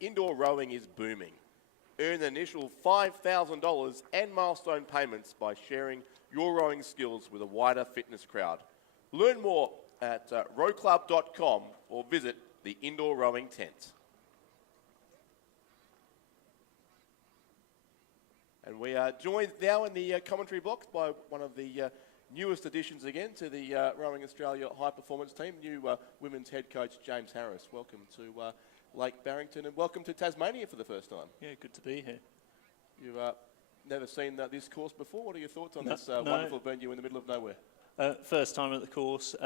Indoor rowing is booming. Earn an initial $5,000 and milestone payments by sharing your rowing skills with a wider fitness crowd. Learn more at rowclub.com or visit the Indoor Rowing Tent. And we are joined now in the commentary box by one of the newest additions again to the Rowing Australia high performance team, new women's head coach James Harris. Welcome to Lake Barrington and welcome to Tasmania for the first time. Yeah, good to be here. You've never seen this course before. What are your thoughts on this wonderful venue in the middle of nowhere? First time at the course.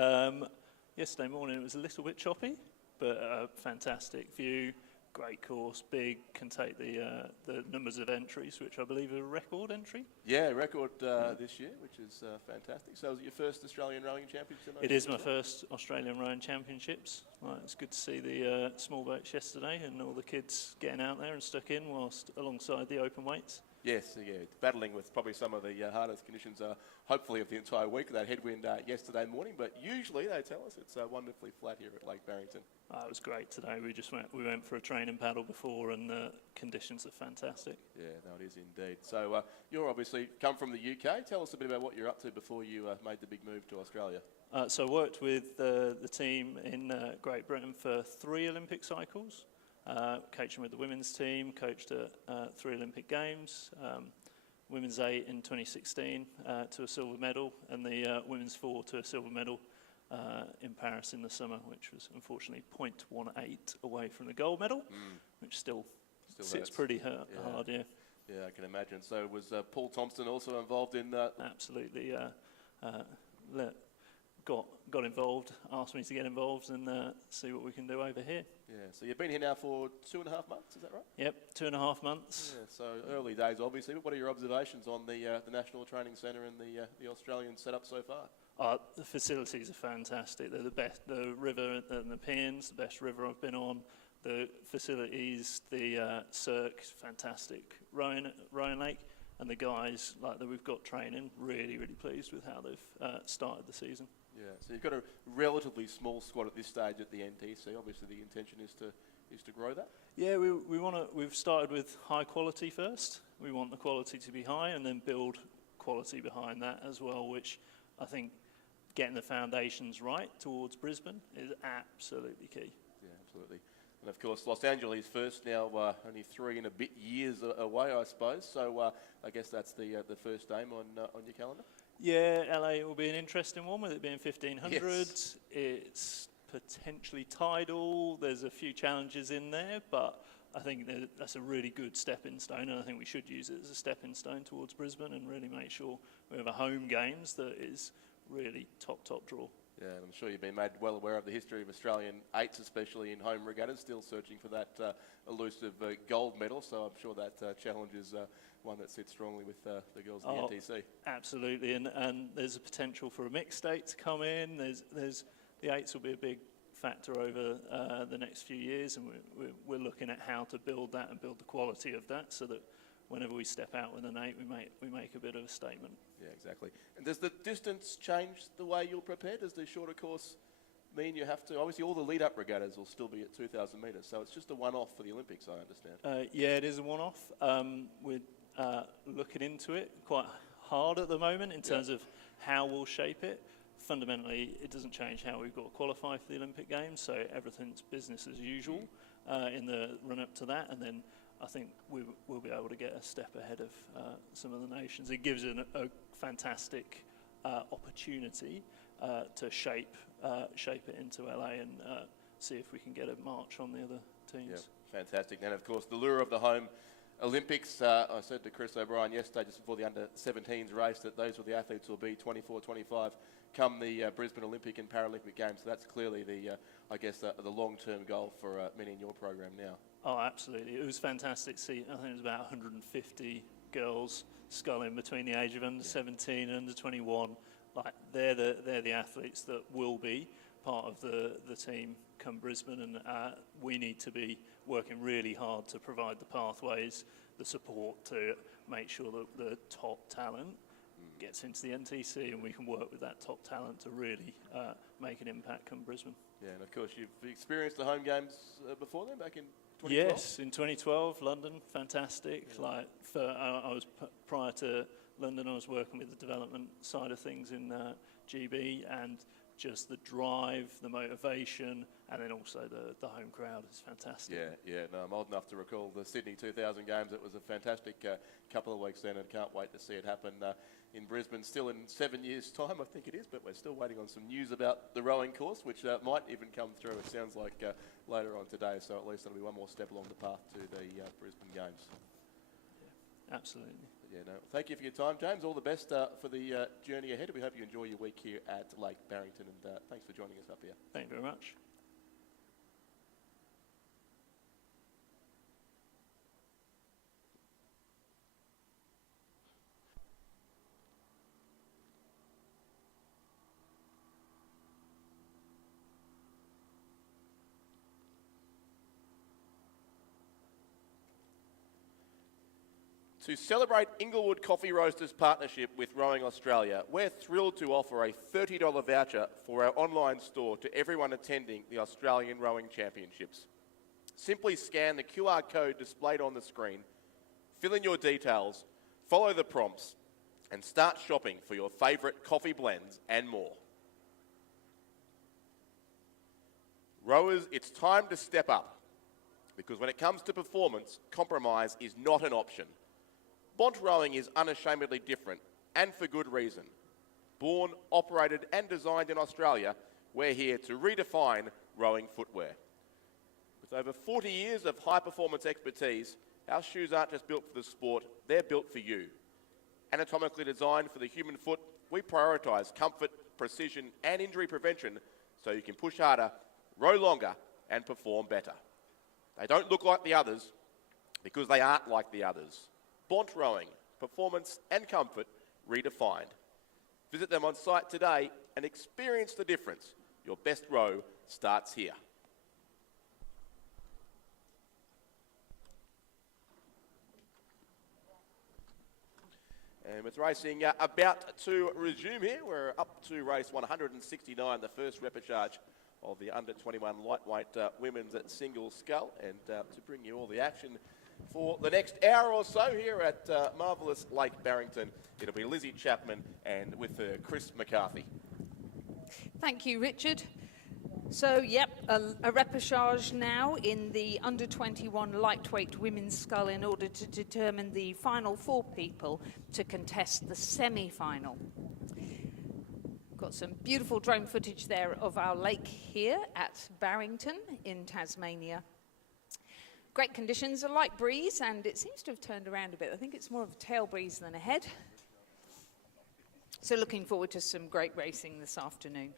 Yesterday morning it was a little bit choppy, but fantastic view. Great course, big, can take the numbers of entries, which I believe are a record entry. Yeah, record this year, which is fantastic. So is it your first Australian Rowing Championships? It is my first Australian Rowing Championships. It's good to see the small boats yesterday and all the kids getting out there and stuck in whilst alongside the open weights. Yes, yeah, battling with probably some of the hardest conditions, hopefully of the entire week. That headwind yesterday morning, but usually they tell us it's wonderfully flat here at Lake Barrington. It was great today. We went for a train and paddle before, and the conditions are fantastic. Yeah, no, it is indeed. So you're obviously come from the UK. Tell us a bit about what you're up to before you made the big move to Australia. So I worked with the team in Great Britain for 3 Olympic cycles. Coaching with the women's team, coached at 3 Olympic Games, women's 8 in 2016 to a silver medal, and the women's 4 to a silver medal in Paris in the summer, which was unfortunately 0.18 away from the gold medal, which still sits pretty hard, yeah. Yeah, I can imagine. So was Paul Thompson also involved in that? Absolutely, got involved, asked me to get involved and see what we can do over here. Yeah, so you've been here now for 2.5 months, is that right? Yep, 2.5 months. Yeah, so early days obviously, but what are your observations on the National Training Centre and the Australian setup so far? The facilities are fantastic. They're the best, the river and the Pians, the best river I've been on. The facilities, the cirque, fantastic. Rowing Lake, and the guys that we've got training, really pleased with how they've started the season. Yeah, so you've got a relatively small squad at this stage at the NTC. Obviously, the intention is to grow that. Yeah, we've started with high quality first. We want the quality to be high, and then build quality behind that as well. Which I think getting the foundations right towards Brisbane is absolutely key. Yeah, absolutely. And of course, Los Angeles first now, only 3 and a bit years away, I suppose. So I guess that's the first aim on your calendar. Yeah, LA will be an interesting one with it being 1500. Yes. It's potentially tidal. There's a few challenges in there, but I think that's a really good stepping stone, and I think we should use it as a stepping stone towards Brisbane and really make sure we have a home games that is really top draw. Yeah, and I'm sure you've been made well aware of the history of Australian 8s, especially in home regattas, still searching for that elusive gold medal. So I'm sure that challenge is one that sits strongly with the girls in the NTC. Absolutely, and there's a potential for a mixed 8 to come in. There's the 8s will be a big factor over the next few years, and we're looking at how to build that and build the quality of that, so that whenever we step out with an 8, we make a bit of a statement. Yeah, exactly. And does the distance change the way you'll prepare? Does the shorter course mean you have to, obviously all the lead-up regattas will still be at 2,000 metres, so it's just a one-off for the Olympics, I understand. Yeah, it is a one-off. We're looking into it quite hard at the moment in terms of how we'll shape it. Fundamentally, it doesn't change how we've got to qualify for the Olympic Games, so everything's business as usual in the run-up to that, and then I think we'll be able to get a step ahead of some of the nations. It gives it a fantastic opportunity to shape it into LA and see if we can get a march on the other teams. Yeah, fantastic. And of course, the lure of the home Olympics, I said to Chris O'Brien yesterday, just before the under-17s race, that those were the athletes who will be 24, 25 come the Brisbane Olympic and Paralympic Games. So that's clearly the long-term goal for many in your program now. Oh, absolutely. It was fantastic to see. I think it was about 150 girls sculling between the age of under 17 and under 21. Like they're the athletes that will be part of the team come Brisbane, and we need to be working really hard to provide the pathways, the support to make sure that the top talent gets into the NTC, and we can work with that top talent to really make an impact come Brisbane. Yeah, and of course you've experienced the home games before then, back in 2012? Yes, in 2012, London, fantastic. Yeah. I was prior to London, I was working with the development side of things in GB, and just the drive, the motivation, and then also the home crowd is fantastic. Yeah. No, I'm old enough to recall the Sydney 2000 games. It was a fantastic couple of weeks then, and can't wait to see it happen in Brisbane. Still in 7 years' time, I think it is, but we're still waiting on some news about the rowing course, which might even come through. It sounds like later on today, so at least that'll be one more step along the path to the Brisbane Games. Yeah, absolutely. Yeah, no. Thank you for your time, James. All the best for the journey ahead. We hope you enjoy your week here at Lake Barrington, and thanks for joining us up here. Thank you very much. To celebrate Inglewood Coffee Roasters' partnership with Rowing Australia, we're thrilled to offer a $30 voucher for our online store to everyone attending the Australian Rowing Championships. Simply scan the QR code displayed on the screen, fill in your details, follow the prompts, and start shopping for your favourite coffee blends and more. Rowers, it's time to step up, because when it comes to performance, compromise is not an option. Bont Rowing is unashamedly different, and for good reason. Born, operated and designed in Australia, we're here to redefine rowing footwear. With over 40 years of high-performance expertise, our shoes aren't just built for the sport, they're built for you. Anatomically designed for the human foot, we prioritise comfort, precision and injury prevention so you can push harder, row longer and perform better. They don't look like the others because they aren't like the others. Bont Rowing, performance and comfort redefined. Visit them on site today and experience the difference. Your best row starts here. And with racing about to resume here, we're up to race 169, the first repechage of the under-21 lightweight women's single scull, and to bring you all the action for the next hour or so here at marvellous Lake Barrington, it'll be Lizzie Chapman and with her Chris McCarthy. Thank you, Richard. So, yep, a repechage now in the under-21 lightweight women's scull in order to determine the final 4 people to contest the semi-final. Got some beautiful drone footage there of our lake here at Barrington in Tasmania. Great conditions, a light breeze, and it seems to have turned around a bit. I think it's more of a tail breeze than a head. So looking forward to some great racing this afternoon.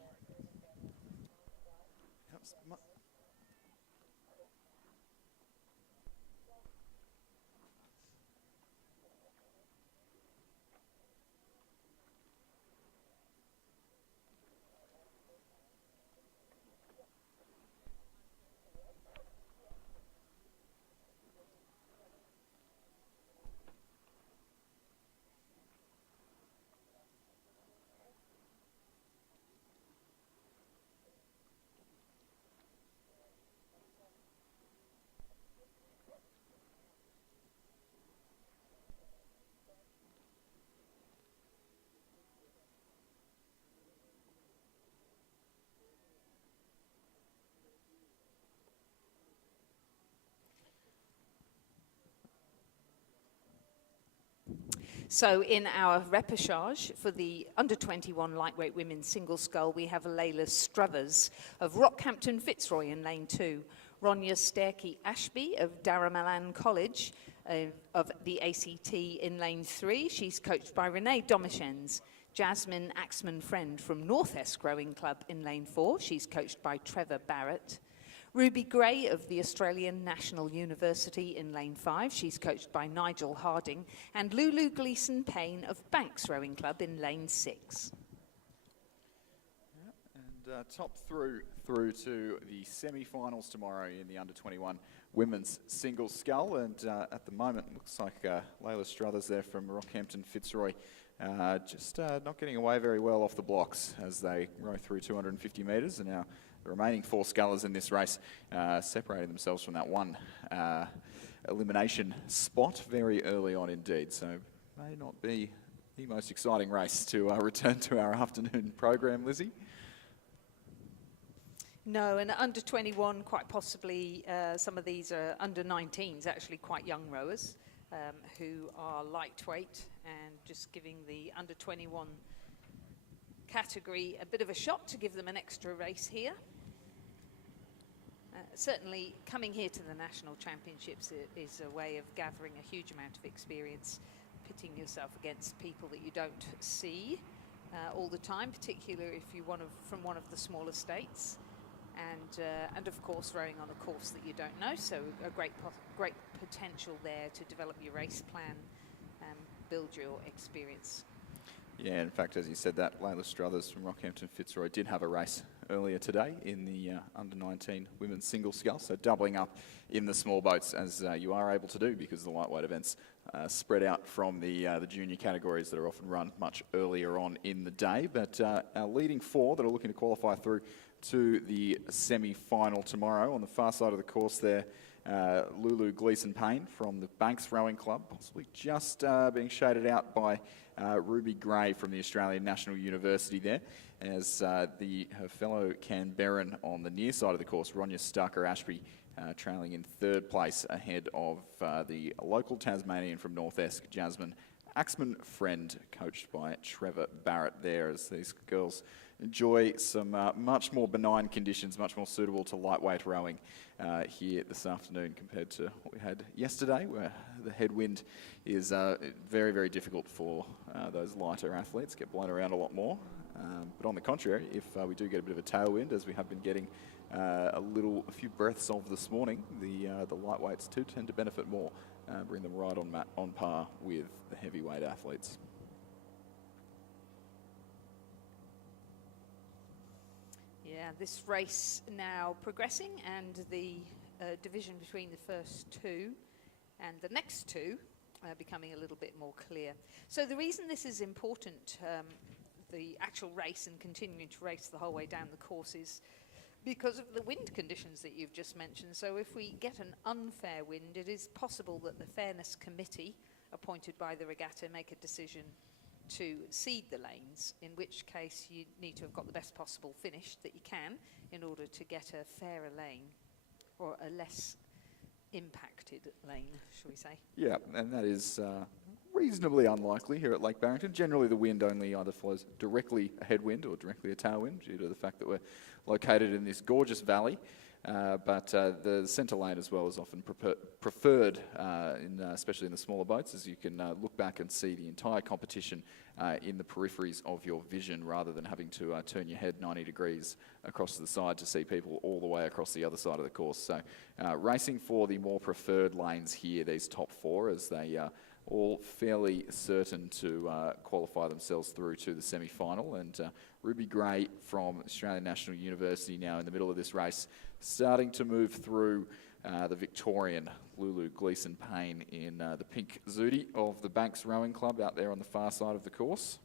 So in our repechage for the under-21 lightweight women's single scull, we have Layla Struthers of Rockhampton Fitzroy in lane 2, Ronya Sterkey-Ashby of Darramalan College of the ACT in lane 3. She's coached by Renee Domichens. Jasmine Axman-Friend from North Esk Rowing Club in lane 4. She's coached by Trevor Barrett. Ruby Gray of the Australian National University in lane 5. She's coached by Nigel Harding. And Lulu Gleeson-Payne of Banks Rowing Club in lane 6. And top through to the semi-finals tomorrow in the under-21 women's single scull. And at the moment, looks like Layla Struthers there from Rockhampton Fitzroy just not getting away very well off the blocks as they row through 250 metres. And now the remaining 4 scullers in this race separating themselves from that one elimination spot very early on indeed. So may not be the most exciting race to return to our afternoon program, Lizzie. No, and under 21, quite possibly, some of these are under 19s, actually quite young rowers who are lightweight, and just giving the under 21 category a bit of a shot to give them an extra race here. Certainly coming here to the national championships is a way of gathering a huge amount of experience, pitting yourself against people that you don't see all the time, particularly if you're from one of the smaller states, and of course rowing on a course that you don't know, so a great potential there to develop your race plan and build your experience. Yeah, in fact, as you said that, Layla Struthers from Rockhampton Fitzroy did have a race earlier today in the under-19 women's single scull, so doubling up in the small boats, as you are able to do because the lightweight events spread out from the junior categories that are often run much earlier on in the day. But our leading 4 that are looking to qualify through to the semi-final tomorrow on the far side of the course there, Lulu Gleeson-Payne from the Banks Rowing Club, possibly just being shaded out by Ruby Gray from the Australian National University there, as her fellow Canberran on the near side of the course, Ronya Starker-Ashby, trailing in 3rd place ahead of the local Tasmanian from North Esk, Jasmine Axman-Friend, coached by Trevor Barrett there, as these girls enjoy some much more benign conditions, much more suitable to lightweight rowing here this afternoon compared to what we had yesterday, where the headwind is very, very difficult for those lighter athletes, get blown around a lot more. But on the contrary, if we do get a bit of a tailwind, as we have been getting a few breaths of this morning, the lightweights too tend to benefit more, bring them right on par with the heavyweight athletes. Yeah, this race now progressing, and the division between the first 2 and the next 2 becoming a little bit more clear. So the reason this is important, the actual race and continuing to race the whole way down the course, is because of the wind conditions that you've just mentioned. So if we get an unfair wind, it is possible that the Fairness Committee, appointed by the regatta, make a decision to seed the lanes, in which case you need to have got the best possible finish that you can in order to get a fairer lane, or a less impacted lane, shall we say. Yeah, and that is reasonably unlikely here at Lake Barrington. Generally the wind only either flows directly a headwind or directly a tailwind, due to the fact that we're located in this gorgeous valley. But the centre lane as well is often preferred, especially in the smaller boats, as you can look back and see the entire competition in the peripheries of your vision, rather than having to turn your head 90 degrees across to the side to see people all the way across the other side of the course. So racing for the more preferred lanes here, these top 4, as they all fairly certain to qualify themselves through to the semi-final. And Ruby Gray from Australian National University now in the middle of this race, starting to move through the Victorian Lulu Gleeson-Payne in the pink Zudi of the Banks Rowing Club out there on the far side of the course.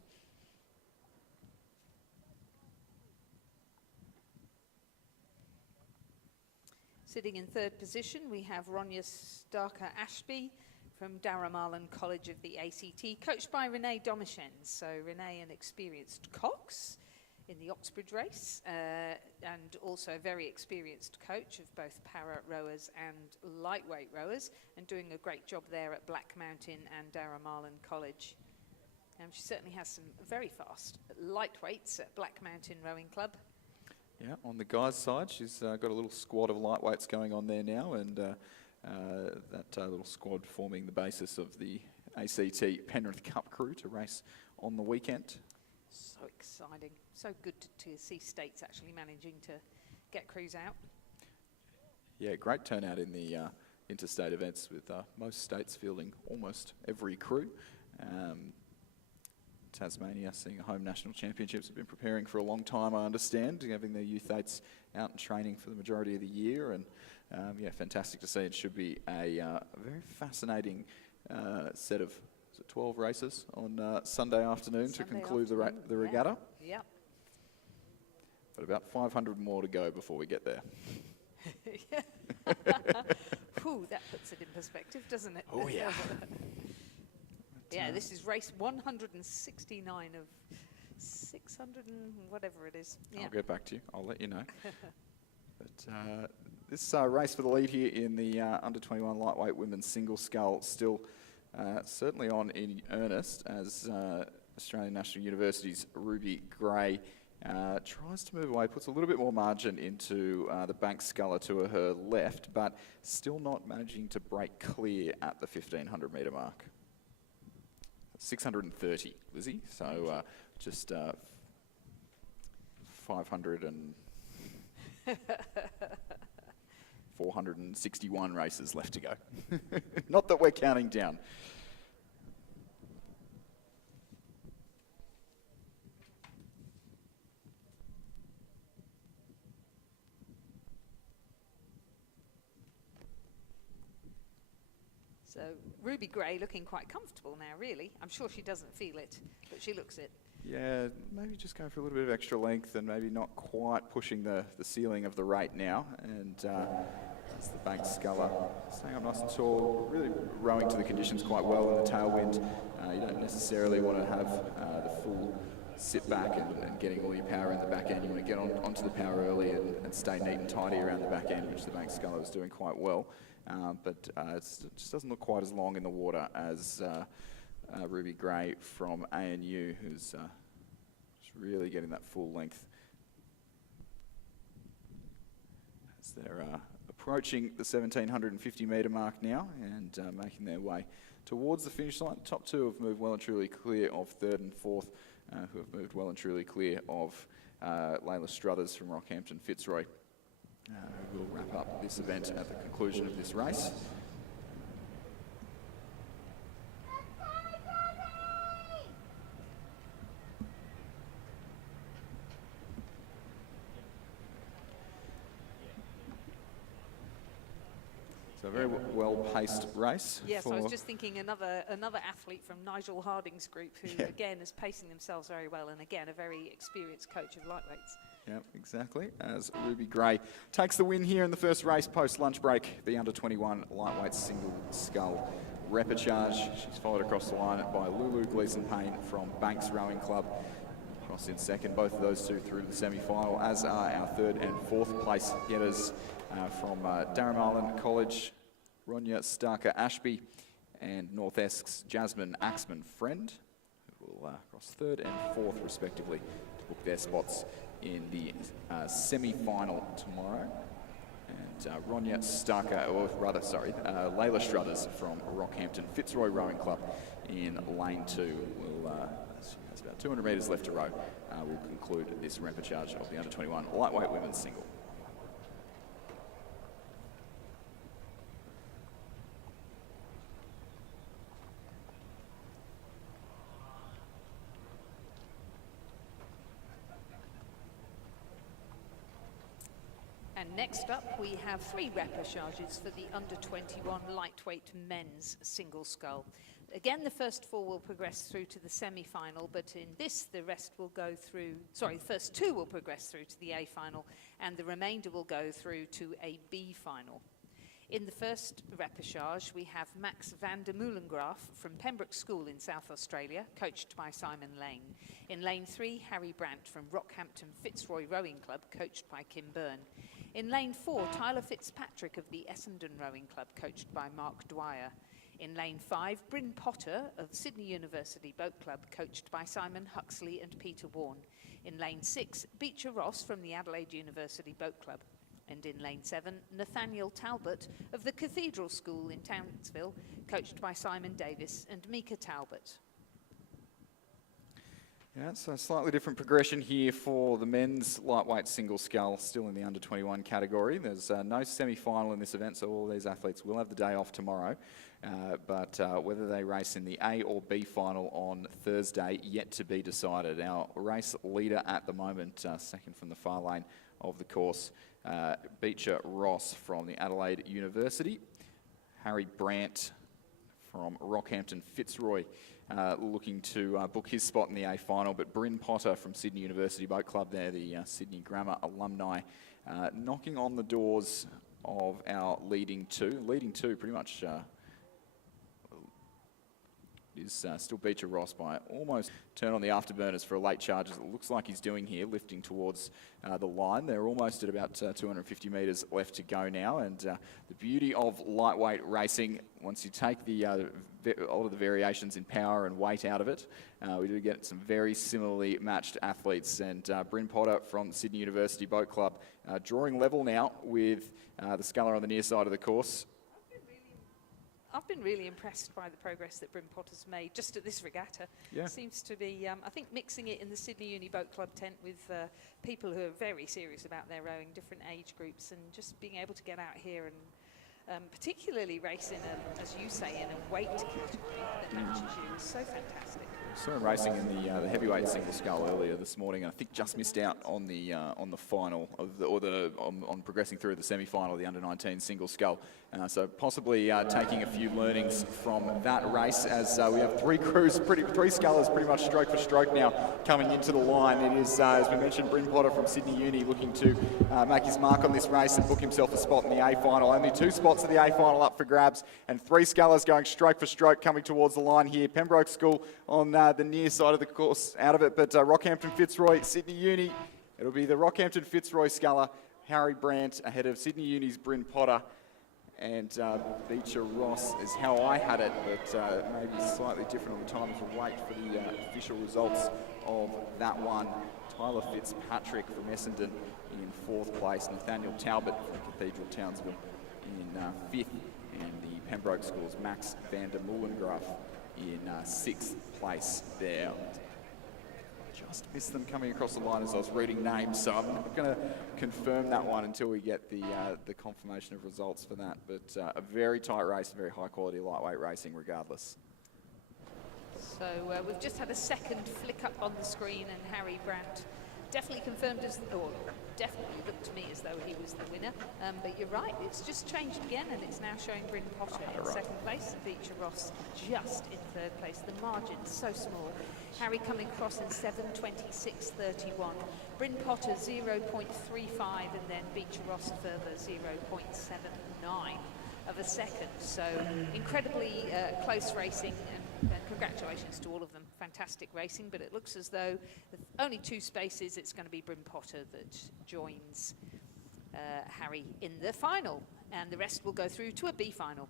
Sitting in 3rd position, we have Ronya Starker-Ashby from Darramarlin College of the ACT, coached by Renee Domishens. So Renee, an experienced cox in the Oxbridge race, and also a very experienced coach of both para rowers and lightweight rowers, and doing a great job there at Black Mountain and Darramarlin College. She certainly has some very fast lightweights at Black Mountain Rowing Club. Yeah, on the guys' side, she's got a little squad of lightweights going on there now, and that little squad forming the basis of the ACT Penrith Cup crew to race on the weekend. So exciting. So good to see states actually managing to get crews out. Yeah, great turnout in the interstate events, with most states fielding almost every crew. Tasmania, seeing a home national championships, have been preparing for a long time, I understand, having their youth eights out and training for the majority of the year. And yeah, fantastic to see. It should be a very fascinating set of 12 races on Sunday afternoon to conclude the regatta. Yep. but about 500 more to go before we get there. Whew, that puts it in perspective, doesn't it? Oh, yeah. Yeah, this is race 169 of 600 and whatever it is. Yeah. I'll get back to you. I'll let you know. But this race for the lead here in the under-21 lightweight women's single scull still certainly on in earnest as Australian National University's Ruby Gray tries to move away, puts a little bit more margin into the bank sculler to her left, but still not managing to break clear at the 1500 metre mark. 630, Lizzie, so just 500 and 461 races left to go. Not that we're counting down. So Ruby Gray looking quite comfortable now, really. I'm sure she doesn't feel it, but she looks it. Yeah, maybe just going for a little bit of extra length and maybe not quite pushing the ceiling of the rate now. And it's the bank sculler staying up nice and tall, really rowing to the conditions quite well in the tailwind. You don't necessarily want to have the full sit back and getting all your power in the back end. You want to get onto the power early and stay neat and tidy around the back end, which the bank sculler was doing quite well. But it just doesn't look quite as long in the water as Ruby Gray from ANU, who's just really getting that full length. As they're approaching the 1750 metre mark now and making their way towards the finish line. The top two have moved well and truly clear of third and fourth, who have moved well and truly clear of Layla Struthers from Rockhampton Fitzroy. We'll wrap up this event at the conclusion of this race. So a very well-paced race. Yes, I was just thinking another athlete from Nigel Harding's group who, again, is pacing themselves very well, and again, a very experienced coach of lightweights. Yep, exactly. As Ruby Gray takes the win here in the first race post-lunch break, the under-21 lightweight single scull repechage. She's followed across the line by Lulu Gleeson-Payne from Banks Rowing Club. Crossed in second, both of those two through to the semi-final, as are our third and fourth place getters from Darramarlin College, Ronya Starker-Ashby, and North Esk's Jasmine Axman-Friend, who will cross third and fourth respectively to book their spots in the semi-final tomorrow. And Ronya Starker, or rather, sorry, Layla Struthers from Rockhampton Fitzroy Rowing Club in lane 2 will, there's about 200 metres left to row, will conclude this repechage of the under-21 lightweight women's single. And next up, we have 3 repechages for the under-21 lightweight men's single scull. Again, the first 4 will progress through to the semi-final, but in this, the rest will go through, sorry, the first 2 will progress through to the A final, and the remainder will go through to a B final. In the first repechage, we have Max van der Meulengraaf from Pembroke School in South Australia, coached by Simon Lane. In lane 3, Harry Brandt from Rockhampton Fitzroy Rowing Club, coached by Kim Byrne. In lane 4, Tyler Fitzpatrick of the Essendon Rowing Club, coached by Mark Dwyer. In lane 5, Bryn Potter of Sydney University Boat Club, coached by Simon Huxley and Peter Warne. In lane 6, Beecher Ross from the Adelaide University Boat Club. And in lane 7, Nathaniel Talbot of the Cathedral School in Townsville, coached by Simon Davis and Mika Talbot. Yeah, so a slightly different progression here for the men's lightweight single scull, still in the under-21 category. There's no semi-final in this event, so all these athletes will have the day off tomorrow. But whether they race in the A or B final on Thursday, yet to be decided. Our race leader at the moment, second from the far lane of the course, Beecher Ross from the Adelaide University. Harry Brandt from Rockhampton Fitzroy, looking to book his spot in the A final. But Bryn Potter from Sydney University Boat Club there, the Sydney Grammar alumni, knocking on the doors of our leading two. Leading two pretty much is still Beecher Ross by almost turn on the afterburners for a late charge, as it looks like he's doing here, lifting towards the line. They're almost at about 250 metres left to go now, and the beauty of lightweight racing, once you take all of the variations in power and weight out of it, we do get some very similarly matched athletes. And Bryn Potter from Sydney University Boat Club drawing level now with the sculler on the near side of the course. I've been really impressed by the progress that Bryn Potter's made just at this regatta. Yeah. Seems to be, I think, mixing it in the Sydney Uni Boat Club tent with people who are very serious about their rowing, different age groups, and just being able to get out here and particularly race in a, as you say, in a weight category that matches you is so fantastic. Saw him racing in the heavyweight single scull earlier this morning, and I think just missed out on the final of on progressing through the semi-final of the under-19 single scull. So possibly taking a few learnings from that race, as we have three scullers pretty much stroke for stroke now coming into the line. It is, as we mentioned, Bryn Potter from Sydney Uni looking to make his mark on this race and book himself a spot in the A final. Only 2 spots of the A final up for grabs, and 3 scullers going stroke for stroke coming towards the line here. Pembroke School on the near side of the course out of it, but Rockhampton Fitzroy, Sydney Uni, it'll be the Rockhampton Fitzroy sculler, Harry Brandt, ahead of Sydney Uni's Bryn Potter, and Beecher Ross is how I had it, but maybe slightly different on the time. We'll wait for the official results of that one. Tyler Fitzpatrick from Essendon in 4th place, Nathaniel Talbot from Cathedral Townsville in 5th, and the Pembroke School's Max van der Mullengraaf in 6th place there. Just missed them coming across the line as I was reading names, so I'm not going to confirm that one until we get the confirmation of results for that. But a very tight race, very high quality lightweight racing regardless. So we've just had a second flick up on the screen, and Harry Brandt definitely confirmed or definitely looked to me as though he was the winner. But you're right, it's just changed again, and it's now showing Bryn Potter in 2nd place and Beecher Ross just in 3rd place. The margin's so small. Harry coming across in 7:26.31. Bryn Potter 0.35, and then Beecher Ross further 0.79 of a second. So incredibly close racing, and congratulations to all of them. Fantastic racing, but it looks as though with only 2 spaces, it's going to be Bryn Potter that joins Harry in the final, and the rest will go through to a B final.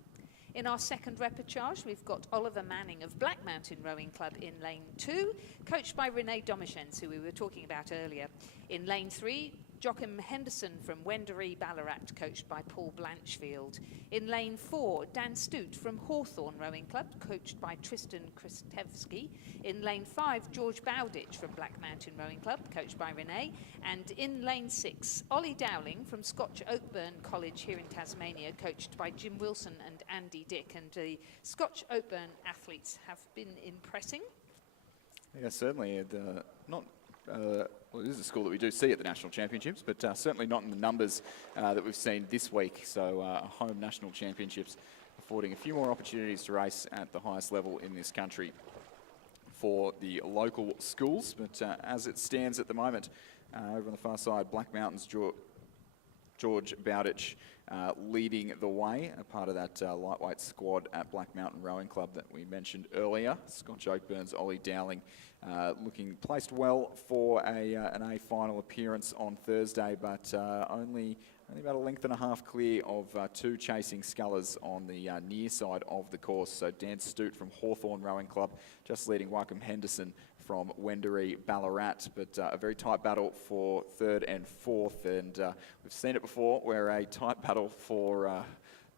In our second repechage, we've got Oliver Manning of Black Mountain Rowing Club in lane 2, coached by Renee Domichens, who we were talking about earlier. In lane 3, Joachim Henderson from Wendouree Ballarat, coached by Paul Blanchfield. In lane 4, Dan Stute from Hawthorn Rowing Club, coached by Tristan Kristevski. In lane 5, George Bowditch from Black Mountain Rowing Club, coached by Renee. And in lane 6, Ollie Dowling from Scotch Oakburn College here in Tasmania, coached by Jim Wilson and Andy Dick. And the Scotch Oakburn athletes have been impressing. Yeah, certainly. Well, it is a school that we do see at the National Championships, but certainly not in the numbers that we've seen this week. So home National Championships affording a few more opportunities to race at the highest level in this country for the local schools. But as it stands at the moment, over on the far side, Black Mountain's George Bowditch leading the way, a part of that lightweight squad at Black Mountain Rowing Club that we mentioned earlier. Scotch Oakburn's Ollie Dowling looking placed well for an A final appearance on Thursday, but only about a length and a half clear of 2 chasing scullers on the near side of the course. So Dan Stute from Hawthorn Rowing Club just leading Joachim Henderson from Wendouree Ballarat, but a very tight battle for 3rd and 4th, and we've seen it before where a tight battle for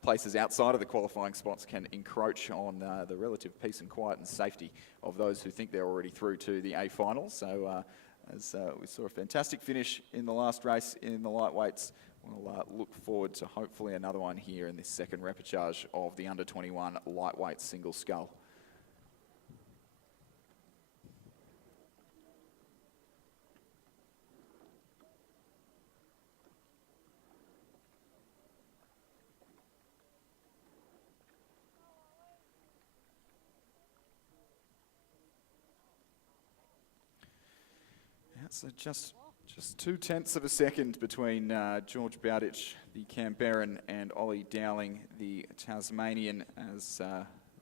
places outside of the qualifying spots can encroach on the relative peace and quiet and safety of those who think they're already through to the A final. So as we saw a fantastic finish in the last race in the lightweights, we'll look forward to hopefully another one here in this second repechage of the under-21 lightweight single scull. So just 0.2 of a second between George Bowditch, the Canberran, and Ollie Dowling, the Tasmanian, as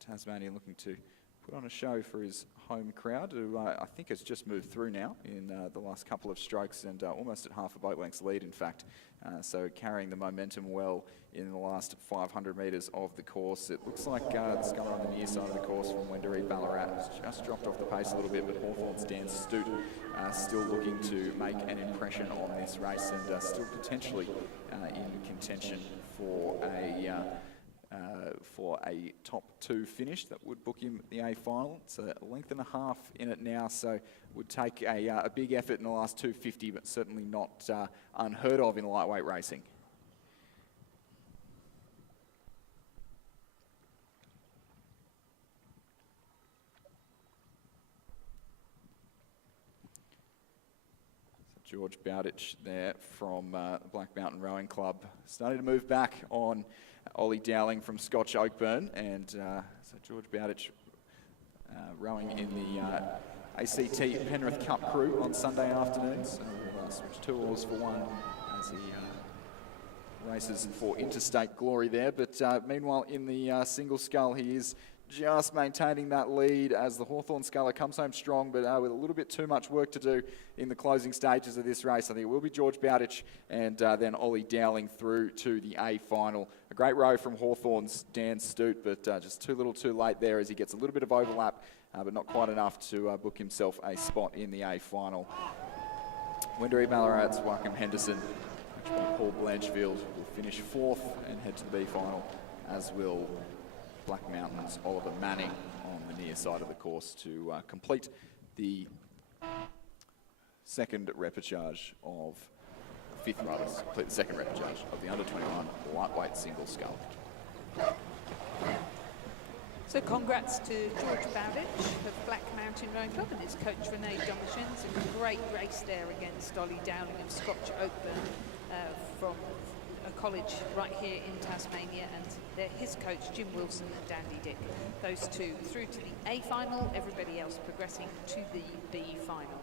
Tasmanian looking to put on a show for his home crowd, who I think has just moved through now in the last couple of strokes and almost at half a boat length's lead, in fact. So carrying the momentum well in the last 500 metres of the course. It looks like the sculler on the near side of the course from Wendouree Ballarat has just dropped off the pace a little bit, but Hawthorn's Dan Stute still looking to make an impression on this race and still potentially in contention for a top 2 finish that would book him the A final. It's a length and a half in it now, so would take a big effort in the last 250, but certainly not unheard of in lightweight racing. George Bowditch there from the Black Mountain Rowing Club. Starting to move back on Ollie Dowling from Scotch Oakburn, and so George Bowditch rowing in the ACT Penrith Cup crew on Sunday afternoons. So we'll switch 2 oars for 1 as he races for interstate glory there. But meanwhile, in the single scull, he is just maintaining that lead as the Hawthorn sculler comes home strong, but with a little bit too much work to do in the closing stages of this race. I think it will be George Bowditch and then Ollie Dowling through to the A final. A great row from Hawthorn's Dan Stute, but just too little too late there as he gets a little bit of overlap, but not quite enough to book himself a spot in the A final. Wendouree Ballarat's Joachim Henderson, coached by Paul Blanchfield, will finish 4th and head to the B final, as will Black Mountain's Oliver Manning on the near side of the course to complete the second repechage of complete the second repechage of the under-21 lightweight single scull. So congrats to George Bowditch of Black Mountain Rowing Club and his coach Renee Domashins. A great race there against Ollie Dowling of Scotch Oakburn from a college right here in Tasmania, and his coach Jim Wilson and Dandy Dick. Those 2 through to the A final, everybody else progressing to the B final.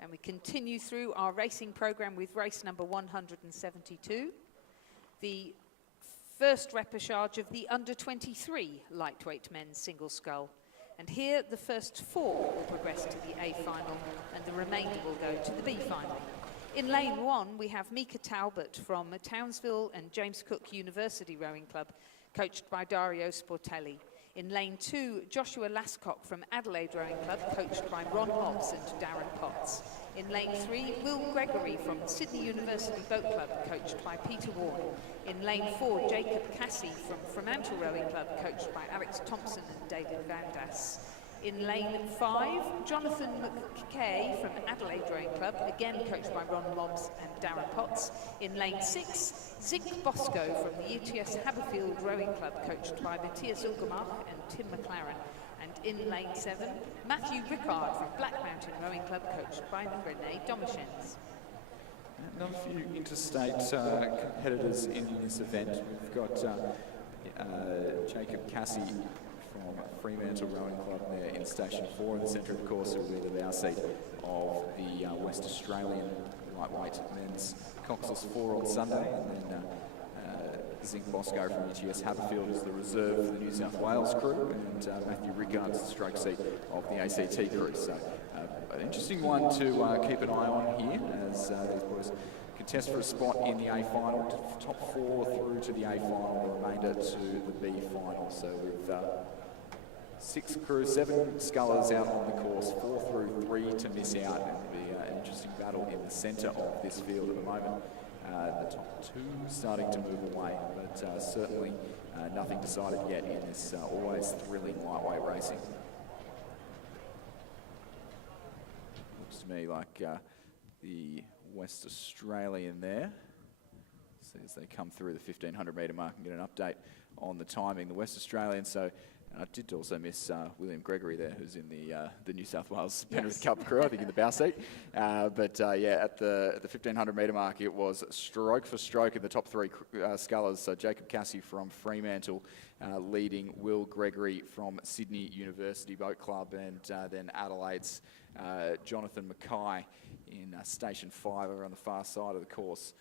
And we continue through our racing program with race number 172. The first repechage of the under-23 lightweight men's single scull. And here the first 4 will progress to the A final and the remainder will go to the B final. In lane 1 we have Mika Talbot from Townsville and James Cook University Rowing Club, coached by Dario Sportelli. In lane 2, Joshua Lascock from Adelaide Rowing Club, coached by Ron Hobbs and Darren Potts. In lane 3, Will Gregory from Sydney University Boat Club, coached by Peter Warren. In lane 4, Jacob Cassie from Fremantle Rowing Club, coached by Alex Thompson and David Vandas. In lane 5, Jonathan McKay from Adelaide Rowing Club, again coached by Ron Lobbs and Darren Potts. In lane 6, Zig Bosco from the UTS Haberfield Rowing Club, coached by Matthias Ugemach and Tim McLaren. And in lane 7, Matthew Rickard from Black Mountain Rowing Club, coached by Renee Domashins. Another few interstate competitors in this event. We've got Jacob Cassie from Fremantle Rowing Club there in Station 4 in the centre of the course, who will be the bow seat of the West Australian lightweight men's coxless 4 on Sunday. And then Zink Bosco from UTS Haberfield is the reserve for the New South Wales crew, and Matthew Rickard's the stroke seat of the ACT crew. So an interesting one to keep an eye on here as these boys contest for a spot in the A final, top 4 through to the A final, the remainder to the B final. So with 6 crews, 7 scullers out on the course, 4 through, 3 to miss out, and it'll be an interesting battle in the centre of this field at the moment. The top 2 starting to move away, but certainly nothing decided yet in this always thrilling lightweight racing. Looks to me like the West Australian there. So as they come through the 1500 metre mark and get an update on the timing. The West Australian, so And I did also miss William Gregory there, who's in the New South Wales Penrith Cup crew, I think in the bow seat. But yeah, at the 1500 metre mark, it was stroke for stroke in the top three scullers. So Jacob Cassie from Fremantle leading Will Gregory from Sydney University Boat Club, and then Adelaide's Jonathan Mackay in Station 5 over on the far side of the course,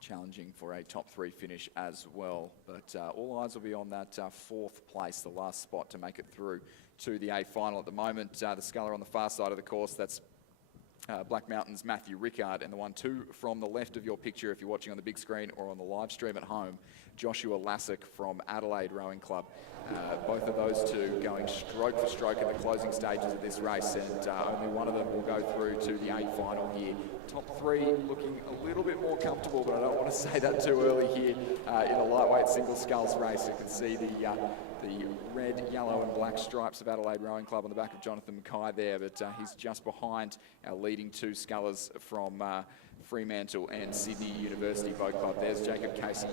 challenging for a top three finish as well. But all eyes will be on that fourth place, the last spot to make it through to the A final at the moment. The sculler on the far side of the course, that's Black Mountain's Matthew Rickard, and the 1-2 from the left of your picture, if you're watching on the big screen or on the live stream at home, Joshua Lassick from Adelaide Rowing Club. Both of those two going stroke for stroke in the closing stages of this race, and only one of them will go through to the A final here. Top three looking a little bit more comfortable, but I don't want to say that too early here in a lightweight single sculls race. You can see the red, yellow and black stripes of Adelaide Rowing Club on the back of Jonathan Mackay there, but he's just behind our leading two scullers from Fremantle and Sydney University Boat Club. There's Jacob Casey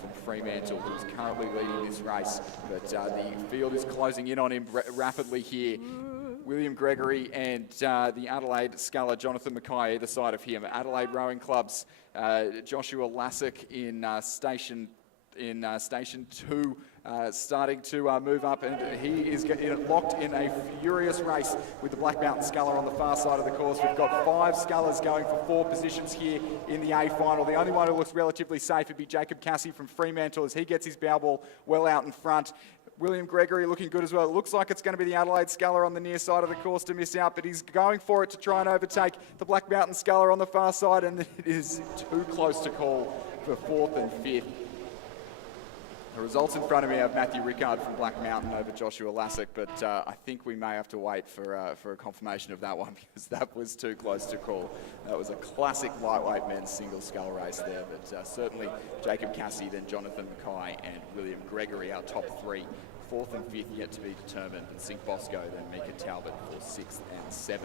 from Fremantle, who's currently leading this race, but the field is closing in on him rapidly here. William Gregory and the Adelaide sculler Jonathan Mackay either side of him. Adelaide Rowing Club's Joshua Lassick in Station 2, starting to move up, and he is locked in a furious race with the Black Mountain sculler on the far side of the course. We've got 5 scullers going for 4 positions here in the A final. The only one who looks relatively safe would be Jacob Cassie from Fremantle as he gets his bow ball well out in front. William Gregory looking good as well. It looks like it's going to be the Adelaide sculler on the near side of the course to miss out, but he's going for it to try and overtake the Black Mountain sculler on the far side, and it is too close to call for 4th and 5th. The results in front of me have Matthew Rickard from Black Mountain over Joshua Lassick, but I think we may have to wait for a confirmation of that one, because that was too close to call. That was a classic lightweight men's single scull race there, but certainly Jacob Cassie, then Jonathan Mackay and William Gregory, our top 3. 4th and 5th yet to be determined, and St Bosco, then Mika Talbot for 6th and 7th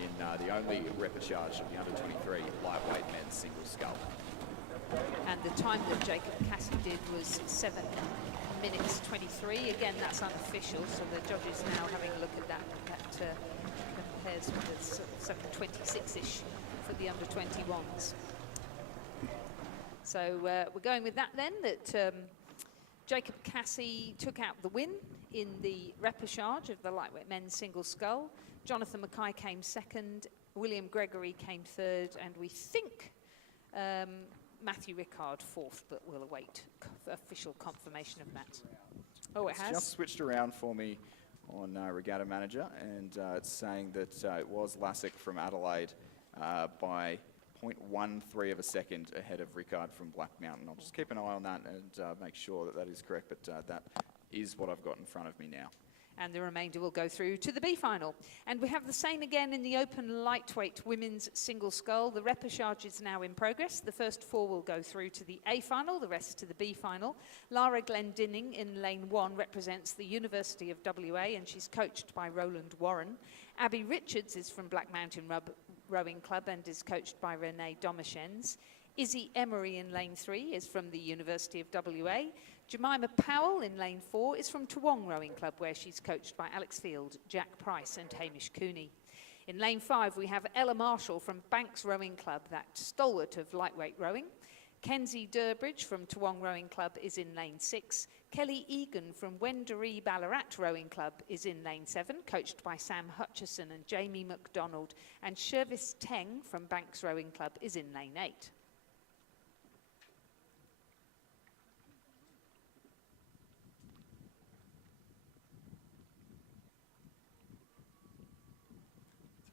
in the only repechage of the under-23 lightweight men's single scull. And the time that Jacob Cassie did was 7 minutes 23. Again, that's unofficial, so the judges now having a look at that. That compares with 7:26-ish for the under-21s. So we're going with that then, that Jacob Cassie took out the win in the repechage of the lightweight men's single scull. Jonathan Mackay came 2nd, William Gregory came 3rd, and we think Matthew Rickard 4th, but we'll await official confirmation of that. Oh, it has? It's just switched around for me on Regatta Manager, and it's saying that it was Lassick from Adelaide by 0.13 of a second ahead of Rickard from Black Mountain. I'll just keep an eye on that and make sure that that is correct, but that is what I've got in front of me now. And the remainder will go through to the B final. And we have the same again in the open lightweight women's single scull. The repechage is now in progress. The first 4 will go through to the A final, the rest to the B final. Lara Glendinning in lane 1 represents the University of WA, and she's coached by Roland Warren. Abby Richards is from Black Mountain Rowing Club and is coached by Renee Domashens. Izzy Emery in lane 3 is from the University of WA. Jemima Powell in lane 4 is from Toowong Rowing Club, where she's coached by Alex Field, Jack Price and Hamish Cooney. In lane 5 we have Ella Marshall from Banks Rowing Club, that stalwart of lightweight rowing. Kenzie Durbridge from Toowong Rowing Club is in lane 6. Kelly Egan from Wendouree Ballarat Rowing Club is in lane 7, coached by Sam Hutchison and Jamie McDonald. And Shervis Teng from Banks Rowing Club is in lane 8.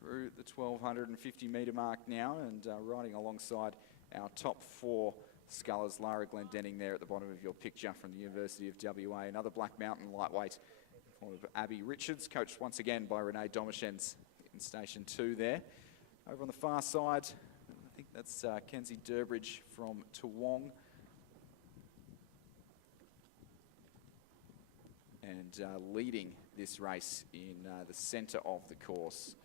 Through the 1250 metre mark now, and riding alongside our top 4 scullers, Lara Glendinning there at the bottom of your picture from the University of WA. Another Black Mountain lightweight of Abby Richards, coached once again by Renee Domashens in Station 2 there. Over on the far side, I think that's Kenzie Durbridge from Toowong. And leading this race in the centre of the course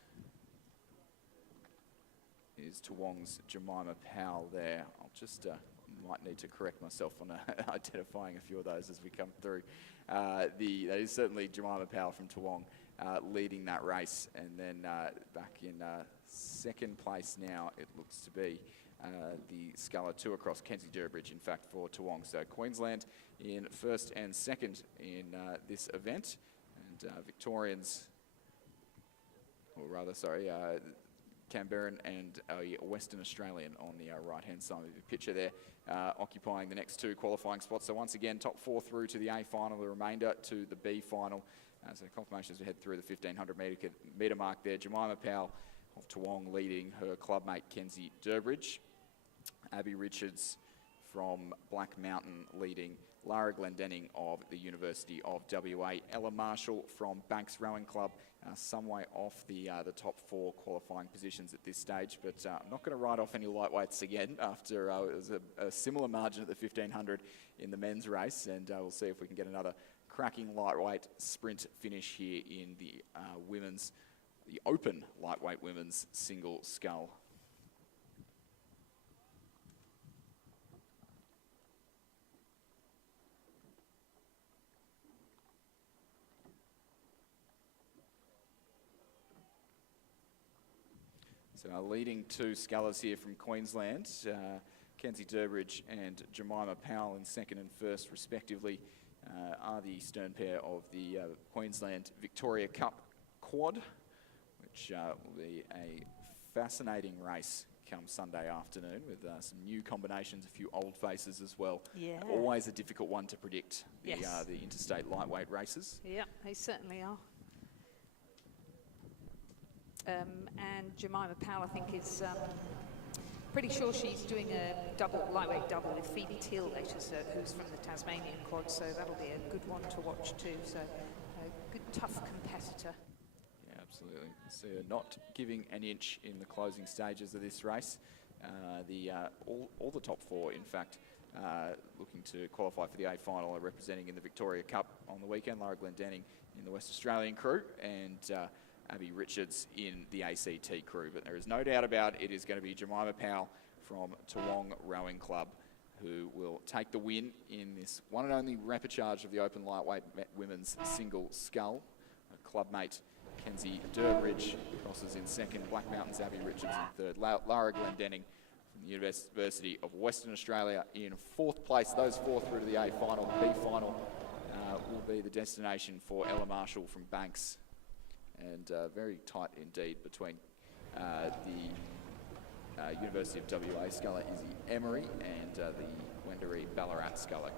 is Toowong's Jemima Powell there. I'll just might need to correct myself on identifying a few of those as we come through. That is certainly Jemima Powell from Toowong leading that race, and then back in second place now it looks to be the sculler 2 across Kenzie Durbridge, in fact, for Toowong. So Queensland in first and second in this event, and Victorians, or rather, sorry, Canberran and a Western Australian on the right-hand side of the picture there, occupying the next 2 qualifying spots. So once again, top 4 through to the A final, the remainder to the B final. So confirmation as we head through the 1500 metre mark there. Jemima Powell of Toowong leading her clubmate Kenzie Durbridge. Abby Richards from Black Mountain leading Lara Glendenning of the University of WA. Ella Marshall from Banks Rowing Club, some way off the top 4 qualifying positions at this stage, but I'm not going to write off any lightweights again after it was a similar margin at the 1500 in the men's race, and we'll see if we can get another cracking lightweight sprint finish here in the open lightweight women's single scull. So our leading 2 scullers here from Queensland, Kenzie Durbridge and Jemima Powell in second and first respectively, are the stern pair of the Queensland Victoria Cup quad, which will be a fascinating race come Sunday afternoon with some new combinations, a few old faces as well. Yeah. Always a difficult one to predict, Yes. the interstate lightweight races. Yeah, they certainly are. And Jemima Powell, I think, is pretty sure she's doing a lightweight double with Phoebe Teal later, who's from the Tasmanian quad, so that'll be a good one to watch too. So a good, tough competitor. Yeah, absolutely. So not giving an inch in the closing stages of this race. All the top 4, in fact, looking to qualify for the A final are representing in the Victoria Cup on the weekend. Lara Glendenning in the West Australian crew, and Abby Richards in the ACT crew. But there is no doubt about it is going to be Jemima Powell from Toowong Rowing Club who will take the win in this one and only repechage of the open lightweight women's single scull. Her clubmate Kenzie Durbridge crosses in second, Black Mountain's Abby Richards in third, Lara Glendenning from the University of Western Australia in fourth place. Those 4 through to the A final. The B final will be the destination for Ella Marshall from Banks, and very tight indeed between the University of WA sculler Izzy Emery and the Wendouree Ballarat sculler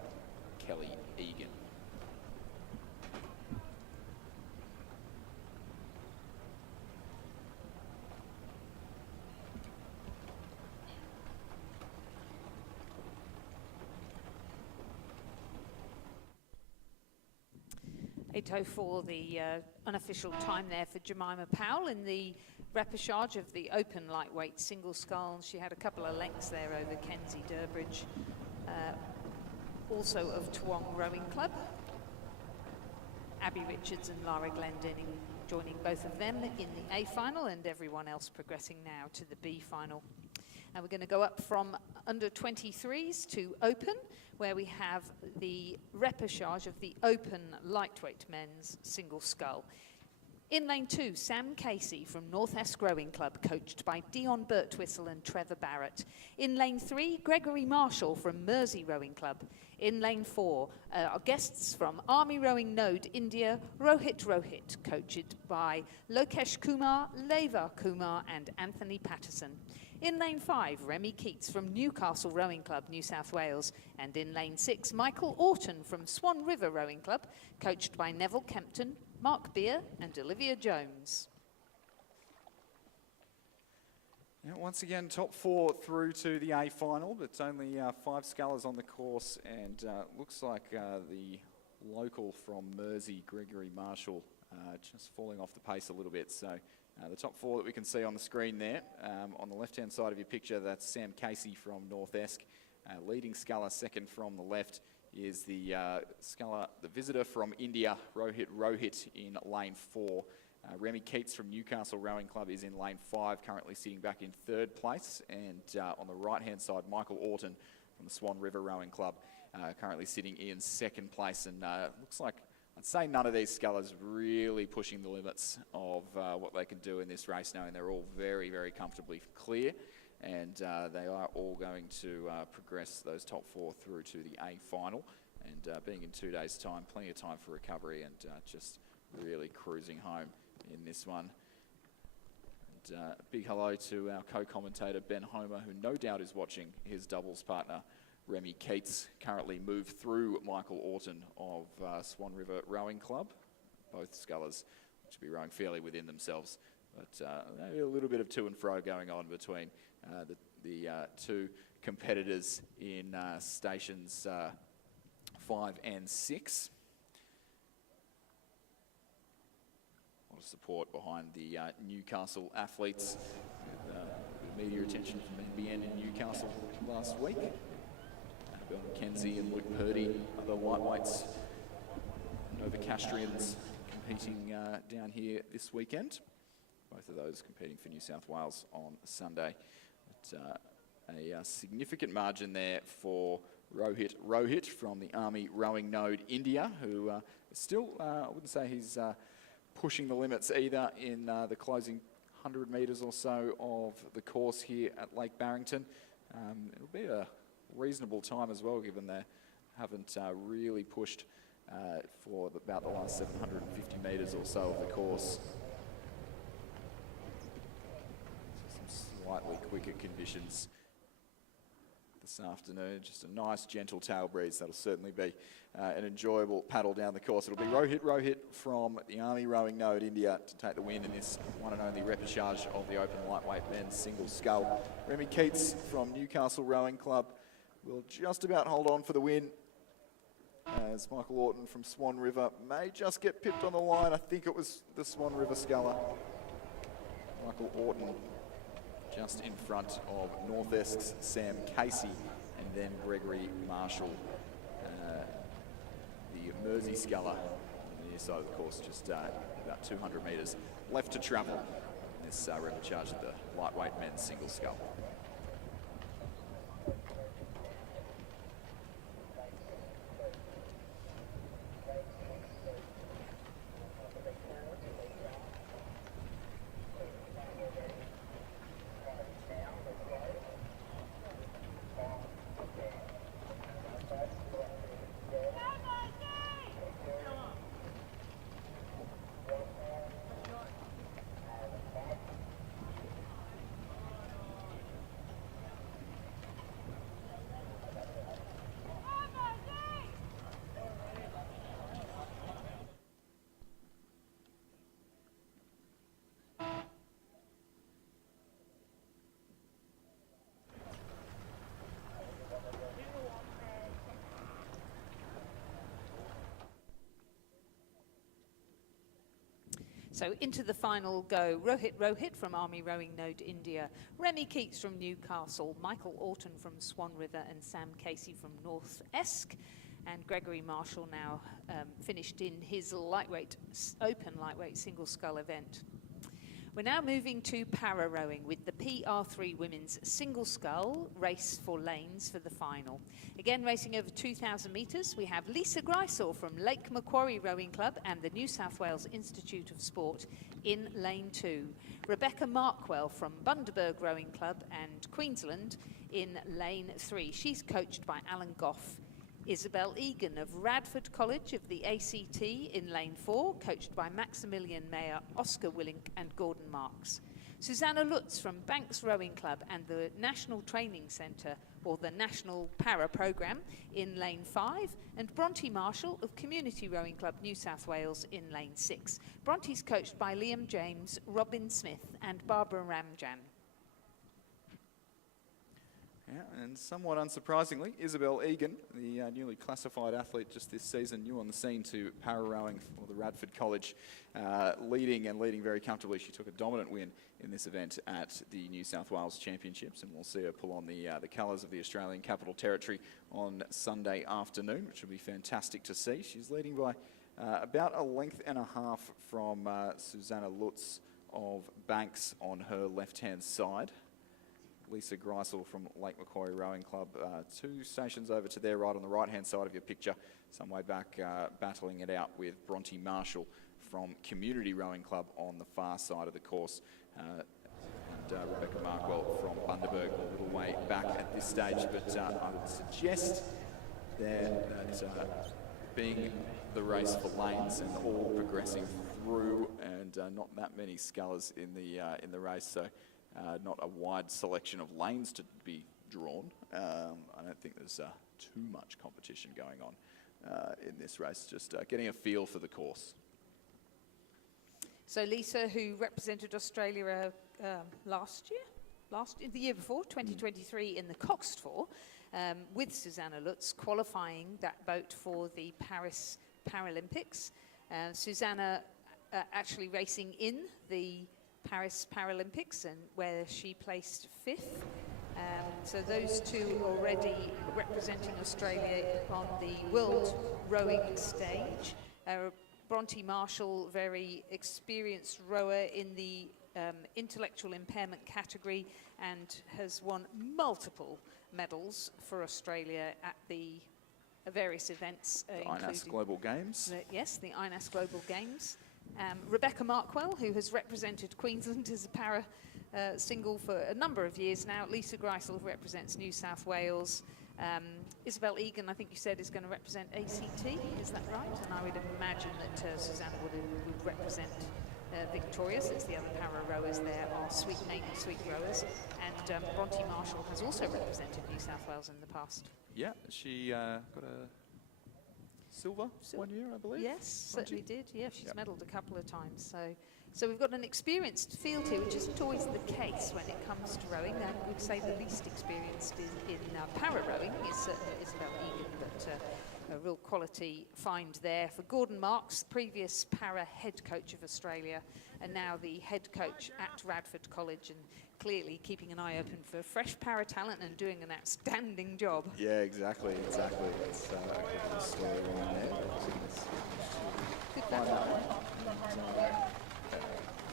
Kelly Egan. .804, the unofficial time there for Jemima Powell in the repechage of the open lightweight single scull. She had a couple of lengths there over Kenzie Durbridge, also of Toowong Rowing Club. Abby Richards and Lara Glendenning joining both of them in the A final, and everyone else progressing now to the B final. And we're going to go up from under 23s to open, where we have the repechage of the open lightweight men's single scull. In lane 2, Sam Casey from North Esk Rowing Club, coached by Dion Birtwistle and Trevor Barrett. In lane 3, Gregory Marshall from Mersey Rowing Club. In lane 4, our guests from Army Rowing Node, India, Rohit, coached by Lokesh Kumar, Leva Kumar and Anthony Patterson. In lane 5, Remy Keats from Newcastle Rowing Club, New South Wales. And in lane 6, Michael Orton from Swan River Rowing Club, coached by Neville Kempton, Mark Beer and Olivia Jones. Yeah, once again, top 4 through to the A final, but it's only 5 scullers on the course, and looks like the local from Mersey, Gregory Marshall, just falling off the pace a little bit. So the top 4 that we can see on the screen there, on the left-hand side of your picture, that's Sam Casey from North Esk. Leading sculler second from the left is the sculler, the visitor from India, Rohit in lane 4. Remy Keats from Newcastle Rowing Club is in lane 5, currently sitting back in 3rd place. And on the right-hand side, Michael Orton from the Swan River Rowing Club, currently sitting in second place. And looks like, I'd say none of these scullers really pushing the limits of what they can do in this race, knowing they're all very, very comfortably clear. And they are all going to progress those top 4 through to the A final. And being in 2 days' time, plenty of time for recovery, and just really cruising home in this one. And a big hello to our co-commentator Ben Homer, who no doubt is watching his doubles partner Remy Keats currently move through Michael Orton of Swan River Rowing Club. Both scullers to be rowing fairly within themselves, but a little bit of to and fro going on between the two competitors in stations 5 and 6. A lot of support behind the Newcastle athletes. With, media attention from NBN in Newcastle last week. Bill McKenzie and Luke Purdy, other lightweights, Novocastrians competing down here this weekend. Both of those competing for New South Wales on Sunday. But a significant margin there for Rohit from the Army Rowing Node India, who still, I wouldn't say he's pushing the limits either in the closing 100 metres or so of the course here at Lake Barrington. It'll be a reasonable time as well, given they haven't really pushed for about the last 750 metres or so of the course. Some slightly quicker conditions this afternoon. Just a nice gentle tail breeze. That'll certainly be an enjoyable paddle down the course. It'll be Rohit from the Army Rowing Node India to take the win in this one and only repechage of the Open Lightweight Men's Single Scull. Remy Keats from Newcastle Rowing Club will just about hold on for the win, as Michael Orton from Swan River may just get pipped on the line. I think it was the Swan River sculler. Michael Orton just in front of North Esk's Sam Casey, and then Gregory Marshall, the Mersey sculler on the near side of the course. Just about 200 metres left to travel in this repechage of the lightweight men's single scull. So into the final go, Rohit from Army Rowing Node India, Remy Keats from Newcastle, Michael Orton from Swan River, and Sam Casey from North Esk. And Gregory Marshall now finished in his open lightweight single scull event. We're now moving to para rowing with the PR3 women's single scull race for lanes for the final. Again, racing over 2,000 metres, we have Lisa Greisaw from Lake Macquarie Rowing Club and the New South Wales Institute of Sport in lane 2. Rebecca Markwell from Bundaberg Rowing Club and Queensland in lane 3. She's coached by Alan Goff. Isabel Egan of Radford College of the ACT in lane 4, coached by Maximilian Mayer, Oscar Willink and Gordon Marks. Susanna Lutz from Banks Rowing Club and the National Training Centre, or the National Para Programme, in lane 5, and Bronte Marshall of Community Rowing Club New South Wales in lane 6. Bronte's coached by Liam James, Robin Smith and Barbara Ramjan. Yeah, and somewhat unsurprisingly, Isabel Egan, the newly classified athlete just this season, new on the scene to para rowing for the Radford College, leading very comfortably. She took a dominant win in this event at the New South Wales Championships, and we'll see her pull on the colours of the Australian Capital Territory on Sunday afternoon, which will be fantastic to see. She's leading by about a length and a half from Susanna Lutz of Banks on her left-hand side. Lisa Greisel from Lake Macquarie Rowing Club. 2 stations over to their right on the right-hand side of your picture, some way back battling it out with Bronte Marshall from Community Rowing Club on the far side of the course. And Rebecca Markwell from Bundaberg a little way back at this stage, but I would suggest there that being the race for lanes and all progressing through, and not that many scullers in the race, so not a wide selection of lanes to be drawn. I don't think there's too much competition going on in this race, just getting a feel for the course. So Lisa, who represented Australia the year before, 2023, in the coxed four, with Susanna Lutz qualifying that boat for the Paris Paralympics. Susanna actually racing in the Paris Paralympics, and where she placed 5th. So those two already representing Australia on the world rowing stage. Bronte Marshall, very experienced rower in the intellectual impairment category, and has won multiple medals for Australia at the various events. The INAS Global Games. Yes, the INAS Global Games. Rebecca Markwell, who has represented Queensland as a para single for a number of years now. Lisa Greisel, who represents New South Wales. Isabel Egan, I think you said, is going to represent ACT, is that right? And I would imagine that Susanna would represent Victoria, since the other para rowers there are mainly sweet rowers. And Bronte Marshall has also represented New South Wales in the past. Yeah, she got a silver one year, I believe. Yes, certainly did. Yeah, she's medalled a couple of times. So we've got an experienced field here, which isn't always the case when it comes to rowing. I would say the least experienced in para rowing is certainly Isabel Egan, but a real quality find there for Gordon Marks, previous para head coach of Australia, and now the head coach at Radford College, and clearly keeping an eye open for fresh para talent and doing an outstanding job. Yeah, exactly. It's a good story around there. Good Find battle. that one.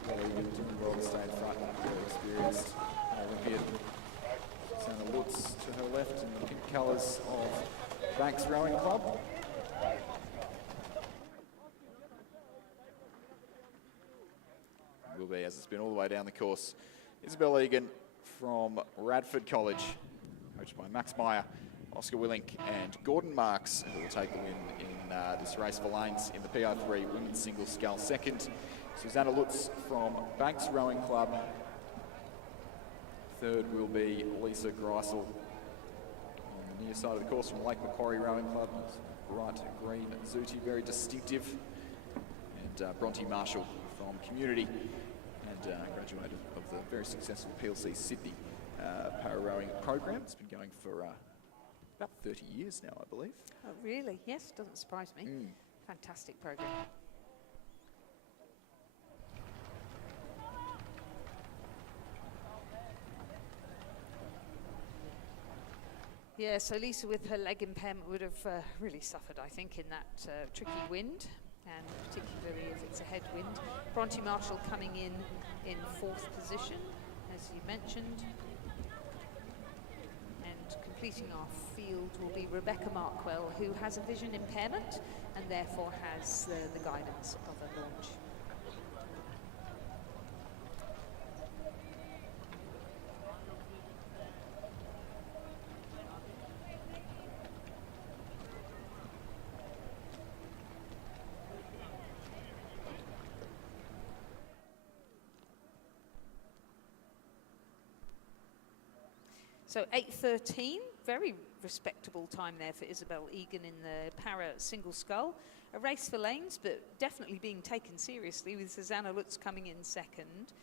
Doing well to stay in front, very experienced Olympian. Susanna Lutz to her left in the pink colours of Banks Rowing Club. Will be, as it's been all the way down the course, Isabel Egan from Radford College, coached by Max Meyer, Oscar Willink and Gordon Marks, who will take the win in this race for lanes in the PO3 women's single scull. Second, Susanna Lutz from Banks Rowing Club. Third will be Lisa Greisel on the near side of the course from Lake Macquarie Rowing Club. Bright green zooty, very distinctive. And Bronte Marshall from Community, and graduate of the very successful PLC Sydney para rowing program. It's been going for about 30 years now, I believe. Oh, really? Yes, doesn't surprise me. Fantastic program. Yeah, so Lisa with her leg impairment would have really suffered, I think, in that tricky wind, and particularly if it's a headwind. Bronte Marshall coming in 4th position, as you mentioned. And completing our field will be Rebecca Markwell, who has a vision impairment and therefore has the guidance of a launch. So 8:13, very respectable time there for Isabel Egan in the para single scull. A race for lanes, but definitely being taken seriously, with Susanna Lutz coming in 2nd.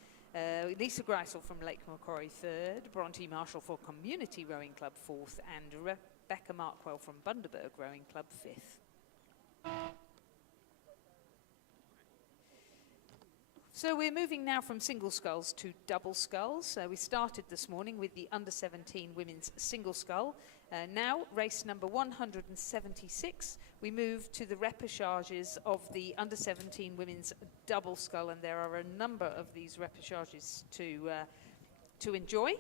Lisa Greisel from Lake Macquarie 3rd, Bronte Marshall for Community Rowing Club 4th, and Rebecca Markwell from Bundaberg Rowing Club 5th. So we're moving now from single sculls to double sculls. We started this morning with the under-17 women's single scull. Now, race number 176, we move to the repechages of the under-17 women's double scull, and there are a number of these repechages to enjoy.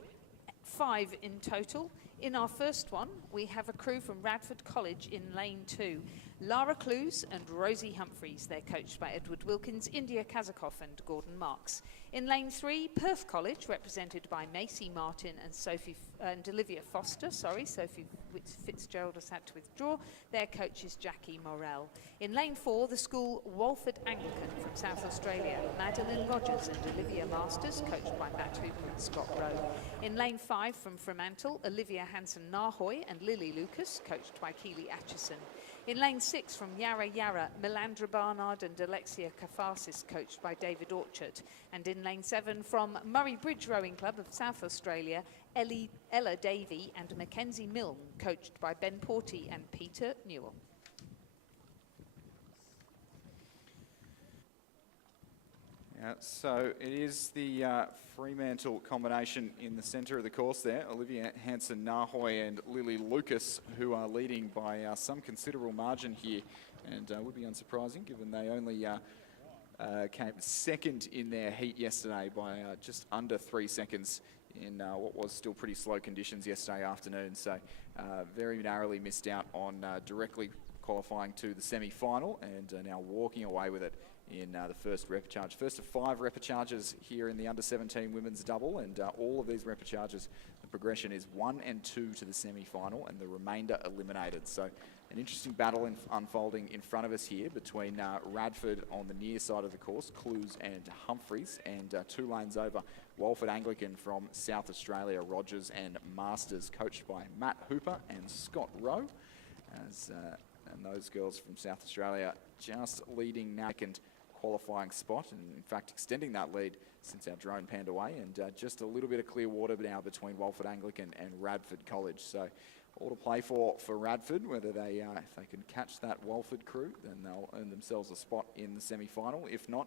5 in total. In our first one, we have a crew from Radford College in lane 2. Lara Clues and Rosie Humphreys. They're coached by Edward Wilkins, India Kazakoff and Gordon Marks. In lane 3, Perth College, represented by Macy Martin and Olivia Foster. Sophie Fitzgerald has had to withdraw. Their coach is Jackie Morell. In lane 4, the school Walford Anglican from South Australia. Madeline Rogers and Olivia Masters, coached by Matt Hooper and Scott Rowe. In lane 5, from Fremantle, Olivia Hansen-Nahoy and Lily Lucas, coached by Keely Atchison. In lane 6, from Yarra Yarra, Melandra Barnard and Alexia Kafarsis, coached by David Orchard. And in lane 7, from Murray Bridge Rowing Club of South Australia, Ella Davey and Mackenzie Milne, coached by Ben Porty and Peter Newell. Yeah, so it is the Fremantle combination in the centre of the course there. Olivia Hansen-Nahoy and Lily Lucas, who are leading by some considerable margin here, and would be unsurprising given they only came second in their heat yesterday by just under 3 seconds in what was still pretty slow conditions yesterday afternoon. So very narrowly missed out on directly qualifying to the semi-final, and now walking away with it in the first repechage. First of 5 repechages here in the under-17 women's double, and all of these repechages, the progression is 1 and 2 to the semi-final, and the remainder eliminated. So an interesting battle unfolding in front of us here between Radford on the near side of the course, Clues and Humphreys, and 2 lanes over, Walford Anglican from South Australia, Rogers and Masters, coached by Matt Hooper and Scott Rowe. And those girls from South Australia just leading now second qualifying spot, and in fact extending that lead since our drone panned away, and just a little bit of clear water now between Walford Anglican and Radford College. So all to play for Radford, whether they if they can catch that Walford crew, then they'll earn themselves a spot in the semi-final. If not,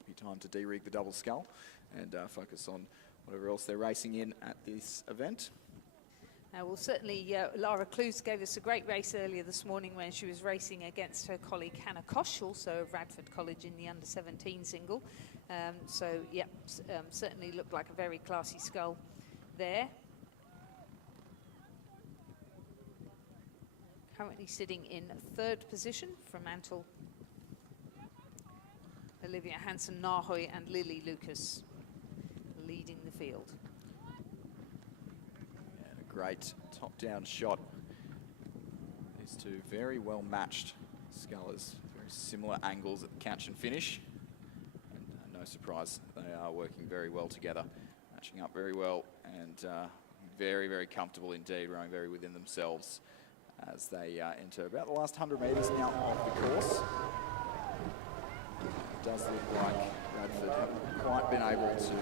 it'll be time to de-rig the double scull and focus on whatever else they're racing in at this event. Well, certainly Lara Clues gave us a great race earlier this morning when she was racing against her colleague Hannah Kosh, also of Radford College in the under-17 single. Certainly looked like a very classy scull there. Currently sitting in 3rd position, Fremantle, Olivia Hansen-Nahoy and Lily Lucas leading the field. Great top-down shot. These 2 very well matched scullers, very similar angles at the catch and finish. And no surprise, they are working very well together, matching up very well, and very, very comfortable indeed, rowing very within themselves as they enter about the last 100 metres now of the course. It does look like Radford haven't quite been able to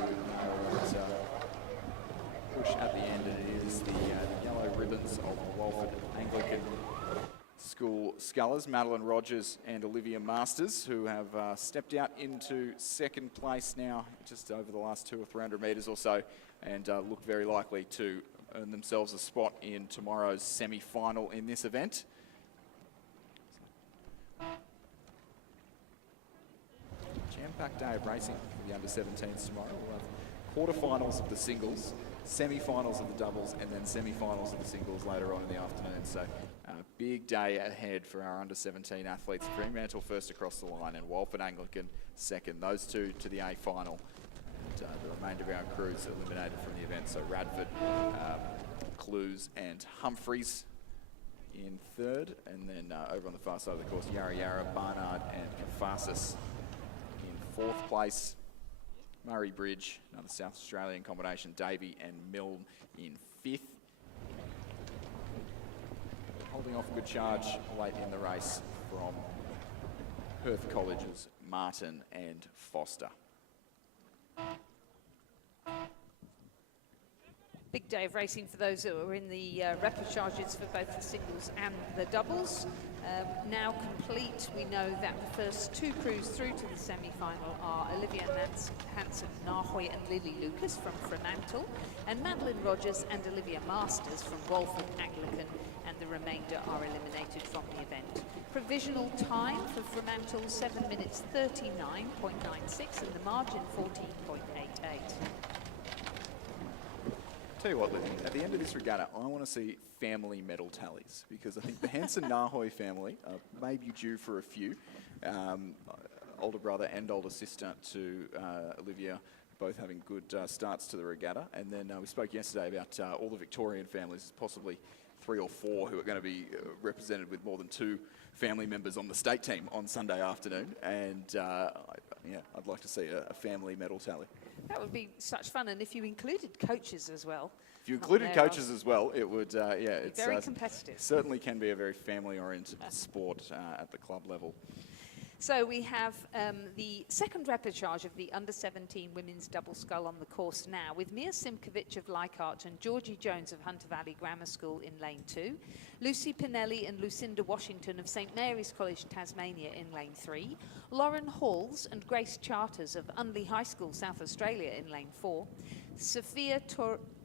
push at the end, and it is the yellow ribbons of Walford Anglican School scullers, Madeline Rogers and Olivia Masters, who have stepped out into 2nd place now just over the last 200 or 300 metres or so, and look very likely to earn themselves a spot in tomorrow's semi-final in this event. Jam-packed day of racing for the under-17s tomorrow. We'll have quarterfinals of the singles, semi-finals of the doubles, and then semi-finals of the singles later on in the afternoon. So big day ahead for our under-17 athletes. Fremantle first across the line and Walford Anglican second. Those 2 to the A final. And the remainder of our crews eliminated from the event. So Radford, Clues and Humphreys in 3rd. And then over on the far side of the course, Yarra Yarra, Barnard and Kafarsis in 4th place. Murray Bridge, another South Australian combination, Davey and Milne in 5th. Holding off a good charge late in the race from Perth College's Martin and Foster. Big day of racing for those who are in the repechages for both the singles and the doubles. Now complete, we know that the first 2 crews through to the semi-final are Olivia Hansen-Nahoy and Lily Lucas from Fremantle, and Madeline Rogers and Olivia Masters from Walford Anglican, and the remainder are eliminated from the event. Provisional time for Fremantle, 7 minutes 39.96, and the margin 14.88. tell you what, Lizzie, at the end of this regatta, I want to see family medal tallies because I think the Hansen-Nahoy family may be due for a few. Older brother and older sister to Olivia, both having good starts to the regatta. And then we spoke yesterday about all the Victorian families, possibly 3 or 4 who are going to be represented with more than 2 family members on the state team on Sunday afternoon. And I'd like to see a family medal tally. That would be such fun, and if you included coaches as well. If you included coaches as well, it would, it's very competitive. Certainly can be a very family-oriented sport at the club level. So we have the second repechage of the under-17 women's double scull on the course now, with Mia Simkovic of Leichhardt and Georgie Jones of Hunter Valley Grammar School in lane 2, Lucy Pinelli and Lucinda Washington of St Mary's College, Tasmania in lane 3, Lauren Halls and Grace Charters of Unley High School, South Australia in lane 4, Sophia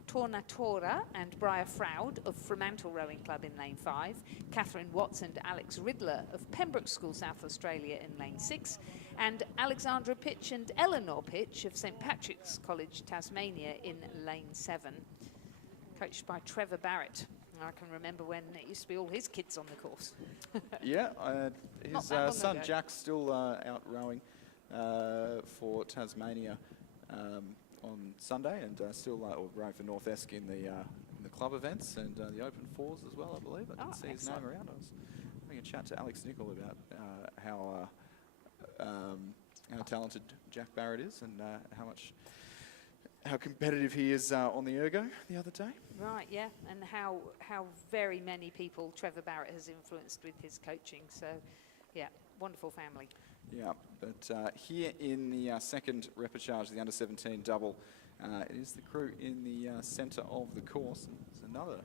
Tornatora and Briar Froud of Fremantle Rowing Club in lane 5, Catherine Watts and Alex Riddler of Pembroke School, South Australia in lane 6, and Alexandra Pitch and Eleanor Pitch of St Patrick's College, Tasmania in lane 7, coached by Trevor Barrett. I can remember when it used to be all his kids on the course. Yeah, his son ago. Jack's still out rowing for Tasmania on Sunday, and still rowing for North Esk in the club events and the Open Fours as well, I believe. I didn't see his name around. I was having a chat to Alex Nichol about how talented Jack Barrett is and how competitive he is on the ergo the other day. Right, yeah, and how very many people Trevor Barrett has influenced with his coaching. So, yeah, wonderful family. Yeah, but here in the second repechage, the under-17 double, it is the crew in the centre of the course. There's another.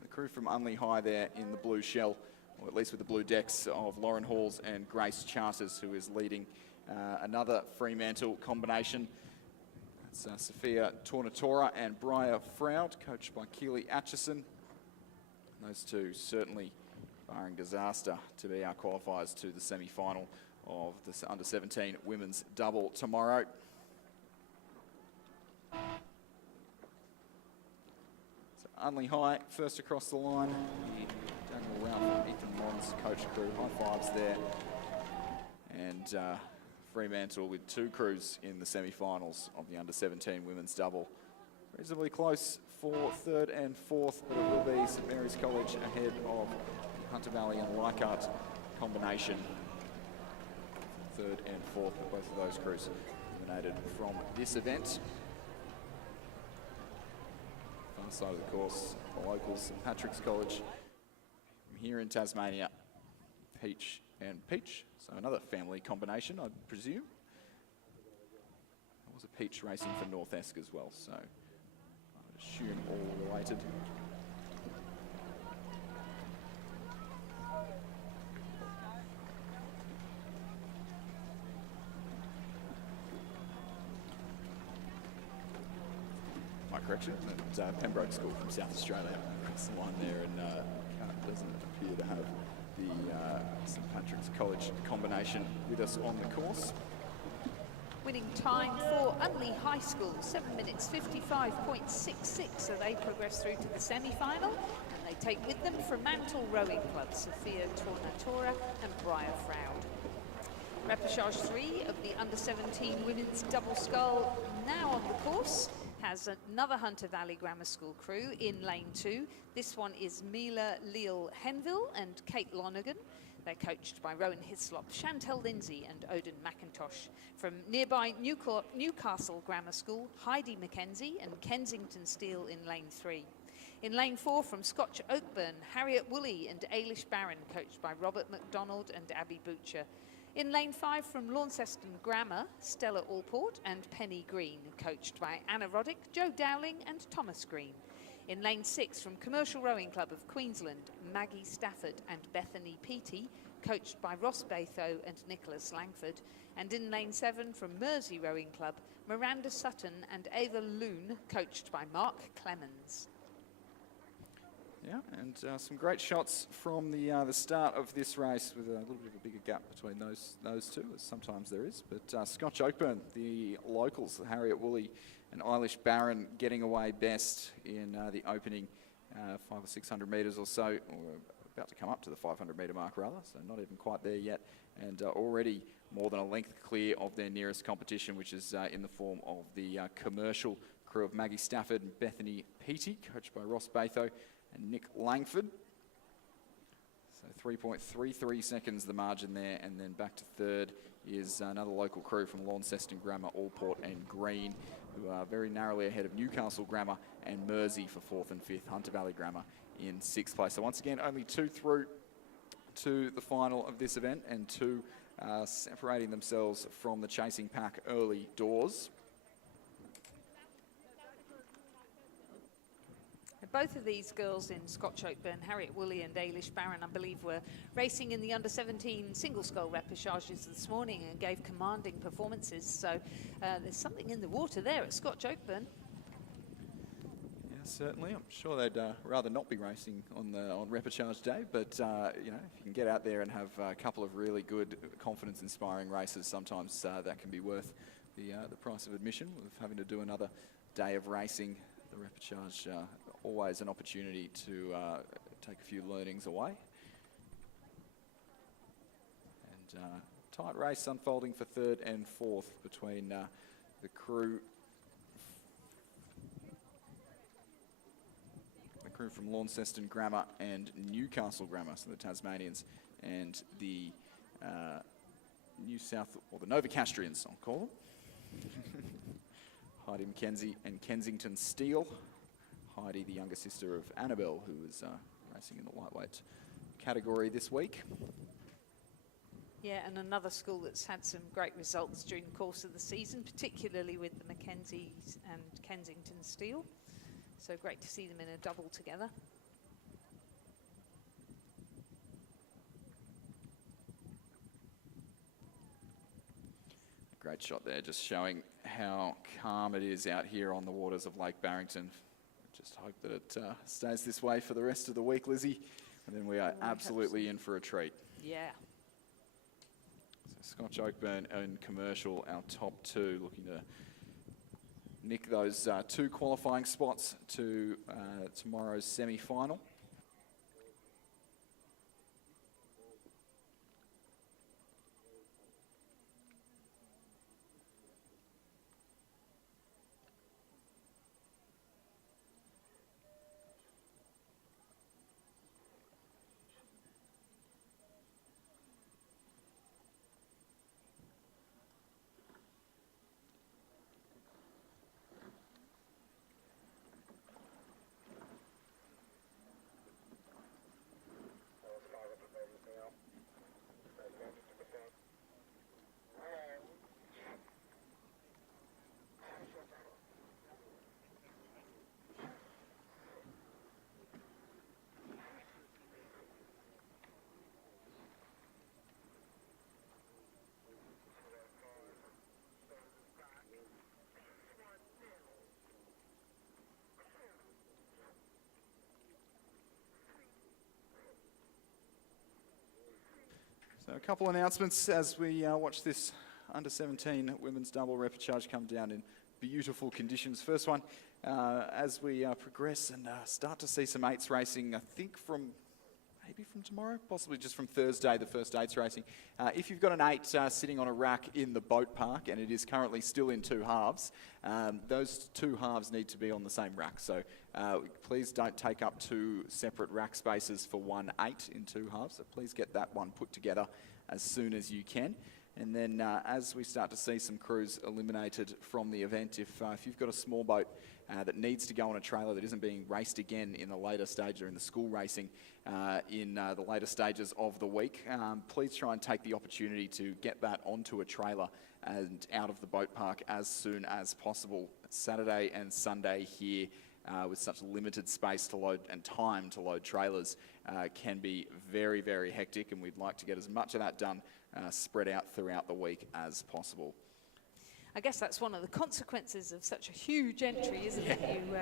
The crew from Unley High there in the blue shell, or at least with the blue decks of Lauren Halls and Grace Charters, who is leading another Fremantle combination. That's Sophia Tornatora and Briar Froud, coached by Keely Atchison. Those two certainly barring disaster to be our qualifiers to the semi-final of the under-17 women's double tomorrow. So Unley High first across the line. Daniel Ralph and Ethan Mons coach crew, high fives there. And Fremantle with 2 crews in the semi-finals of the under-17 women's double. Reasonably close for 3rd and 4th, but it will be St Mary's College ahead of Hunter Valley and Leichhardt combination. 3rd and 4th, but both of those crews eliminated from this event. Fun side of the course, the locals, St Patrick's College. From here in Tasmania, Peach and Peach, so another family combination, I presume. There was a Peach racing for North Esk as well, so I assume all related. My correction, at Pembroke School from South Australia across the line there, and doesn't appear to have the St Patrick's College combination with us on the course. Winning time for Unley High School, 7 minutes 55.66, so they progress through to the semi-final, and they take with them Fremantle Rowing Club, Sophia Tornatora and Briar Froud. Repechage 3 of the under-17 women's double scull now on the course has another Hunter Valley Grammar School crew in lane 2. This one is Mila Leal Henville and Kate Lonergan. They're coached by Rowan Hislop, Chantel Lindsay and Odin McIntosh. From nearby Newcastle Grammar School, Heidi McKenzie and Kensington Steele in lane 3. In lane 4 from Scotch Oakburn, Harriet Woolley and Ailish Barron, coached by Robert MacDonald and Abby Butcher. In lane 5 from Launceston Grammar, Stella Allport and Penny Green, coached by Anna Roddick, Joe Dowling and Thomas Green. In lane 6 from Commercial Rowing Club of Queensland, Maggie Stafford and Bethany Peaty, coached by Ross Batho and Nicholas Langford. And in lane 7 from Mersey Rowing Club, Miranda Sutton and Ava Loon, coached by Mark Clemens. Yeah, and some great shots from the start of this race with a little bit of a bigger gap between those two, as sometimes there is. But Scotch Oakburn, the locals, Harriet Woolley and Eilish Barron, getting away best in the opening 500 or 600 metres or so, or about to come up to the 500 metre mark rather, so not even quite there yet, and already more than a length clear of their nearest competition, which is in the form of the commercial crew of Maggie Stafford and Bethany Peaty, coached by Ross Batho and Nick Langford. So 3.33 seconds the margin there, and then back to third is another local crew from Launceston Grammar, Allport and Green, who are very narrowly ahead of Newcastle Grammar and Mersey for fourth and fifth, Hunter Valley Grammar in sixth place. So once again, only two through to the final of this event, and two separating themselves from the chasing pack early doors. Both of these girls in Scotch Oakburn, Harriet Woolley and Eilish Barron, I believe, were racing in the under-17 single scull repechages this morning and gave commanding performances. So there's something in the water there at Scotch Oakburn. Yeah, certainly. I'm sure they'd rather not be racing on repechage day, but you know, if you can get out there and have a couple of really good, confidence-inspiring races, sometimes that can be worth the price of admission, with having to do another day of racing. The repechage, always an opportunity to take a few learnings away. And tight race unfolding for third and fourth between the crew from Launceston Grammar and Newcastle Grammar, so the Tasmanians, and the the Novocastrians, I'll call them. Heidi McKenzie and Kensington Steele. Heidi, the younger sister of Annabelle, who was racing in the lightweight category this week. Yeah, and another school that's had some great results during the course of the season, particularly with the Mackenzies and Kensington Steele. So great to see them in a double together. Great shot there, just showing how calm it is out here on the waters of Lake Barrington. Just hope that it stays this way for the rest of the week, Lizzie, and then we are absolutely in for a treat. Yeah. So Scotch Oakburn and Commercial, our top two, looking to nick those two qualifying spots to tomorrow's semi-final. So a couple announcements as we watch this under-17 women's double repechage come down in beautiful conditions. First one, as we progress and start to see some eights racing, I think maybe from tomorrow, possibly just from Thursday, the first eights racing. If you've got an eight sitting on a rack in the boat park, and it is currently still in two halves, those two halves need to be on the same rack. So please don't take up two separate rack spaces for one eight in two halves. So please get that one put together as soon as you can. And then as we start to see some crews eliminated from the event, if you've got a small boat that needs to go on a trailer that isn't being raced again in the later stage or in the school racing in the later stages of the week, please try and take the opportunity to get that onto a trailer and out of the boat park as soon as possible. Saturday and Sunday here with such limited space to load and time to load trailers can be very, very hectic, and we'd like to get as much of that done spread out throughout the week as possible. I guess that's one of the consequences of such a huge entry, isn't it? You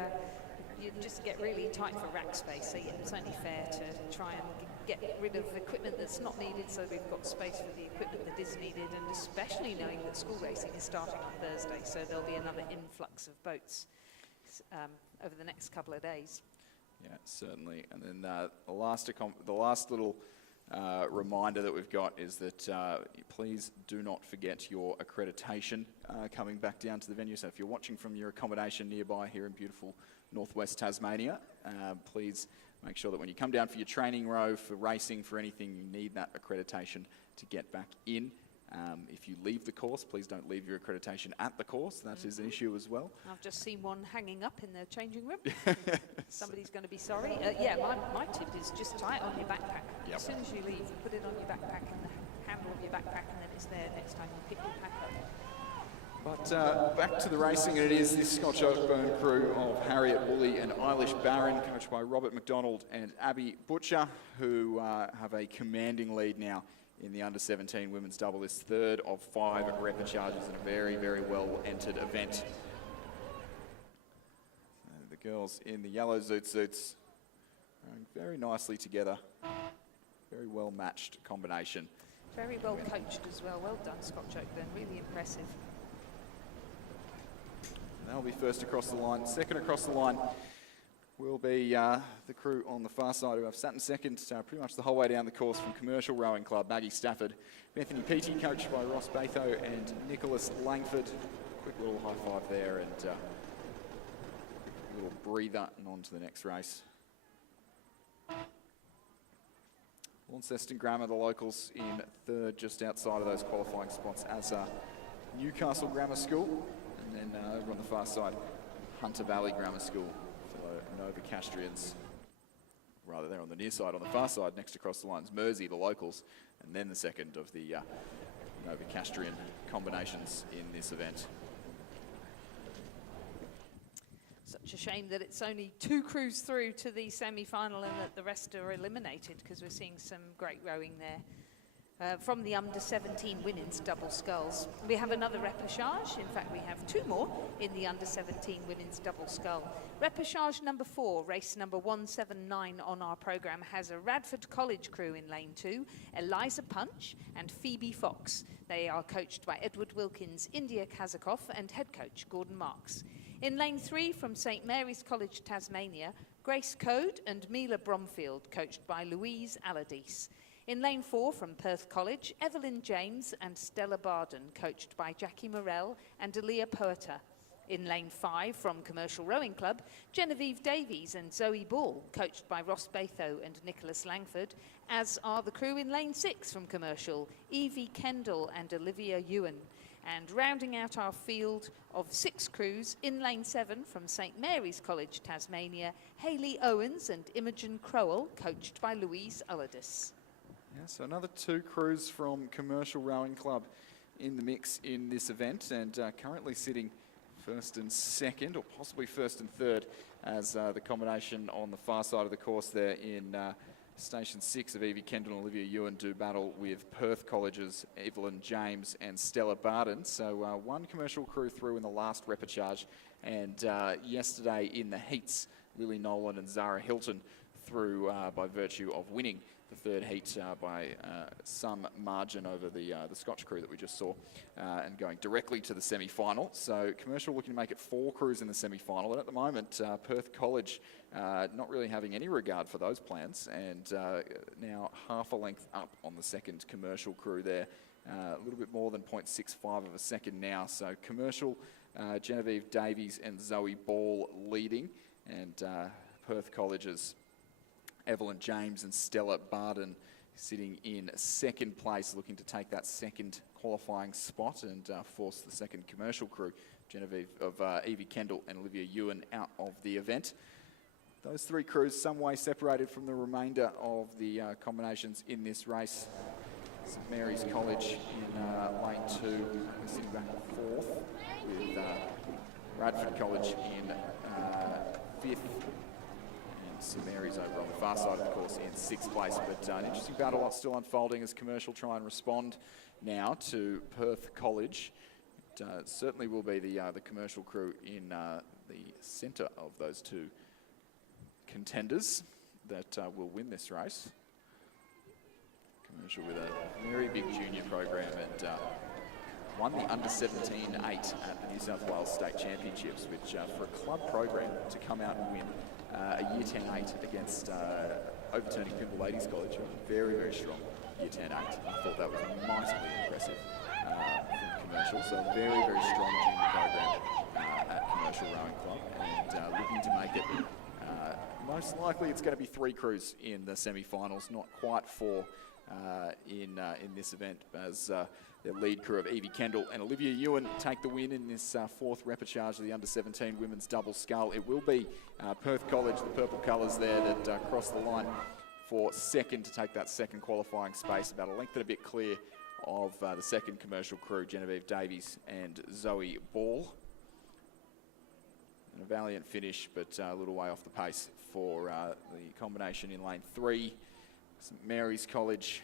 you just get really tight for rack space, so it's only fair to try and get rid of equipment that's not needed, so we've got space for the equipment that is needed, and especially knowing that school racing is starting on Thursday, so there'll be another influx of boats over the next couple of days. Yeah, certainly. And then the last little reminder that we've got is that please do not forget your accreditation coming back down to the venue. So if you're watching from your accommodation nearby here in beautiful northwest Tasmania, please make sure that when you come down for your training row, for racing, for anything, you need that accreditation to get back in. If you leave the course, please don't leave your accreditation at the course. That is an issue as well. I've just seen one hanging up in the changing room. Somebody's going to be sorry. Yeah, my tip is just tie it on your backpack. Yep. As soon as you leave, put it on your backpack and the handle of your backpack, and then it's there next time you pick your pack up. But back to the racing, and it is this Scotch Oakburn crew of Harriet Woolley and Eilish Barron, coached by Robert McDonald and Abby Butcher, who have a commanding lead now in the under-17 women's double, this third of 5 repechages in a very, very well-entered event. And the girls in the yellow zoot suits going very nicely together. Very well-matched combination. Very well coached as well. Well done, Scotch Oakburn. Really impressive. And they'll be first across the line. Second across the line will be the crew on the far side who have sat in second pretty much the whole way down the course from Commercial Rowing Club, Maggie Stafford. Bethany Peaty, coached by Ross Batho and Nicholas Langford. Quick little high five there and a little breather and on to the next race. Launceston Grammar, the locals, in third, just outside of those qualifying spots, as Newcastle Grammar School. And then over on the far side, Hunter Valley Grammar School. Nova Castrians, rather they're on the near side, on the far side, next across the lines, Mersey, the locals, and then the second of the Nova Castrian combinations in this event. Such a shame that it's only 2 crews through to the semi-final and that the rest are eliminated, because we're seeing some great rowing there. From the under-17 women's double sculls. We have another repechage. In fact, we have 2 more in the under-17 women's double scull. Repechage number 4, race number 179 on our programme, has a Radford College crew in lane 2, Eliza Punch and Phoebe Fox. They are coached by Edward Wilkins, India Kazakoff and head coach Gordon Marks. In lane 3 from St Mary's College, Tasmania, Grace Code and Mila Bromfield, coached by Louise Allardyce. In lane 4 from Perth College, Evelyn James and Stella Barden, coached by Jackie Morell and Aaliyah Poeta. In lane 5 from Commercial Rowing Club, Genevieve Davies and Zoe Ball, coached by Ross Batho and Nicholas Langford, as are the crew in lane 6 from Commercial, Evie Kendall and Olivia Ewan. And rounding out our field of 6 crews, in lane 7 from St Mary's College, Tasmania, Hayley Owens and Imogen Crowell, coached by Louise Allardyce. Yeah, so another 2 crews from Commercial Rowing Club in the mix in this event, and currently sitting first and second, or possibly first and third, as the combination on the far side of the course there in Station 6 of Evie Kendall and Olivia Ewan do battle with Perth College's Evelyn James and Stella Barden. So 1 commercial crew through in the last repechage, and yesterday in the heats, Lily Nolan and Zara Hilton through by virtue of winning the third heat by some margin over the Scotch crew that we just saw, and going directly to the semi-final. So Commercial looking to make it 4 crews in the semi-final, and at the moment Perth College not really having any regard for those plans, and now half a length up on the second Commercial crew there, a little bit more than 0.65 of a second now. So Commercial, Genevieve Davies and Zoe Ball leading, and Perth College's Evelyn James and Stella Barden sitting in second place, looking to take that second qualifying spot and force the second commercial crew, Genevieve of Evie Kendall and Olivia Ewan, out of the event. Those 3 crews some way separated from the remainder of the combinations in this race. St Mary's College in lane 2, we're sitting back 4th, with Radford College in 5th. St Mary's over on the far side of the course in 6th place, but an interesting battle still unfolding as Commercial try and respond now to Perth College. It certainly will be the Commercial crew in the centre of those 2 contenders that will win this race. Commercial with a very big junior program and won the under-17 8 at the New South Wales State Championships, which for a club program to come out and win a Year 10 8 against overturning Pymble Ladies College, a very, very strong Year 10 8. I thought that was mightily impressive from Commercial. So a very, very strong junior program at Commercial Rowing Club, and looking to make it. Most likely it's going to be 3 crews in the semi-finals, not quite 4 in this event, as their lead crew of Evie Kendall and Olivia Ewan take the win in this 4th repechage of the under-17 women's double scull. It will be Perth College, the purple colours there, that cross the line for second to take that second qualifying space, about a length and a bit clear of the second commercial crew, Genevieve Davies and Zoe Ball. And a valiant finish, but a little way off the pace for the combination in lane 3. St Mary's College,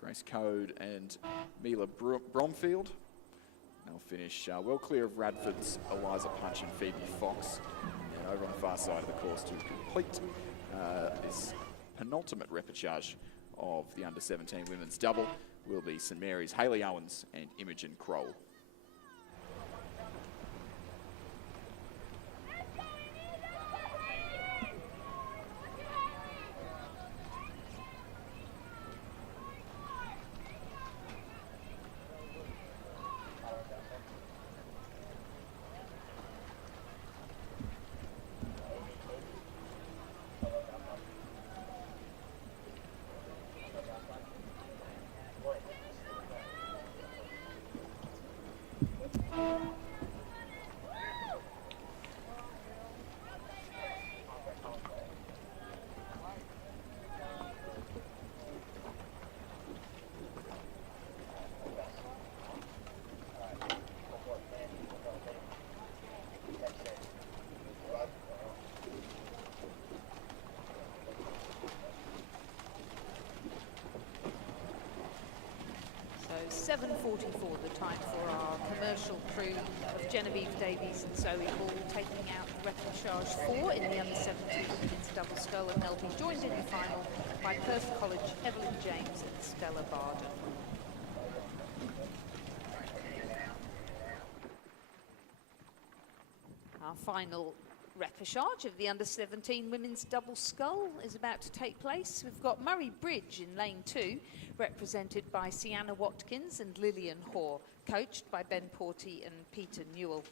Grace Code and Mila Bromfield. They'll finish well clear of Radford's Eliza Punch and Phoebe Fox. And over on the far side of the course to complete this penultimate repechage of the under-17 women's double will be St Mary's Hayley Owens and Imogen Kroll. So 7:44 the time for our commercial crew of Genevieve Davies and Zoe Ball taking out repechage 4 in the under-17 women's double scull, and they'll be joined in the final by Perth College, Evelyn James and Stella Barden. Our final repechage of the under-17 women's double scull is about to take place. We've got Murray Bridge in lane 2, represented by Sienna Watkins and Lillian Hoare, coached by Ben Porty and Peter Newell.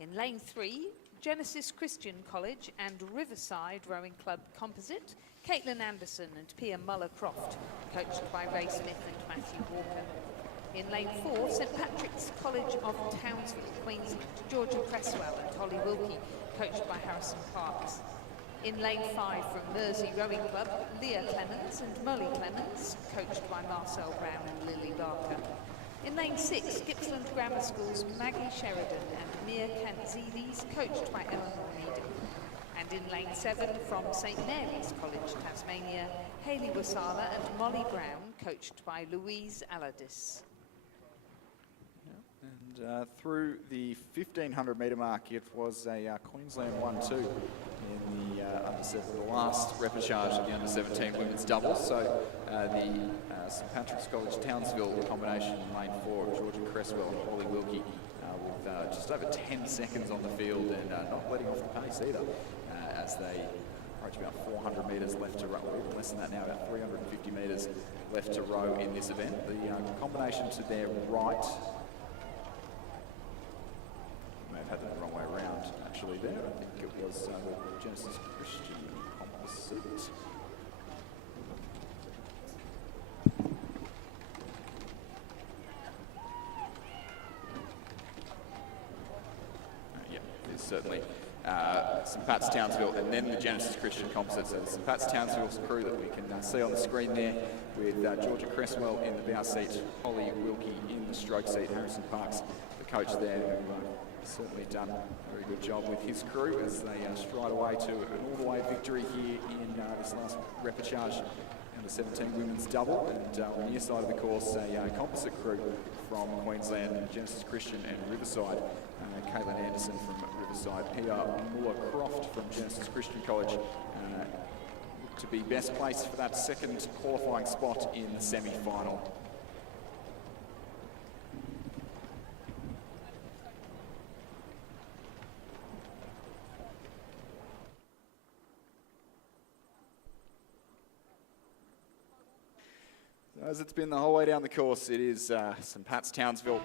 In lane 3, Genesis Christian College and Riverside Rowing Club Composite, Caitlin Anderson and Pia Muller-Croft, coached by Ray Smith and Matthew Walker. In lane 4, St Patrick's College of Townsville, Queensland, Georgia Cresswell and Holly Wilkie, coached by Harrison Parks. In lane 5 from Mersey Rowing Club, Leah Clemens and Molly Clemens, coached by Marcel Brown and Lily Barker. In lane 6, Gippsland Grammar School's Maggie Sheridan and Mia Kanzides, coached by Eleanor Needham. And in lane 7 from St Mary's College, Tasmania, Hayley Wasala and Molly Brown, coached by Louise Aladis. And through the 1500 metre mark, it was a Queensland 1-2 in the last repechage of the under-17 women's double. So the St Patrick's College Townsville combination in lane 4 of Georgia Cresswell and Holly Wilkie with just over 10 seconds on the field and not letting off the pace either as they approach about 400 metres left to row, even less than that now, about 350 metres left to row in this event. The combination to their right, may have had that the wrong way around actually there. I think it was the Genesis Christian Composite. Yeah, there's certainly St Pat's Townsville and then the Genesis Christian Composite. So the St Pat's Townsville's crew that we can see on the screen there with Georgia Cresswell in the bow seat, Holly Wilkie in the stroke seat, Harrison Parks, the coach there, who certainly done a very good job with his crew as they stride away to an all-the-way victory here in this last repechage and the 17 women's double. And on the near side of the course, a composite crew from Queensland, Genesis Christian and Riverside, Caitlin Anderson from Riverside, Pia Muller-Croft from Genesis Christian College, look to be best placed for that second qualifying spot in the semi-final. As it's been the whole way down the course, it is St Pat's Townsville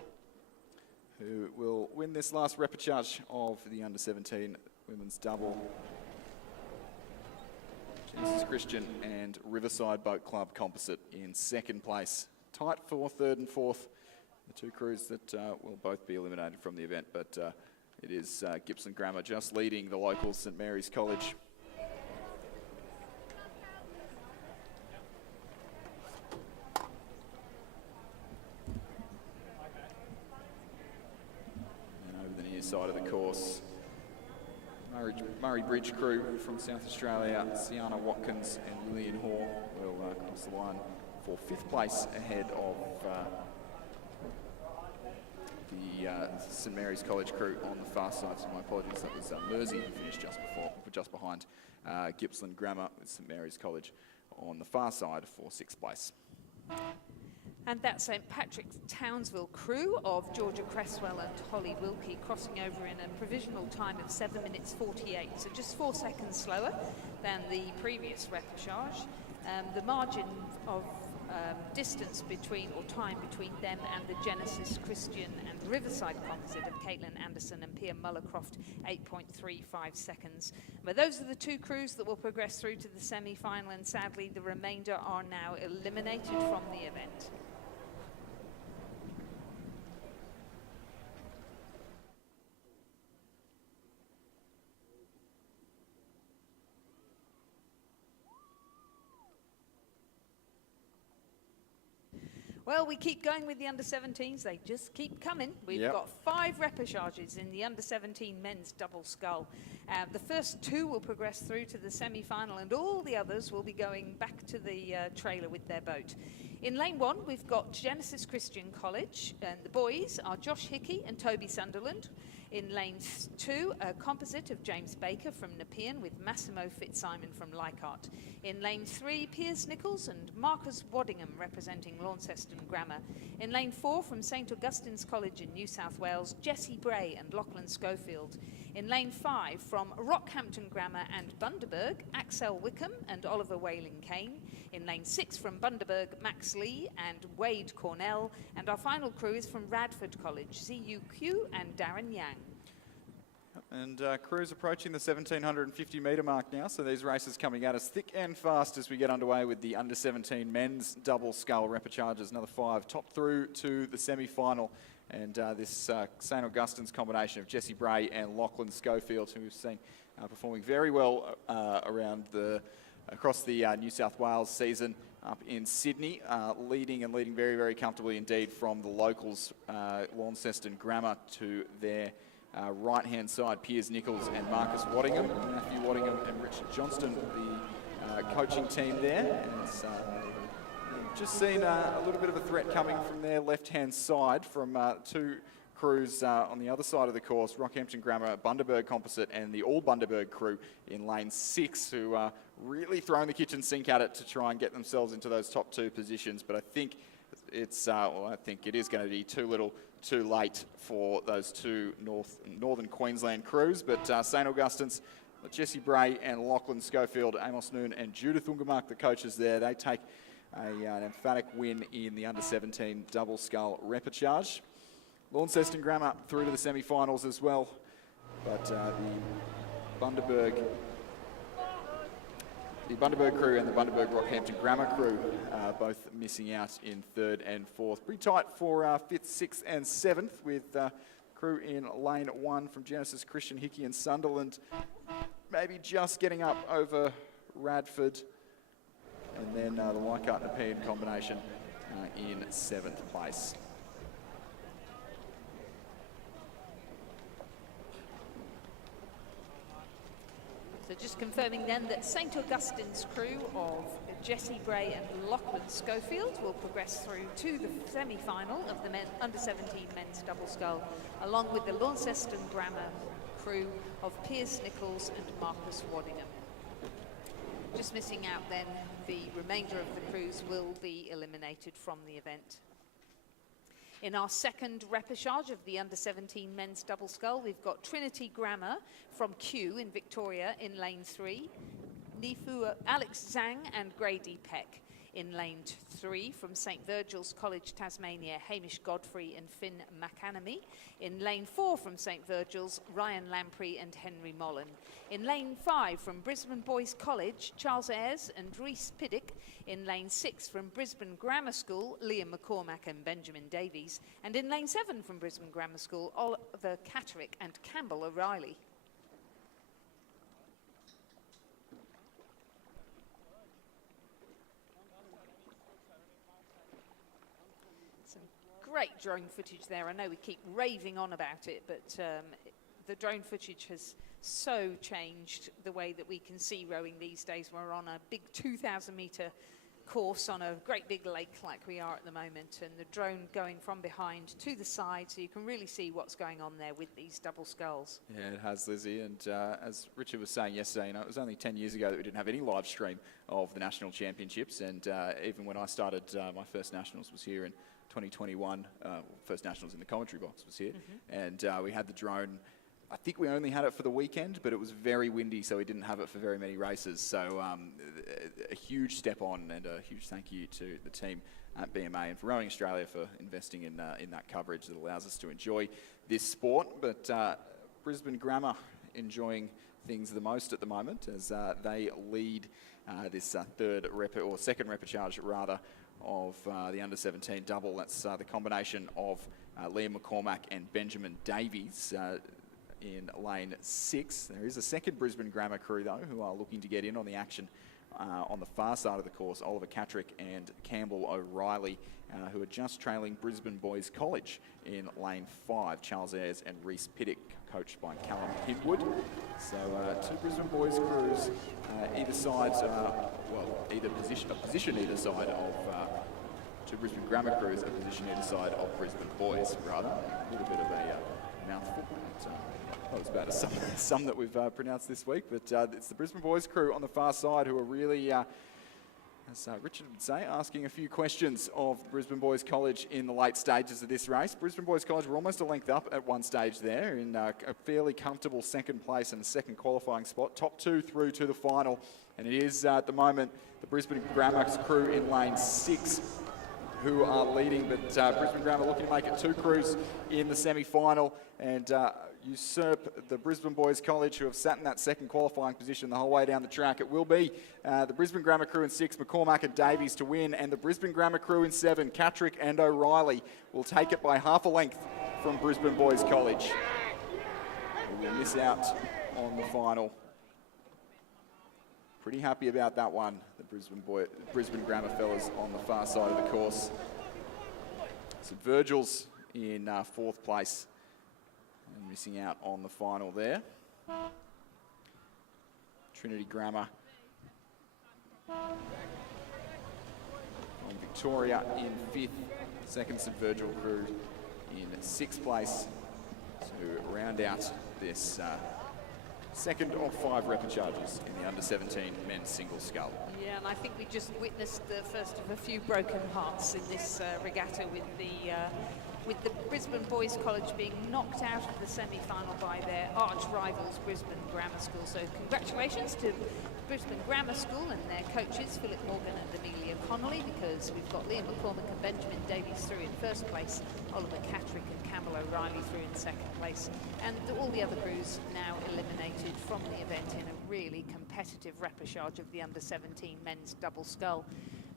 who will win this last repechage of the under-17 women's double. Genesis Christian and Riverside Boat Club composite in second place. Tight for third and fourth, the two crews that will both be eliminated from the event, but it is Gippsland Grammar just leading the local St Mary's College. Side of the course, Murray Bridge crew from South Australia, Sienna Watkins and Lillian Hoare will cross the line for fifth place ahead of the St Mary's College crew on the far side. So my apologies, that was Mersey who finished just behind Gippsland Grammar with St Mary's College on the far side for sixth place. And that St Patrick's Townsville crew of Georgia Cresswell and Holly Wilkie crossing over in a provisional time of 7 minutes 48, so just 4 seconds slower than the previous repechage. The margin of distance between, or time between them and the Genesis Christian and Riverside composite of Caitlin Anderson and Pia Muller-Croft, 8.35 seconds. But those are the two crews that will progress through to the semi-final, and sadly the remainder are now eliminated from the event. Well, we keep going with the under-17s. They just keep coming. We've got 5 repechages in the under-17 men's double scull. The first 2 will progress through to the semi-final, and all the others will be going back to the trailer with their boat. In lane 1, we've got Genesis Christian College, and the boys are Josh Hickey and Toby Sunderland. In lane 2, a composite of James Baker from Nepean with Massimo Fitzsimon from Leichhardt. In lane 3, Piers Nichols and Marcus Waddingham representing Launceston Grammar. In lane 4, from St Augustine's College in New South Wales, Jessie Bray and Lachlan Schofield. In lane 5, from Rockhampton Grammar and Bundaberg, Axel Wickham and Oliver Whaling-Kane. In lane 6, from Bundaberg, Max Lee and Wade Cornell. And our final crew is from Radford College, Ziyu Q and Darren Yang. And crews approaching the 1750 metre mark now, so these races coming at us thick and fast as we get underway with the under-17 men's double scull repechages. Another 5 top through to the semi-final, and this St Augustine's combination of Jessie Bray and Lachlan Schofield, who we've seen performing very well across the New South Wales season up in Sydney, leading very, very comfortably indeed from the locals, Launceston Grammar, to their right-hand side, Piers Nichols and Marcus Waddingham, Matthew Waddingham and Richard Johnston, the coaching team there. And it's just seen a little bit of a threat coming from their left-hand side from 2 crews on the other side of the course, Rockhampton Grammar, Bundaberg Composite, and the All Bundaberg crew in lane 6, who are really throwing the kitchen sink at it to try and get themselves into those top 2 positions. But I think I think it is going to be too little, too late for those 2 northern Queensland crews. But St Augustine's, Jessie Bray and Lachlan Schofield, Amos Noon and Judith Ungermark, the coaches there, they take an emphatic win in the under-17 double scull repechage. Launceston Grammar through to the semi-finals as well, but the Bundaberg crew and the Bundaberg Rockhampton Grammar crew both missing out in 3rd and 4th. Pretty tight for 5th, 6th and 7th, with crew in lane 1 from Genesis Christian, Hickey and Sunderland maybe just getting up over Radford, and then the Leichhardt and Nepean combination in 7th place. So just confirming then that St Augustine's crew of Jessie Bray and Lachlan Schofield will progress through to the semi-final of the under-17 men's double scull, along with the Launceston Grammar crew of Piers Nichols and Marcus Waddingham. Just missing out then, the remainder of the crews will be eliminated from the event. In our second repechage of the under-17 men's double scull, we've got Trinity Grammar from Kew in Victoria in lane 3, Nifu Alex Zhang and Grady Peck in lane 3 from St Virgil's College, Tasmania, Hamish Godfrey and Finn McAnamy. In lane 4 from St Virgil's, Ryan Lamprey and Henry Mollen. In lane 5 from Brisbane Boys College, Charles Ayres and Rhys Piddick. In lane 6 from Brisbane Grammar School, Liam McCormack and Benjamin Davies. And in lane 7 from Brisbane Grammar School, Oliver Catterick and Campbell O'Reilly. Great drone footage there. I know we keep raving on about it, but the drone footage has so changed the way that we can see rowing these days. We're on a big 2,000 metre course on a great big lake like we are at the moment, and the drone going from behind to the side, so you can really see what's going on there with these double sculls. Yeah, it has, Lizzie, and as Richard was saying yesterday, it was only 10 years ago that we didn't have any live stream of the national championships, and even when I started, my first nationals was here in 2021, first nationals in the commentary box was here, and we had the drone. I think we only had it for the weekend, but it was very windy, so we didn't have it for very many races. So a huge step on, and a huge thank you to the team at BMA and for Rowing Australia for investing in that coverage that allows us to enjoy this sport. But Brisbane Grammar enjoying things the most at the moment as they lead this second repechage rather of the under-17 double. That's the combination of Liam McCormack and Benjamin Davies in lane 6. There is a second Brisbane Grammar crew though who are looking to get in on the action on the far side of the course. Oliver Catterick and Campbell O'Reilly who are just trailing Brisbane Boys College in lane 5. Charles Ayres and Rhys Piddick, coached by Callum Pitwood. So two Brisbane Boys crews either side, a position either side of two Brisbane Grammar crews, a position either side of Brisbane Boys, rather. A little bit of a mouthful. That was about some that we've pronounced this week, but it's the Brisbane Boys crew on the far side who are really, as Richard would say, asking a few questions of Brisbane Boys College in the late stages of this race. Brisbane Boys College were almost a length up at one stage there in a fairly comfortable second place and a second qualifying spot. Top two through to the final, and it is at the moment the Brisbane Grammar crew in lane 6 who are leading, but Brisbane Grammar looking to make it two crews in the semi-final and usurp the Brisbane Boys College, who have sat in that second qualifying position the whole way down the track. It will be the Brisbane Grammar crew in 6, McCormack and Davies to win, and the Brisbane Grammar crew in 7, Catterick and O'Reilly, will take it by half a length from Brisbane Boys College. We will miss out on the final. Pretty happy about that one, the Brisbane Grammar fellas on the far side of the course. St Virgil's in 4th place. And missing out on the final there. Trinity Grammar from Victoria in 5th. Second St Virgil crew in 6th place to round out this second of 5 repechages in the under-17 men's single scull. Yeah, and I think we just witnessed the first of a few broken hearts in this regatta with the Brisbane Boys College being knocked out of the semi-final by their arch rivals, Brisbane Grammar School. So congratulations to Brisbane Grammar School and their coaches, Philip Morgan and Amelia Connolly, because we've got Liam McCormack and Benjamin Davies through in 1st place, Oliver Catterick and Campbell O'Reilly through in 2nd place, and all the other crews now eliminated from the event in a really competitive repechage of the under-17 men's double scull.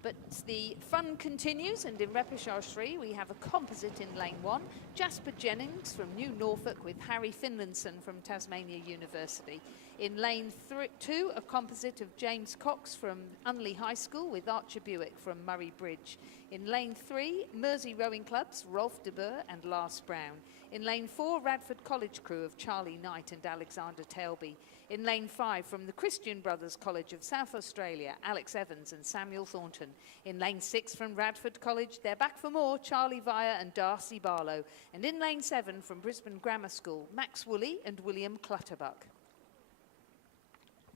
But the fun continues, and in repechage 3 we have a composite in lane 1, Jasper Jennings from New Norfolk with Harry Finlayson from Tasmania University. In lane 2, a composite of James Cox from Unley High School with Archer Buick from Murray Bridge. In lane 3, Mersey Rowing Club's Rolf de Boer and Lars Brown. In lane 4, Radford College crew of Charlie Knight and Alexander Tailby. In lane 5, from the Christian Brothers College of South Australia, Alex Evans and Samuel Thornton. In lane 6, from Radford College, they're back for more, Charlie Vire and Darcy Barlow. And in lane 7, from Brisbane Grammar School, Max Woolley and William Clutterbuck.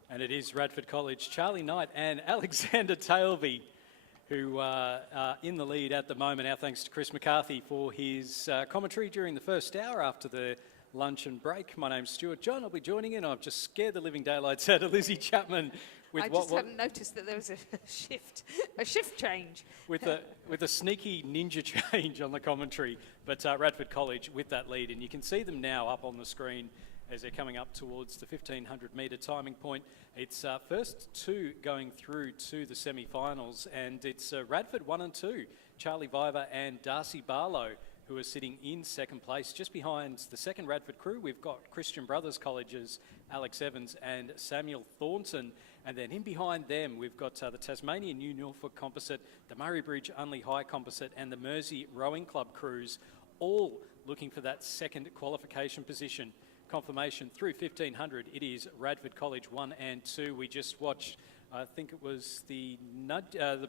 And it is Radford College, Charlie Knight and Alexander Tailby, who are in the lead at the moment. Our thanks to Chris McCarthy for his commentary during the first hour after the lunch and break. My name's Stuart John. I'll be joining in. I've just scared the living daylights out of Lizzie Chapman with I just hadn't noticed that there was a shift change. with a sneaky ninja change on the commentary. But Radford College with that lead, and you can see them now up on the screen as they're coming up towards the 1500 metre timing point. It's first two going through to the semi-finals, and it's Radford 1 and 2, Charlie Viver and Darcy Barlow, who are sitting in second place. Just behind the second Radford crew, we've got Christian Brothers College's Alex Evans and Samuel Thornton. And then in behind them, we've got the Tasmanian New Norfolk Composite, the Murray Bridge Unley High Composite, and the Mersey Rowing Club crews, all looking for that second qualification position. Confirmation through 1500, it is Radford College 1 and 2. We just watched, I think it was the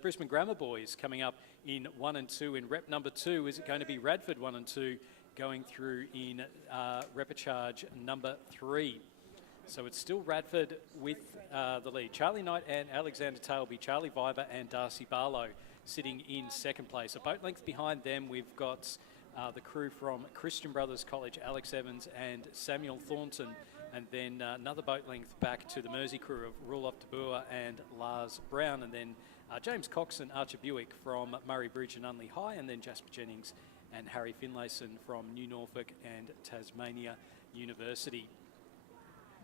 Brisbane Grammar boys coming up in 1 and 2 in rep number 2. Is it going to be Radford 1 and 2 going through in repechage number 3? So it's still Radford with the lead. Charlie Knight and Alexander Tailby, Charlie Viver and Darcy Barlow sitting in second place. A boat length behind them, we've got the crew from Christian Brothers College, Alex Evans and Samuel Thornton, and then another boat length back to the Mersey crew of Roloff de Boer and Lars Brown, and then James Cox and Archer Buick from Murray Bridge and Unley High, and then Jasper Jennings and Harry Finlayson from New Norfolk and Tasmania University.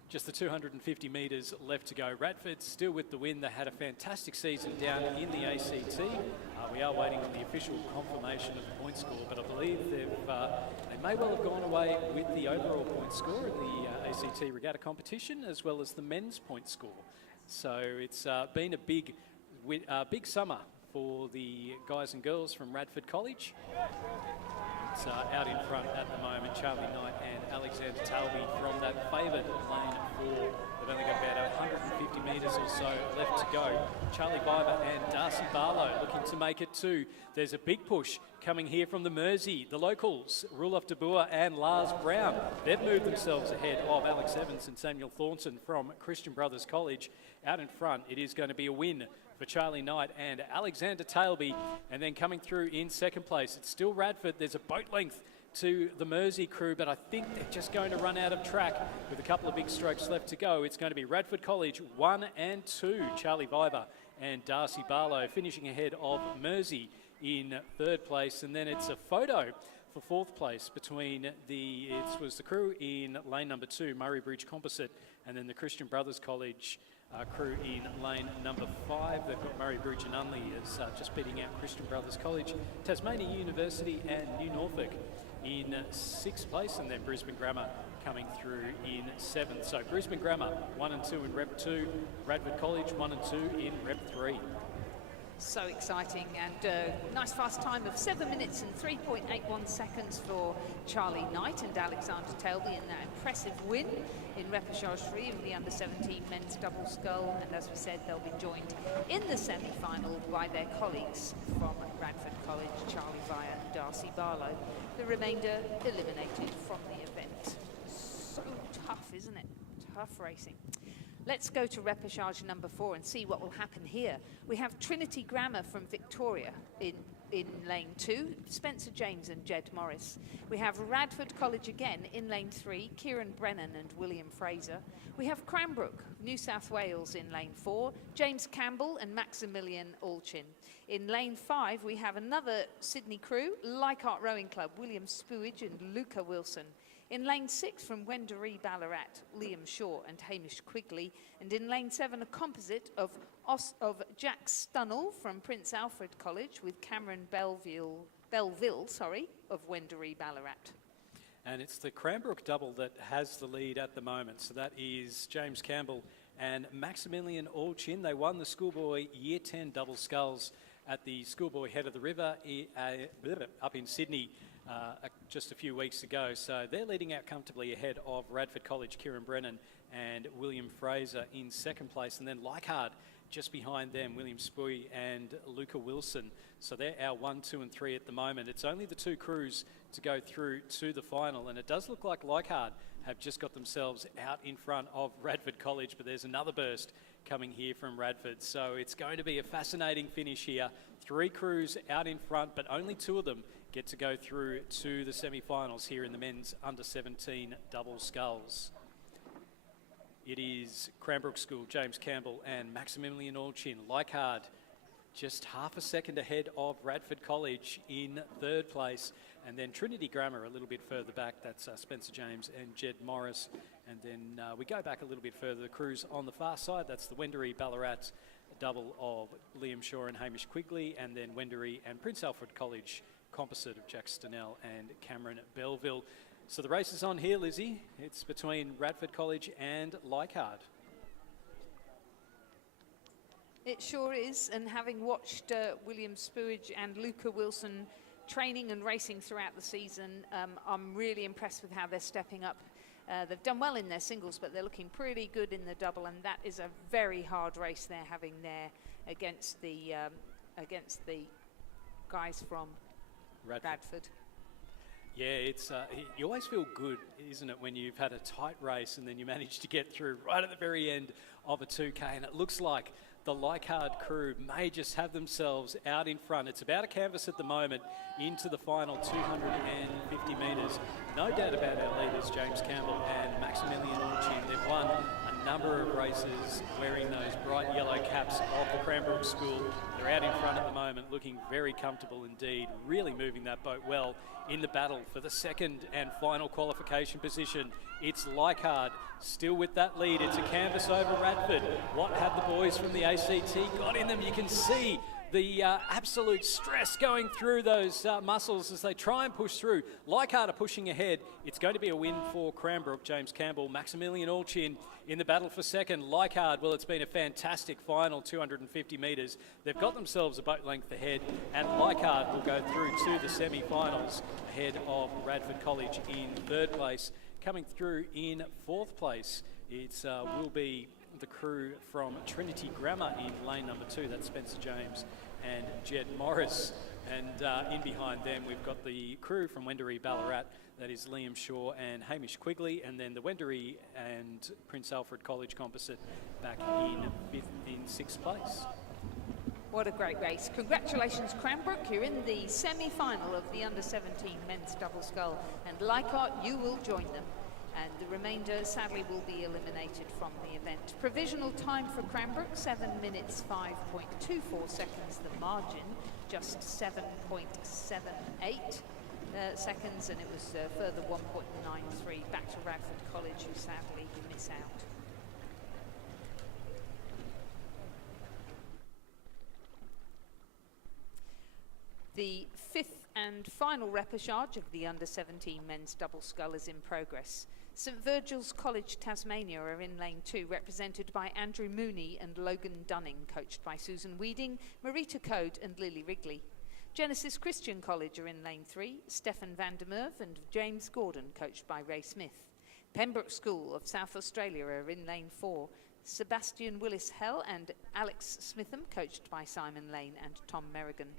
Just the 250 metres left to go. Radford still with the win. They had a fantastic season down in the ACT. We are waiting on the official confirmation of the point score, but I believe they may well have gone away with the overall point score in the ACT regatta competition, as well as the men's point score. So it's been a big summer for the guys and girls from Radford College. It's out in front at the moment, Charlie Knight and Alexander Tailby from that favoured lane 4. They've only got about 150 metres or so left to go. Charlie Viver and Darcy Barlow looking to make it too. There's a big push coming here from the Mersey, the locals, Roloff de Boer and Lars Brown. They've moved themselves ahead of Alex Evans and Samuel Thornton from Christian Brothers College. Out in front, it is going to be a win for Charlie Knight and Alexander Tailby. And then coming through in second place, it's still Radford. There's a boat length to the Mersey crew, but I think they're just going to run out of track with a couple of big strokes left to go. It's going to be Radford College 1 and 2, Charlie Viver and Darcy Barlow finishing ahead of Mersey in third place. And then it's a photo for fourth place between it was the crew in lane number 2, Murray Bridge Composite, and then the Christian Brothers College crew in lane number 5. They've got Murray Bridge and Unley as just beating out Christian Brothers College, Tasmania University and New Norfolk in 6th place, and then Brisbane Grammar coming through in 7th. So Brisbane Grammar 1 and 2 in rep 2, Radford College 1 and 2 in rep 3. So exciting, and nice fast time of 7 minutes and 3.81 seconds for Charlie Knight and Alexander Tailby in that impressive win in repechage 3 of the under-17 men's double scull. And as we said, they'll be joined in the semi-final by their colleagues from Radford College, Charlie Vire and Darcy Barlow. The remainder eliminated from the event. So tough, isn't it? Tough racing. Let's go to repechage number 4 and see what will happen here. We have Trinity Grammar from Victoria in lane 2, Spencer James and Jed Morris. We have Radford College again in lane 3, Kieran Brennan and William Fraser. We have Cranbrook, New South Wales in lane 4, James Campbell and Maximilian Alchin. In lane 5, we have another Sydney crew, Leichhardt Rowing Club, William Spooage and Luca Wilson. In lane 6 from Wendouree Ballarat, Liam Shaw and Hamish Quigley. And in lane 7, a composite of Jack Stunnell from Prince Alfred College with Cameron Belville of Wendouree Ballarat. And it's the Cranbrook double that has the lead at the moment. So that is James Campbell and Maximilian Alchin. They won the schoolboy Year 10 double sculls at the schoolboy head of the river up in Sydney just a few weeks ago. So they're leading out comfortably ahead of Radford College, Kieran Brennan and William Fraser in second place. And then Leichhardt just behind them, William Spui and Luca Wilson. So they're our 1, 2 and 3 at the moment. It's only the two crews to go through to the final. And it does look like Leichhardt have just got themselves out in front of Radford College, but there's another burst coming here from Radford. So it's going to be a fascinating finish here. 3 crews out in front, but only 2 of them get to go through to the semi-finals here in the men's under-17 double sculls. It is Cranbrook School, James Campbell and Maximilian Allchin. Leichhardt just half a second ahead of Radford College in third place. And then Trinity Grammar a little bit further back. That's Spencer James and Jed Morris. And then we go back a little bit further. The crews on the far side, that's the Wendouree Ballarat double of Liam Shaw and Hamish Quigley. And then Wendouree and Prince Alfred College composite of Jack Stenell and Cameron Belleville. So the race is on here, Lizzie. It's between Radford College and Leichhardt. It sure is, and having watched William Spuage and Luca Wilson training and racing throughout the season, I'm really impressed with how they're stepping up. They've done well in their singles, but they're looking pretty good in the double, and that is a very hard race they're having there against the guys from Radford. Yeah, it's you always feel good, isn't it, when you've had a tight race and then you manage to get through right at the very end of a 2K, and it looks like the Leichhardt crew may just have themselves out in front. It's about a canvas at the moment into the final 250 metres. No doubt about our leaders, James Campbell and Maximilian Allchin. They've won a number of races wearing those bright yellow caps of the Cranbrook School. They're out in front at the moment, looking very comfortable indeed, really moving that boat well in the battle for the second and final qualification position. It's Leichhardt still with that lead. It's a canvas over Radford. What have the boys from the ACT got in them? You can see the absolute stress going through those muscles as they try and push through. Leichhardt are pushing ahead. It's going to be a win for Cranbrook. James Campbell, Maximilian Allchin in the battle for second. Leichhardt, well, it's been a fantastic final 250 metres. They've got themselves a boat length ahead, and Leichhardt will go through to the semi-finals ahead of Radford College in third place. Coming through in fourth place, it will be the crew from Trinity Grammar in lane number 2. That's Spencer James and Jed Morris. And in behind them, we've got the crew from Wendouree Ballarat. That is Liam Shaw and Hamish Quigley. And then the Wendouree and Prince Alfred College composite back in sixth place. What a great race. Congratulations, Cranbrook. You're in the semi-final of the under-17 men's double scull. And Leichhardt, you will join them. And the remainder, sadly, will be eliminated from the event. Provisional time for Cranbrook, 7 minutes, 5.24 seconds. The margin, just 7.78 seconds. And it was further 1.93 back to Radford College, who sadly miss out. The fifth and final repechage of the under-17 men's double scull is in progress. St Virgil's College, Tasmania are in lane 2, represented by Andrew Mooney and Logan Dunning, coached by Susan Weeding, Marita Code and Lily Wrigley. Genesis Christian College are in lane 3, Stefan van der Merwe and James Gordon, coached by Ray Smith. Pembroke School of South Australia are in lane 4, Sebastian Willis-Hell and Alex Smitham, coached by Simon Lane and Tom Merrigan.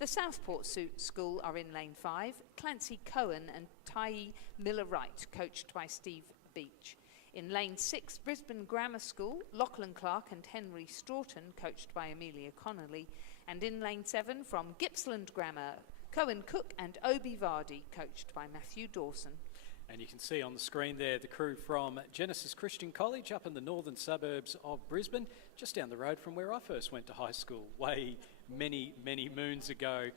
The Southport School are in lane 5, Clancy Cohen and Tai Miller-Wright, coached by Steve Beach. In lane 6, Brisbane Grammar School, Lachlan Clark and Henry Stroughton, coached by Amelia Connolly. And in lane 7, from Gippsland Grammar, Cohen Cook and Obi Vardy, coached by Matthew Dawson. And you can see on the screen there the crew from Genesis Christian College up in the northern suburbs of Brisbane, just down the road from where I first went to high school, way many moons ago,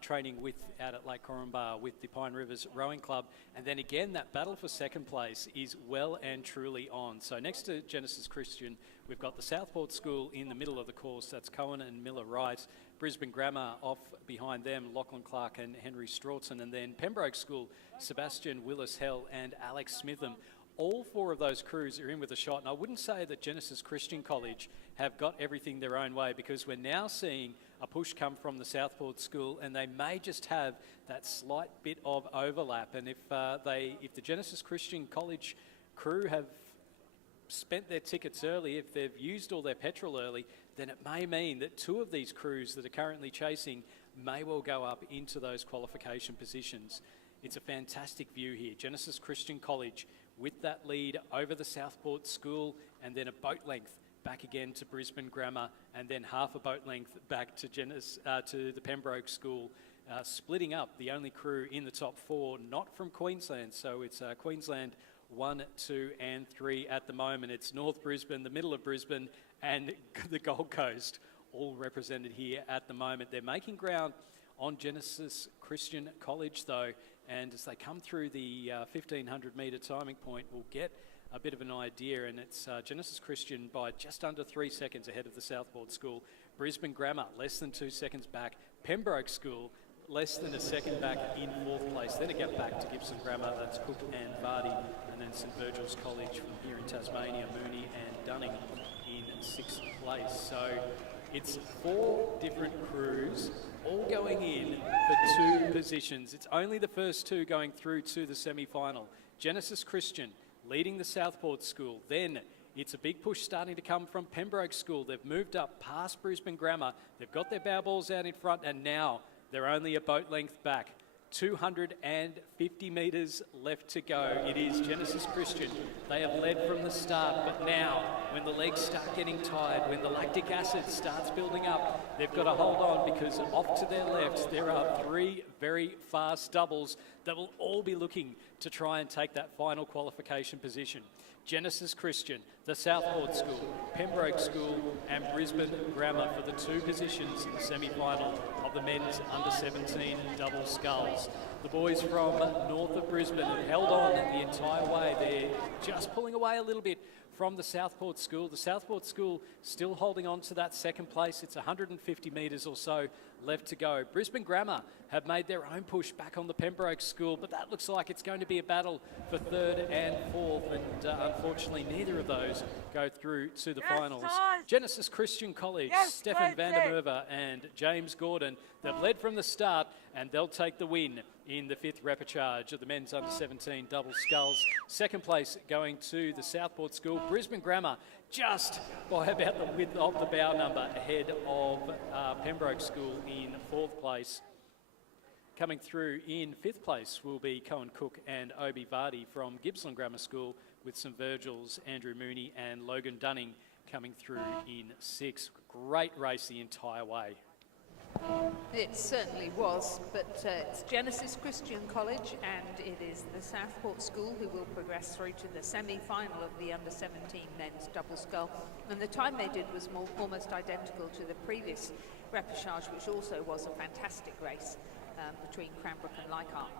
training out at Lake Corumba with the Pine Rivers Rowing Club. And then again, that battle for second place is well and truly on. So next to Genesis Christian, we've got the Southport School in the middle of the course. That's Cohen and Miller-Wright. Brisbane Grammar off behind them, Lachlan Clark and Henry Stroughton. And then Pembroke School, Sebastian Willis-Hell and Alex Smitham. All 4 of those crews are in with a shot. And I wouldn't say that Genesis Christian College have got everything their own way, because we're now seeing a push come from the Southport School, and they may just have that slight bit of overlap. And if the Genesis Christian College crew have spent their tickets early, if they've used all their petrol early, then it may mean that two of these crews that are currently chasing may well go up into those qualification positions. It's a fantastic view here. Genesis Christian College with that lead over the Southport School, and then a boat length back again to Brisbane Grammar, and then half a boat length back to the Pembroke School, splitting up the only crew in the top four, not from Queensland. So it's Queensland 1, 2 and 3 at the moment. It's North Brisbane, the middle of Brisbane, and the Gold Coast, all represented here at the moment. They're making ground on Genesis Christian College though, and as they come through the 1500 metre timing point, we'll get a bit of an idea, and it's Genesis Christian by just under 3 seconds ahead of the Southport School. Brisbane Grammar less than 2 seconds back. Pembroke School less than a second back in 4th place. Then a gap back to Gibson Grammar, that's Cook and Vardy, and then St Virgil's College from here in Tasmania, Mooney and Dunning in 6th place. So it's 4 different crews all going in for 2 positions. It's only the first 2 going through to the semi-final. Genesis Christian leading the Southport School. Then it's a big push starting to come from Pembroke School. They've moved up past Brisbane Grammar. They've got their bow balls out in front, and now they're only a boat length back. 250 metres left to go. It is Genesis Christian. They have led from the start, but now when the legs start getting tired, when the lactic acid starts building up, they've got to hold on, because off to their left there are 3 very fast doubles that will all be looking to try and take that final qualification position. Genesis Christian, the Southport School, Pembroke School and Brisbane Grammar for the 2 positions in the semi-final of the men's under-17 double sculls. The boys from north of Brisbane have held on the entire way. They're just pulling away a little bit from the Southport School. The Southport School still holding on to that second place. It's 150 metres or so left to go. Brisbane Grammar have made their own push back on the Pembroke School, but that looks like it's going to be a battle for 3rd and 4th, and unfortunately neither of those go through to the finals. Genesis Christian College, Stefan van der Merwe and James Gordon, they've led from the start, and they'll take the win in the 5th repechage of the men's under-17 double sculls. Second place going to the Southport School. Brisbane Grammar just by about the width of the bow number ahead of Pembroke School in 4th place. Coming through in 5th place will be Cohen Cook and Obi Vardy from Gippsland Grammar School, with St Virgil's Andrew Mooney and Logan Dunning coming through in 6th. Great race the entire way. It certainly was, but it's Genesis Christian College, and it is the Southport School who will progress through to the semi-final of the under-17 men's double scull. And the time they did was almost identical to the previous repechage, which also was a fantastic race between Cranbrook and Leichhardt.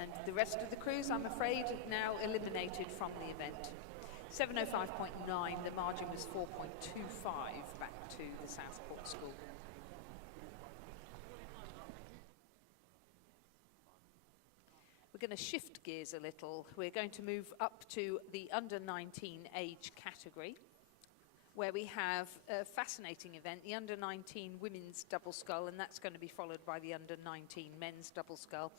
And the rest of the crews, I'm afraid, now eliminated from the event. 7:05.9, the margin was 4.25 back to the Southport School. We're going to shift gears a little. We're going to move up to the under-19 age category, where we have a fascinating event, the under-19 women's double scull, and that's going to be followed by the under-19 men's double scull.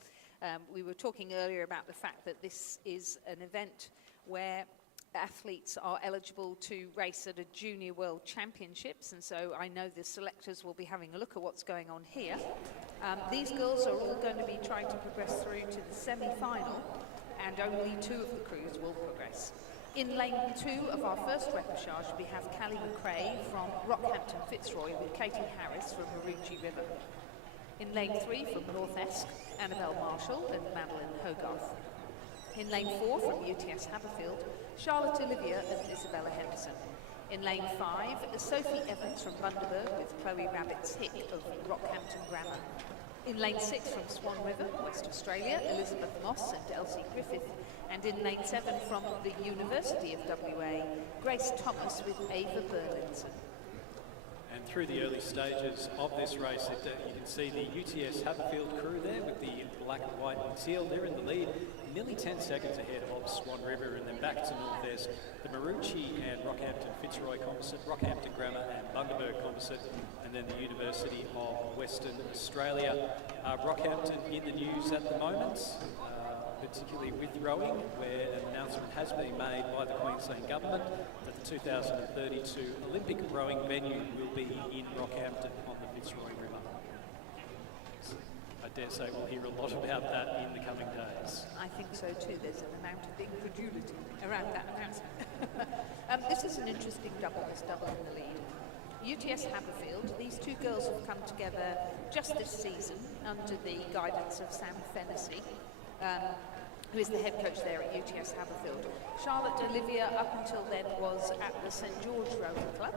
We were talking earlier about the fact that this is an event where athletes are eligible to race at a Junior World Championships, and so I know the selectors will be having a look at what's going on here. These girls are all going to be trying to progress through to the semi-final, and only 2 of the crews will progress. In lane 2 of our first repechage, we have Callie McRae from Rockhampton Fitzroy with Katie Harris from Maroochy River. In lane 3 from North Esk, Annabelle Marshall and Madeline Hogarth. In lane 4 from UTS Haberfield, Charlotte Olivia and Isabella Henderson. In lane 5, Sophie Evans from Bundaberg with Chloe Rabbits-Hick of Rockhampton Grammar. In lane 6 from Swan River, West Australia, Elizabeth Moss and Elsie Griffith. And in lane 7 from the University of WA, Grace Thomas with Ava Burlinson. And through the early stages of this race, you can see the UTS Haberfield crew there with the black and white teal. They're in the lead. nearly 10 seconds ahead of Swan River, and then back to North-Est, the Maroochy and Rockhampton Fitzroy composite, Rockhampton Grammar and Bundaberg composite, and then the University of Western Australia. Rockhampton in the news at the moment, particularly with rowing, where an announcement has been made by the Queensland Government that the 2032 Olympic rowing venue will be in Rockhampton on the Fitzroy River. I dare say we'll hear a lot about that in the coming days. I think so too. There's an amount of incredulity around that announcement. This is an interesting double, this double in the lead. UTS Haberfield, these two girls have come together just this season under the guidance of Sam Fennessy, who is the head coach there at UTS Haberfield. Charlotte Olivia, up until then, was at the St George Rowing Club,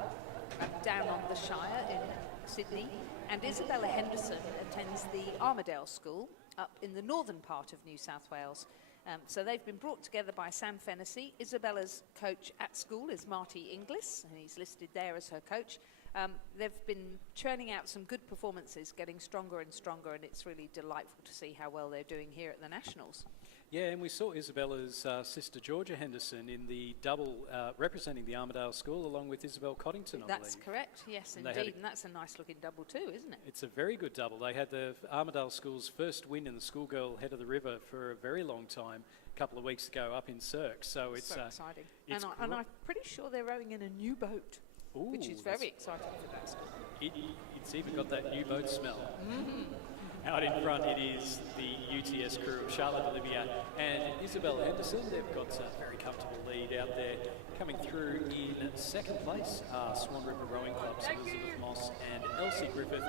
down on the Shire in Sydney, and Isabella Henderson attends the Armadale School up in the northern part of New South Wales. So they've been brought together by Sam Fennessy. Isabella's coach at school is Marty Inglis, and he's listed there as her coach. They've been churning out some good performances, getting stronger and stronger, and it's really delightful to see how well they're doing here at the Nationals. Yeah, and we saw Isabella's sister Georgia Henderson in the double representing the Armadale School along with Isabel Coddington, I believe. That's correct, yes, And indeed, and that's a nice looking double too, isn't it? It's a very good double. They had the Armadale School's first win in the schoolgirl head of the river for a very long time, a couple of weeks ago up in Cirque. So it's so exciting. it's And I'm pretty sure they're rowing in a new boat, which is very exciting for that school. It's even got that new boat smell. Out in front, it is the UTS crew of Charlotte Olivia and Isabella Henderson. They've got a very comfortable lead out there. Coming through in second place, Swan River Rowing Club's Elizabeth Moss and Elsie Griffith.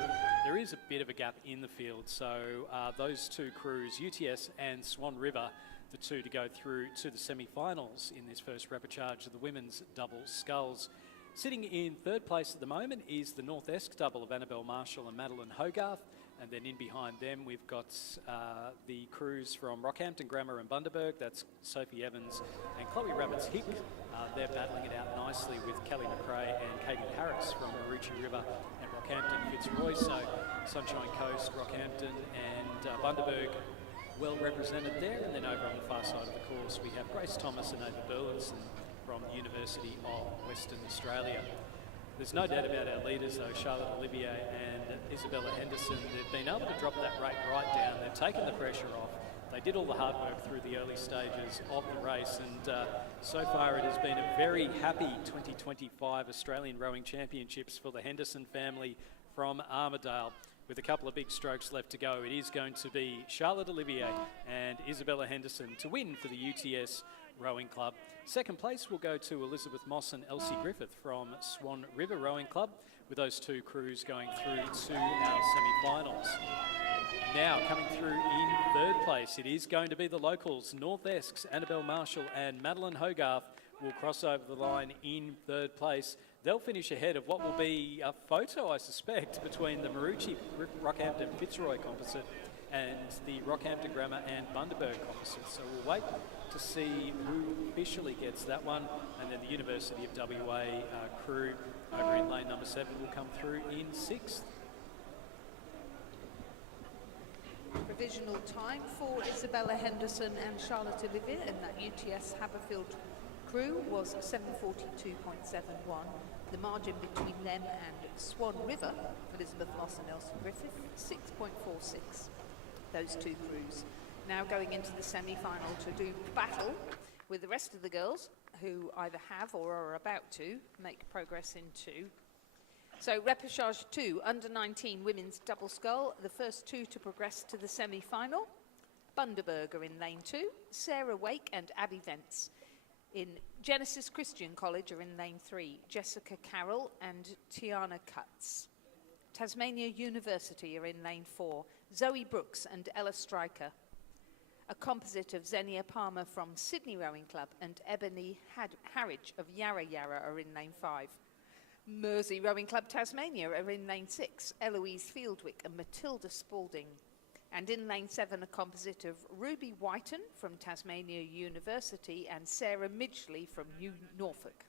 There is a bit of a gap in the field, so those two crews, UTS and Swan River, the two to go through to the semi-finals in this first repechage of the women's double sculls. Sitting in third place at the moment is the North-Est double of Annabelle Marshall and Madeline Hogarth. And then in behind them, we've got the crews from Rockhampton Grammar and Bundaberg. That's Sophie Evans and Chloe Rabbits-Hick. They're battling it out nicely with Kelly McRae and Katie Harris from Maroochy River and Rockhampton Fitzroy. So Sunshine Coast, Rockhampton and Bundaberg well represented there. And then over on the far side of the course, we have Grace Thomas and Ava Burlinson from the University of Western Australia. There's no doubt about our leaders though, Charlotte Olivier and Isabella Henderson. They've been able to drop that rate right down. They've taken the pressure off. They did all the hard work through the early stages of the race, and so far it has been a very happy 2025 Australian Rowing Championships for the Henderson family from Armadale. With a couple of big strokes left to go, it is going to be Charlotte Olivier and Isabella Henderson to win for the UTS Rowing Club. Second place will go to Elizabeth Moss and Elsie Griffith from Swan River Rowing Club, with those two crews going through to our semi-finals. Now coming through in third place, it is going to be the locals. North-Est's Annabelle Marshall and Madeline Hogarth will cross over the line in third place. They'll finish ahead of what will be a photo, I suspect, between the Maroochy Rockhampton Fitzroy composite and the Rockhampton Grammar and Bundaberg composite. So we'll wait to see who officially gets that one, and then the University of WA crew over in lane number 7 will come through in 6th. Provisional time for Isabella Henderson and Charlotte Olivier in that UTS Haberfield crew was 7:42.71. The margin between them and Swan River, Elizabeth Moss and Elsie Griffith, 6.46. Those two crews now going into the semi-final to do battle with the rest of the girls who either have or are about to make progress into. So repechage 2, under 19 women's double scull, the first two to progress to the semi-final. Bundaberg are in lane 2, Sarah Wake and Abby Vence. In Genesis Christian College are in lane 3, Jessica Carroll and Tiana Cutts. Tasmania University are in lane 4, Zoe Brooks and Ella Stryker. A composite of Xenia Palmer from Sydney Rowing Club and Ebony Harridge of Yarra Yarra are in lane 5. Mersey Rowing Club Tasmania are in lane 6, Eloise Fieldwick and Matilda Spalding. And in lane 7, a composite of Ruby Whiten from Tasmania University and Sarah Midgley from Norfolk.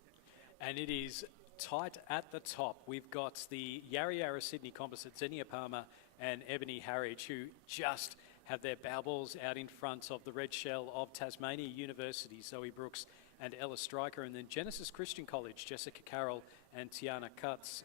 And it is tight at the top. We've got the Yarra Yarra Sydney composite, Xenia Palmer and Ebony Harridge, who just have their bow balls out in front of the red shell of Tasmania University, Zoe Brooks and Ella Stryker, and then Genesis Christian College, Jessica Carroll and Tiana Cutts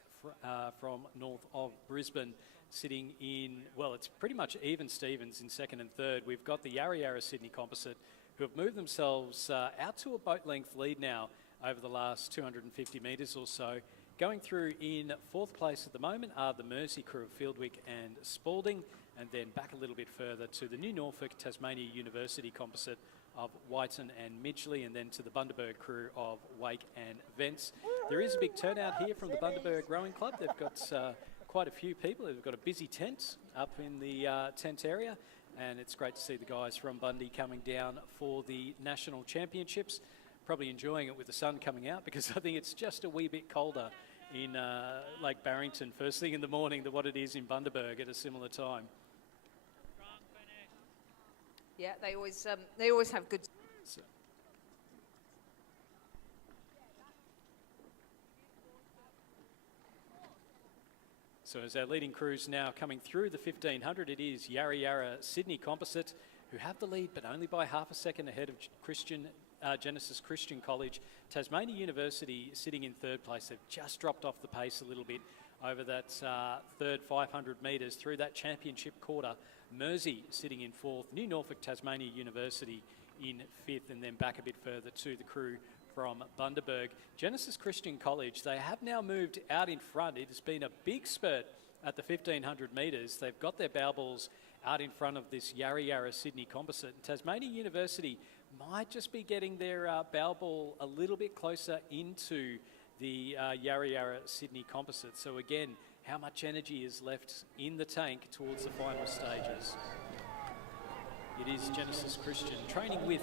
from north of Brisbane, sitting in, well, it's pretty much even Stevens in second and third. We've got the Yarra Yarra Sydney Composite, who have moved themselves out to a boat length lead now over the last 250 metres or so. Going through in fourth place at the moment are the Mersey crew of Fieldwick and Spalding, and then back a little bit further to the New Norfolk Tasmania University Composite of Whiten and Midgley, and then to the Bundaberg crew of Wake and Vents. There is a big turnout here from the Bundaberg Rowing Club. They've got quite a few people. They've got a busy tent up in the tent area, and it's great to see the guys from Bundy coming down for the National Championships. Probably enjoying it with the sun coming out, because I think it's just a wee bit colder in Lake Barrington first thing in the morning than what it is in Bundaberg at a similar time. Yeah, they always have good. So as our leading crews now coming through the 1500, it is Yarra Yarra Sydney Composite who have the lead, but only by half a second ahead of Genesis Christian College. Tasmania University sitting in third place. They've just dropped off the pace a little bit over that third 500 metres through that championship quarter. Mersey sitting in fourth, New Norfolk Tasmania University in fifth, and then back a bit further to the crew from Bundaberg. Genesis Christian College, they have now moved out in front. It has been a big spurt at the 1500 metres. They've got their bow balls out in front of this Yarra Yarra Sydney Composite. Tasmania University might just be getting their bow ball a little bit closer into the Yarra Yarra Sydney Composite. So again, how much energy is left in the tank towards the final stages? It is Genesis Christian training with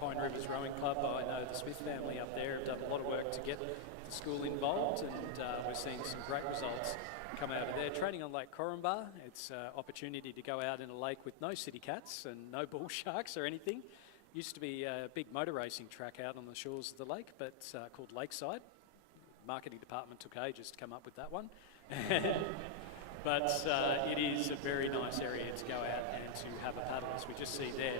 Pine Rivers Rowing Club. I know the Smith family up there have done a lot of work to get the school involved, and we're seeing some great results come out of there. Training on Lake Corumba, it's an opportunity to go out in a lake with no city cats and no bull sharks or anything. Used to be a big motor racing track out on the shores of the lake, but called Lakeside. Marketing department took ages to come up with that one. But it is a very nice area to go out and to have a paddle, as we just see there.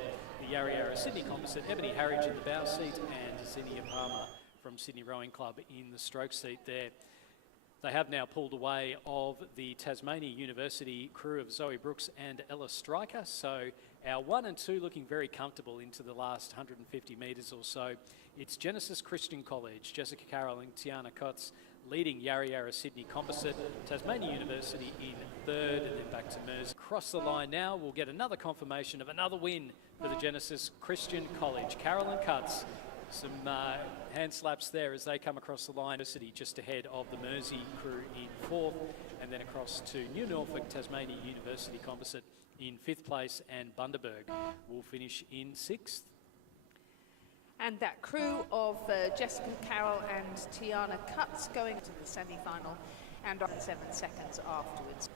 The Yarra Yarra Sydney Composite, Ebony Harridge in the bow seat and Zinnia Palmer from Sydney Rowing Club in the stroke seat there. They have now pulled away of the Tasmania University crew of Zoe Brooks and Ella Stryker. So our 1 and 2 looking very comfortable into the last 150 metres or so. It's Genesis Christian College, Jessica Carroll and Tiana Cutts leading Yarra Yarra Sydney Composite, Tasmania University in third, and then back to Mersey. Across the line now, we'll get another confirmation of another win for the Genesis Christian College. Carroll and Cutts, some hand slaps there as they come across the line. University just ahead of the Mersey crew in fourth, and then across to New Norfolk Tasmania University Composite in fifth place, and Bundaberg will finish in sixth. And that crew of Jessica Carroll and Tiana Cutts going to the semi-final and on 7 seconds afterwards.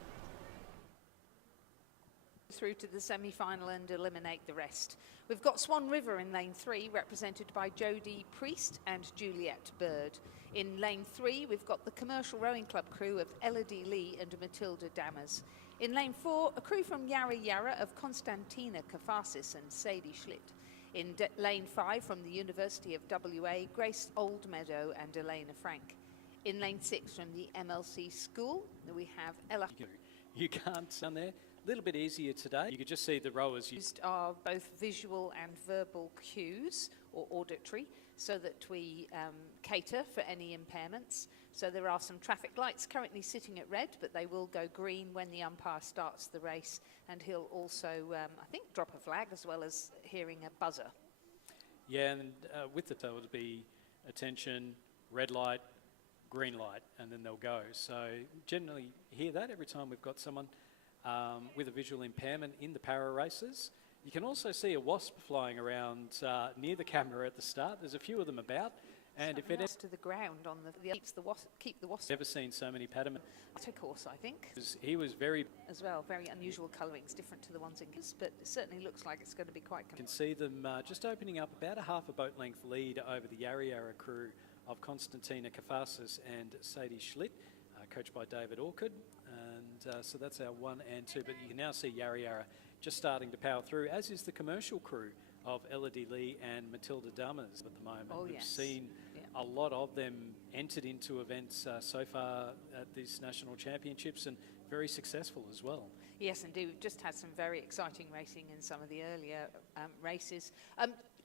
Through to the semi-final and eliminate the rest. We've got Swan River in lane 3, represented by Jodie Priest and Juliet Bird. In lane 3, we've got the Commercial Rowing Club crew of Elodie Lee and Matilda Dammers. In lane 4, a crew from Yarra Yarra of Constantina Kafasis and Sadie Schlitt. In lane 5, from the University of WA, Grace Oldmeadow and Elena Frank. In lane 6, from the MLC School, we have Ella. You can't down there. A little bit easier today. You could just see the rowers used are both visual and verbal cues, or auditory, so that we cater for any impairments. So there are some traffic lights currently sitting at red, but they will go green when the umpire starts the race, and he'll also, I think, drop a flag as well as hearing a buzzer. Yeah, and with the tail, it'll be attention, red light, green light, and then they'll go. So generally hear that every time we've got someone with a visual impairment in the para races. You can also see a wasp flying around near the camera at the start. There's a few of them about. And if it is to the ground on the keep the wasp. Never seen so many paddlemen. Course, I think. He was very as well, very unusual colourings, different to the ones in his, but it certainly looks like it's going to be quite. You can see them just opening up about a half a boat length lead over the Yarra Yarra crew of Constantina Kafasis and Sadie Schlitt, coached by David Orchard. And so that's our 1 and 2. But you can now see Yarra Yarra just starting to power through, as is the commercial crew of Elodie Lee and Matilda Dummers at the moment. Oh, We've yes. seen Yeah. a lot of them entered into events so far at these national championships, and very successful as well. Yes, indeed. We've just had some very exciting racing in some of the earlier races.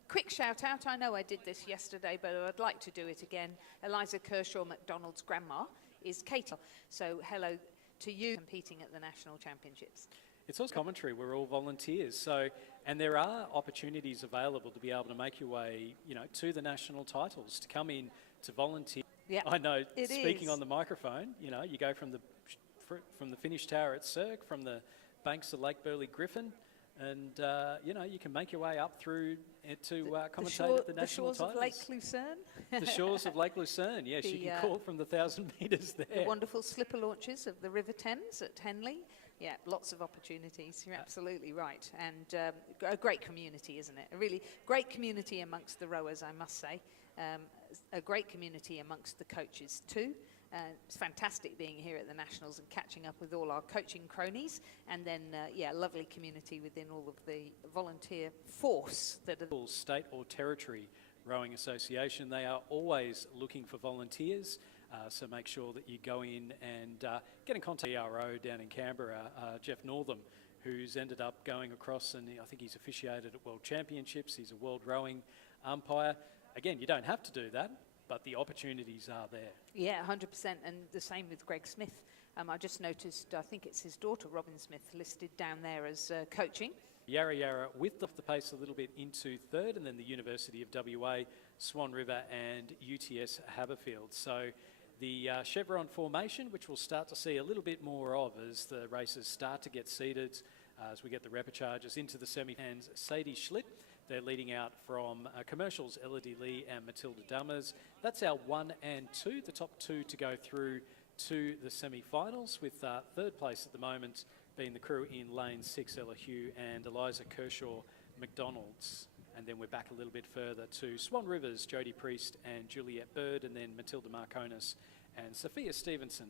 Quick shout out. I know I did this yesterday, but I'd like to do it again. Eliza Kershaw McDonald's grandma is Katie. So hello to you competing at the national championships. It's also commentary. We're all volunteers. So, and there are opportunities available to be able to make your way, to the national titles, to come in to volunteer. Yeah, I know, it speaking is. on the microphone, you go from the finish tower at Cirque, from the banks of Lake Burley Griffin, and, you can make your way up through to commentate at the national shores titles. of Lake Lucerne. The shores of Lake Lucerne, yes, you can call from the 1,000 metres there. The wonderful slipper launches of the River Thames at Henley. Yeah, lots of opportunities. You're absolutely right. And a great community, isn't it? A really great community amongst the rowers, I must say. A great community amongst the coaches too. It's fantastic being here at the Nationals and catching up with all our coaching cronies. And then, lovely community within all of the volunteer force that are... State or territory rowing association, they are always looking for volunteers. So make sure that you go in and get in contact with PRO down in Canberra, Jeff Northam, who's ended up going across, and I think he's officiated at World Championships. He's a world rowing umpire. Again, you don't have to do that, but the opportunities are there. Yeah, 100%, and the same with Greg Smith. I just noticed, I think it's his daughter, Robin Smith, listed down there as coaching. Yarra Yarra with the pace a little bit into third, and then the University of WA, Swan River and UTS Haberfield. So the chevron formation, which we'll start to see a little bit more of as the races start to get seeded, as we get the repechages into the semi-finals. Sadie Schlitt, they're leading out from commercials, Elodie Lee and Matilda Dummers. That's our 1 and 2, the top two to go through to the semi-finals, with third place at the moment being the crew in lane 6, Ella Hugh and Eliza Kershaw McDonald's. And then we're back a little bit further to Swan Rivers, Jodie Priest and Juliette Bird, and then Matilda Marconis and Sophia Stevenson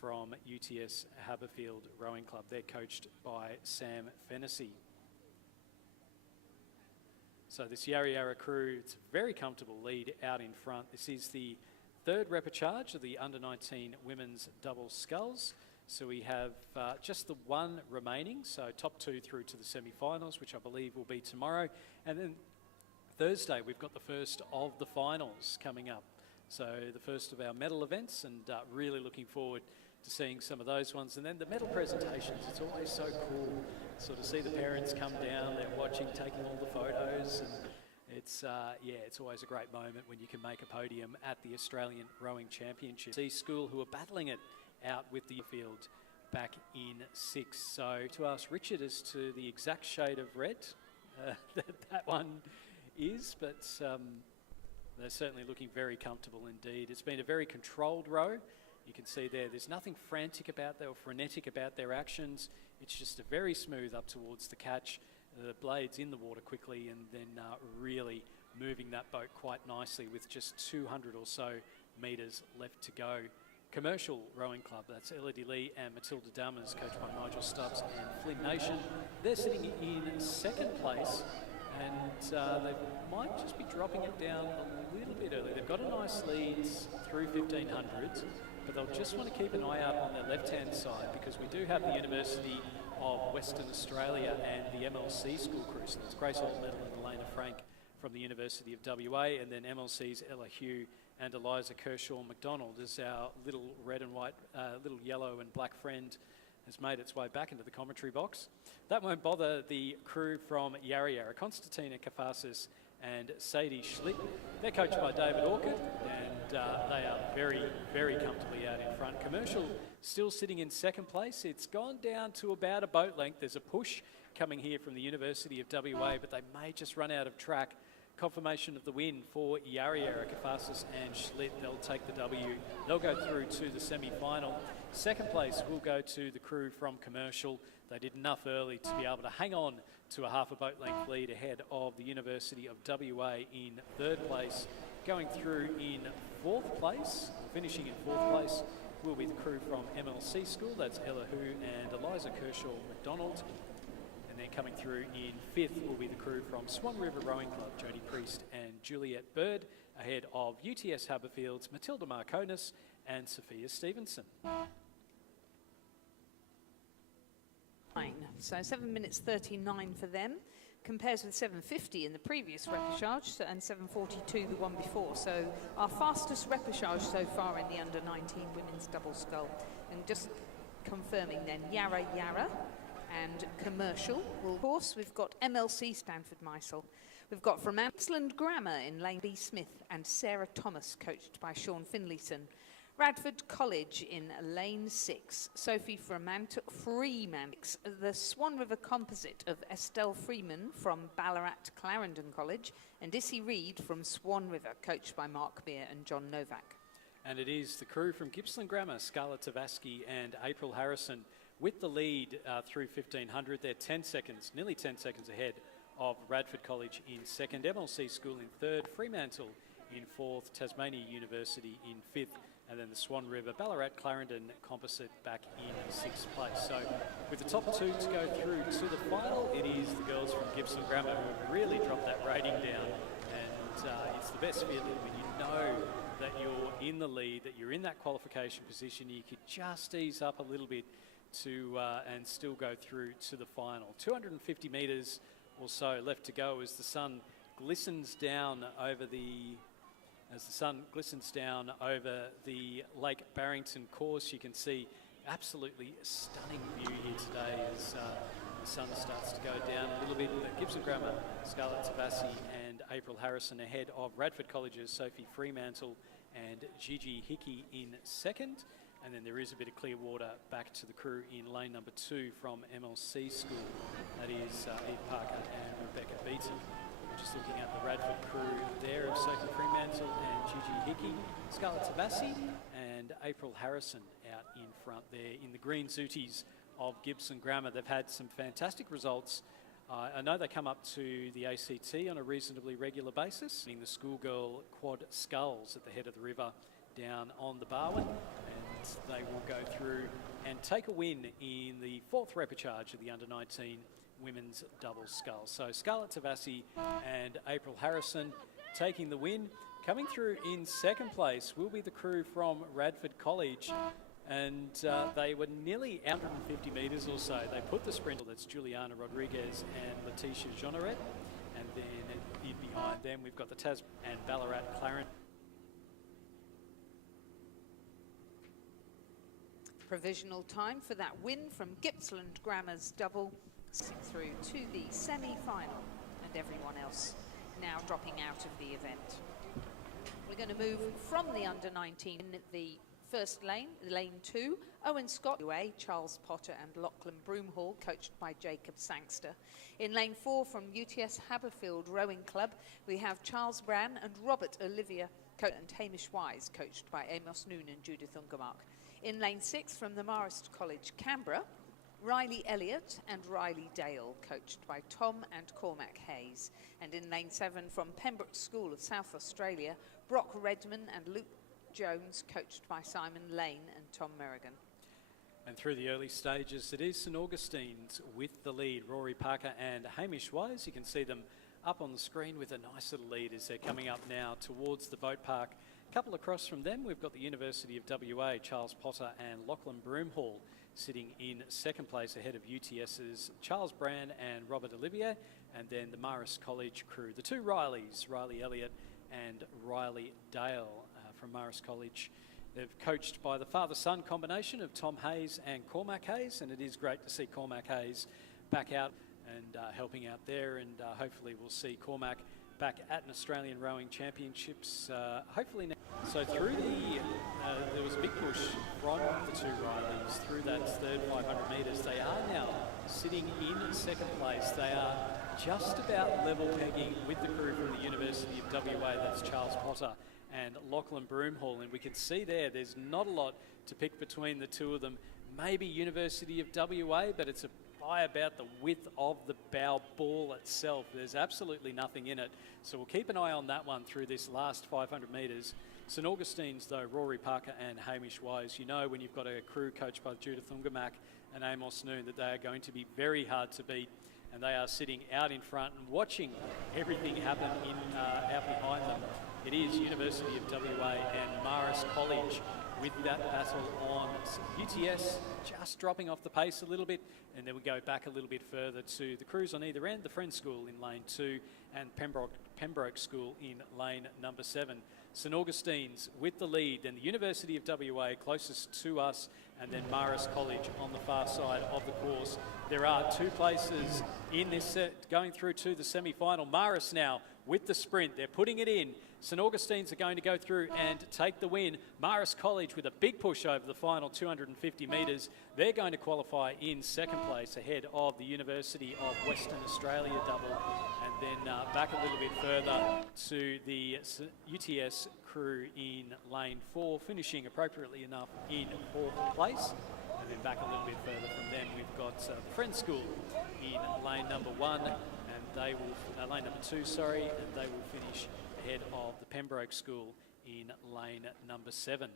from UTS Haberfield Rowing Club. They're coached by Sam Fennessy. So this Yarra Yarra crew, it's a very comfortable lead out in front. This is the third repechage of the under-19 women's double sculls. So we have just the one remaining, so top two through to the semi-finals, which I believe will be tomorrow. And then Thursday, we've got the first of the finals coming up. So the first of our medal events, and really looking forward to seeing some of those ones. And then the medal presentations, it's always so cool to sort of see the parents come down, they're watching, taking all the photos. And it's, it's always a great moment when you can make a podium at the Australian Rowing Championship. See school who are battling it out with the field back in 6. So to ask Richard as to the exact shade of red that one is, but they're certainly looking very comfortable indeed. It's been a very controlled row. You can see there's nothing frantic about or frenetic about their actions. It's just a very smooth up towards the catch, the blades in the water quickly, and then really moving that boat quite nicely with just 200 or so metres left to go. Commercial Rowing Club, that's Elodie Lee and Matilda Dummers, coached by Nigel Stubbs and Flynn Nation. They're sitting in second place, and they might just be dropping it down a little bit early. They've got a nice lead through 1500s, but they'll just want to keep an eye out on their left-hand side, because we do have the University of Western Australia and the MLC school crew. So there's Grace Oldmetal and Elena Frank from the University of WA, and then MLC's Ella Hugh and Eliza Kershaw McDonald as our little red and white, little yellow and black friend has made its way back into the commentary box. That won't bother the crew from Yarra Yarra, Constantina Kafasis and Sadie Schlitt. They're coached by David Orchard, and they are very, very comfortably out in front. Commercial still sitting in second place. It's gone down to about a boat length. There's a push coming here from the University of WA, but they may just run out of track. Confirmation of the win for Yarra Yarra, Kafasis and Schlitt. They'll take the W. They'll go through to the semi-final. Second place will go to the crew from Commercial. They did enough early to be able to hang on to a half a boat length lead ahead of the University of WA in third place. Going through in fourth place, finishing in fourth place, will be the crew from MLC School. That's Ella Hu and Eliza Kershaw McDonald. And then coming through in 5th will be the crew from Swan River Rowing Club, Jodie Priest and Juliet Bird, ahead of UTS Haberfield's Matilda Marconis and Sophia Stevenson. So 7 minutes 39 for them, compares with 7:50 in the previous repechage and 7:42 the one before. So our fastest repechage so far in the under-19 women's double scull. And just confirming then, Yarra and Commercial. Of course, we've got MLC Stanford Meisel. We've got from Amsland Grammar in Lane B. Smith and Sarah Thomas, coached by Sean Finlayson. Radford College in Lane 6, Sophie Freeman, the Swan River Composite of Estelle Freeman from Ballarat Clarendon College, and Issy Reid from Swan River, coached by Mark Beer and John Novak. And it is the crew from Gippsland Grammar, Scarlett Tavaski and April Harrison, with the lead through 1500. They're 10 seconds, nearly 10 seconds ahead of Radford College in 2nd, MLC School in 3rd, Fremantle in 4th, Tasmania University in 5th, and then the Swan River Ballarat Clarendon Composite back in 6th place. So with the top 2 to go through to the final, it is the girls from Gippsland Grammar who have really dropped that rating down, and it's the best feeling when you know that you're in the lead, that you're in that qualification position. You could just ease up a little bit to and still go through to the final. 250 metres or so left to go as the sun glistens down over the Lake Barrington course. You can see absolutely stunning view here today as the sun starts to go down a little bit. But Gippsland Grammar, Scarlett Tavassi and April Harrison ahead of Radford College's Sophie Fremantle and Gigi Hickey in 2nd. And then there is a bit of clear water back to the crew in lane number 2 from MLC School. That is Eve Parker and Rebecca Beatty. We're just looking at the Radford crew there of Sophie Fremantle and Gigi Hickey, Scarlett Tavassi and April Harrison out in front there in the green zooties of Gippsland Grammar. They've had some fantastic results. I know they come up to the ACT on a reasonably regular basis, being the schoolgirl quad sculls at the head of the river down on the Barwon, and they will go through and take a win in the 4th repechage of the under-19 women's double scull. So Scarlett Tavassi and April Harrison taking the win. Coming through in 2nd place will be the crew from Radford College, and they were nearly 150 metres or so. They put the sprint, that's Juliana Rodriguez and Letitia Jeanneret, and then behind them we've got the Tas and Ballarat Clarendon. Provisional time for that win from Gippsland Grammar's double through to the semi-final, and everyone else now dropping out of the event. We're going to move from the under-19 in the first lane, lane 2, Owen Scott, Charles Potter and Lachlan Broomhall, coached by Jacob Sangster. In lane 4 from UTS Haberfield Rowing Club, we have Charles Bran and Robert Olivia and Hamish Wise, coached by Amos Noon and Judith Ungermark. In lane 6 from the Marist College Canberra, Riley Elliott and Riley Dale, coached by Tom and Cormac Hayes. And in lane 7 from Pembroke School of South Australia, Brock Redman and Luke Jones, coached by Simon Lane and Tom Merrigan. And through the early stages, it is St Augustine's with the lead. Rory Parker and Hamish Wise, you can see them up on the screen with a nice little lead as they're coming up now towards the boat park. A couple across from them, we've got the University of WA, Charles Potter and Lachlan Broomhall, sitting in 2nd place ahead of UTS's Charles Brand and Robert Olivier, and then the Marist College crew, the 2 Rileys, Riley Elliott and Riley Dale from Marist College. They're coached by the father-son combination of Tom Hayes and Cormac Hayes, and it is great to see Cormac Hayes back out and helping out there, and hopefully we'll see Cormac back at an Australian Rowing Championships, hopefully now. So through there was a big push from the 2 Rileys through that 3rd 500 metres. They are now sitting in 2nd place. They are just about level pegging with the crew from the University of WA, that's Charles Potter and Lachlan Broomhall, and we can see there's not a lot to pick between the 2 of them. Maybe University of WA, but it's by about the width of the bow ball itself. There's absolutely nothing in it, so we'll keep an eye on that one through this last 500 metres. St Augustine's though, Rory Parker and Hamish Wise, you know when you've got a crew coached by Judith Ungermack and Amos Noon that they are going to be very hard to beat, and they are sitting out in front and watching everything happen out behind them. It is University of WA and Marist College with that battle on. UTS just dropping off the pace a little bit, and then we go back a little bit further to the crews on either end, the Friends School in lane 2 and Pembroke School in lane number 7. St Augustine's with the lead, then the University of WA closest to us, and then Marist College on the far side of the course. There are 2 places in this set going through to the semi-final. Marist now with the sprint, they're putting it in. St Augustine's are going to go through and take the win. Marist College with a big push over the final 250 metres. They're going to qualify in second place ahead of the University of Western Australia double. And then back a little bit further to the UTS crew in lane 4, finishing appropriately enough in 4th place. And then back a little bit further from them, we've got the Friends School in lane number 1, and they will, lane number 2, sorry, and they will finish ahead of the Pembroke School in lane number 7.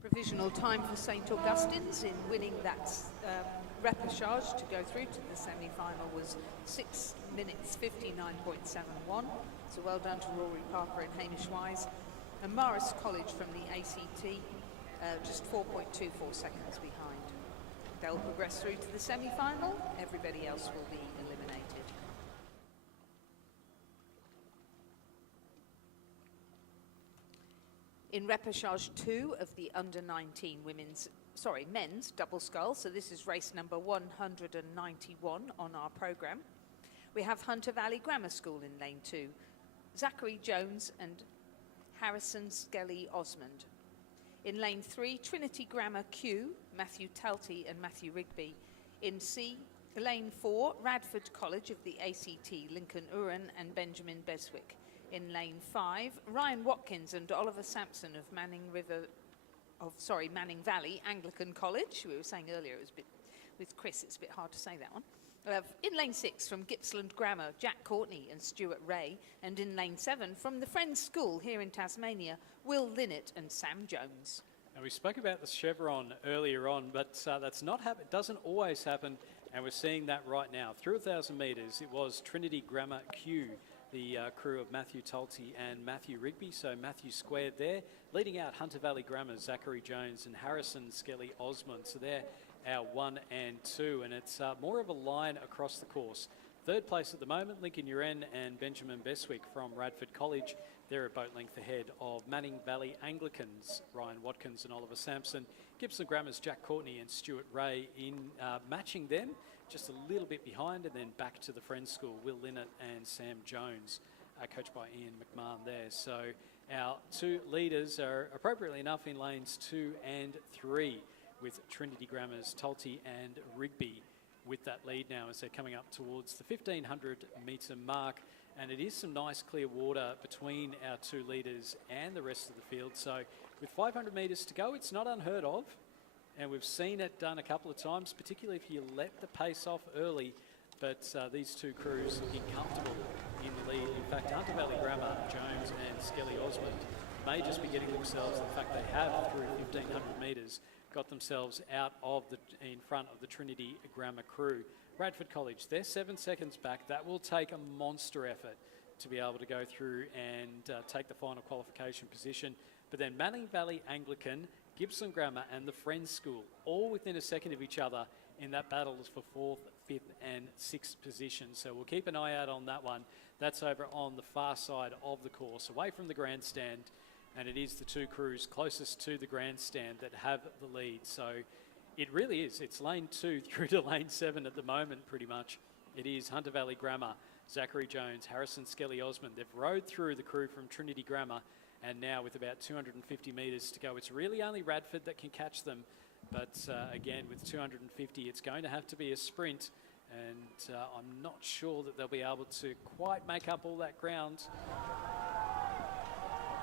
Provisional time for St Augustine's in winning that repechage to go through to the semi-final was 6 minutes 59.71. So well done to Rory Parker and Hamish Wise. And Marist College from the ACT just 4.24 seconds behind. They'll progress through to the semi-final. Everybody else will be eliminated. In repechage 2 of the under-19 men's double scull, so this is race number 191 on our programme, we have Hunter Valley Grammar School in lane 2, Zachary Jones and Harrison Skelly Osmond. In lane 3, Trinity Grammar Q, Matthew Talty and Matthew Rigby. In C, lane 4, Radford College of the ACT, Lincoln Uren and Benjamin Beswick. In lane 5, Ryan Watkins and Oliver Sampson of Manning Valley Anglican College. We were saying earlier, it was a bit, with Chris, it's a bit hard to say that one. In lane 6, from Gippsland Grammar, Jack Courtney and Stuart Ray. And in lane 7, from the Friends School here in Tasmania, Will Linnett and Sam Jones. Now, we spoke about the chevron earlier on, but that's not happen. It doesn't always happen, and we're seeing that right now. Through 1,000 metres, it was Trinity Grammar Q, the crew of Matthew Talty and Matthew Rigby. So Matthew squared there, leading out Hunter Valley Grammar, Zachary Jones and Harrison Skelly Osmond. So they're our 1 and 2, and it's more of a line across the course. Third place at the moment, Lincoln Uren and Benjamin Beswick from Radford College. They're a boat length ahead of Manning Valley Anglicans, Ryan Watkins and Oliver Sampson. Gibson Grammar's Jack Courtney and Stuart Ray in matching them, just a little bit behind, and then back to the Friends School, Will Linnett and Sam Jones, coached by Ian McMahon there. So our 2 leaders are appropriately enough in lanes 2 and 3, with Trinity Grammar's Talty and Rigby with that lead now as they're coming up towards the 1,500 metre mark. And it is some nice clear water between our 2 leaders and the rest of the field. So with 500 metres to go, it's not unheard of. And we've seen it done a couple of times, particularly if you let the pace off early. But these 2 crews looking comfortable in the lead. In fact, Hunter Valley Grammar, Jones and Skelly Osmond may just be getting themselves, in fact they have through 1,500 metres, got themselves out of in front of the Trinity Grammar crew. Radford College, they're 7 seconds back. That will take a monster effort to be able to go through and take the final qualification position. But then Manning Valley Anglican, Gibson Grammar and the Friends School, all within a second of each other in that battle for 4th, 5th and 6th position. So we'll keep an eye out on that one. That's over on the far side of the course, away from the grandstand. And it is the 2 crews closest to the grandstand that have the lead. So it really is. It's lane 2 through to lane 7 at the moment, pretty much. It is Hunter Valley Grammar, Zachary Jones, Harrison Skelly Osmond. They've rode through the crew from Trinity Grammar, and now with about 250 metres to go, it's really only Radford that can catch them. But again, with 250, it's going to have to be a sprint. And I'm not sure that they'll be able to quite make up all that ground.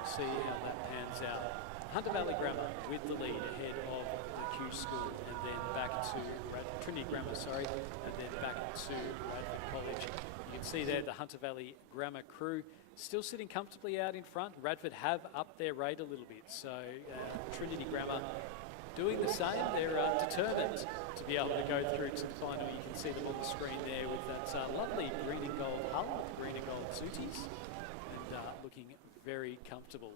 See how that pans out. Hunter Valley Grammar with the lead ahead of the Q School, and then back to Trinity Grammar, and then back to Radford College. You can see there the Hunter Valley Grammar crew still sitting comfortably out in front. Radford have upped their rate a little bit, so Trinity Grammar doing the same. They're determined to be able to go through to the final. You can see them on the screen there with that lovely green and gold hull, green and gold suities, and looking very comfortable.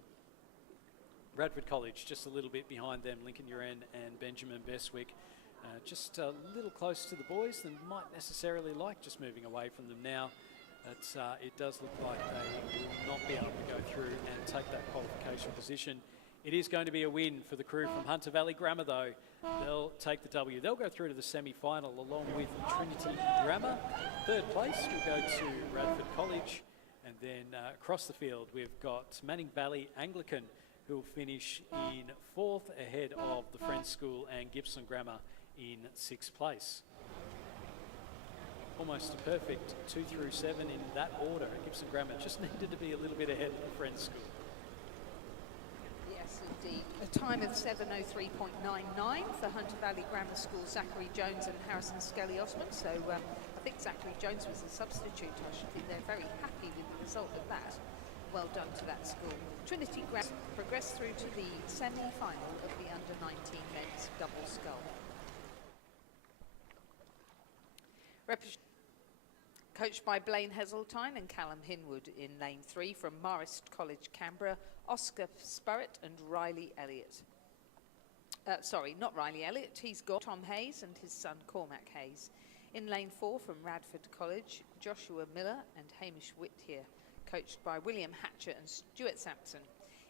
Bradford College just a little bit behind them, Lincoln Uren and Benjamin Beswick. Just a little close to the boys than might necessarily like, just moving away from them now. But it does look like they will not be able to go through and take that qualification position. It is going to be a win for the crew from Hunter Valley Grammar though. They'll take the W. They'll go through to the semi-final along with Trinity Grammar. Third place will go to Radford College. And then across the field we've got Manning Valley Anglican, who will finish in 4th ahead of the Friends School and Gibson Grammar in 6th place. Almost a perfect 2 through 7 in that order. Gibson Grammar just needed to be a little bit ahead of the Friends School. Yes, indeed. A time of 7:03.99 for Hunter Valley Grammar School, Zachary Jones and Harrison Skelly Osman. So I think Zachary Jones was a substitute. I should think they're very happy with the result of that. Well done to that school. Trinity Grammar progressed through to the semi-final of the under-19 men's double scull. Coached by Blaine Heseltine and Callum Hinwood in lane 3 from Marist College, Canberra, Oscar Spurrett and Riley Elliott. Sorry, not Riley Elliott, he's got Tom Hayes and his son Cormac Hayes. In lane 4 from Radford College, Joshua Miller and Hamish Whittier, coached by William Hatcher and Stuart Sampson.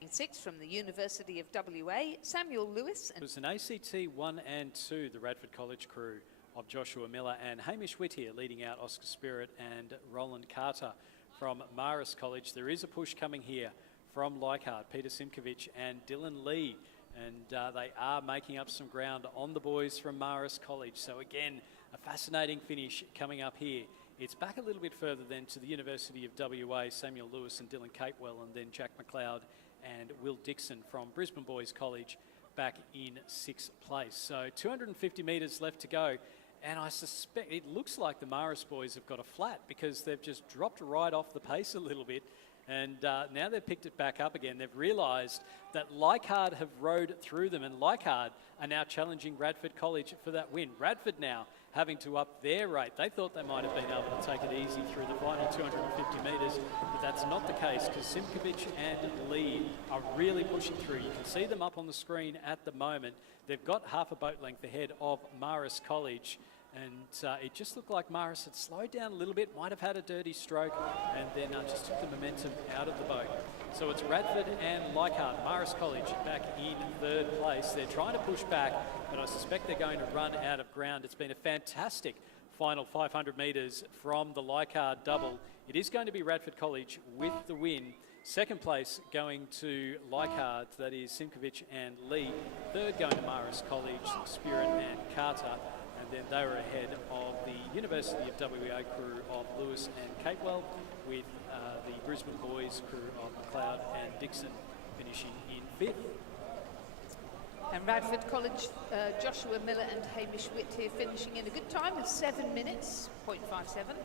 In 6 from the University of WA, Samuel Lewis. It was an ACT 1 and 2, the Radford College crew of Joshua Miller and Hamish Whittier leading out Oscar Spirit and Roland Carter from Marist College. There is a push coming here from Leichhardt, Peter Simkovich and Dylan Lee, and they are making up some ground on the boys from Marist College. So again, a fascinating finish coming up here. It's back a little bit further then to the University of WA, Samuel Lewis and Dylan Capewell, and then Jack McLeod and Will Dixon from Brisbane Boys College back in 6th place. So 250 metres left to go. And I suspect it looks like the Marist boys have got a flat because they've just dropped right off the pace a little bit. And now they've picked it back up again. They've realised that Leichhardt have rode through them, and Leichhardt are now challenging Radford College for that win. Radford now having to up their rate. They thought they might have been able to take it easy through the final 250 metres, but that's not the case because Simkovich and Lee are really pushing through. You can see them up on the screen at the moment. They've got half a boat length ahead of Marist College. And it just looked like Marist had slowed down a little bit, might have had a dirty stroke, and then just took the momentum out of the boat. So it's Radford and Leichhardt, Marist College back in 3rd place. They're trying to push back, but I suspect they're going to run out of ground. It's been a fantastic final 500 metres from the Leichhardt double. It is going to be Radford College with the win. 2nd place going to Leichhardt, that is Simkovich and Lee. 3rd going to Marist College, Spirit and Carter. And then they were ahead of the University of WA crew of Lewis and Capewell, with the Brisbane Boys crew of McLeod and Dixon finishing in 5th. And Radford College, Joshua Miller and Hamish Whittier finishing in a good time of 7 minutes, 0.57.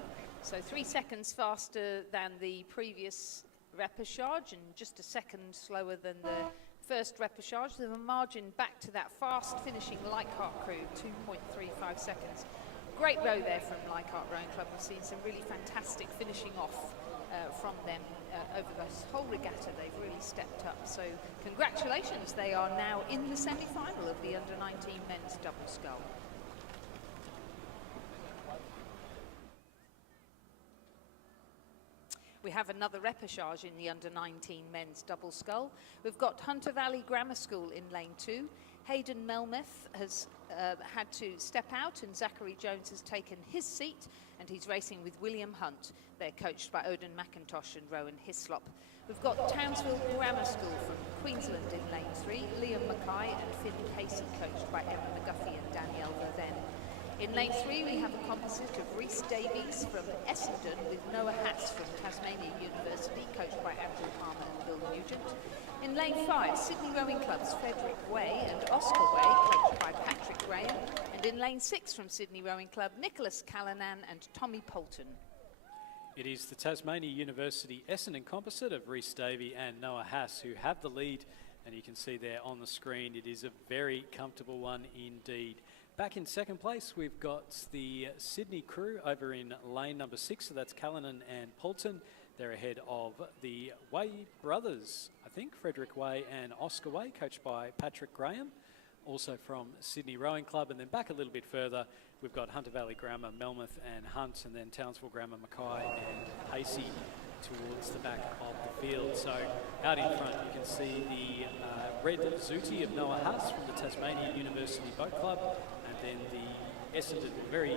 So 3 seconds faster than the previous repechage and just a second slower than the first repechage. There's a margin back to that fast finishing Leichhardt crew, 2.35 seconds. Great row there from Leichhardt Rowing Club. We've seen some really fantastic finishing off from them over this whole regatta. They've really stepped up. So congratulations, they are now in the semi-final of the under-19 men's double scull. We have another repechage in the under-19 men's double scull. We've got Hunter Valley Grammar School in lane 2. Hayden Melmeth has had to step out and Zachary Jones has taken his seat and he's racing with William Hunt. They're coached by Odin McIntosh and Rowan Hislop. We've got Townsville Grammar School from Queensland in lane 3. Liam Mackay and Finn Casey, coached by Emma McGuffey and Danielle Verven. In lane 3, we have a composite of Rhys Davies from Essendon with Noah Hatz from Tasmania University, coached by Andrew Palmer and Bill Nugent. In lane 5, Sydney Rowing Club's Frederick Way and Oscar Way, coached by Patrick Graham. And in lane 6 from Sydney Rowing Club, Nicholas Callanan and Tommy Poulton. It is the Tasmania University Essendon composite of Rhys Davey and Noah Haas who have the lead And you can see there on the screen, it is a very comfortable one indeed. Back in second place, we've got the Sydney crew over in lane number 6. So that's Callanan and Poulton. They're ahead of the Way brothers, I think, Frederick Way and Oscar Way, coached by Patrick Graham, also from Sydney Rowing Club. And then back a little bit further, we've got Hunter Valley Grammar, Melmoth and Hunt, and then Townsville Grammar, Mackay and Pacey towards the back of the field. So out in front, you can see the red Zooty of Noah Huss from the Tasmanian University Boat Club, and then the Essendon, very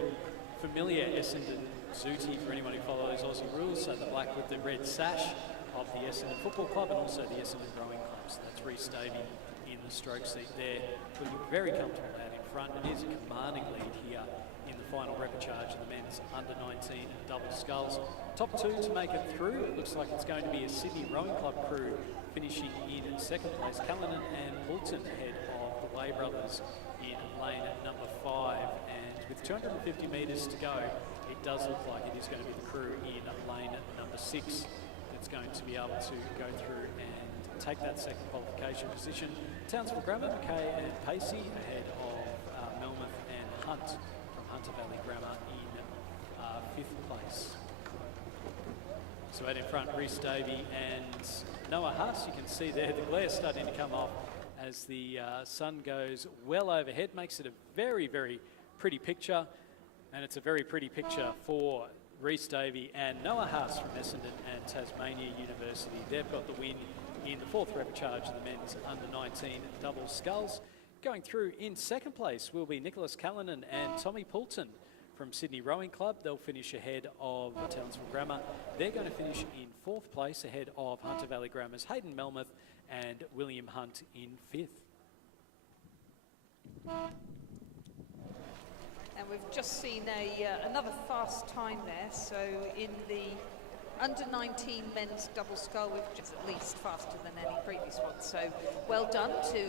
familiar Essendon Zooty for anyone who follows Aussie rules, so the black with the red sash of the Essendon Football Club, and also the Essendon Rowing Club. So that's Reece Davey in the stroke seat there, looking very comfortable out in front. It is a commanding lead here in the final repechage of the men's under-19 double sculls. Top two to make it through. It looks like it's going to be a Sydney Rowing Club crew finishing in second place. Callanan and Poulton ahead of the Way brothers in lane number 5. And with 250 metres to go, it does look like it is going to be the crew in lane number 6 that's going to be able to go through and take that second qualification position. Townsville Grammar, Mackay and Pacey ahead of Melmoth and Hunt from Hunter Valley Grammar in 5th place. So out in front, Reece Davey and Noah Huss. You can see there the glare starting to come off as the sun goes well overhead. Makes it a very, very pretty picture. And it's a very pretty picture for Reece Davey and Noah Huss from Essendon and Tasmania University. They've got the win in the 4th repechage of the men's under-19 double sculls. Going through in second place will be Nicholas Callanan and Tommy Poulton from Sydney Rowing Club. They'll finish ahead of Townsville Grammar. They're going to finish in 4th place ahead of Hunter Valley Grammar's Hayden Melmoth and William Hunt in 5th. And we've just seen another fast time there. So in the under-19 men's double scull, which is at least faster than any previous one. So well done to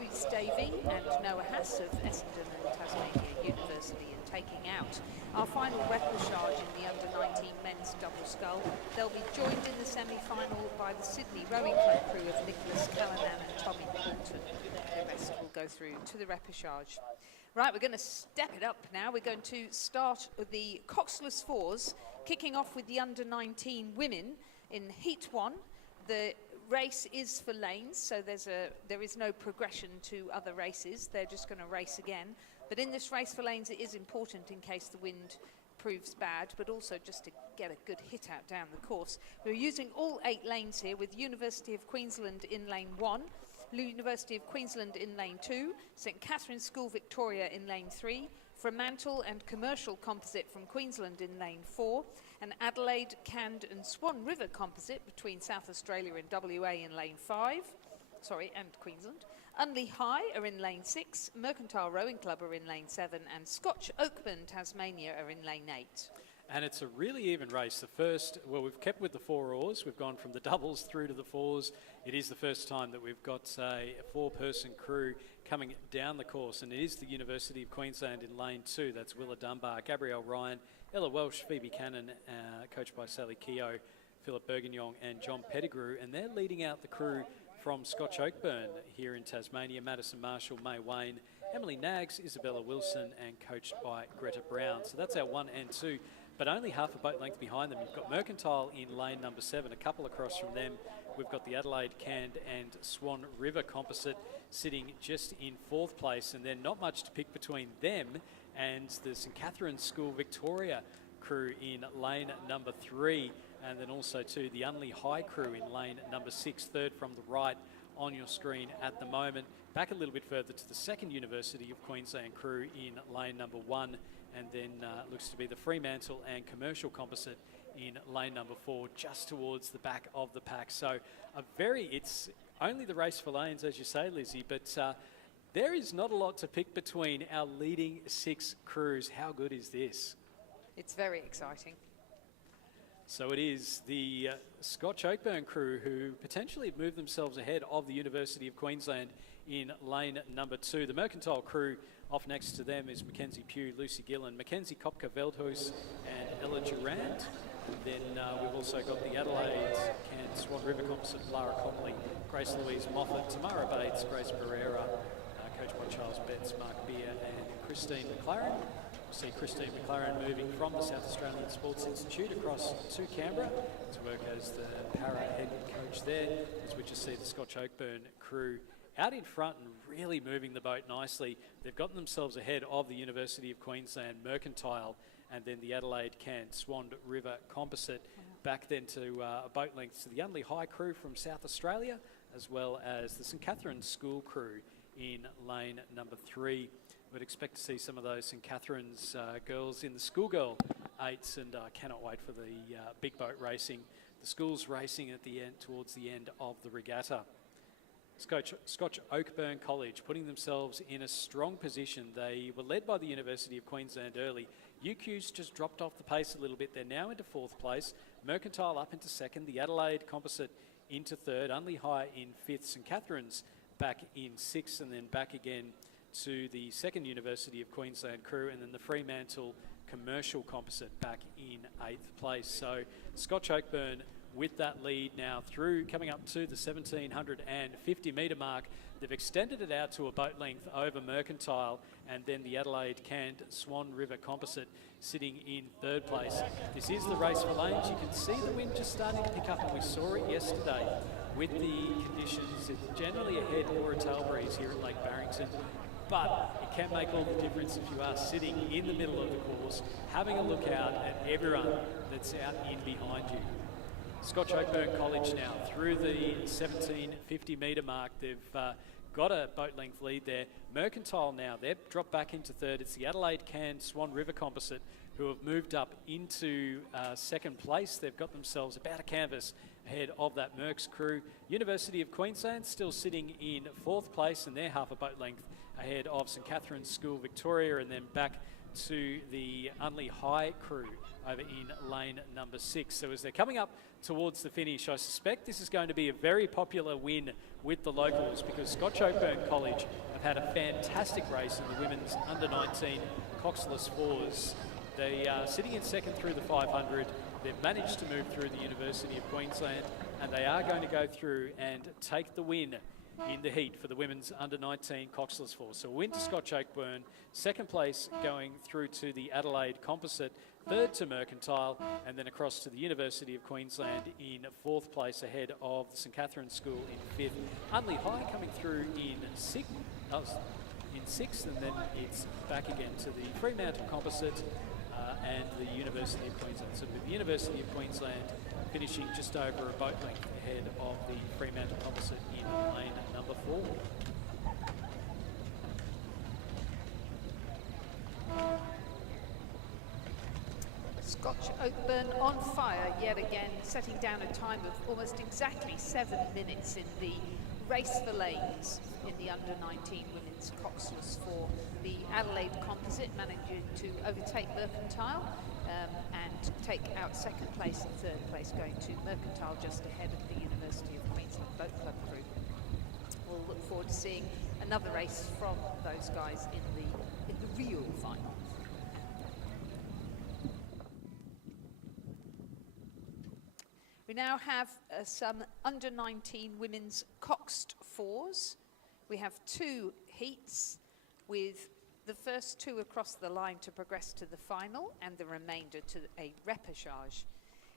Reece Davey and Noah Huss of Essendon and Tasmania University in taking out our final repechage in the under-19 men's double scull. They'll be joined in the semi-final by the Sydney Rowing Club crew of Nicholas Callanan and Tommy Poulton. The rest will go through to the repechage. Right, we're going to step it up now. We're going to start with the coxless fours, kicking off with the under-19 women in Heat 1. The race is for lanes, so there is no progression to other races. They're just going to race again. But in this race for lanes, it is important in case the wind proves bad, but also just to get a good hit out down the course. We're using all 8 lanes here, with University of Queensland in lane 1, University of Queensland in lane 2, St Catherine's School Victoria in lane 3, Fremantle and Commercial Composite from Queensland in lane 4, and Adelaide, Cand and Swan River Composite between South Australia and WA in lane 5, and Queensland. Unley High are in lane 6, Mercantile Rowing Club are in lane 7, and Scotch Oakburn, Tasmania are in lane 8. And it's a really even race. The first, well, we've kept with the 4 oars. We've gone from the doubles through to the 4s. It is the first time that we've got a 4-person crew coming down the course, and it is the University of Queensland in lane 2. That's Willa Dunbar, Gabrielle Ryan, Ella Welsh, Phoebe Cannon, coached by Sally Keogh, Philip Bergignon and John Pettigrew, and they're leading out the crew from Scotch Oakburn here in Tasmania, Madison Marshall, May Wayne, Emily Nags, Isabella Wilson, and coached by Greta Brown. So that's our 1 and 2. But only half a boat length behind them. You've got Mercantile in lane number 7, a couple across from them. We've got the Adelaide, Cand and Swan River Composite sitting just in 4th place, and then not much to pick between them and the St Catherine's School Victoria crew in lane number 3, and then also too the Unley High crew in lane number 6, third from the right on your screen at the moment. Back a little bit further to the second University of Queensland crew in lane number 1, and then looks to be the Fremantle and Commercial Composite in lane number 4, just towards the back of the pack. So it's only the race for lanes, as you say, Lizzie, but there is not a lot to pick between our leading 6 crews. How good is this? It's very exciting. So it is the Scotch Oakburn crew who potentially have moved themselves ahead of the University of Queensland in lane number 2. The Mercantile crew off next to them is Mackenzie Pugh, Lucy Gillen, Mackenzie Kopka-Veldhuis and Ella Durand. And then we've also got the Adelaide, Cairns Swan River Composite, Lara Connolly, Grace Louise Moffat, Tamara Bates, Grace Pereira, coached by Charles Betts, Mark Beer and Christine McLaren. We'll see Christine McLaren moving from the South Australian Sports Institute across to Canberra to work as the para head coach there, as we just see the Scotch Oakburn crew out in front and really moving the boat nicely. They've gotten themselves ahead of the University of Queensland Mercantile and then the Adelaide Cairns Swan River Composite. Back then to a boat length to the Unley High crew from South Australia, as well as the St Catherine's School crew in lane number 3. We'd expect to see some of those St Catherine's girls in the schoolgirl 8s, and I cannot wait for the big boat racing, the schools racing at the end, towards the end of the regatta. Scotch Oakburn College putting themselves in a strong position. They were led by the University of Queensland early. UQ's just dropped off the pace a little bit. They're now into 4th place. Mercantile up into 2nd. The Adelaide Composite into 3rd. Unley High in 5th. St Catherine's back in 6th, and then back again to the 2nd University of Queensland crew, and then the Fremantle Commercial Composite back in 8th place. So Scotch Oakburn with that lead now through, coming up to the 1750 metre mark. They've extended it out to a boat length over Mercantile, and then the Adelaide Cairns Swan River Composite sitting in 3rd place. This is the race for lanes. You can see the wind just starting to pick up, and we saw it yesterday with the conditions. It's generally a head or a tail breeze here at Lake Barrington, but it can make all the difference if you are sitting in the middle of the course, having a look out at everyone that's out in behind you. Scotch Oakburn College now through the 1750 metre mark. They've got a boat length lead there. Mercantile now, they've dropped back into 3rd. It's the Adelaide Cairns Swan River Composite who have moved up into 2nd place. They've got themselves about a canvas ahead of that Mercs crew. University of Queensland still sitting in 4th place, and they're half a boat length ahead of St Catherine's School Victoria, and then back to the Unley High crew over in lane number 6. So as they're coming up towards the finish, I suspect this is going to be a very popular win with the locals, because Scotch Oakburn College have had a fantastic race in the women's under-19 coxless 4s. They are sitting in 2nd through the 500. They've managed to move through the University of Queensland, and they are going to go through and take the win in the heat for the women's under-19 coxless 4. So a win to Scotch Oakburn, 2nd place going through to the Adelaide Composite, 3rd to Mercantile, and then across to the University of Queensland in 4th place ahead of the St Catherine's School in 5th. Unley High coming through in 6th, and then it's back again to the Fremantle Composite and the University of Queensland. So with the University of Queensland finishing just over a boat length ahead of the Fremantle Composite in lane number 4. Scotch Oakburn on fire yet again, setting down a time of almost exactly 7 minutes in the race for lanes in the under-19 women's coxless 4. The Adelaide Composite managing to overtake Mercantile and take out 2nd place and 3rd place, going to Mercantile just ahead of the University of Queensland Boat Club crew. We'll look forward to seeing another race from those guys in the real final. We now have some under-19 women's coxed 4s. We have 2 heats with the first 2 across the line to progress to the final and the remainder to a repechage.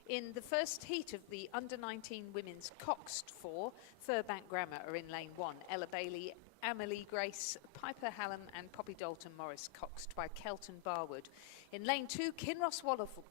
In the first heat of the under-19 women's coxed 4, Furbank Grammar are in lane 1. Ella Bailey, Amelie Grace, Piper Hallam and Poppy Dalton Morris coxed by Kelton Barwood. In lane 2, Kinross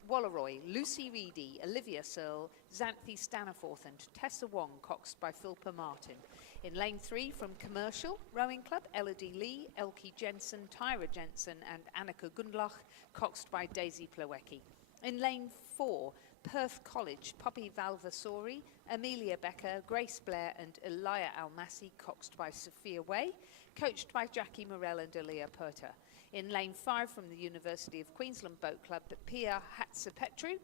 Walleroy, Lucy Reedy, Olivia Searle, Xanthi Staniforth and Tessa Wong coxed by Philippa Martin. In lane 3, from Commercial Rowing Club, Elodie Lee, Elke Jensen, Tyra Jensen and Annika Gundlach coxed by Daisy Plawecki. In lane 4, Perth College, Poppy Valvasori, Amelia Becker, Grace Blair and Elia Almasi coxed by Sophia Way, coached by Jackie Morell and Elia Perter. In lane 5 from the University of Queensland Boat Club, Pia Hatzapetru,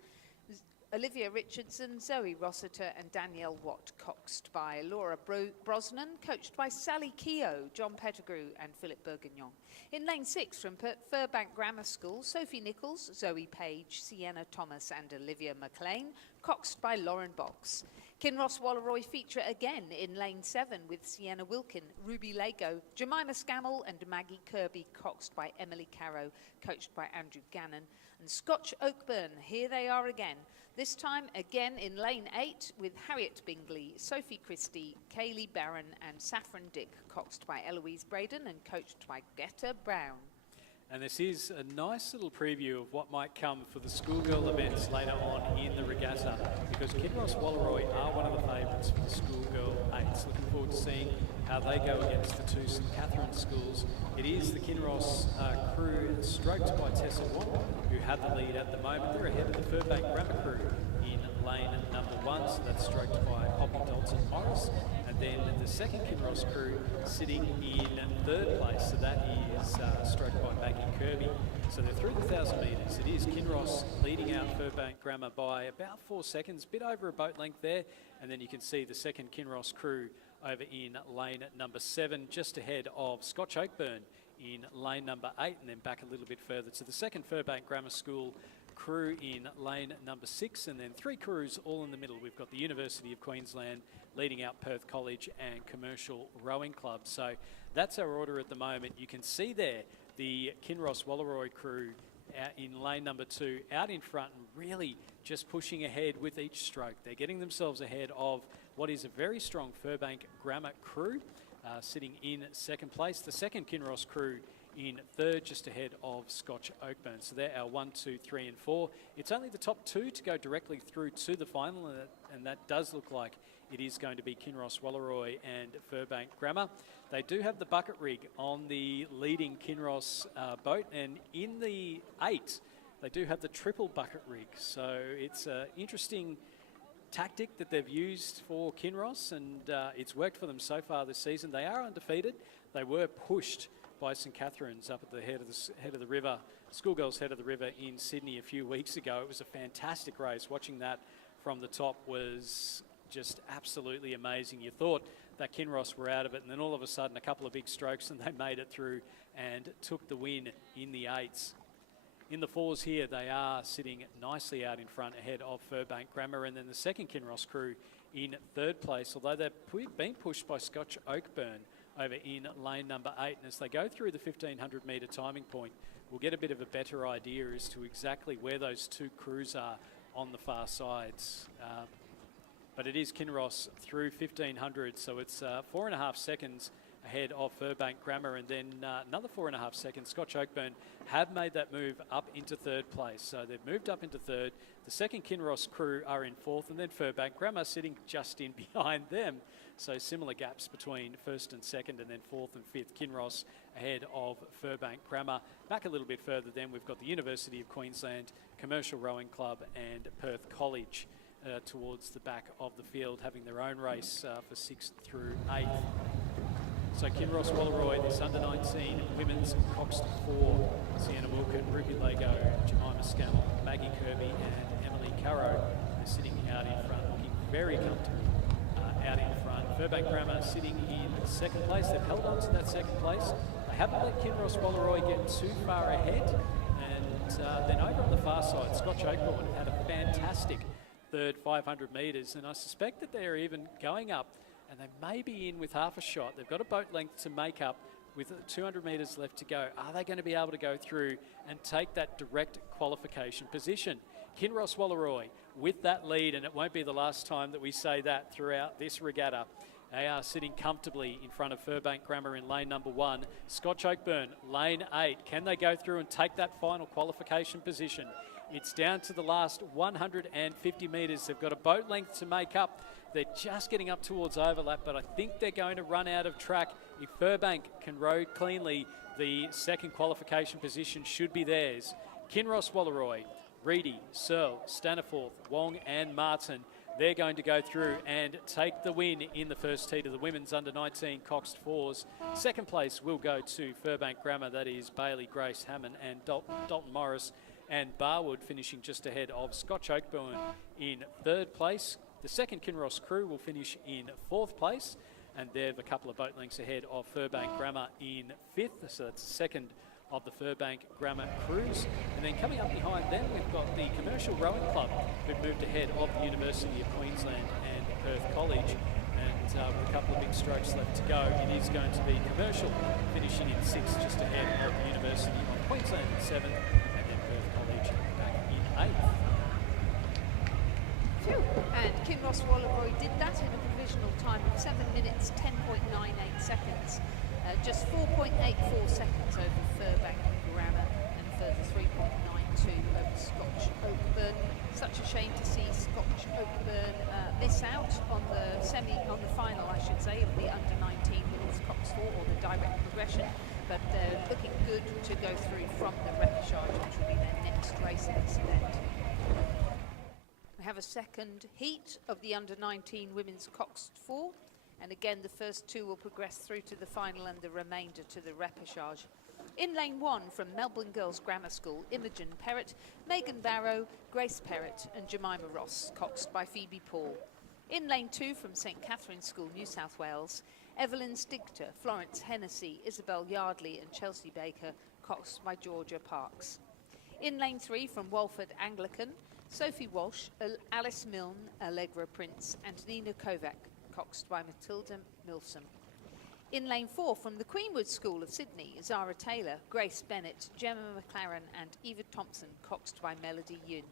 Olivia Richardson, Zoe Rossiter and Danielle Watt coxed by Laura Brosnan, coached by Sally Keogh, John Pettigrew and Philip Bourguignon. In lane 6 from Furbank Grammar School, Sophie Nichols, Zoe Page, Sienna Thomas and Olivia McLean, coxed by Lauren Box. Kinross Walleroy feature again in lane 7 with Sienna Wilkin, Ruby Lego, Jemima Scammell and Maggie Kirby, coxed by Emily Carrow, coached by Andrew Gannon. And Scotch Oakburn, here they are again. This time again in lane 8 with Harriet Bingley, Sophie Christie, Kaylee Barron and Saffron Dick, coxed by Eloise Braden and coached by Greta Brown. And this is a nice little preview of what might come for the schoolgirl events later on in the regatta, because Kinross Walleroy are one of the favourites for the schoolgirl eights. Looking forward to seeing how they go against the two St Catherine's schools. It is the Kinross crew stroked by Tessa Watt, who have the lead at the moment. They're ahead of the Furbank Grammar crew in lane number 1, so that's stroked by Poppy Dalton Morris. And then the second Kinross crew sitting in 3rd place, so that is stroked by Maggie Kirby. So they're through the 1,000 metres. It is Kinross leading out Furbank Grammar by about 4 seconds, bit over a boat length there. And then you can see the second Kinross crew over in lane number 7, just ahead of Scotch Oakburn in lane number 8, and then back a little bit further to the second Furbank Grammar School crew in lane number 6, and then 3 crews all in the middle. We've got the University of Queensland leading out Perth College and Commercial Rowing Club. So that's our order at the moment. You can see there the Kinross Walleroy crew out in lane number 2 out in front and really just pushing ahead with each stroke. They're getting themselves ahead of what is a very strong Furbank Grammar crew sitting in 2nd place. The second Kinross crew in 3rd, just ahead of Scotch Oakburn. So they're our 1, 2, 3 and 4. It's only the top 2 to go directly through to the final, and that does look like it is going to be Kinross Walleroy and Furbank Grammar. They do have the bucket rig on the leading Kinross boat, and in the 8, they do have the triple bucket rig. So it's an interesting tactic that they've used for Kinross, and it's worked for them so far this season. They are undefeated. They were pushed by St Catherine's up at the head of the river, schoolgirls head of the river in Sydney a few weeks ago. It was a fantastic race. Watching that from the top was just absolutely amazing. You thought that Kinross were out of it, and then all of a sudden a couple of big strokes and they made it through and took the win in the 8s. In the 4s here, they are sitting nicely out in front ahead of Furbank Grammar, and then the second Kinross crew in 3rd place, although they're being pushed by Scotch Oakburn over in lane number 8. And as they go through the 1,500 metre timing point, we'll get a bit of a better idea as to exactly where those 2 crews are on the far sides. But it is Kinross through 1,500, so it's 4.5 seconds ahead of Furbank Grammar, and then another 4.5 seconds. Scotch Oakburn have made that move up into 3rd place, so they've moved up into 3rd. The second Kinross crew are in 4th, and then Furbank Grammar sitting just in behind them. So similar gaps between 1st and 2nd, and then 4th and 5th. Kinross ahead of Furbank Grammar. Back a little bit further then, we've got the University of Queensland, Commercial Rowing Club and Perth College towards the back of the field, having their own race for 6th through 8th. So Kinross Walleroy, this under-19 women's coxed 4, Sienna Wilkin, Ruby Lego, Jemima Scammell, Maggie Kirby and Emily Carrow are sitting out in front, looking very comfortable out in front. Furbank Grammar sitting in 2nd place. They've held on to that 2nd place. They haven't let Kinross Walleroy get too far ahead. And then over on the far side, Scotch Oakburn had a fantastic 3rd 500 metres, and I suspect that they're even going up, and they may be in with half a shot. They've got a boat length to make up with 200 metres left to go. Are they going to be able to go through and take that direct qualification position? Kinross Walleroy with that lead, and it won't be the last time that we say that throughout this regatta. They are sitting comfortably in front of Furbank Grammar in lane number 1. Scotch Oakburn, lane 8. Can they go through and take that final qualification position? It's down to the last 150 metres. They've got a boat length to make up. They're just getting up towards overlap, but I think they're going to run out of track. If Furbank can row cleanly, the second qualification position should be theirs. Kinross Walleroy, Reedy, Searle, Staniforth, Wong and Martin. They're going to go through and take the win in the first heat of the women's under-19 coxed 4s. 2nd place will go to Furbank Grammar. That is Bailey, Grace, Hammond and Dalton Morris. And Barwood finishing just ahead of Scotch Oakburn in 3rd place. The second Kinross crew will finish in 4th place, and they're a couple of boat lengths ahead of Furbank Grammar in 5th. So that's the second of the Furbank Grammar Crews. And then coming up behind them, we've got the Commercial Rowing Club, who've moved ahead of the University of Queensland and Perth College. And with a couple of big strokes left to go, it is going to be Commercial finishing in 6th, just ahead of the University of Queensland in 7th, and then Perth College back in 8th. Phew. And Kinross Wallaroy did that in a provisional time of 7 minutes 10.98 seconds, just 4.84 seconds over Furbank Grammar and further 3.92 over Scotch Oakburn. Such a shame to see Scotch Oakburn miss out on the final, I should say, of the under-19 women's Cox 4, or the direct progression, but they're looking good to go through from the repechage, which will be their next race in this event. We have a second heat of the under-19 women's Coxed 4, and again the first two will progress through to the final and the remainder to the repechage. In lane 1 from Melbourne Girls Grammar School, Imogen Perrott, Megan Barrow, Grace Perrott and Jemima Ross, coxed by Phoebe Paul. In lane 2 from St Catherine's School, New South Wales, Evelyn Stigter, Florence Hennessy, Isabel Yardley and Chelsea Baker, coxed by Georgia Parks. In lane 3 from Walford Anglican, Sophie Walsh, Alice Milne, Allegra Prince and Nina Kovac, coxed by Matilda Milsom. In lane 4 from the Queenwood School of Sydney, Zara Taylor, Grace Bennett, Gemma McLaren and Eva Thompson, coxed by Melody Yun.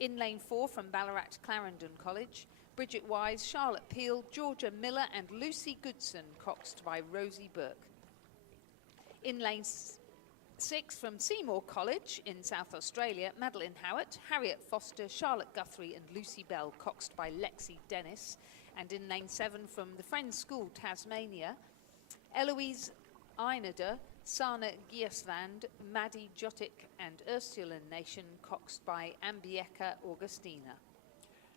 In lane 4 from Ballarat Clarendon College, Bridget Wise, Charlotte Peel, Georgia Miller and Lucy Goodson, coxed by Rosie Burke. In lane 6 from Seymour College in South Australia, Madeline Howard, Harriet Foster, Charlotte Guthrie and Lucy Bell, coxed by Lexi Dennis. And in lane 7 from the Friends School, Tasmania, Eloise Einader, Sana Giasvand, Maddie Jotik and Ursula Nation, coxed by Ambieka Augustina.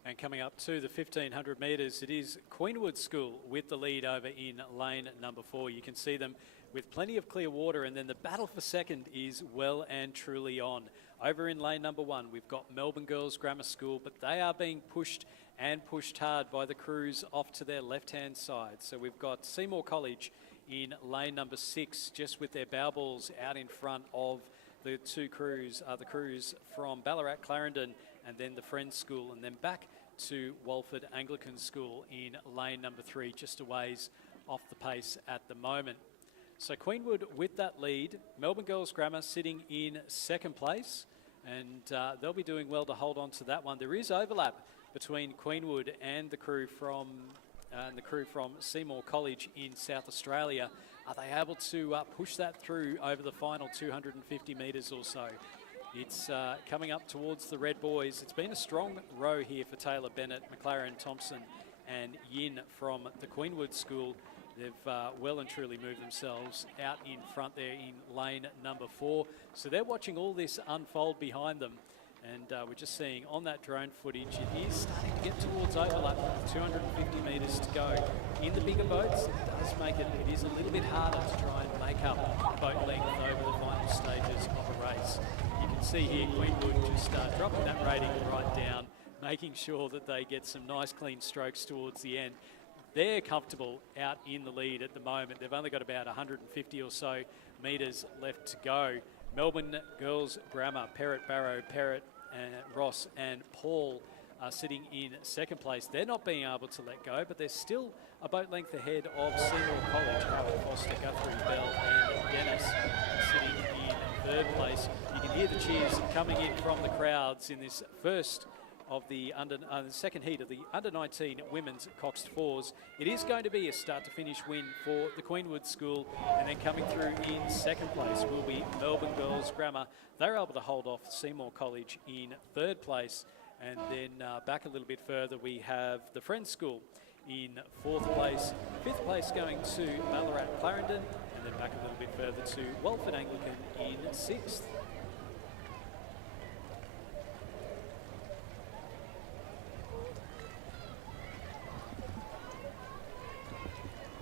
And coming up to the 1500 metres, it is Queenwood School with the lead over in lane number 4. You can see them with plenty of clear water, and then the battle for second is well and truly on. Over in lane number 1, we've got Melbourne Girls Grammar School, but they are being pushed and pushed hard by the crews off to their left-hand side. So we've got Seymour College in lane number 6, just with their bow balls out in front of the two crews, the crews from Ballarat Clarendon and then the Friends School, and then back to Walford Anglican School in lane number 3, just a ways off the pace at the moment. So Queenwood with that lead, Melbourne Girls Grammar sitting in 2nd place, and they'll be doing well to hold on to that one. There is overlap between Queenwood and the crew from Seymour College in South Australia. Are they able to push that through over the final 250 metres or so? It's coming up towards the Red Boys. It's been a strong row here for Taylor Bennett, McLaren Thompson and Yin from the Queenwood School. They've well and truly moved themselves out in front there in lane number 4. So they're watching all this unfold behind them. And we're just seeing on that drone footage, it is starting to get towards overlap with 250 metres to go. In the bigger boats, it does make it is a little bit harder to try and make up boat length over the final stages of a race. You can see here Queenwood just dropping that rating right down, making sure that they get some nice clean strokes towards the end. They're comfortable out in the lead at the moment. They've only got about 150 or so metres left to go. Melbourne Girls Grammar, Perrott Barrow, Perrott, Ross and Paul are sitting in 2nd place. They're not being able to let go, but they're still a boat length ahead of Seymour College, Howard Foster, Guthrie, Bell and Dennis sitting in 3rd place. You can hear the cheers coming in from the crowds in this first of the second heat of the under-19 women's Coxed 4s. It is going to be a start-to-finish win for the Queenwood School, and then coming through in 2nd place will be Melbourne Girls Grammar. They're able to hold off Seymour College in 3rd place, and then back a little bit further we have the Friends School in 4th place, 5th place going to Ballarat Clarendon, and then back a little bit further to Walford Anglican in 6th.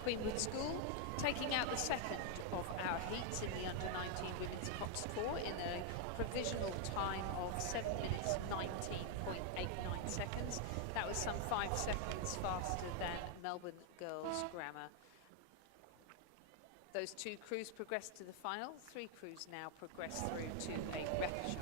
Queenwood School taking out the second of our heats in the under-19 women's Cox 4 in a provisional time of 7 minutes 19.89 seconds. That was some 5 seconds faster than Melbourne Girls Grammar. Those 2 crews progress to the final. 3 crews now progress through to a repechage.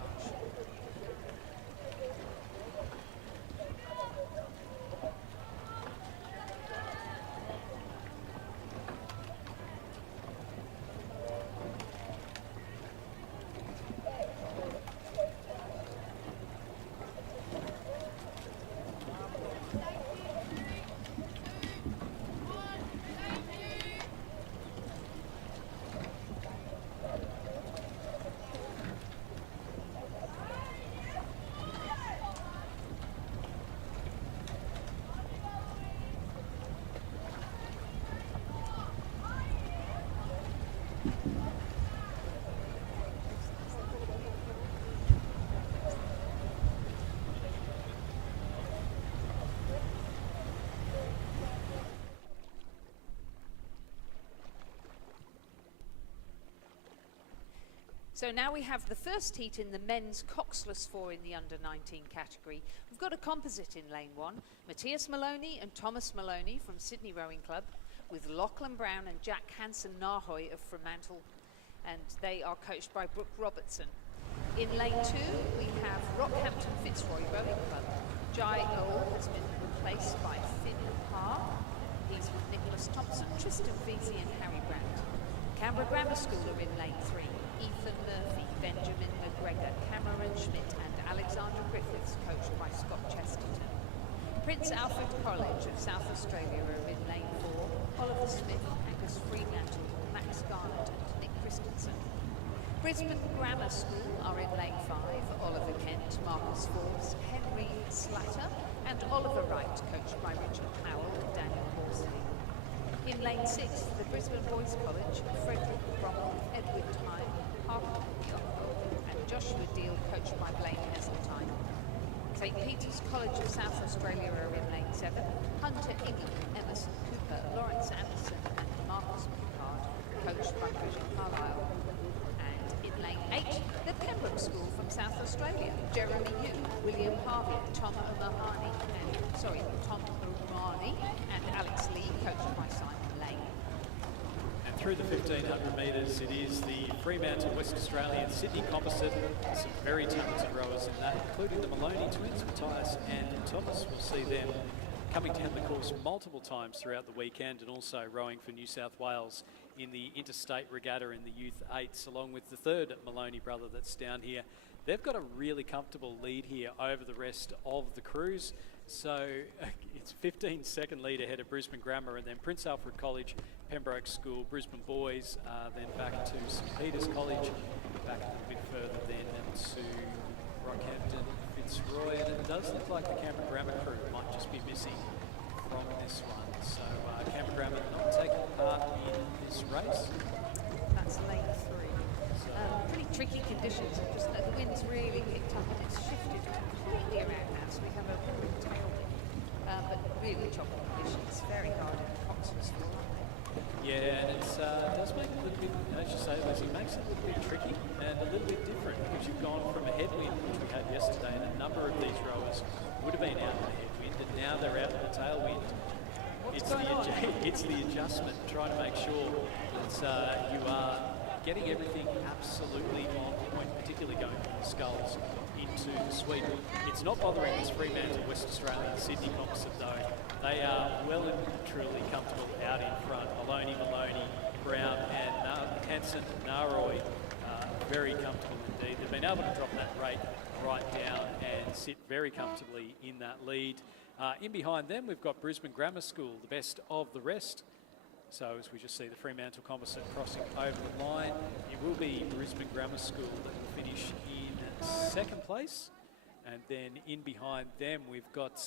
So now we have the first heat in the men's coxless 4 in the under-19 category. We've got a composite in lane 1, Matthias Maloney and Thomas Maloney from Sydney Rowing Club, with Lachlan Brown and Jack Hansen-Nahoy of Fremantle, and they are coached by Brooke Robertson. In lane 2, we have Rockhampton Fitzroy Rowing Club. Jai Earl has been replaced by Finn Parr. He's with Nicholas Thompson, Tristan Veazey and Harry Brandt. Canberra Grammar School are in lane 3. Ethan Murphy, Benjamin McGregor, Cameron Schmidt and Alexandra Griffiths, coached by Scott Chesterton. Prince Alfred College of South Australia are in lane 4. Oliver Smith, Angus Fremantle, Max Garnett and Nick Christensen. Brisbane Grammar School are in lane 5. Oliver Kent, Marcus Forbes, Henry Slatter and Oliver Wright, coached by Richard Powell and Daniel Horsley. In lane 6, the Brisbane Boys College, Frederick Brommel, Edward Tyne, Harper Yocko and Joshua Deal, coached by Blaine Heseltine. St Peter's College of South Australia are in lane 7. Hunter Ingham, Emerson Cooper, Lawrence Anderson and Marcus Picard, coached by Bridget Carlisle. And in lane 8, the Pembroke School from South Australia, Jeremy Yu, William Harvey, Tom O'Mahony and Alex Lee, coached by Simon Lane. And through the 1500 metres, it is the Fremantle West Australian Sydney composite. Some very talented rowers in that, including the Maloney twins, Matthias and Thomas. We'll see them coming down the course multiple times throughout the weekend, and also rowing for New South Wales in the interstate regatta in the Youth 8s, along with the third Maloney brother that's down here. They've got a really comfortable lead here over the rest of the crews. So it's 15-second lead ahead of Brisbane Grammar, and then Prince Alfred College, Pembroke School, Brisbane Boys, then back to St Peter's College, back a little bit further then to Rockhampton Fitzroy, and it does look like the Canberra Grammar crew might just be missing from this one. So Canberra Grammar not taking part in this race. That's lane 3. Pretty tricky conditions. Just the wind's really picked up and it's shifted completely around now, so we have a bit of tailwind, but really choppy conditions. Very hard in the coxless floor, aren't they? Yeah, and it does make it a little bit, as you say, Lizzie, it makes it a little bit tricky and a little bit different, because you've gone from a headwind, which we had yesterday, and a number of these rowers would have been out in the headwind, and now they're out in the tailwind. It's the adjustment, trying to make sure that you are getting everything absolutely on point, particularly going from the sculls into the sweep. It's not bothering this Fremantle West Australian Sydney composite though. They are well and truly comfortable out in front. Maloney, Brown and Hansen, Naroy, very comfortable indeed. They've been able to drop that rate right down and sit very comfortably in that lead. In behind them, we've got Brisbane Grammar School, the best of the rest. So as we just see the Fremantle composite crossing over the line, it will be Brisbane Grammar School that will finish in second place. And then in behind them, we've got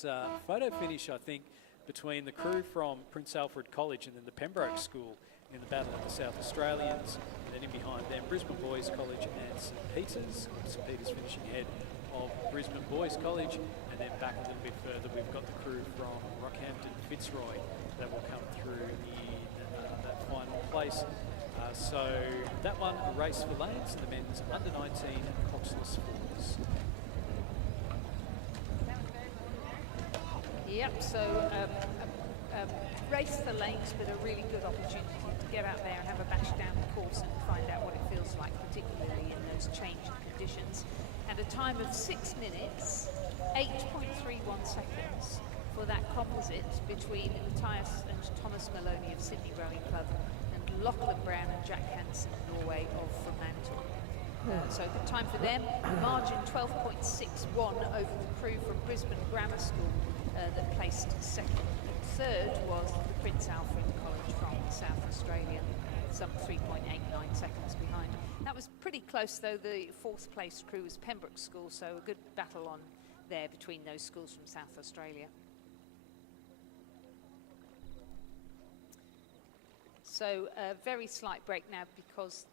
photo finish, I think, between the crew from Prince Alfred College and then the Pembroke School in the Battle of the South Australians. And then in behind them, Brisbane Boys College and St Peter's. St Peter's finishing ahead of Brisbane Boys College. And then back a little bit further, we've got the crew from Rockhampton Fitzroy that will come through in that final place. So that one, a race for lanes, the men's under-19 coxless fours. Yep, so race for lanes, but a really good opportunity to get out there and have a bash down the course and find out what it feels like, particularly in those changed conditions. And a time of 6 minutes, 8.31 seconds for that composite between Matthias and Thomas Maloney of Sydney Rowing Club and Lachlan Brown and Jack Hansen of Norway of Fremantle. So good time for them. Margin 12.61 over the crew from Brisbane Grammar School that placed second. Third was the Prince Alfred College from South Australia, some 3.89 seconds behind. That was pretty close, though. The fourth place crew was Pembroke School, so a good battle on there between those schools from South Australia. So a very slight break now because,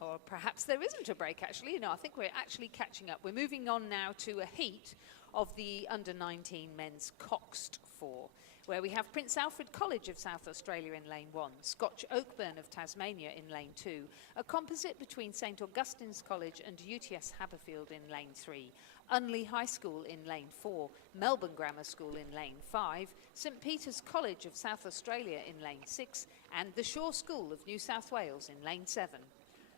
or perhaps there isn't a break actually. No, I think we're actually catching up. We're moving on now to a heat of the under-19 men's coxed 4, where we have Prince Alfred College of South Australia in lane 1, Scotch Oakburn of Tasmania in lane 2, a composite between St Augustine's College and UTS Haberfield in lane 3, Unley High School in lane 4, Melbourne Grammar School in lane 5, St Peter's College of South Australia in lane 6, and the Shaw School of New South Wales in lane 7.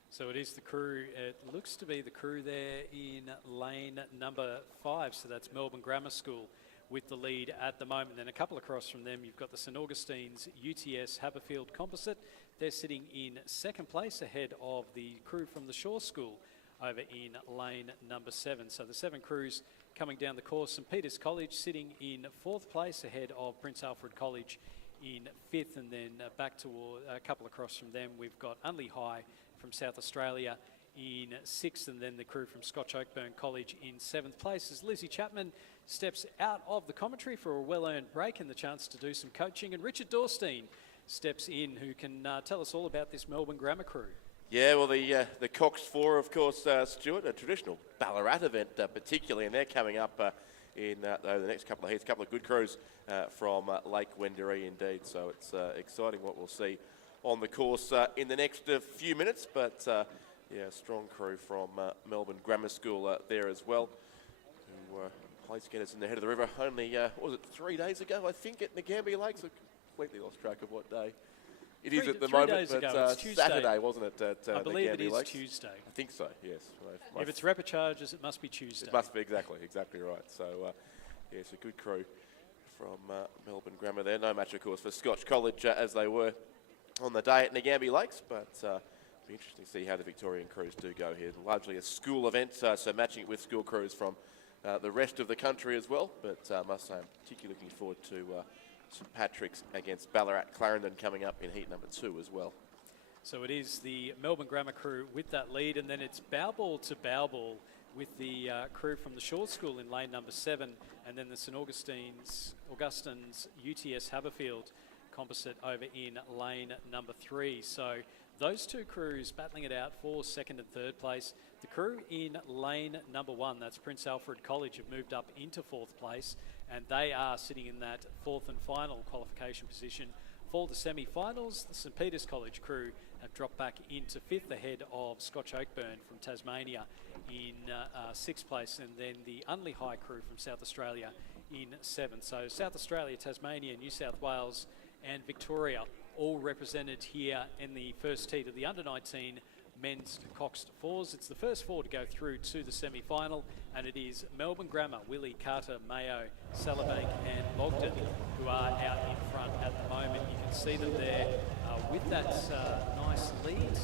So it is the crew, it looks to be the crew there in lane number 5, so that's Melbourne Grammar School with the lead at the moment. Then a couple across from them, you've got the St Augustine's UTS Haberfield Composite. They're sitting in second place ahead of the crew from the Shaw School over in lane number 7. So the 7 crews coming down the course. St Peter's College sitting in 4th place ahead of Prince Alfred College in 5th, and then back toward a couple across from them, we've got Unley High from South Australia in 6th, and then the crew from Scotch Oakburn College in 7th place as Lizzie Chapman steps out of the commentary for a well-earned break and the chance to do some coaching, and Richard Dorstein steps in, who can tell us all about this Melbourne Grammar crew. Yeah, well, the Cox 4, of course, Stuart, a traditional Ballarat event particularly, and they're coming up in over the next couple of heats, a couple of good crews from Lake Wendouree indeed, so it's exciting what we'll see on the course in the next few minutes, but yeah, a strong crew from Melbourne Grammar School there as well, who place getters in the head of the river only, what was it, 3 days ago, I think, at Ngambia Lakes. I completely lost track of what day it is at the moment, but Saturday, wasn't it, at I believe it Ngambia is Lakes? Tuesday. I think so, yes. If it's repechages, it must be Tuesday. It must be, exactly right. So, yeah, it's a good crew from Melbourne Grammar there. No match, of course, for Scotch College as they were on the day at Ngambia Lakes, but it'll be interesting to see how the Victorian crews do go here. Largely a school event, so matching it with school crews from the rest of the country as well, but I must say I'm particularly looking forward to St Patrick's against Ballarat Clarendon coming up in heat number 2 as well. So it is the Melbourne Grammar crew with that lead, and then it's bow ball to bow ball with the crew from the Short School in lane number 7, and then the St Augustine's UTS Haberfield composite over in lane number 3. So those 2 crews battling it out for 2nd and 3rd place. The crew in lane number 1, that's Prince Alfred College, have moved up into 4th place, and they are sitting in that 4th and final qualification position for the semi-finals. The St Peter's College crew have dropped back into 5th ahead of Scotch Oakburn from Tasmania in 6th place, and then the Unley High crew from South Australia in 7th. So South Australia, Tasmania, New South Wales and Victoria all represented here in the first heat of the under-19 men's coxed 4s. It's the first 4 to go through to the semi-final, and it is Melbourne Grammar, Willie, Carter, Mayo, Salabank and Logden who are out in front at the moment. You can see them there with that nice lead.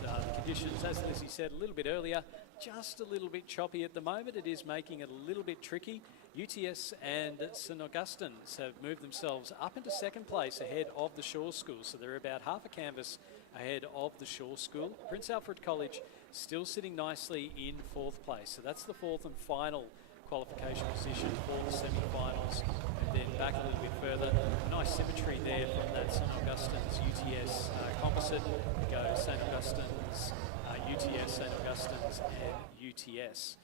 The conditions, as Lizzie said a little bit earlier, just a little bit choppy at the moment. It is making it a little bit tricky. UTS and St Augustine's have moved themselves up into 2nd place ahead of the Shaw School, so they're about half a canvas ahead of the Shaw School. Prince Alfred College still sitting nicely in 4th place, so that's the 4th and final qualification position for the semi-finals. And then back a little bit further, nice symmetry there from that St Augustine's UTS composite. We go St Augustine's UTS, St Augustine's and UTS.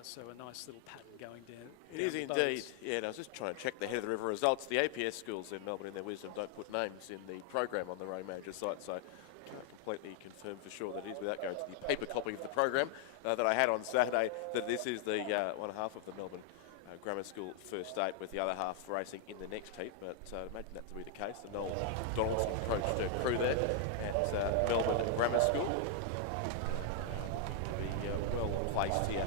So a nice little pattern going down. It is indeed. Yeah, and I was just trying to check the head of the river results. The APS schools in Melbourne, in their wisdom, don't put names in the program on the Road Manager site, so I can't completely confirm for sure that it is without going to the paper copy of the program that I had on Saturday, that this is the one half of the Melbourne Grammar School first 8 with the other half racing in the next heat, but imagine that to be the case. The Noel Donaldson approached her crew there at Melbourne Grammar School. Be well placed here.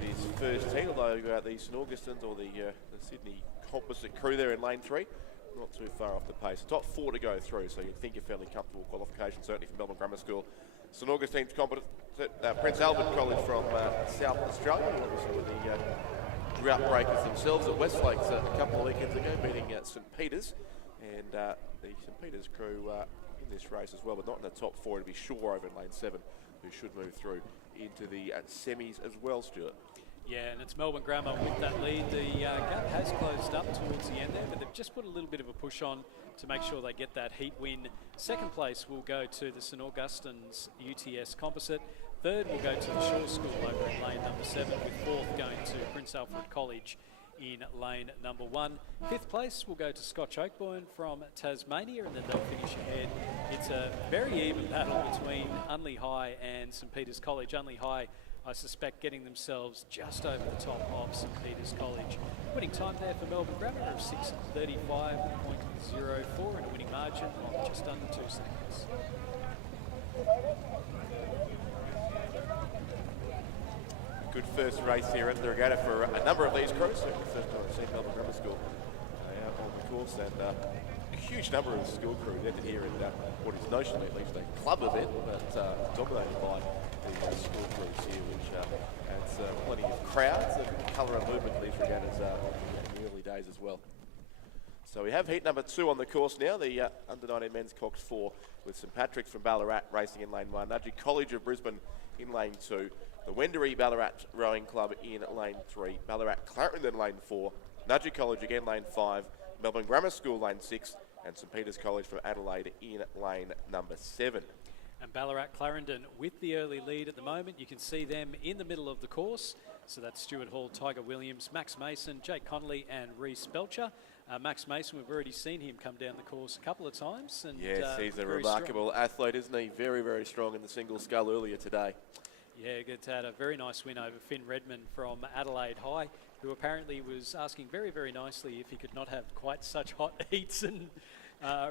This first heat, although the St Augustins or the Sydney composite crew there in lane 3, not too far off the pace. Top 4 to go through, so you'd think a fairly comfortable qualification, certainly for Melbourne Grammar School. St Augustine's competent, Prince Albert College from South Australia, obviously with the drought breakers themselves at Westlake a couple of weekends ago, beating St Peter's, and the St Peter's crew in this race as well, but not in the top 4 to be sure over in lane 7, who should move through into the semis as well, Stuart. Yeah, and it's Melbourne Grammar with that lead. The gap has closed up towards the end there, but they've just put a little bit of a push on to make sure they get that heat win. Second place will go to the St Augustine's UTS Composite. Third will go to the Shore School over in lane number 7, with fourth going to Prince Alfred College in lane number 1. Fifth place will go to Scotch Oakbourne from Tasmania, and then they'll finish ahead. It's a very even battle between Unley High and St Peter's College. Unley High, I suspect, getting themselves just over the top of St Peter's College. Winning time there for Melbourne Grammar of 6:35.04 and a winning margin of just under 2 seconds. Good first race here at the regatta for a number of these crews. Certainly the first time I've seen Melbourne Grammar School out on the course, and a huge number of school crew entered here in what is notionally at least a club event, but dominated by the school crews here, which adds plenty of crowds and colour and movement to these regattas in the early days as well. So we have heat number 2 on the course now, the under-19 men's Cox 4 with St Patrick's from Ballarat racing in lane 1, Nudgee College of Brisbane in lane 2, the Wendouree Ballarat Rowing Club in lane 3, Ballarat Clarendon lane 4, Nudgee College again lane 5, Melbourne Grammar School lane 6, and St Peter's College from Adelaide in lane number 7. And Ballarat Clarendon with the early lead at the moment. You can see them in the middle of the course. So that's Stuart Hall, Tiger Williams, Max Mason, Jake Connolly and Reece Belcher. Max Mason, we've already seen him come down the course a couple of times. And yes, he's a remarkable athlete, isn't he? Very, very strong in the single scull earlier today. Yeah, good. Had a very nice win over Finn Redmond from Adelaide High, who apparently was asking very, very nicely if he could not have quite such hot heats and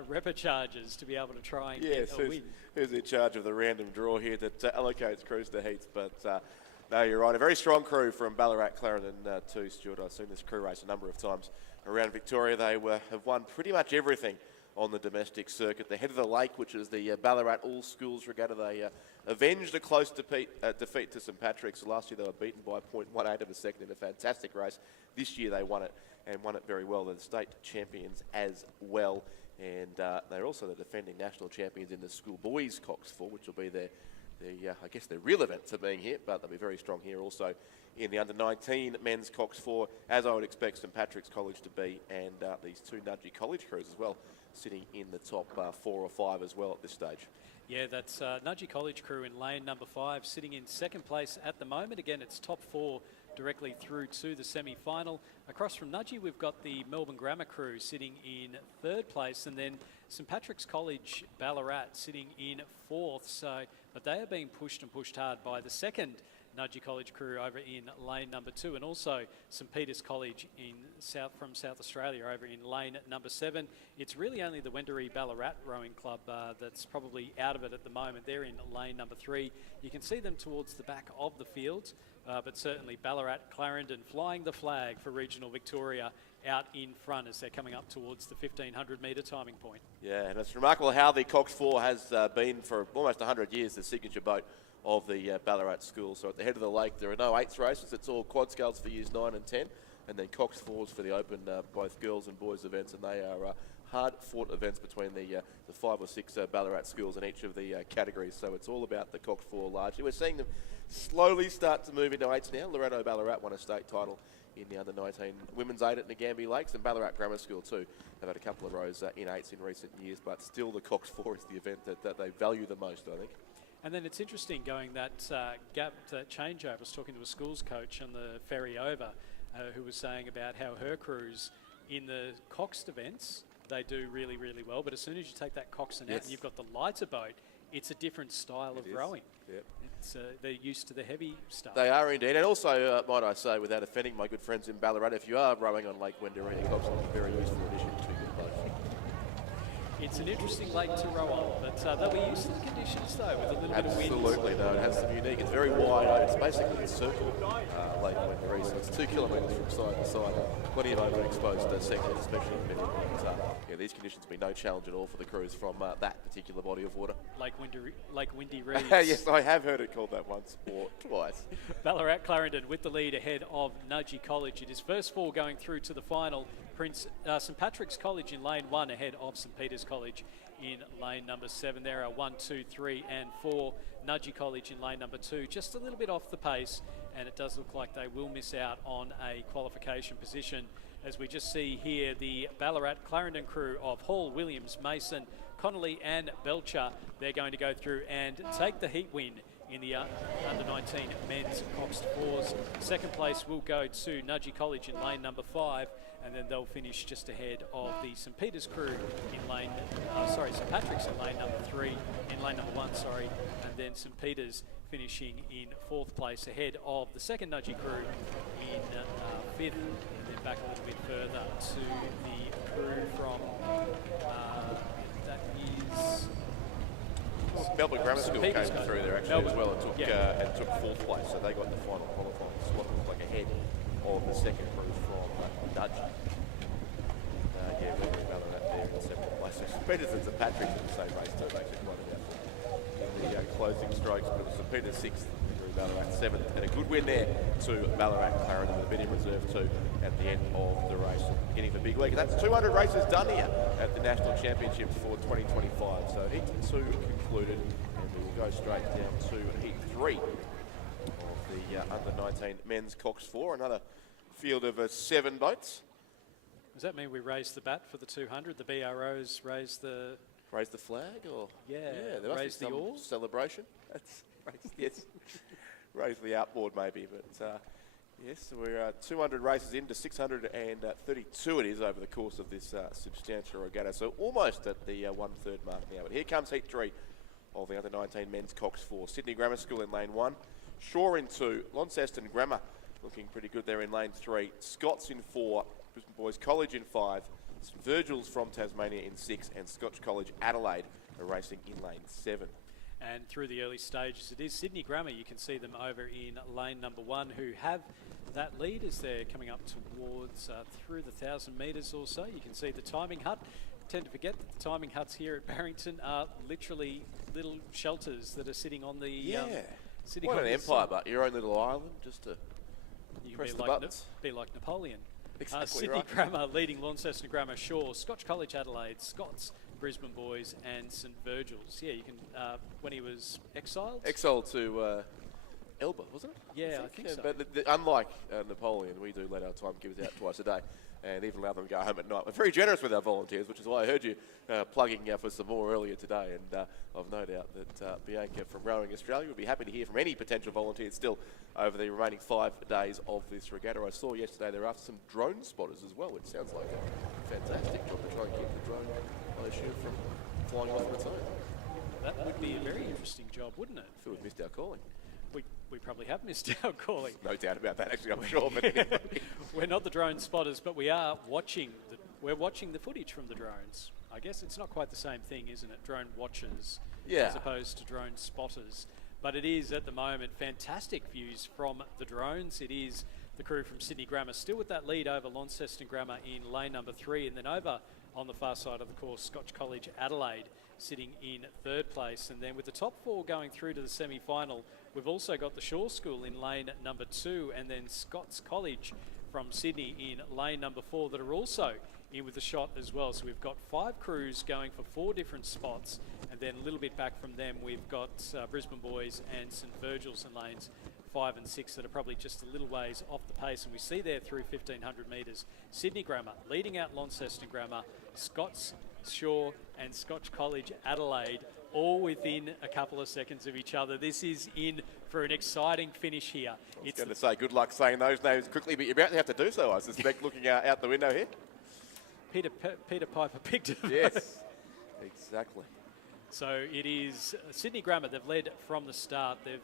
repechage to be able to try and get a win. Who's in charge of the random draw here that allocates crews to heats, but no, you're right. A very strong crew from Ballarat Clarendon too, Stuart. I've seen this crew race a number of times around Victoria. They have won pretty much everything on the domestic circuit. The head of the lake, which is the Ballarat All Schools Regatta, they avenged a close defeat to St Patrick's. Last year they were beaten by 0.18 of a second in a fantastic race. This year they won it, and won it very well. They're the state champions as well, and they're also the defending national champions in the schoolboys Cox 4, which will be their I guess their real event for being here, but they'll be very strong here also in the under-19 men's Cox 4, as I would expect St Patrick's College to be, and these two Nudgee College crews as well, sitting in the top 4 or 5 as well at this stage. Yeah, that's Nudgee College crew in lane number 5, sitting in second place at the moment. Again, it's top 4 directly through to the semi-final. Across from Nudgee, we've got the Melbourne Grammar crew sitting in third place, and then St Patrick's College Ballarat sitting in 4th. So, but they are being pushed and pushed hard by the second Nudgee College crew over in lane number 2, and also St Peter's College from South Australia over in lane number 7. It's really only the Wendouree Ballarat Rowing Club that's probably out of it at the moment. They're in lane number 3. You can see them towards the back of the field, but certainly Ballarat Clarendon flying the flag for regional Victoria out in front as they're coming up towards the 1,500 metre timing point. Yeah, and it's remarkable how the Cox 4 has been for almost 100 years the signature boat of the Ballarat school. So at the head of the lake, there are no 8s races. It's all quad sculls for years 9 and 10, and then Cox 4s for the open, both girls and boys events, and they are hard-fought events between the 5 or 6 Ballarat schools in each of the categories. So it's all about the Cox 4 largely. We're seeing them slowly start to move into 8s now. Loretto Ballarat won a state title in the under-19 women's 8 at Nagambie Lakes, and Ballarat Grammar School too have had a couple of rows in 8s in recent years, but still the Cox 4 is the event that they value the most, I think. And then it's interesting going that gap, that changeover. I was talking to a schools coach on the ferry over who was saying about how her crews in the coxed events, they do really, really well. But as soon as you take that coxed out and you've got the lighter boat, it's a different style of rowing. Yep. They're used to the heavy stuff. They are indeed. And also, might I say, without offending my good friends in Ballarat, if you are rowing on Lake Wendouree, Coxless is a very useful addition to your boat. It's an interesting lake to row on, but they'll be used to the conditions though, with a little bit of wind. Absolutely, no, it has some unique. It's very wide. It's basically a circle, Lake Wendouree, so it's 2 kilometres from side to side. Plenty of overexposed sections, especially in the middle. Yeah, these conditions will be no challenge at all for the crews from that particular body of water. Lake Windy Reeds. Yes, I have heard it called that once or twice. Ballarat Clarendon with the lead ahead of Nudgee College. It is first four going through to the final. St Patrick's College in lane 1 ahead of St Peter's College in lane number 7. There are 1, 2, 3 and 4. Nudgee College in lane number 2, just a little bit off the pace, and it does look like they will miss out on a qualification position. As we just see here, the Ballarat Clarendon crew of Hall, Williams, Mason, Connolly and Belcher, they're going to go through and take the heat win in the under-19 men's coxed fours. Second place will go to Nudgee College in lane number 5, and then they'll finish just ahead of the St Peter's crew in lane, St Patrick's in lane number 3, in lane number 1, and then St Peter's finishing in 4th place ahead of the second Nudgee crew in 5th, and then back a little bit further to the crew from, that is... Melbourne Grammar School came through there actually Melbourne, as well and took 4th place, so they got the final qualifying slot, looked like ahead of the second crew from Nudgee. Yeah, we're in Ballarat there in 7th place. So St Peter's and St Patrick's in the same race too, they actually quite in the closing strokes, but it was St Peter's 6th through Ballarat 7th, and a good win there to Ballarat Clarendon with a bit in reserve too at the end of the race, beginning of the big week. And that's 200 races done here at the National Championships for 2025. So heat 2 concluded, and we will go straight down to heat 3 of the under-19 men's Cox 4, another field of 7 boats. Does that mean we raise the bat for the 200? The BROs raise the... Raise the flag, or Yeah, there must raise be the some oars? celebration. That's yes, raise the outboard maybe. But yes, we're 200 races into 632 it is over the course of this substantial regatta. So almost at the 1/3 mark now. But here comes heat 3 of the under-19 men's Cox 4. Sydney Grammar School in lane 1, Shaw in 2, Launceston Grammar looking pretty good there in lane 3, Scots in 4, Brisbane Boys College in 5. St Virgil's from Tasmania in 6, and Scotch College Adelaide are racing in lane 7. And through the early stages, it is Sydney Grammar. You can see them over in lane number 1, who have that lead as they're coming up towards through the 1,000 metres or so. You can see the timing hut. Tend to forget that the timing huts here at Barrington are literally little shelters that are sitting on the sitting What on an the empire, side. but your own little island just to You press can the be like, buttons. be like Napoleon. Exactly Sydney right. Grammar leading Launceston Grammar, Shaw, Scotch College Adelaide, Scots, Brisbane Boys and St Virgil's. Yeah, you can, when he was exiled? Exiled to Elba, wasn't it? Yeah, I think so. But unlike Napoleon, we do let our timekeepers out twice a day and even allow them to go home at night. We're very generous with our volunteers, which is why I heard you plugging for some more earlier today. And I've no doubt that Bianca from Rowing Australia would be happy to hear from any potential volunteers still over the remaining 5 days of this regatta. I saw yesterday there are some drone spotters as well, which sounds like a fantastic job to try and keep the drone, I assume, from flying off on its own. That would be a very interesting job, wouldn't it? I feel we've missed our calling. We probably have missed our calling. No doubt about that, actually, I'm sure. But anyway. We're not the drone spotters, but we are watching. We're watching the footage from the drones. I guess it's not quite the same thing, isn't it? Drone watchers as opposed to drone spotters. But it is, at the moment, fantastic views from the drones. It is the crew from Sydney Grammar still with that lead over Launceston Grammar in lane number 3, and then over on the far side of the course, Scotch College Adelaide sitting in 3rd place. And then with the top 4 going through to the semi-final, we've also got the Shaw School in lane number 2, and then Scots College from Sydney in lane number 4 that are also in with the shot as well. So we've got 5 crews going for 4 different spots, and then a little bit back from them we've got Brisbane Boys and St Virgil's in lanes 5 and 6 that are probably just a little ways off the pace. And we see there through 1,500 metres, Sydney Grammar leading out Launceston Grammar, Scots, Shaw and Scotch College Adelaide all within a couple of seconds of each other. This is in for an exciting finish here. I was going to say good luck saying those names quickly, but you're about to have to do so, I suspect, looking out the window here. Peter Piper picked it. Yes, exactly. So it is Sydney Grammar. They've led from the start. They've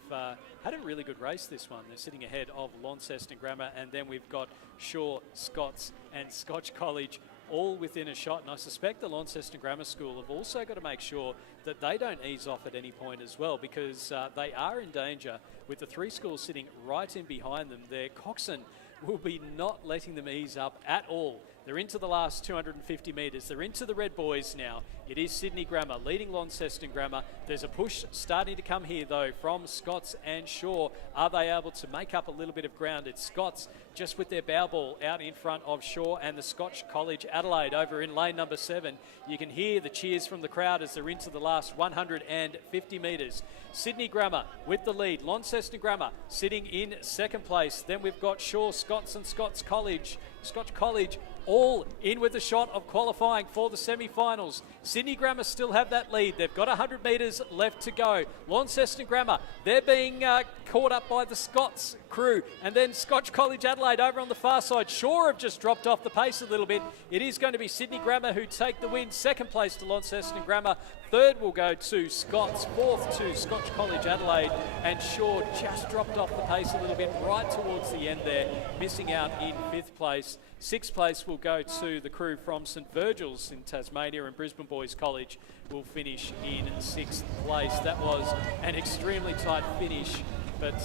had a really good race this one. They're sitting ahead of Launceston Grammar, and then we've got Shaw, Scots and Scotch College all within a shot. And I suspect the Launceston Grammar School have also got to make sure that they don't ease off at any point as well, because they are in danger with the 3 schools sitting right in behind them. Their coxswain will be not letting them ease up at all. They're into the last 250 metres. They're into the red boys now. It is Sydney Grammar leading Launceston Grammar. There's a push starting to come here, though, from Scots and Shaw. Are they able to make up a little bit of ground? It's Scots just with their bow ball out in front of Shaw and the Scotch College Adelaide over in lane number 7. You can hear the cheers from the crowd as they're into the last 150 metres. Sydney Grammar with the lead. Launceston Grammar sitting in second place. Then we've got Shaw, Scots and Scotch College all in with a shot of qualifying for the semi-finals. Sydney Grammar still have that lead. They've got 100 metres left to go. Launceston Grammar, they're being caught up by the Scots crew. And then Scotch College Adelaide over on the far side. Shaw have just dropped off the pace a little bit. It is going to be Sydney Grammar who take the win. Second place to Launceston Grammar. Third will go to Scots. Fourth to Scotch College Adelaide. And Shaw just dropped off the pace a little bit right towards the end there, missing out in 5th place. 6th place will go to the crew from St Virgil's in Tasmania, and Brisbane Boys College will finish in 6th place. That was an extremely tight finish, but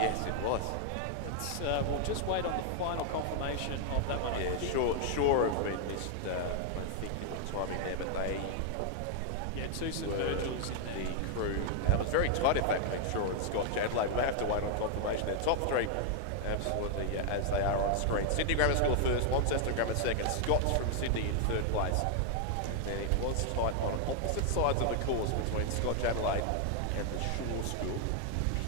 yes, it was. We'll just wait on the final confirmation of that one. Yeah, sure have been missed, I think, in the timing there, but they... Yeah, 2 St Virgil's in there. The crew, it was very tight, in fact, make sure it's Scotch Adelaide. We may have to wait on confirmation. Their top 3, absolutely, as they are on screen. Sydney Grammar School first, Launceston Grammar second, Scots from Sydney in 3rd place. And it was tight on opposite sides of the course between Scotch Adelaide and the Shaw School.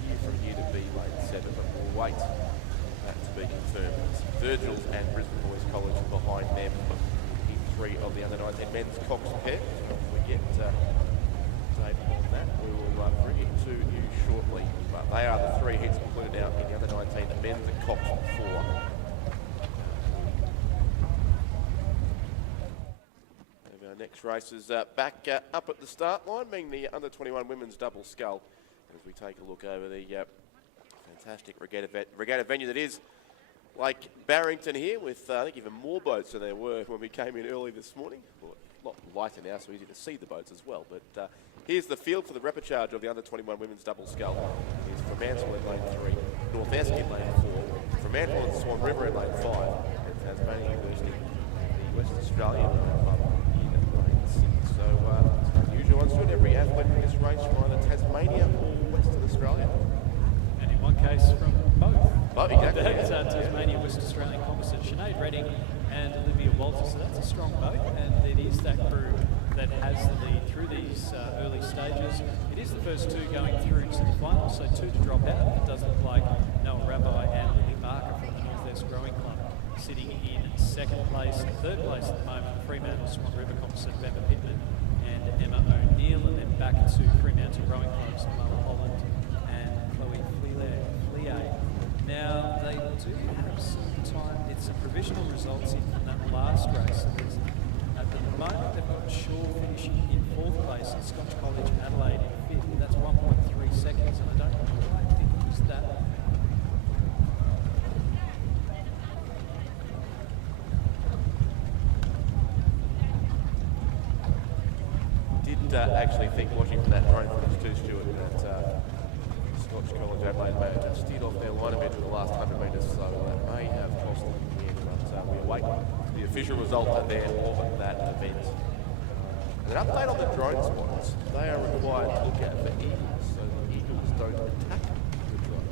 Here from here to be lane 7, but we'll wait that to be confirmed. Virgil's and Brisbane Boys College behind them in 3 of the under-19 men's coxed pair. If we get date on that, we will bring it to you shortly. But they are the 3 heats included out in the under-19 men's and coxed 4. Our next race is back up at the start line, being the under-21 women's double scull. As we take a look over the fantastic regatta venue that is Lake Barrington here, with I think even more boats than there were when we came in early this morning. Well, a lot lighter now, so easy to see the boats as well. But here's the field for the repechage of the under-21 women's double scull. Here's Fremantle in lane 3, North Esk in lane 4, Fremantle and Swan River in lane 5, and Tasmania University, the West Australian club in lane 6. So it's unusual. Understood every athlete in this race from either Tasmania or Western Australia. And in one case from both. Both, exactly. That's Tasmania West Australian composite. Sinead Redding and Olivia Walter. So that's a strong boat, and it is that crew that has the lead through these early stages. It is the first 2 going through to the final, so 2 to drop out. It does look like Noah Rabbi and Lily Barker from the North Esk Rowing Club sitting in 2nd place. 3rd place at the moment, Fremantle Swan River composite, Bemba Pittman and Emma O'Neill, and then back to Fremantle Rowing Clubs, Mala Holland and Chloe Fleay. Now, they do have some time. It's a provisional results in from that last race. At the moment, they've got Shaw finishing in 4th place and Scotch College Adelaide in 5th. That's 1.3 seconds, and I don't quite think it was that. Did actually think, watching from that drone footage too, Stuart, that Scotch College Adelaide may have just steered off their line a bit in the last 100 metres, so that may have cost them in the end. But we await the official result there of that event. And an update on the drone spots. They are required to look out for eagles, so the eagles don't attack the drone.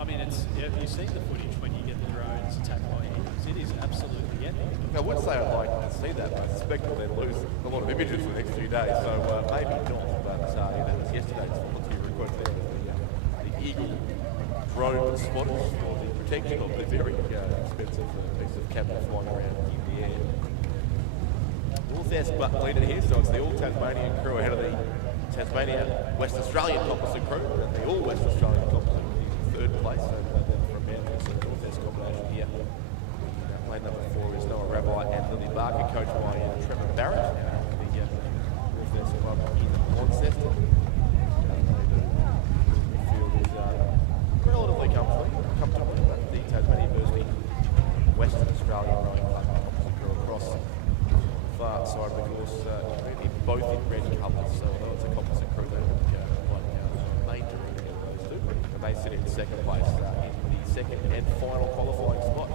I mean, you've seen the footage when you get the drones attacked by eagles. It is absolutely epic. I would say I'd like to see that, but I suspect we'll then lose a lot of images for the next few days, so maybe not. But that was yesterday's volunteer request there. The eagle drone spotters for the protection of the very expensive piece of cabinet flying around in the air. North Esk leader here, so it's the all-Tasmanian crew ahead of the Tasmania West Australian composite crew, and the all-West Australian composite in 3rd place, and then from Manly, so North Esk combination here. Lane number 4 is Noah Rabbi and Lily Barker, coached by Trevor Barrett. The North contest club in Launceston. The field is relatively comfortable, but the Tasmania University Western Australia rowing club opposite crew across the far side of the course, both in red colours, so although it's a composite crew, they look like main director of those two, and they sit in second place in the second and final qualifying spot.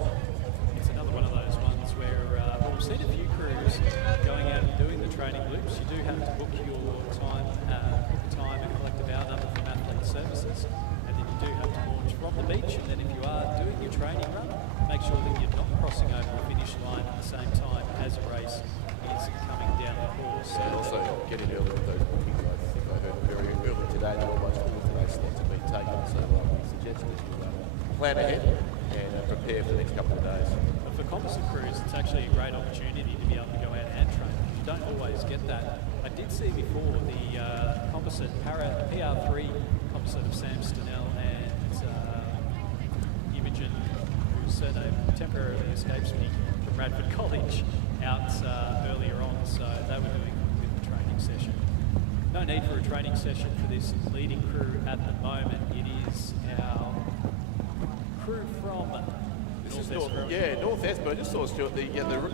It's another one of those ones where we've seen a few crews going out and doing the training loops. You do have to book your time, and collective hour number from Athlete Services, and then you do have to launch from the beach, and then if you are doing your training run, make sure that you're not crossing over the finish line at the same time as a race is coming down the course. And also get in early with those bookings. I think I heard very early today that almost all of the race slots have been taken, so we suggest that you plan ahead and prepare for the next couple of days. But for composite crews, it's actually a great opportunity to be able to go out and train. You don't always get that. I did see before the composite PR3 composite of Sam Stenell and Imogen, whose surname temporarily escapes me, from Radford College out earlier on, so they were doing a training session. No need for a training session for this leading crew at the moment. It is our crew from North Esper. I just saw Stuart, the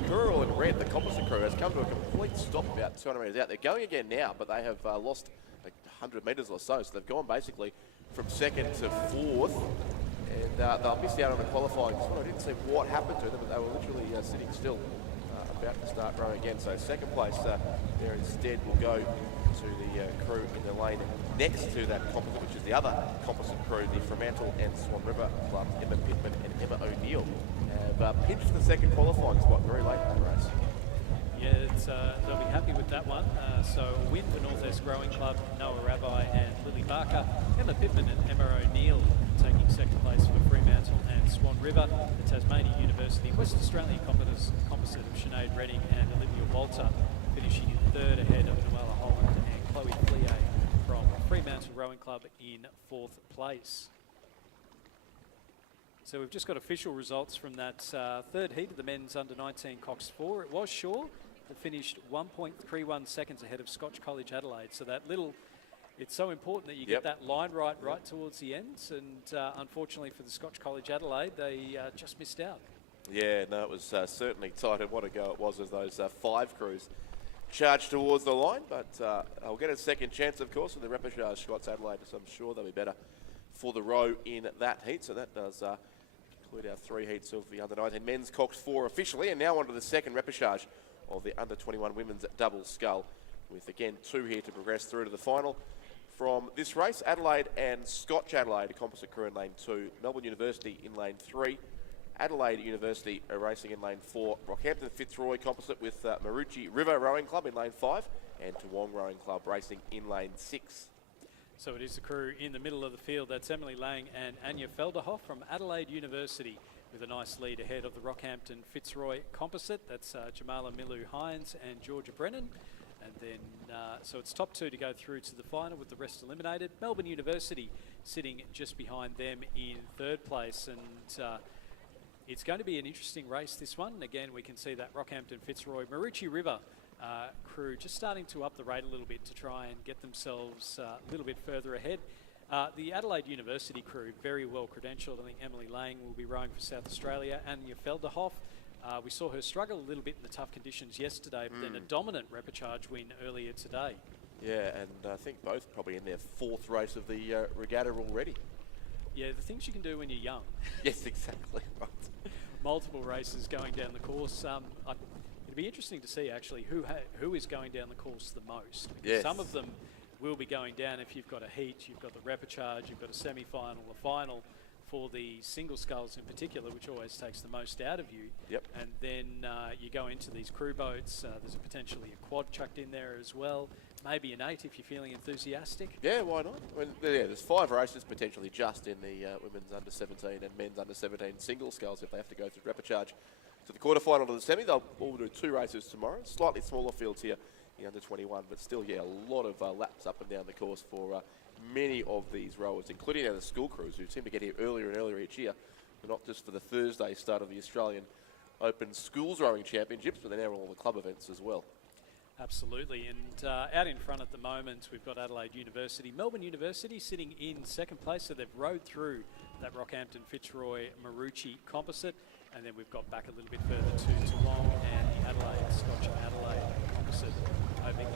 girl in red, the composite crew, has come to a complete stop about 200 metres out. They're going again now, but they have lost like 100 metres or so they've gone basically from second to fourth, and they'll miss out on the qualifying. I didn't see what happened to them, but they were literally sitting still, about to start rowing again. So second place there instead will go to the crew in the lane next to that composite, which is the other composite crew, the Fremantle and Swan River club, Emma Pittman and Emma O'Neill, have pinched the second qualifying spot very late in the race. Yeah, they'll be happy with that one. So a win for North East Rowing Club, Noah Rabbi and Lily Barker. Emma Pittman and Emma O'Neill taking second place for Fremantle and Swan River. The Tasmania University West Australian composite of Sinead Redding and Olivia Walter finishing in third ahead of Noella Holland and Chloe Flier from Fremantle Rowing Club in fourth place. So we've just got official results from that third heat of the men's under-19 Cox 4. It was Shaw that finished 1.31 seconds ahead of Scotch College Adelaide. So that little, it's so important that you get that line right towards the ends. And unfortunately for the Scotch College Adelaide, they just missed out. Yeah, no, it was certainly tight, and what a go it was as those 5 crews charged towards the line. But I'll get a second chance, of course, with the repechage Scots Adelaide, so I'm sure they'll be better for the row in that heat. So that does conclude our 3 heats of the under-19 men's Cox 4 officially, and now on to the second repechage of the under-21 women's double scull, with again 2 here to progress through to the final. From this race, Adelaide and Scotch Adelaide, a composite crew in lane 2, Melbourne University in lane 3, Adelaide University are racing in lane 4, Rockhampton Fitzroy composite with Marucci River Rowing Club in lane 5, and Toowong Rowing Club racing in lane 6. So it is the crew in the middle of the field. That's Emily Lang and Anya Felderhoff from Adelaide University, with a nice lead ahead of the Rockhampton Fitzroy composite. That's Jamala Milu-Hines and Georgia Brennan. And then, so it's top 2 to go through to the final with the rest eliminated. Melbourne University sitting just behind them in third place. And it's going to be an interesting race, this one. Again, we can see that Rockhampton Fitzroy, Marucci River crew just starting to up the rate a little bit to try and get themselves a little bit further ahead. The Adelaide University crew, very well credentialed. I think Emily Lang will be rowing for South Australia. Anya Felderhoff, we saw her struggle a little bit in the tough conditions yesterday, but then a dominant repechage win earlier today. Yeah, and I think both probably in their 4th race of the regatta already. Yeah, the things you can do when you're young. Yes, exactly right. Multiple races going down the course. It'd be interesting to see actually who is going down the course the most. Yes. Some of them will be going down if you've got a heat, you've got the repechage, you've got a semi-final, a final for the single sculls in particular, which always takes the most out of you. Yep. And then you go into these crew boats. There's potentially a quad chucked in there as well. Maybe an 8 if you're feeling enthusiastic. Yeah, why not? There's 5 races potentially just in the women's under-17 and men's under-17 single sculls if they have to go through repechage to the quarterfinal to the semi. They'll all do 2 races tomorrow. Slightly smaller fields here in under-21, but still, yeah, a lot of laps up and down the course for many of these rowers, including the school crews who seem to get here earlier and earlier each year, but not just for the Thursday start of the Australian Open Schools Rowing Championships, but they're now all the club events as well. Absolutely, and out in front at the moment we've got Adelaide University. Melbourne University sitting in second place, so they've rode through that Rockhampton Fitzroy Marucci composite, and then we've got back a little bit further to Toowong and the Adelaide Scotch Adelaide composite over in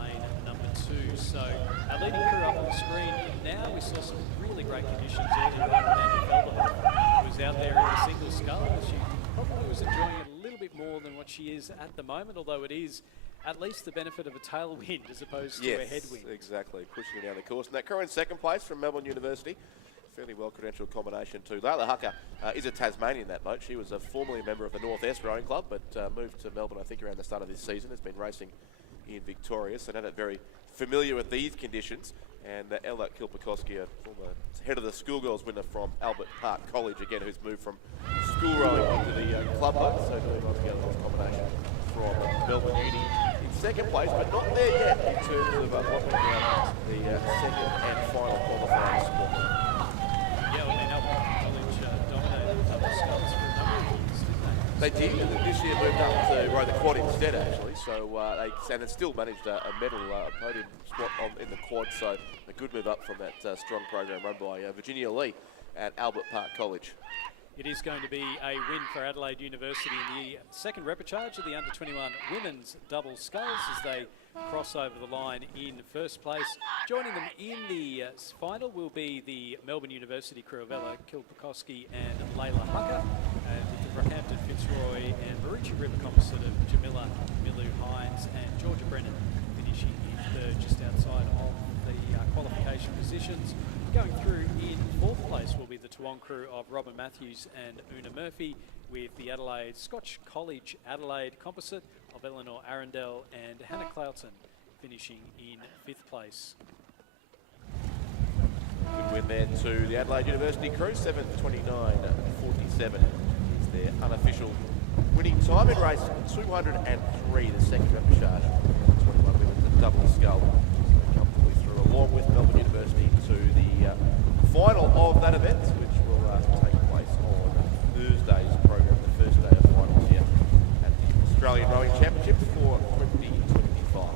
lane number 2. So our leading crew up on the screen now. We saw some really great conditions earlier on. Amanda Felderhoff was out there in a single scull, and she probably was enjoying it a little bit more than what she is at the moment, although it is at least the benefit of a tailwind as opposed to a headwind. Yes, exactly, pushing it down the course. And that crew in second place from Melbourne University, fairly well-credentialed combination too. Layla Hucker is a Tasmanian, that boat. She was formerly a member of the North Est Rowing Club, but moved to Melbourne, I think, around the start of this season. Has been racing in Victoria, so now they're very familiar with these conditions. And Ella Kilpikoski, a former head of the schoolgirls winner from Albert Park College, again, who's moved from school rowing onto the club boat, so doing well together with combination from Melbourne Uni in second place, but not there yet in terms of what went down the second and final qualifying spot. Yeah, well, then Albert College dominated double sculls for a number of years, didn't They did, and this year moved up to row the quad instead, actually. So they still managed a medal, podium spot in the quad. So a good move up from that strong program run by Virginia Lee at Albert Park College. It is going to be a win for Adelaide University in the second repechage of the under-21 women's double sculls as they cross over the line in first place. Joining them in the final will be the Melbourne University crew of Ella Kilpikoski and Layla Hucker, and the Rockhampton Fitzroy and Marucci River composite of Jamila Milu Hines and Georgia Brennan finishing in third, just outside of the qualification positions. Going through in fourth place will be the Toowong crew of Robin Matthews and Una Murphy, with the Adelaide Scotch College Adelaide composite of Eleanor Arundel and Hannah Cloughton finishing in fifth place. Good win there to the Adelaide University crew, 7:29.47 is their unofficial winning time in race 203, the second repechage, 21 women's double scull. Comfortably through, along with Melbourne University, to the final of that event, which will take place on Thursday's program, the first day of finals here at the Australian Rowing Championship for 2025.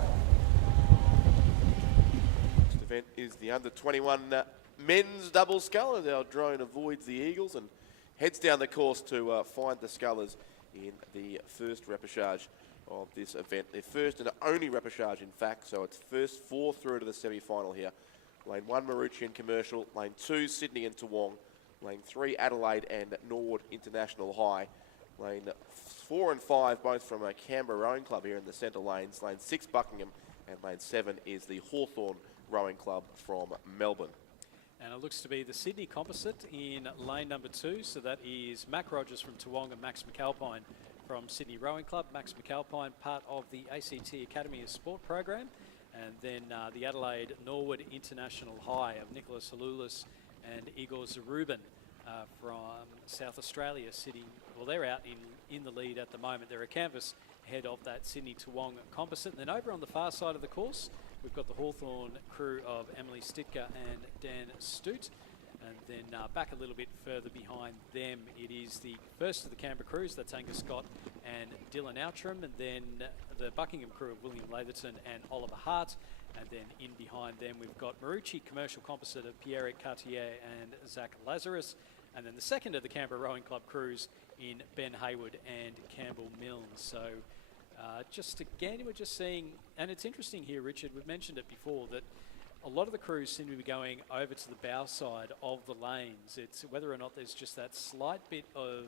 Next event is the under-21 men's double scull, as our drone avoids the eagles and heads down the course to find the scullers in the first repechage of this event. Their first and only repechage, in fact, so it's first 4 through to the semi-final here. Lane 1, Marucci and Commercial. Lane 2, Sydney and Toowong. Lane 3, Adelaide and Norwood International High. Lane 4 and 5, both from a Canberra Rowing Club here in the centre lanes. Lane 6, Buckingham. And lane 7 is the Hawthorn Rowing Club from Melbourne. And it looks to be the Sydney composite in lane number 2. So that is Mac Rogers from Toowong and Max McAlpine from Sydney Rowing Club. Max McAlpine, part of the ACT Academy of Sport program. And then the Adelaide Norwood International High of Nicholas Halulis and Igor Zarubin from South Australia sitting, well, they're out in the lead at the moment. They're a canvas ahead of that Sydney Toowong composite. And then over on the far side of the course, we've got the Hawthorn crew of Emily Stitka and Dan Stute. And then back a little bit further behind them, it is the first of the Canberra crews, that's Angus Scott and Dylan Outram, and then the Buckingham crew of William Laverton and Oliver Hart. And then in behind them, we've got Marucci Commercial Composite of Pierre Cartier and Zach Lazarus. And then the second of the Canberra Rowing Club crews in Ben Hayward and Campbell Milnes. So just again, we're just seeing, and it's interesting here, Richard, we've mentioned it before, that a lot of the crews seem to be going over to the bow side of the lanes. It's whether or not there's just that slight bit of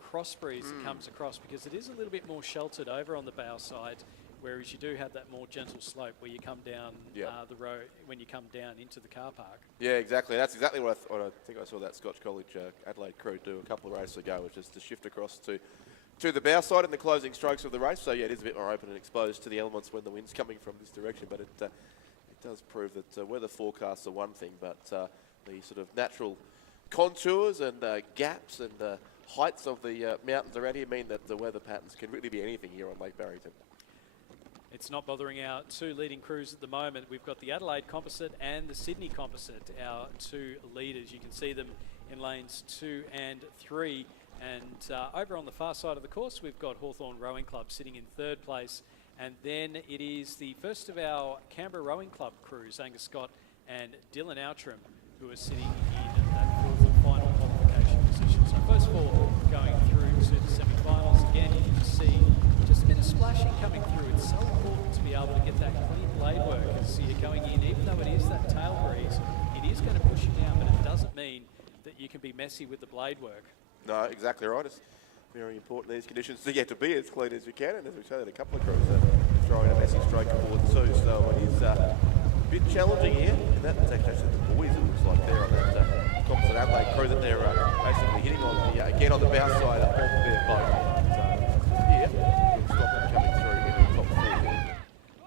cross breeze that comes across, because it is a little bit more sheltered over on the bow side, whereas you do have that more gentle slope where you come down the road when you come down into the car park. Yeah, exactly. That's exactly what I think I saw that Scotch College Adelaide crew do a couple of races ago, was just to shift across to the bow side in the closing strokes of the race. So yeah, it is a bit more open and exposed to the elements when the wind's coming from this direction, but it does prove that weather forecasts are one thing, but the sort of natural contours and gaps and heights of the mountains around here mean that the weather patterns can really be anything here on Lake Barrington. It's not bothering our two leading crews at the moment. We've got the Adelaide Composite and the Sydney Composite, our two leaders. You can see them in lanes 2 and 3. And over on the far side of the course, we've got Hawthorn Rowing Club sitting in third place, And then it is the first of our Canberra Rowing Club crews, Angus Scott and Dylan Outram, who are sitting in that fourth and final qualification position. So first of all, going through to the semi-finals. Again, you can just see just a bit of splashing coming through. It's so important to be able to get that clean blade work as you're going in. Even though it is that tail breeze, it is going to push you down, but it doesn't mean that you can be messy with the blade work. No, exactly right. It's very important in these conditions to get to be as clean as you can, and as we've shown, a couple of crews are throwing a messy stroke aboard too, so it is a bit challenging here. And that's actually the boys, it looks like they're on that composite Adelaide crew that they're basically hitting on the, again on the bow side of their boat. Yeah, good stop coming through in the top four.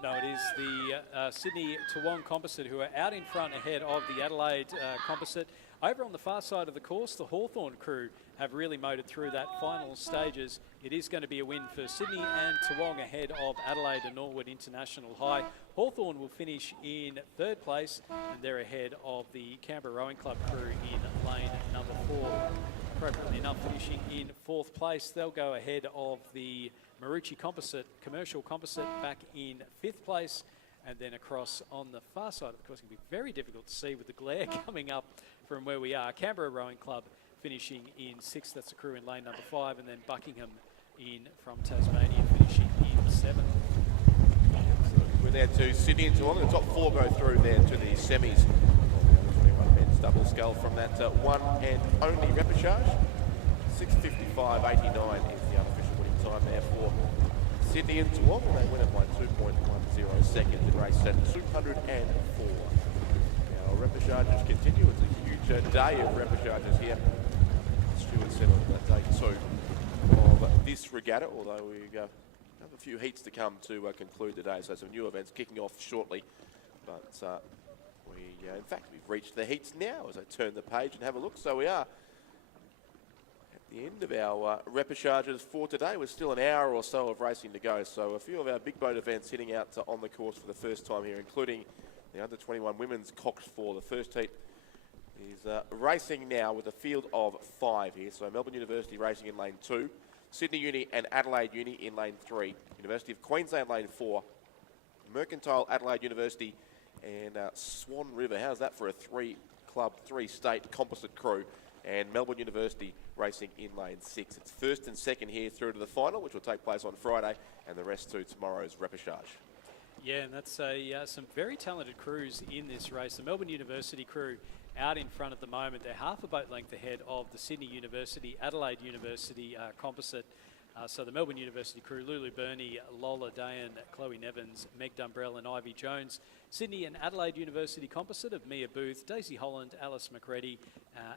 No, it is the Sydney Toowong composite who are out in front ahead of the Adelaide composite. Over on the far side of the course, the Hawthorn crew have really motored through that final stages. It is going to be a win for Sydney and Toowong ahead of Adelaide and Norwood International High. Hawthorn will finish in third place, and they're ahead of the Canberra Rowing Club crew in lane number 4. Appropriately enough, finishing in fourth place. They'll go ahead of the Marucci composite, commercial composite, back in fifth place. And then across on the far side of the course, it can be very difficult to see with the glare coming up from where we are. Canberra Rowing Club finishing in sixth. That's the crew in lane number 5. And then Buckingham in from Tasmania finishing in 7th. So we're there to Sydney and Toowong. The top 4 go through there to the semis. 21 men's double scull from that one and only repechage. 6:55.89 is the unofficial winning time there for Sydney and Toowong, and they win it by 2.10 seconds in race at 204. Now repechages continue. It's a huge day of repechages here. Stuart said on day 2 of this regatta, although we have a few heats to come to conclude today, so some new events kicking off shortly. But in fact, we've reached the heats now as I turn the page and have a look. So we are the end of our repechages for today. We're still an hour or so of racing to go, so a few of our big boat events hitting out on the course for the first time here, including the under-21 women's coxed 4. The first heat is racing now with a field of 5 here, so Melbourne University racing in lane 2, Sydney Uni and Adelaide Uni in lane 3, University of Queensland lane 4, Mercantile, Adelaide University and Swan River. How's that for a 3-club, 3-state composite crew? And Melbourne University racing in lane 6. It's first and second here through to the final, which will take place on Friday, and the rest to tomorrow's repechage. Yeah, and that's some very talented crews in this race. The Melbourne University crew out in front at the moment. They're half a boat length ahead of the Sydney University, Adelaide University composite. So the Melbourne University crew, Lulu Burney, Lola Dayan, Chloe Nevins, Meg Dumbrell and Ivy Jones. Sydney and Adelaide University composite of Mia Booth, Daisy Holland, Alice McReady,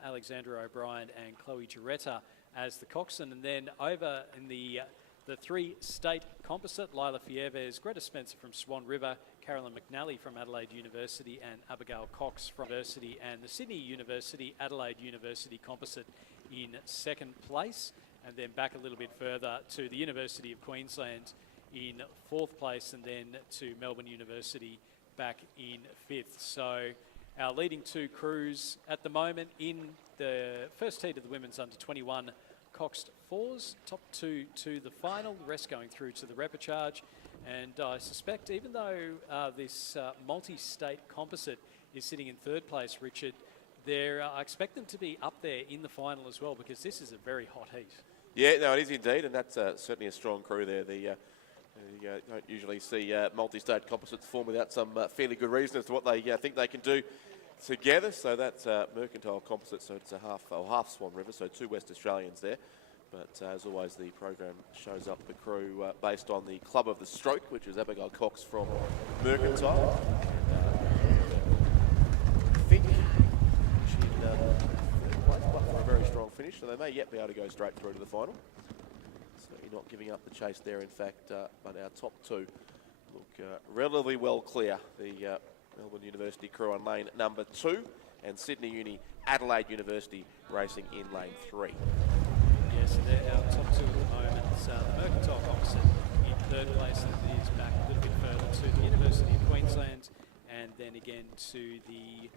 Alexandra O'Brien and Chloe Giretta as the coxswain. And then over in the 3-state composite, Lila Fieves, Greta Spencer from Swan River, Carolyn McNally from Adelaide University and Abigail Cox from University, and the Sydney University, Adelaide University composite in second place. And then back a little bit further to the University of Queensland in fourth place, and then to Melbourne University back in fifth. So our leading 2 crews at the moment in the first heat of the women's under-21 coxed 4s, top 2 to the final, the rest going through to the repechage. And I suspect even though this multi-state composite is sitting in third place, Richard, I expect them to be up there in the final as well, because this is a very hot heat. Yeah, no, it is indeed, and that's certainly a strong crew there. You don't usually see multi-state composites form without some fairly good reason as to what they think they can do together. So that's Mercantile composite, so it's a half Swan River, so 2 West Australians there. But as always, the program shows up the crew based on the Club of the Stroke, which is Abigail Cox from Mercantile. I think for a very strong finish, so they may yet be able to go straight through to the final. So you're not giving up the chase there, in fact, but our top 2 look relatively well clear. The Melbourne University crew on lane number 2, and Sydney Uni, Adelaide University racing in lane 3. Yes, they're our top 2 at the moment. The Mercantile composite in third place, and it is back a little bit further to the University of Queensland, and then again to the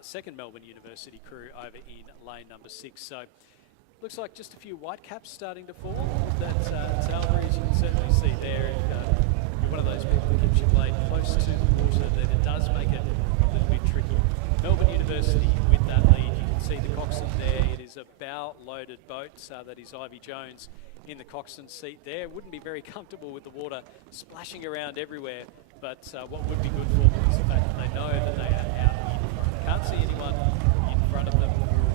second Melbourne University crew over in lane number 6. So looks like just a few white caps starting to form. That tail breeze you can certainly see there. If you're one of bow-loaded boat. That is Ivy Jones in the coxswain seat there. Wouldn't be very comfortable with the water splashing around everywhere, but what would be good for them is the fact that they know that they are out in front. They can't see anyone in front of them,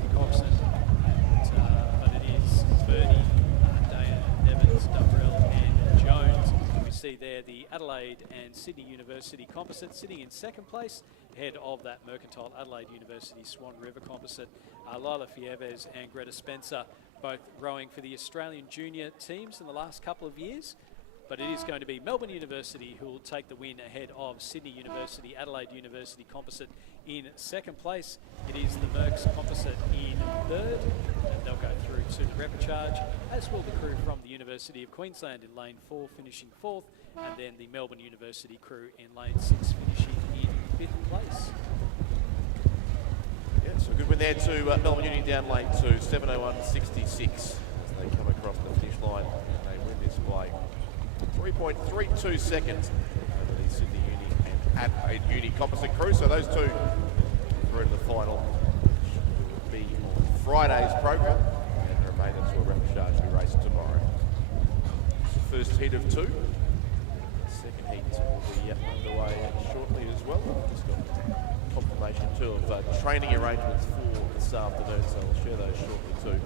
the coxswain, but it is Birdie, Daya, Nevins, Dumbrell and Jones. We see there the Adelaide and Sydney University composite sitting in second place, ahead of that Mercantile Adelaide University Swan River composite. Lila Fieves and Greta Spencer both rowing for the Australian junior teams in the last couple of years. But it is going to be Melbourne University who will take the win ahead of Sydney University, Adelaide University composite in second place. It is the Mercs composite in third, and they'll go through to the repechage, as will the crew from the University of Queensland in lane 4 finishing fourth, and then the Melbourne University crew in lane 6 finishing in fifth place. Yeah, so a good win there to Melbourne Uni down lane 2, 7:01.66 as they come across the finish line. They win this by 3.32 seconds over the Sydney Uni and Adelaide Uni composite crew. So those two through to the final will be on Friday's program, and the remainder to a repechage to be raced tomorrow. First heat of 2. Second heat will be underway shortly as well. Just got confirmation too of training arrangements for this afternoon, so we'll share those shortly too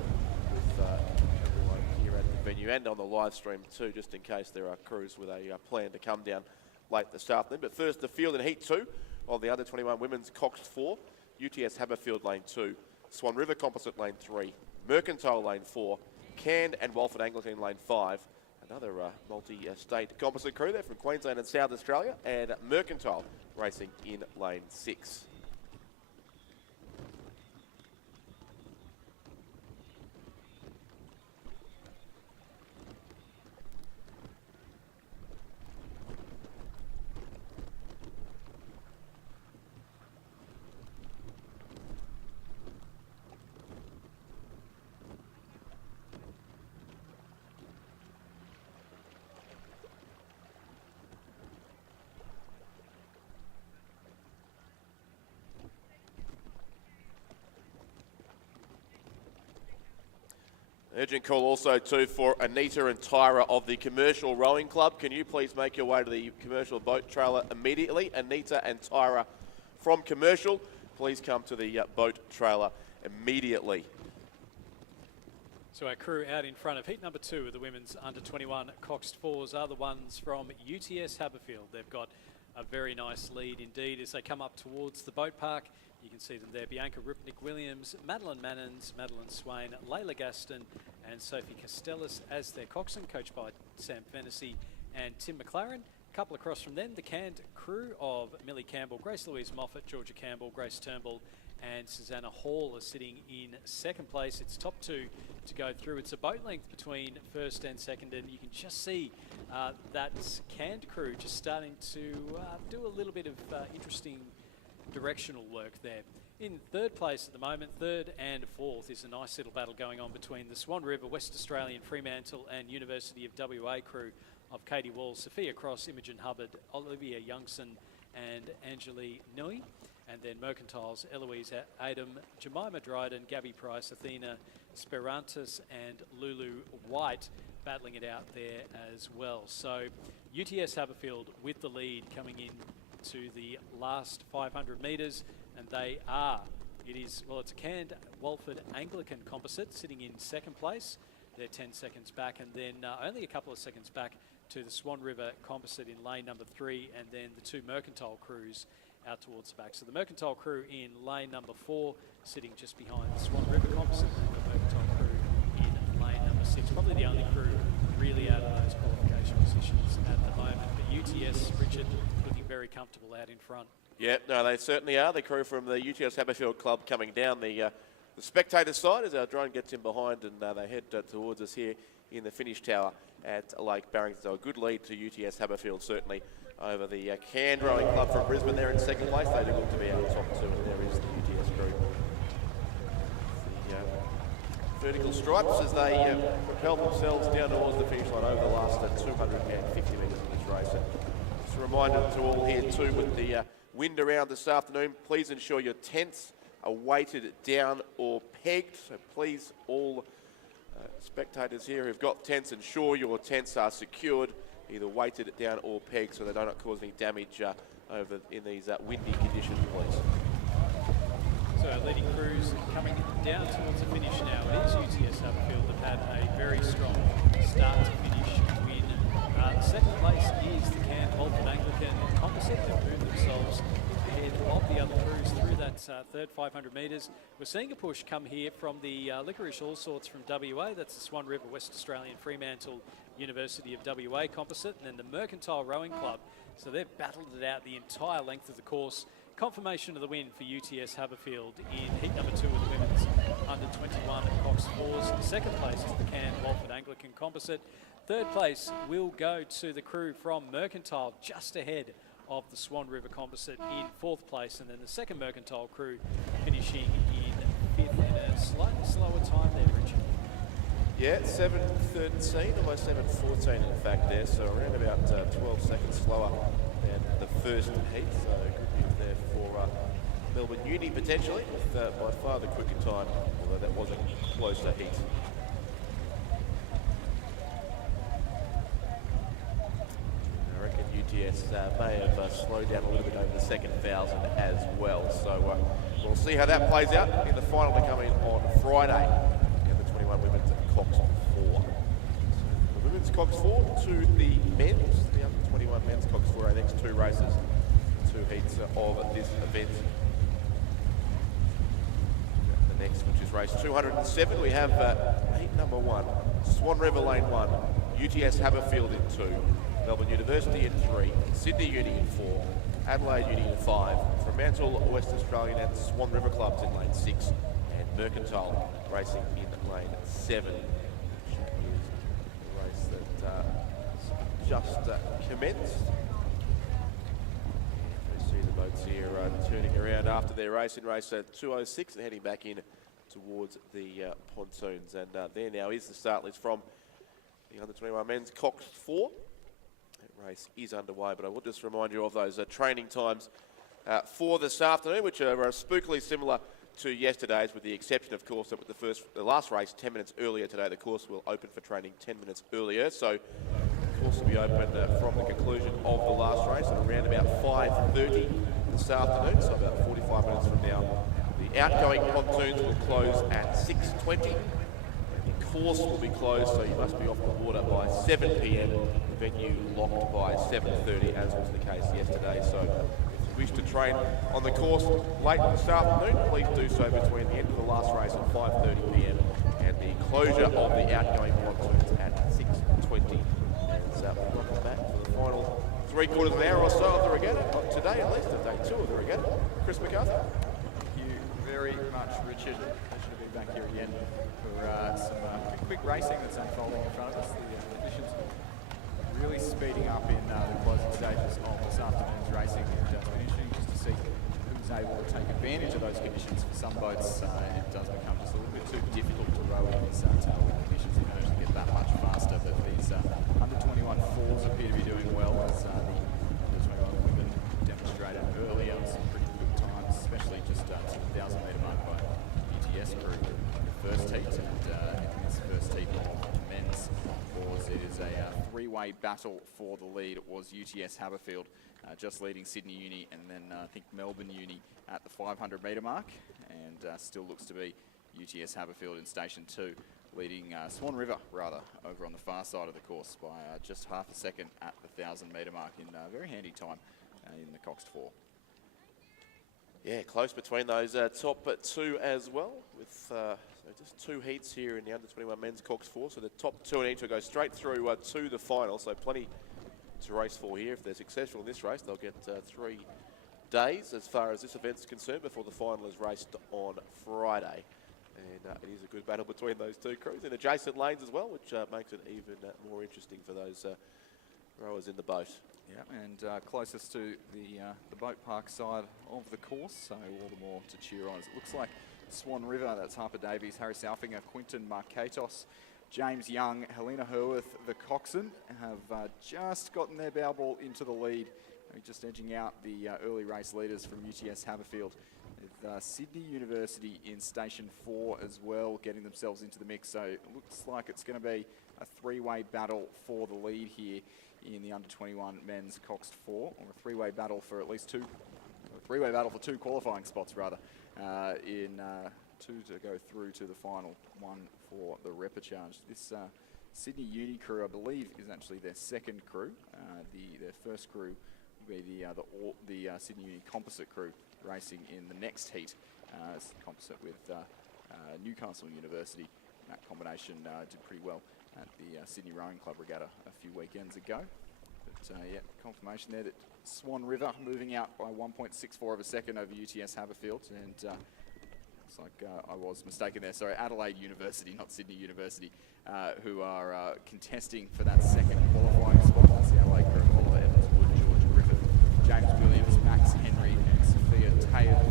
with everyone here at the venue and on the live stream too, just in case there are crews with a plan to come down late this afternoon. But first, the field in heat 2 of the under-21 women's coxed 4, UTS Haberfield lane 2, Swan River composite lane 3, Mercantile lane 4, Cairn and Walford Anglican lane 5. Another multi-state composite crew there from Queensland and South Australia, and Mercantile racing in lane 6. Urgent call also too for Anita and Tyra of the Commercial Rowing Club. Can you please make your way to the commercial boat trailer immediately? Anita and Tyra from Commercial, please come to the boat trailer immediately. So our crew out in front of heat number 2 of the women's under-21 coxed 4s are the ones from UTS Haberfield. They've got a very nice lead indeed as they come up towards the boat park. You can see them there, Bianca Ripnick-Williams, Madeline Mannins, Madeline Swain, Layla Gaston and Sophie Castellas as their coxswain, coached by Sam Fennessy and Tim McLaren. A couple across from them, the canned crew of Millie Campbell, Grace Louise Moffat, Georgia Campbell, Grace Turnbull and Susanna Hall are sitting in second place. It's top 2 to go through. It's a boat length between first and second, and you can just see that canned crew just starting to do a little bit of interesting directional work there. In third place at the moment, third and fourth, is a nice little battle going on between the Swan River, West Australian, Fremantle and University of WA crew of Katie Wall, Sophia Cross, Imogen Hubbard, Olivia Youngson and Angelie Nui. And then Mercantiles, Eloise Adam, Jemima Dryden, Gabby Price, Athena Sperantis and Lulu White battling it out there as well. So UTS Haberfield with the lead coming in to the last 500 metres, and they are, it's a canned Walford Anglican composite sitting in second place. They're 10 seconds back, and then only a couple of seconds back to the Swan River composite in lane number 3, and then the two Mercantile crews out towards the back. So the Mercantile crew in lane number 4, sitting just behind the Swan River composite, and the Mercantile crew in lane number 6. Probably the only crew really out of those qualification positions at the moment. But UTS, Richard, looking very comfortable out in front. Yeah, no, they certainly are. The crew from the UTS Haberfield Club coming down the spectator side as our drone gets in behind, and they head towards us here in the finish tower at Lake Barrington. So a good lead to UTS Haberfield, certainly, over the Canned Rowing Club from Brisbane. They're in second place. They do look to be our top 2, and there is the UTS crew. The vertical stripes as they propel themselves down towards the finish line over the last 250 metres of this race. And just a reminder to all here too, with the wind around this afternoon, please ensure your tents are weighted down or pegged. So please, all spectators here who've got tents, ensure your tents are secured, either weighted down or pegged, so they don't cause any damage over in these windy conditions, please. So leading crews coming down towards the finish now. It is UTS Haberfield that had a very strong start to finish win. Second place is the Cairn Walford Anglican Composite. They've moved themselves ahead of the other crews through that third 500 metres. We're seeing a push come here from the Licorice All Sorts from WA. That's the Swan River West Australian Fremantle University of WA Composite, and then the Mercantile Rowing Club. So they've battled it out the entire length of the course. Confirmation of the win for UTS Haberfield in heat number 2 of the women's under-21 coxed fours. Second place is the Cairn Walford Anglican Composite. Third place will go to the crew from Mercantile, just ahead of the Swan River Composite in fourth place, and then the second Mercantile crew finishing in fifth in a slightly slower time there, Richard. Yeah, 7:13, almost 7:14 in fact there, so around about 12 seconds slower than the first heat, so good news there for Melbourne Uni potentially, with by far the quicker time, although that was a closer heat. I reckon UTS may have slowed down a little bit over the second 1,000 as well, so we'll see how that plays out in the final to come in on Friday. The 21 women's coxed 4. The women's coxed 4 to the men's, the under 21 men's coxed 4, I think, 2 races, 2 heats of this event. The next, which is race 207, we have heat number 1, Swan River Lane 1, UTS Haberfield in 2, Melbourne University in 3, Sydney Uni in 4, Adelaide Uni in 5, Fremantle, West Australian and Swan River clubs in lane 6, and Mercantile racing in lane 7, which is the race that just commenced. We see the boats here turning around after their race in race 206 and heading back in towards the pontoons. And there now is the start list from the under-21 men's coxed 4. That race is underway, but I will just remind you of those training times for this afternoon, which are spookily similar to yesterday's, with the exception, of course, that with the last race 10 minutes earlier today, the course will open for training 10 minutes earlier. So the course will be open from the conclusion of the last race at around about 5:30 this afternoon, so about 45 minutes from now. The outgoing pontoons will close at 6:20. The course will be closed, so you must be off the water by 7 p.m. The venue locked by 7:30, as was the case yesterday. So if you wish to train on the course late this afternoon, please do so between the end of the last race at 5:30 p.m. and the closure of the outgoing pontoons at 6:20. And welcome back for the final 3/4 of an hour or so of the regatta, today at least, day 2 of the regatta. Chris McCarthy. Thank you very much, Richard. Pleasure to be back here again for some quick racing that's unfolding in front of us. The conditions really speeding up in the closing stages of this afternoon's racing. It's been interesting just to see who's able to take advantage of those conditions. For some boats, it does become just a little bit too difficult to row in these tailwind conditions. You manage to get that much faster, but these under-21 fours appear to be doing well, as the under-21 women demonstrated earlier some pretty good times, especially just to the 1,000 metre mark by UTS crew in the first heat, and in this first heat of men's fours, it is a three-way battle for the lead. It was UTS Haberfield just leading Sydney Uni, and then I think Melbourne Uni at the 500 metre mark, and still looks to be UTS Haberfield in station 2, leading Swan River, rather, over on the far side of the course by just half a second at the 1,000 metre mark in very handy time in the coxed 4. Yeah, close between those top 2 as well, with so just 2 heats here in the under-21 men's coxed 4. So the top 2 in each will go straight through to the final. So plenty to race for here. If they're successful in this race, they'll get 3 days as far as this event's concerned before the final is raced on Friday. And it is a good battle between those 2 crews in adjacent lanes as well, which makes it even more interesting for those rowers in the boat. Yeah, and closest to the boat park side of the course, so all the more to cheer on. As it looks like Swan River, that's Harper Davies, Harry Salfinger, Quinton Marcatos, James Young, Helena Herworth, the coxswain, have just gotten their bow ball into the lead, just edging out the early race leaders from UTS Haberfield. with Sydney University in Station 4 as well, getting themselves into the mix. So it looks like it's going to be a three-way battle for the lead here in the under-21 men's coxed 4, or a three-way battle for at least two, a three-way battle for 2 qualifying spots rather, in 2 to go through to the final, 1 for the repechage. This Sydney Uni crew, I believe, is actually their second crew. Their first crew will be the Sydney Uni composite crew racing in the next heat. It's composite with Newcastle University. That combination did pretty well at the Sydney Rowing Club Regatta a few weekends ago. But yeah, confirmation there that Swan River moving out by 1.64 of a second over UTS Haberfield, and looks like I was mistaken there. Sorry, Adelaide University, not Sydney University, who are contesting for that second qualifying spot. That's the Adelaide crew: Oliver Evans, Wood, George Griffith, James Williams, Max Henry, and Sophia Taylor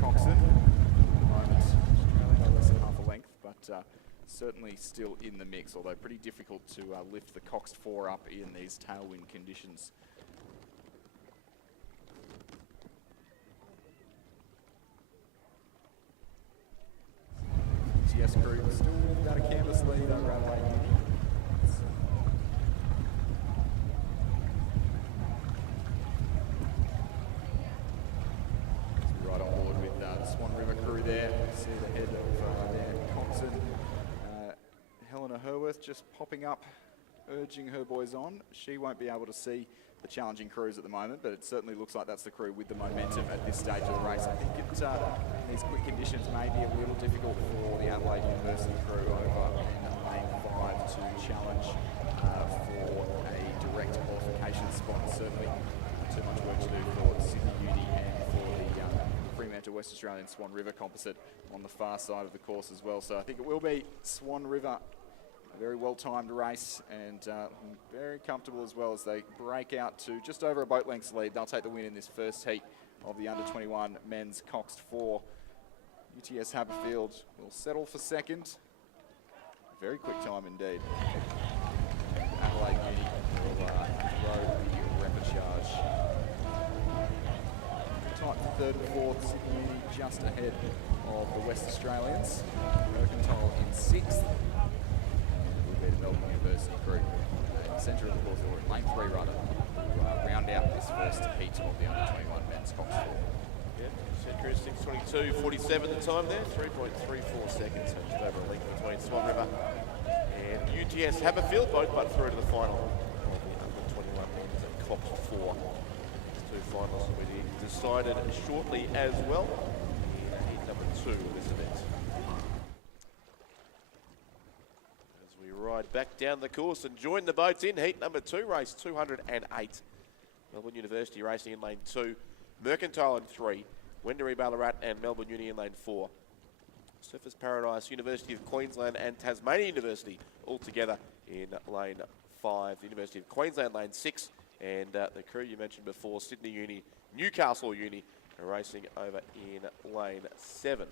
Coxon. At the moment, Australia less than half a length, but certainly still in the mix, although pretty difficult to lift the coxed 4 up in these tailwind conditions. GS crew still without a canvas lead over Adelaide Uni. Right on board with the Swan River crew there. See the head of their coxswain, Helena Herworth, just popping up, urging her boys on. She won't be able to see the challenging crews at the moment, but it certainly looks like that's the crew with the momentum at this stage of the race. I think these quick conditions may be a little difficult for the Adelaide University crew over in lane 5 to challenge for a direct qualification spot. Certainly too much work to do for Sydney Uni and for the Fremantle West Australian Swan River composite on the far side of the course as well. So I think it will be Swan River. A very well-timed race, and very comfortable as well as they break out to just over a boat length's lead. They'll take the win in this first heat of the under-21 men's coxed 4. UTS Haberfield will settle for second. Very quick time indeed. Adelaide Uni will row the repechage. Tight for third and fourth. Sydney Uni just ahead of the West Australians. Mercantile in sixth. Melbourne University crew in the centre of the course, or in lane 3 rather, to round out this first heat of the under-21 men's coxed 4. Yeah, centre is 6:22.47 the time there, 3.34 seconds, so just over a length between Swan River and UTS Haberfield, both but through to the final of the under-21 men's coxed 4. These 2 finals will be decided shortly as well in heat number 2 of this event. Ride back down the course and join the boats in heat number 2, race 208. Melbourne University racing in lane 2, Mercantile in 3, Wendouree Ballarat and Melbourne Uni in lane 4. Surfers Paradise, University of Queensland and Tasmania University all together in lane 5. The University of Queensland lane 6, and the crew you mentioned before, Sydney Uni, Newcastle Uni, are racing over in lane 7.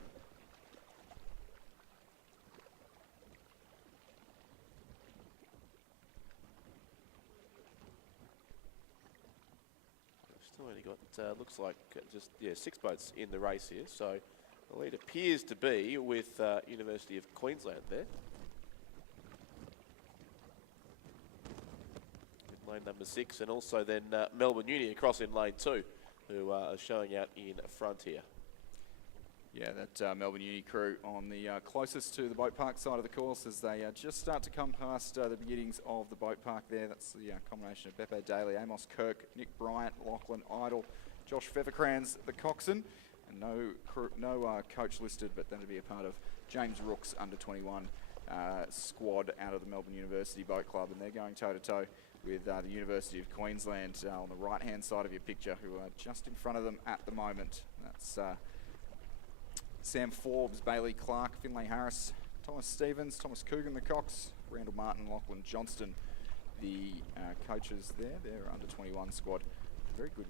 Only got, looks like just 6 boats in the race here, so the lead appears to be with University of Queensland there. In lane number 6, and also then Melbourne Uni across in lane 2, who are showing out in front here. Yeah, that Melbourne Uni crew on the closest to the boat park side of the course as they just start to come past the beginnings of the boat park there. That's the combination of Beppe Daly, Amos Kirk, Nick Bryant, Lachlan Idle, Josh Feathercrans, the coxswain, and no coach listed, but that'll be a part of James Rook's under-21 squad out of the Melbourne University Boat Club, and they're going toe-to-toe with the University of Queensland on the right-hand side of your picture, who are just in front of them at the moment. That's Sam Forbes, Bailey Clark, Finlay Harris, Thomas Stevens, Thomas Coogan, the Cox, Randall Martin, Lachlan Johnston, the coaches there. Their under-21 squad. Very good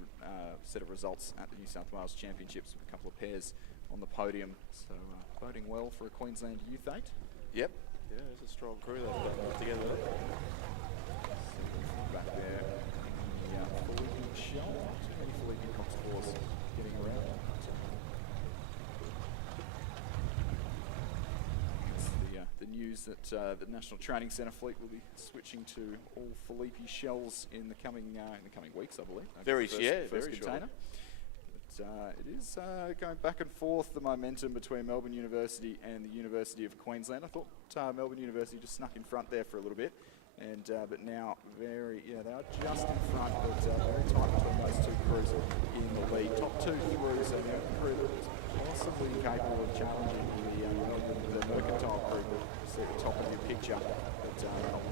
set of results at the New South Wales Championships with a couple of pairs on the podium. So boding well for a Queensland Youth 8. Yep. Yeah, it's a strong crew they've got together. Back there, the Philippe Shell. Too many Philippe Cox fours getting around. that the National Training Centre fleet will be switching to all Felipe shells in the coming weeks, I believe. Very first shortly. container. But it is going back and forth, the momentum between Melbourne University and the University of Queensland. I thought Melbourne University just snuck in front there for a little bit. And but now they are just in front, but very tight between those two crews in the lead. Top two throughs, and the crew that was possibly capable of challenging the Mercantile crew that see at the top of your picture, but a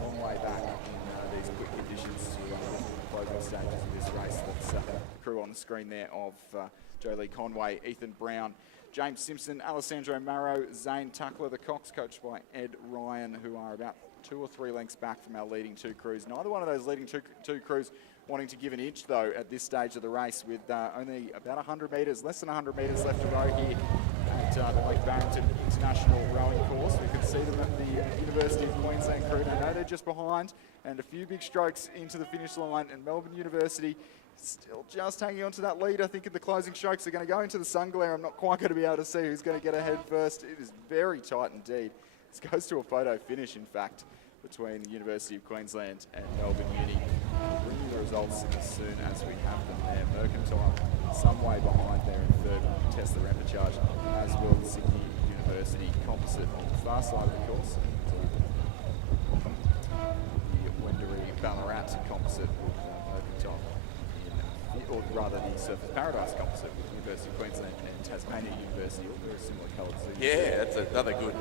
long way back in these quick conditions to the closing stages of this race. That's the crew on the screen there of Jolie Conway, Ethan Brown, James Simpson, Alessandro Marrow, Zane Tuckler, the Cox, coached by Ed Ryan, who are about 2 or 3 lengths back from our leading two crews. Neither one of those leading two crews wanting to give an inch, though, at this stage of the race, with only about 100 metres, less than 100 metres left to row here at the Lake Barrington International Rowing Course. We can see them at the University of Queensland crew. I know they're just behind, and a few big strokes into the finish line, and Melbourne University still just hanging on to that lead. I think in the closing strokes they're going to go into the sun glare. I'm not quite going to be able to see who's going to get ahead first. It is very tight indeed. This goes to a photo finish, in fact, between the University of Queensland and Melbourne Uni. We'll bring you the results as soon as we have them there. Mercantile some way behind there in third. We'll test the repechage, as will Sydney University Composite on the far side of the course. The Wendouree Ballarat Composite with Mercantile, or rather the Surfers Paradise Composite with University of Queensland and Tasmania University, all very similar coloured. Yeah, that's another good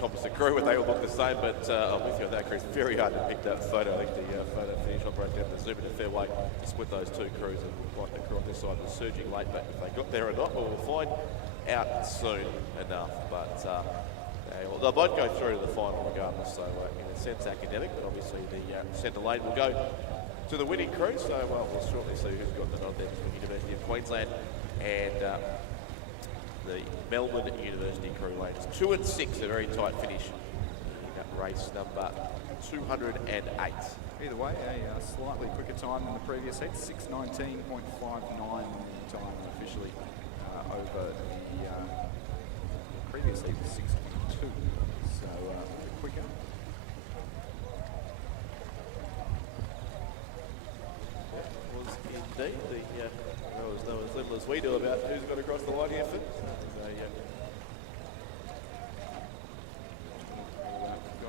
composite crew, where they all look the same, but I'm with you on that, Chris. Very hard to pick that photo. I think the photo finish operator down the zoom in a fair way to split those two crews, and like the crew on this side was surging late, but if they got there or not, we'll find out soon enough. But they'll both go through to the final regardless, so in a sense academic, but obviously the centre lane will go to the winning crew, so we'll shortly see who's got the nod there between the University of Queensland and the Melbourne University crew lanes. 2 and 6, a very tight finish in that race number 208. Either way, a slightly quicker time than the previous heat, 6:19.59 time officially over the previous heat was 6:22, so a bit quicker. Was indeed. There was no as little as we do about who's got across the line here for. Got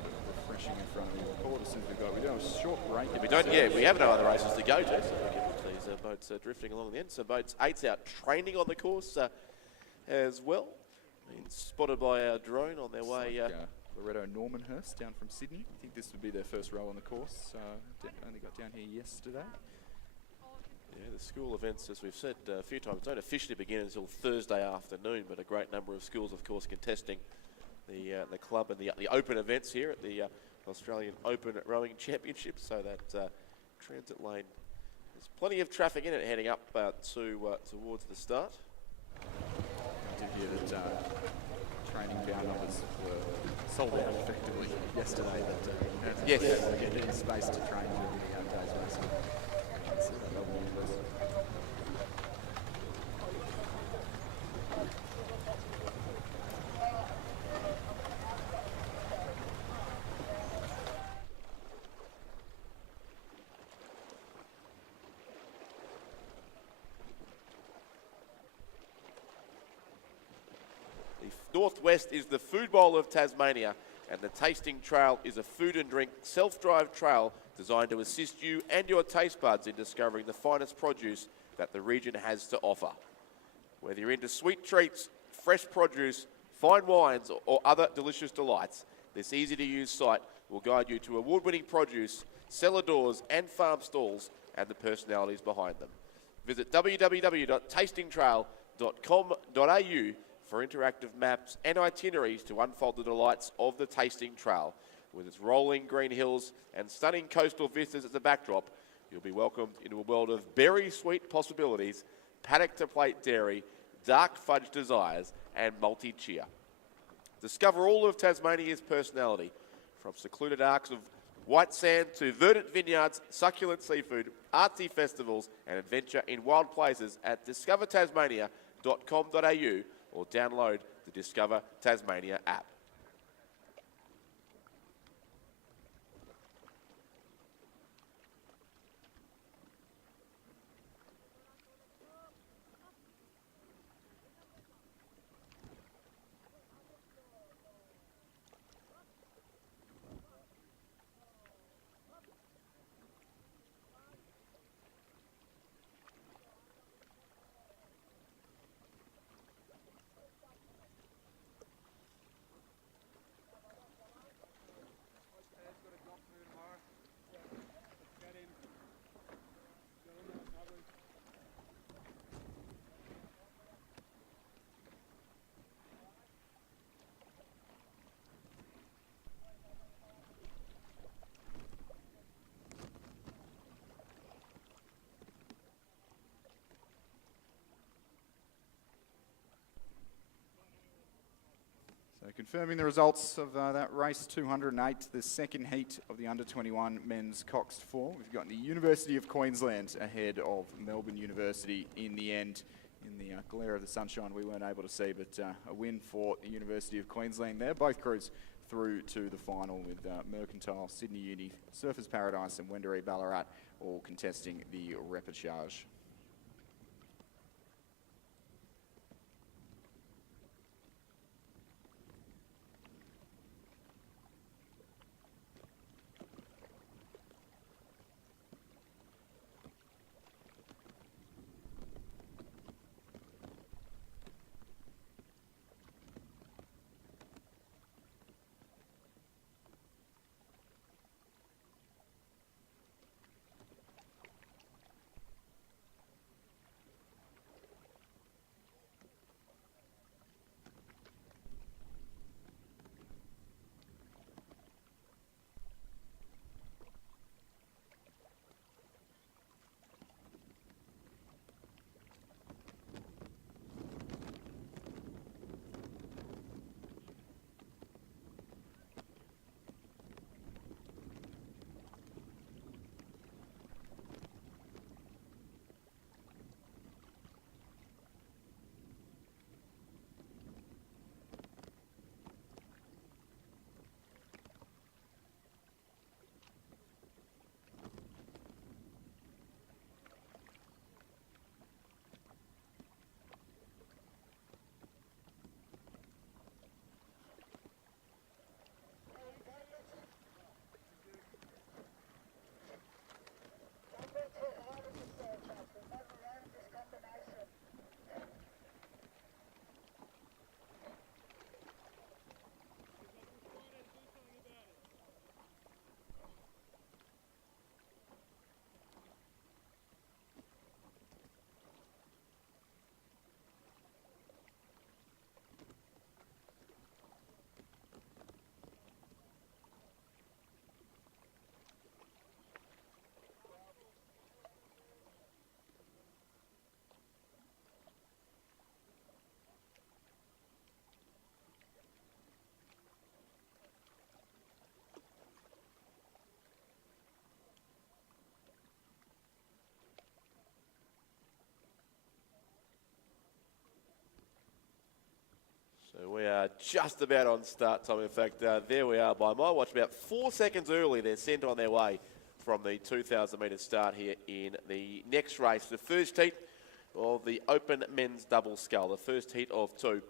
it refreshing in front of you. Record as soon as we got it. We do have a short break. We don't. Yeah, we have no other races to go to, so we get these boats drifting along the end. So boats 8's out training on the course as well. Been spotted by our drone on their way. Loretto Normanhurst down from Sydney. I think this would be their first row on the course. Only got down here yesterday. Yeah, the school events, as we've said a few times, don't officially begin until Thursday afternoon, but a great number of schools, of course, contesting the club and the open events here at the Australian Open Rowing Championship. So that transit lane, there's plenty of traffic in it heading up towards the start. I did hear that training bound numbers were sold out effectively yesterday. That yes, get any space to train for the outdoors racing. Northwest is the food bowl of Tasmania, and the tasting trail is a food and drink self-drive trail designed to assist you and your taste buds in discovering the finest produce that the region has to offer. Whether you're into sweet treats, fresh produce, fine wines, or other delicious delights, this easy-to-use site will guide you to award-winning produce, cellar doors and farm stalls, and the personalities behind them. Visit www.tastingtrail.com.au for interactive maps and itineraries to unfold the delights of the tasting trail. With its rolling green hills and stunning coastal vistas as a backdrop, you'll be welcomed into a world of berry sweet possibilities, paddock to plate dairy, dark fudge desires, and multi-cheer. Discover all of Tasmania's personality, from secluded arcs of white sand to verdant vineyards, succulent seafood, artsy festivals, and adventure in wild places at discovertasmania.com.au or download the Discover Tasmania app. Confirming the results of that race 208, the second heat of the under-21 men's coxed 4. We've got the University of Queensland ahead of Melbourne University in the end. In the glare of the sunshine we weren't able to see, but a win for the University of Queensland there. Both crews through to the final with Mercantile, Sydney Uni, Surfers Paradise and Wendouree Ballarat all contesting the repechage. So we are just about on start time. In fact, there we are by my watch, about 4 seconds early. They're sent on their way from the 2,000 metre start here in the next race. The first heat of the open men's double scull, the first heat of two,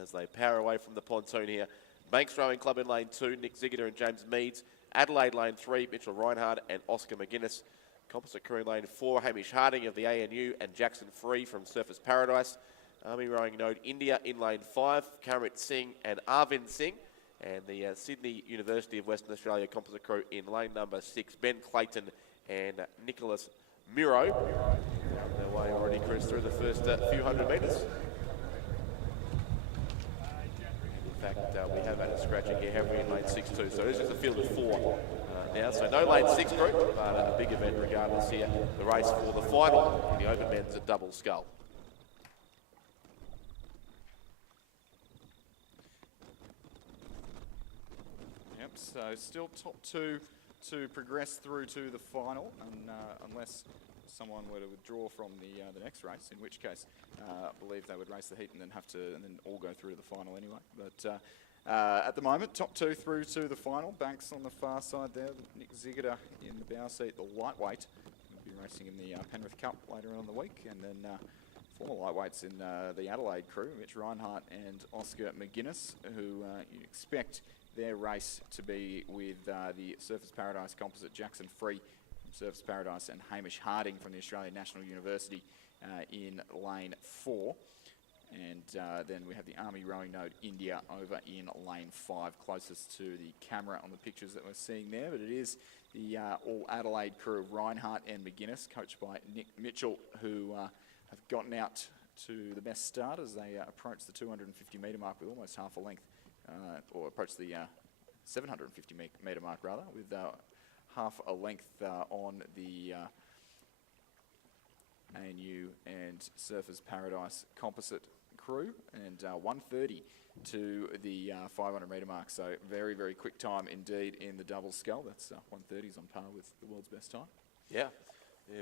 as they power away from the pontoon here. Banks Rowing Club in lane 2, Nick Ziegler and James Meads. Adelaide lane 3, Mitchell Reinhardt and Oscar McGuinness. Composite crew in lane 4, Hamish Harding of the ANU and Jackson Free from Surfers Paradise. Army Rowing Node India in lane 5, Karit Singh and Arvind Singh. And the Sydney University of Western Australia composite crew in lane number 6, Ben Clayton and Nicholas Miro. Their way already cruised through the first few hundred metres. In fact, we have had a scratching here, haven't we, in lane 6 too. So it's just a field of 4 now. So no lane 6 group, but a big event regardless here. The race for the final in the open men's double scull. Yep, so still top 2 to progress through to the final, and unless someone were to withdraw from the next race, in which case I believe they would race the heat and then all go through to the final anyway. But at the moment, top 2 through to the final. Banks on the far side there, Nick Ziegler in the bow seat, the lightweight. Will be racing in the Penrith Cup later on in the week, and then former lightweights in the Adelaide crew, Mitch Reinhardt and Oscar McGuinness, who you expect their race to be with the Surfers Paradise composite, Jackson Free from Surfers Paradise and Hamish Harding from the Australian National University in lane 4. And then we have the Army Rowing Node India over in lane 5, closest to the camera on the pictures that we're seeing there. But it is the all Adelaide crew of Reinhardt and McGuinness, coached by Nick Mitchell, who have gotten out to the best start as they approach the 250 metre mark with almost half a length, or approach the 750 metre mark rather, with half a length on the ANU and Surfers Paradise composite crew, and 1:30 to the 500 metre mark. So very, very quick time indeed in the double scull. That's 1:30 is on par with the world's best time. Yeah,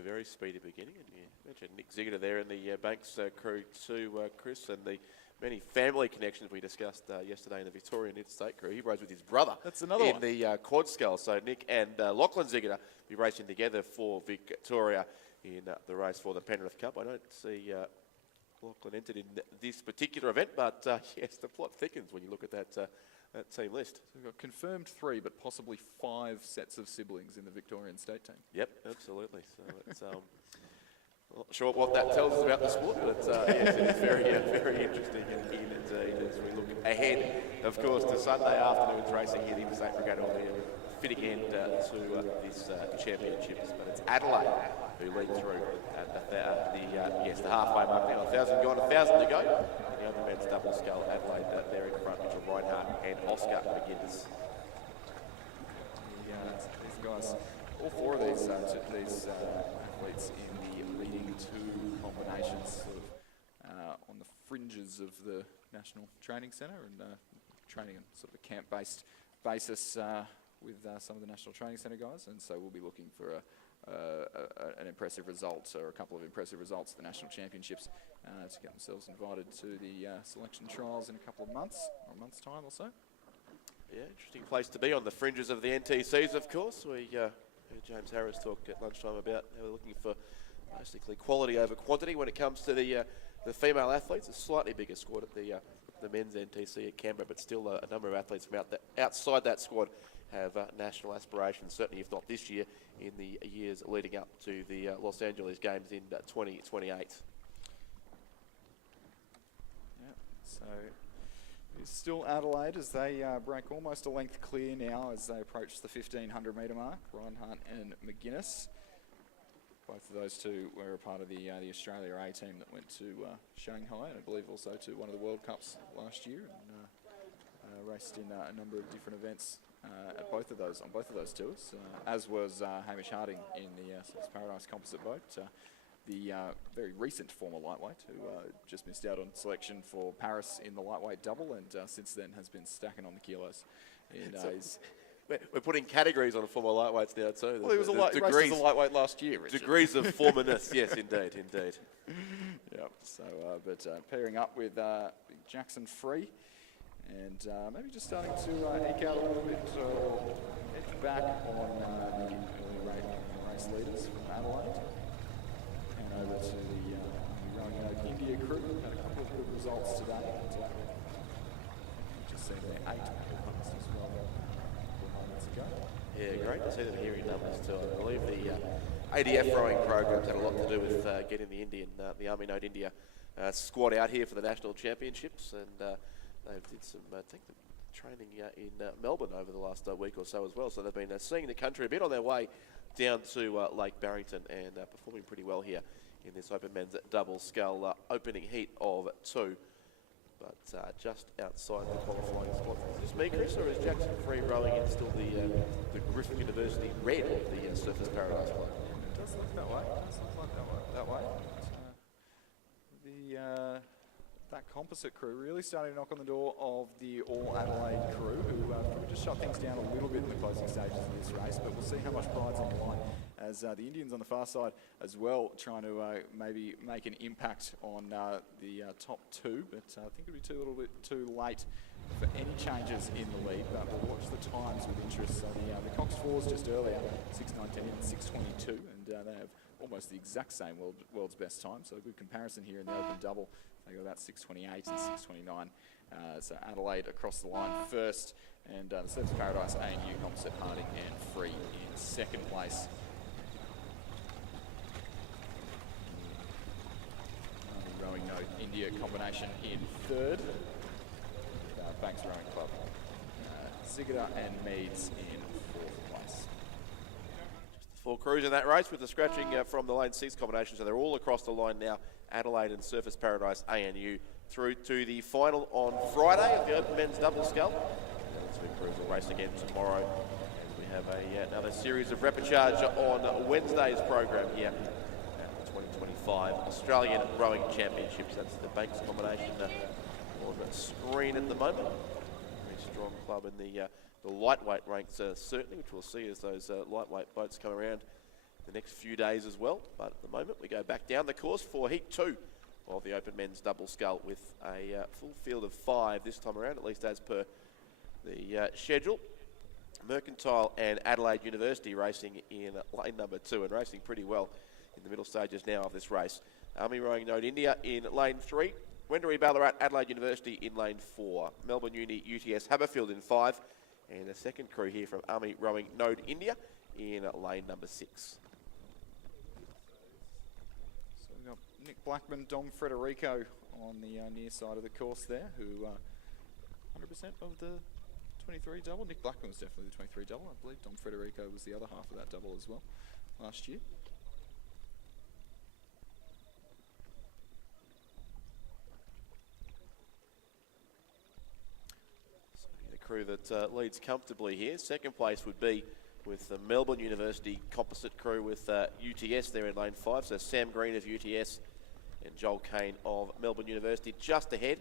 very speedy beginning. And you mentioned Nick Ziegler there in the Banks crew too, Chris, and the many family connections we discussed yesterday in the Victorian Interstate crew. He rode with his brother. That's another in one. the quad scull. So Nick and Lachlan Ziegler be racing together for Victoria in the race for the Penrith Cup. I don't see Lachlan entered in this particular event, but yes, the plot thickens when you look at that team list. So we've got confirmed 3, but possibly 5 sets of siblings in the Victorian state team. Yep, absolutely. So it's not sure what that tells us about the sport, but yes, it is very, very interesting indeed as we look ahead, of course, to Sunday afternoon's racing here at the Interstate Regatta on the fitting end to this championships. But it's Adelaide who lead through at the halfway mark now. 1,000 gone, 1,000 to go. And the other men's double scull, Adelaide there in front, Mitchell Reinhardt and Oscar McGuinness. These guys, all 4 of these athletes in the leading 2 combinations, sort of on the fringes of the National Training Centre and training on sort of a camp-based basis with some of the National Training Centre guys, and so we'll be looking for an impressive result or a couple of impressive results at the National Championships to get themselves invited to the selection trials in a couple of months, or a month's time or so. Yeah, interesting place to be on the fringes of the NTCs, of course. We heard James Harris talk at lunchtime about how we're looking for basically quality over quantity when it comes to the female athletes. A slightly bigger squad at the men's NTC at Canberra, but still a number of athletes from outside that squad have national aspirations, certainly if not this year, in the years leading up to the Los Angeles Games in 2028. Yeah, so it's still Adelaide as they break almost a length clear now as they approach the 1,500 metre mark. Reinhardt and McGuinness. Both of those two were a part of the Australia A team that went to Shanghai, and I believe also to one of the World Cups last year, and raced in a number of different events at both of those tours. As was Hamish Harding in the Surfers Paradise composite boat, the very recent former lightweight who just missed out on selection for Paris in the lightweight double, and since then has been stacking on the kilos. We're putting categories on former lightweights now too. Well, he was a lightweight last year, Richard. Degrees of formaness, yes, indeed. Yep. So, but pairing up with Jackson Free, and maybe just starting to eke out a little bit, edge back on the early race leaders from Adelaide, and over to the rowing out India crew. Had a couple of good results today. Just seen their 8 as well. Yeah, great to see them here in numbers too. I believe the ADF rowing programs had a lot to do with getting the Army Note India squad out here for the national championships, and they did some training in Melbourne over the last week or so as well. So they've been seeing the country a bit on their way down to Lake Barrington and performing pretty well here in this Open Men's Double Scull opening heat of 2. But just outside the qualifying spot. Is this me, Chris, or is Jackson Free rowing in still the Griffith University red of the Surfers Paradise Club? It does look that way. That way. That composite crew really starting to knock on the door of the All Adelaide crew, who probably just shut things down a little bit in the closing stages of this race, but we'll see how much pride's on the line as the Indians on the far side as well, trying to maybe make an impact on the top 2, but I think it'll be a little bit too late for any changes in the lead, but we'll watch the times with interest. So the Cox 4s just earlier, 6:19 and 6:22, and they have almost the exact same world's best time, so a good comparison here in the open double. They got about 6:28 and 6:29. So Adelaide across the line first, and the Surfers Paradise A&U composite Harding and Free in second place. The Rowing Note India combination in third. Banks Rowing Club. Ziegler and Meads in fourth place. Just 4 crews in that race with the scratching from the lane 6 combination, so they're all across the line now. Adelaide and Surfers Paradise A&U through to the final on Friday of the Open Men's Double Scull. The 2 crews will race again tomorrow. And we have another series of repechage on Wednesday's program here at the 2024 5 Australian Rowing Championships. That's the Banks combination on the screen at the moment. Very strong club in the lightweight ranks, certainly, which we'll see as those lightweight boats come around the next few days as well. But at the moment, we go back down the course for Heat 2 of the Open Men's Double Scull with a full field of 5 this time around, at least as per the schedule. Mercantile and Adelaide University racing in lane number 2 and racing pretty well in the middle stages now of this race. Army Rowing Node India in lane 3. Wendouree Ballarat Adelaide University in lane 4. Melbourne Uni UTS Haberfield in 5. And a second crew here from Army Rowing Node India in lane number 6. So we've got Nick Blackman, Dom Frederico on the near side of the course there, who 100% of the 23 double. Nick Blackman was definitely the 23 double. I believe Dom Frederico was the other half of that double as well last year. So the crew that leads comfortably here. Second place would be with the Melbourne University composite crew with UTS there in lane 5. So Sam Green of UTS and Joel Kane of Melbourne University just ahead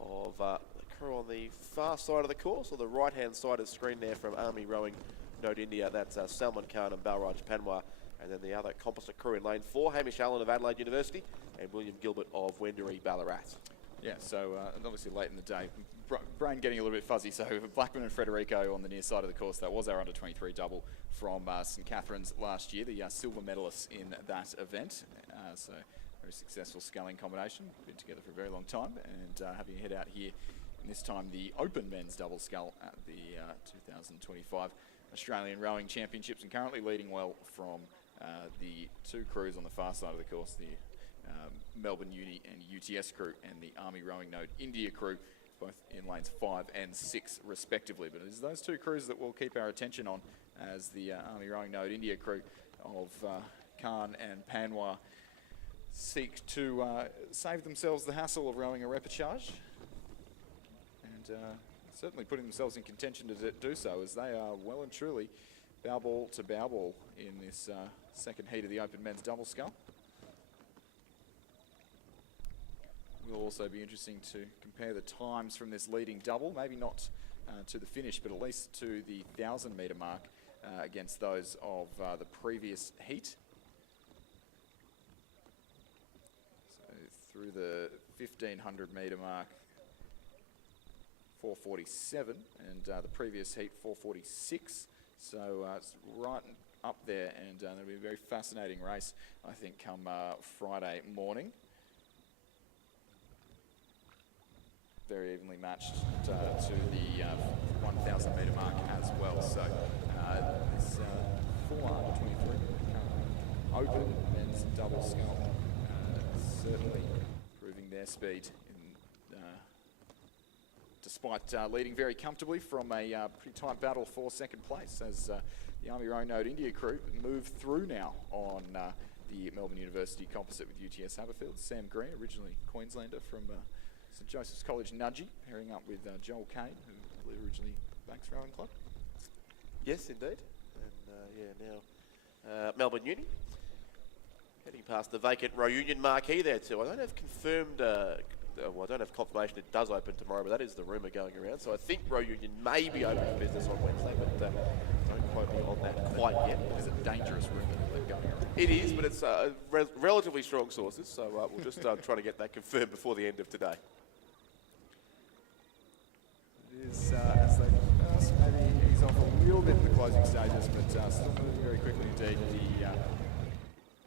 of the crew on the far side of the course, or the right-hand side of the screen there from Army Rowing Node India. That's Salman Khan and Balraj Panwar. And then the other composite crew in lane 4, Hamish Allen of Adelaide University and William Gilbert of Wendouree Ballarat. Yeah, so obviously late in the day, brain getting a little bit fuzzy. So Blackman and Frederico on the near side of the course. That was our under-23 double from St Catherine's last year, the silver medalists in that event. So very successful sculling combination. Been together for a very long time, and having a head out here. And this time the Open Men's Double Scull at the 2025 Australian Rowing Championships, and currently leading well from the two crews on the far side of the course, the Melbourne Uni and UTS crew and the Army Rowing Node India crew, both in lanes 5 and 6 respectively. But it's those two crews that we'll keep our attention on as the Army Rowing Node India crew of Khan and Panwar seek to save themselves the hassle of rowing a repechage, and certainly putting themselves in contention to do so, as they are well and truly bow ball to bow ball in this second heat of the Open Men's Double Scull. Will also be interesting to compare the times from this leading double, maybe not to the finish, but at least to the 1,000 metre mark against those of the previous heat. So through the 1,500 metre mark, 4:47, and the previous heat 4:46. So it's right up there, and it'll be a very fascinating race, I think, come Friday morning. Very evenly matched to the 1,000 metre mark as well. So this full under-23 Open Men's Double Scull certainly proving their speed despite leading very comfortably from a pretty tight battle for second place, as the Army Rowing Node India crew move through now on the Melbourne University composite with UTS Haberfield. Sam Green, originally Queenslander from St Joseph's College, Nudgee, pairing up with Joel Kane, who I believe originally Banks Rowing Club. Yes, indeed. And now Melbourne Uni. Heading past the vacant Row Union marquee there too. I don't have confirmed, well, I don't have confirmation it does open tomorrow, but that is the rumour going around. So I think Row Union may be open for business on Wednesday, but don't quote me on that quite yet. It is a dangerous rumour that they're going around. It is, but it's relatively strong sources, so we'll just try to get that confirmed before the end of today. It is, as they maybe ease off a little bit in the closing stages, but still moving very quickly indeed.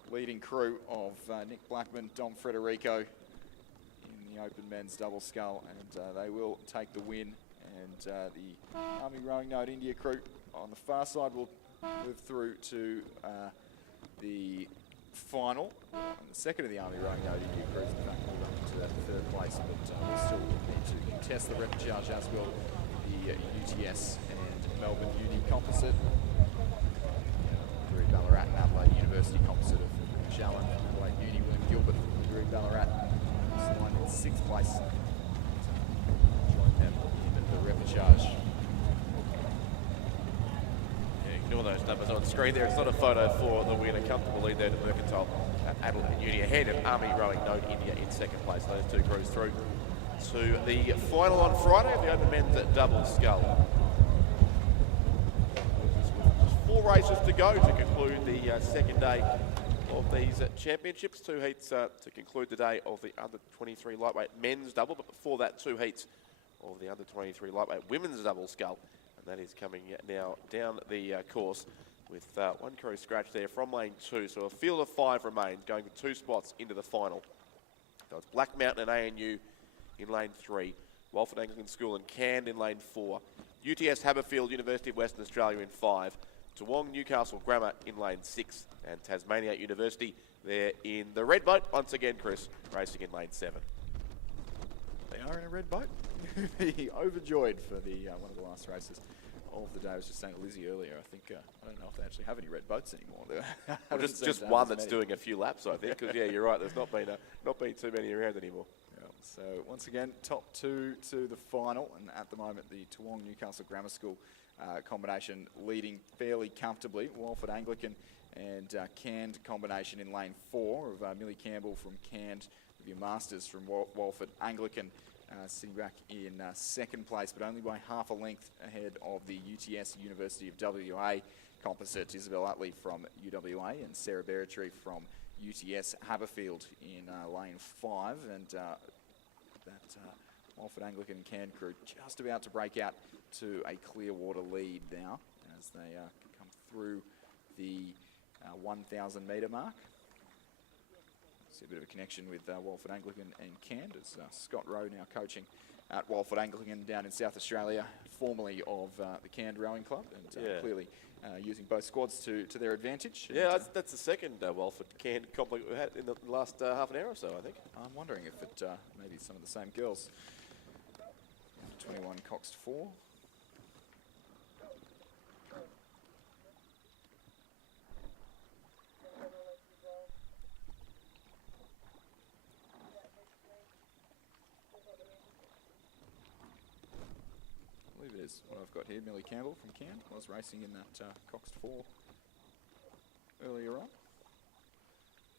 The leading crew of Nick Blackman, Dom Frederico in the Open Men's Double Scull, and they will take the win. And the Army Rowing Node India crew on the far side will move through to the final. And the second of the Army Rowing Node India crews, in fact, will run into that third place, but we'll still need to contest the repechage as well. The UTS and Melbourne Uni composite, Wendouree Ballarat and Adelaide University composite of Allen, Adelaide Uni, William Gilbert, Wendouree Ballarat, signed in 6th place. Join them in the repechage. Ignore those numbers on screen there. It's not a photo for the winner. Comfortable lead there to Mercantile at Adelaide Uni ahead of Army Rowing Note India in second place. Those two cruise through to the final on Friday of the Open Men's Double Scull. Just 4 races to go to conclude the second day of these championships. 2 heats to conclude the day of the under-23 lightweight men's double, but before that 2 heats of the under-23 lightweight women's double scull, and that is coming now down the course with 1 crew scratch there from lane 2. So a field of 5 remains, going for 2 spots into the final. So it's Black Mountain and ANU in lane 3, Walford Anglican School and Cand in lane 4, UTS Haberfield University of Western Australia in 5, Toowong Newcastle Grammar in lane 6, and Tasmania University there in the red boat. Once again, Chris, racing in lane 7. They are in a red boat. Be overjoyed for the one of the last races of the day. I was just saying to Lizzie earlier, I think, I don't know if they actually have any red boats anymore. Well, just one that's doing a few laps, I think, because, yeah, you're right, there's not been too many around anymore. Yeah, so, once again, top 2 to the final, and at the moment, the Toowong Newcastle Grammar School combination leading fairly comfortably. Walford Anglican and Cand combination in lane 4 of Millie Campbell from Cand, with your Masters from Walford Anglican sitting back in second place, but only by half a length ahead of the UTS University of WA composite. Isabel Utley from UWA and Sarah Berritry from UTS Haberfield in lane 5, and that Walford Anglican Cand crew just about to break out to a clear water lead now as they come through the 1,000 metre mark. See a bit of a connection with Walford Anglican and Cand as Scott Rowe now coaching at Walford Anglican down in South Australia, formerly of the Cand Rowing Club, and clearly using both squads to their advantage. Yeah, that's the second Walford Cand complex we've had in the last half an hour or so, I think. I'm wondering if it maybe some of the same girls. 21 coxed 4. I believe it is what I've got here. Millie Campbell from Cand was racing in that coxed 4 earlier on.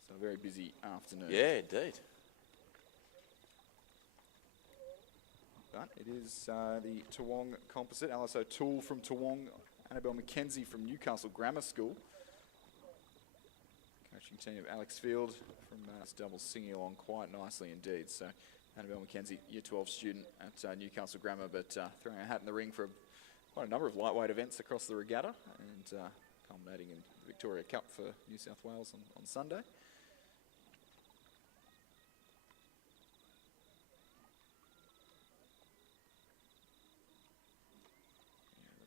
So a very busy afternoon. Yeah, indeed. But it is the Toowong composite. Alice O'Toole from Toowong, Annabelle McKenzie from Newcastle Grammar School. Coaching team of Alex Field from double singing along quite nicely indeed. So Annabelle McKenzie, Year 12 student at Newcastle Grammar, but throwing a hat in the ring for quite a number of lightweight events across the regatta, and culminating in the Victoria Cup for New South Wales on Sunday.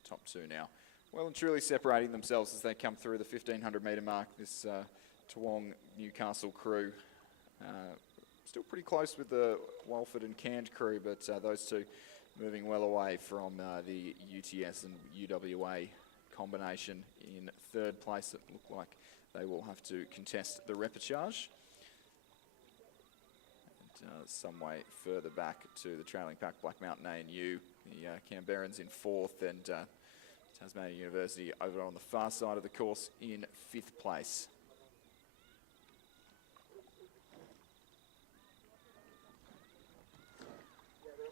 Top 2 now, well and truly separating themselves as they come through the 1,500 metre mark. This Toowong Newcastle crew still pretty close with the Walford and Cand crew, but those two moving well away from the UTS and UWA combination in third place. It looked like they will have to contest the repechage. And some way further back to the trailing pack, Black Mountain ANU, the Canberrans in 4th, and Tasmania University over on the far side of the course in 5th place.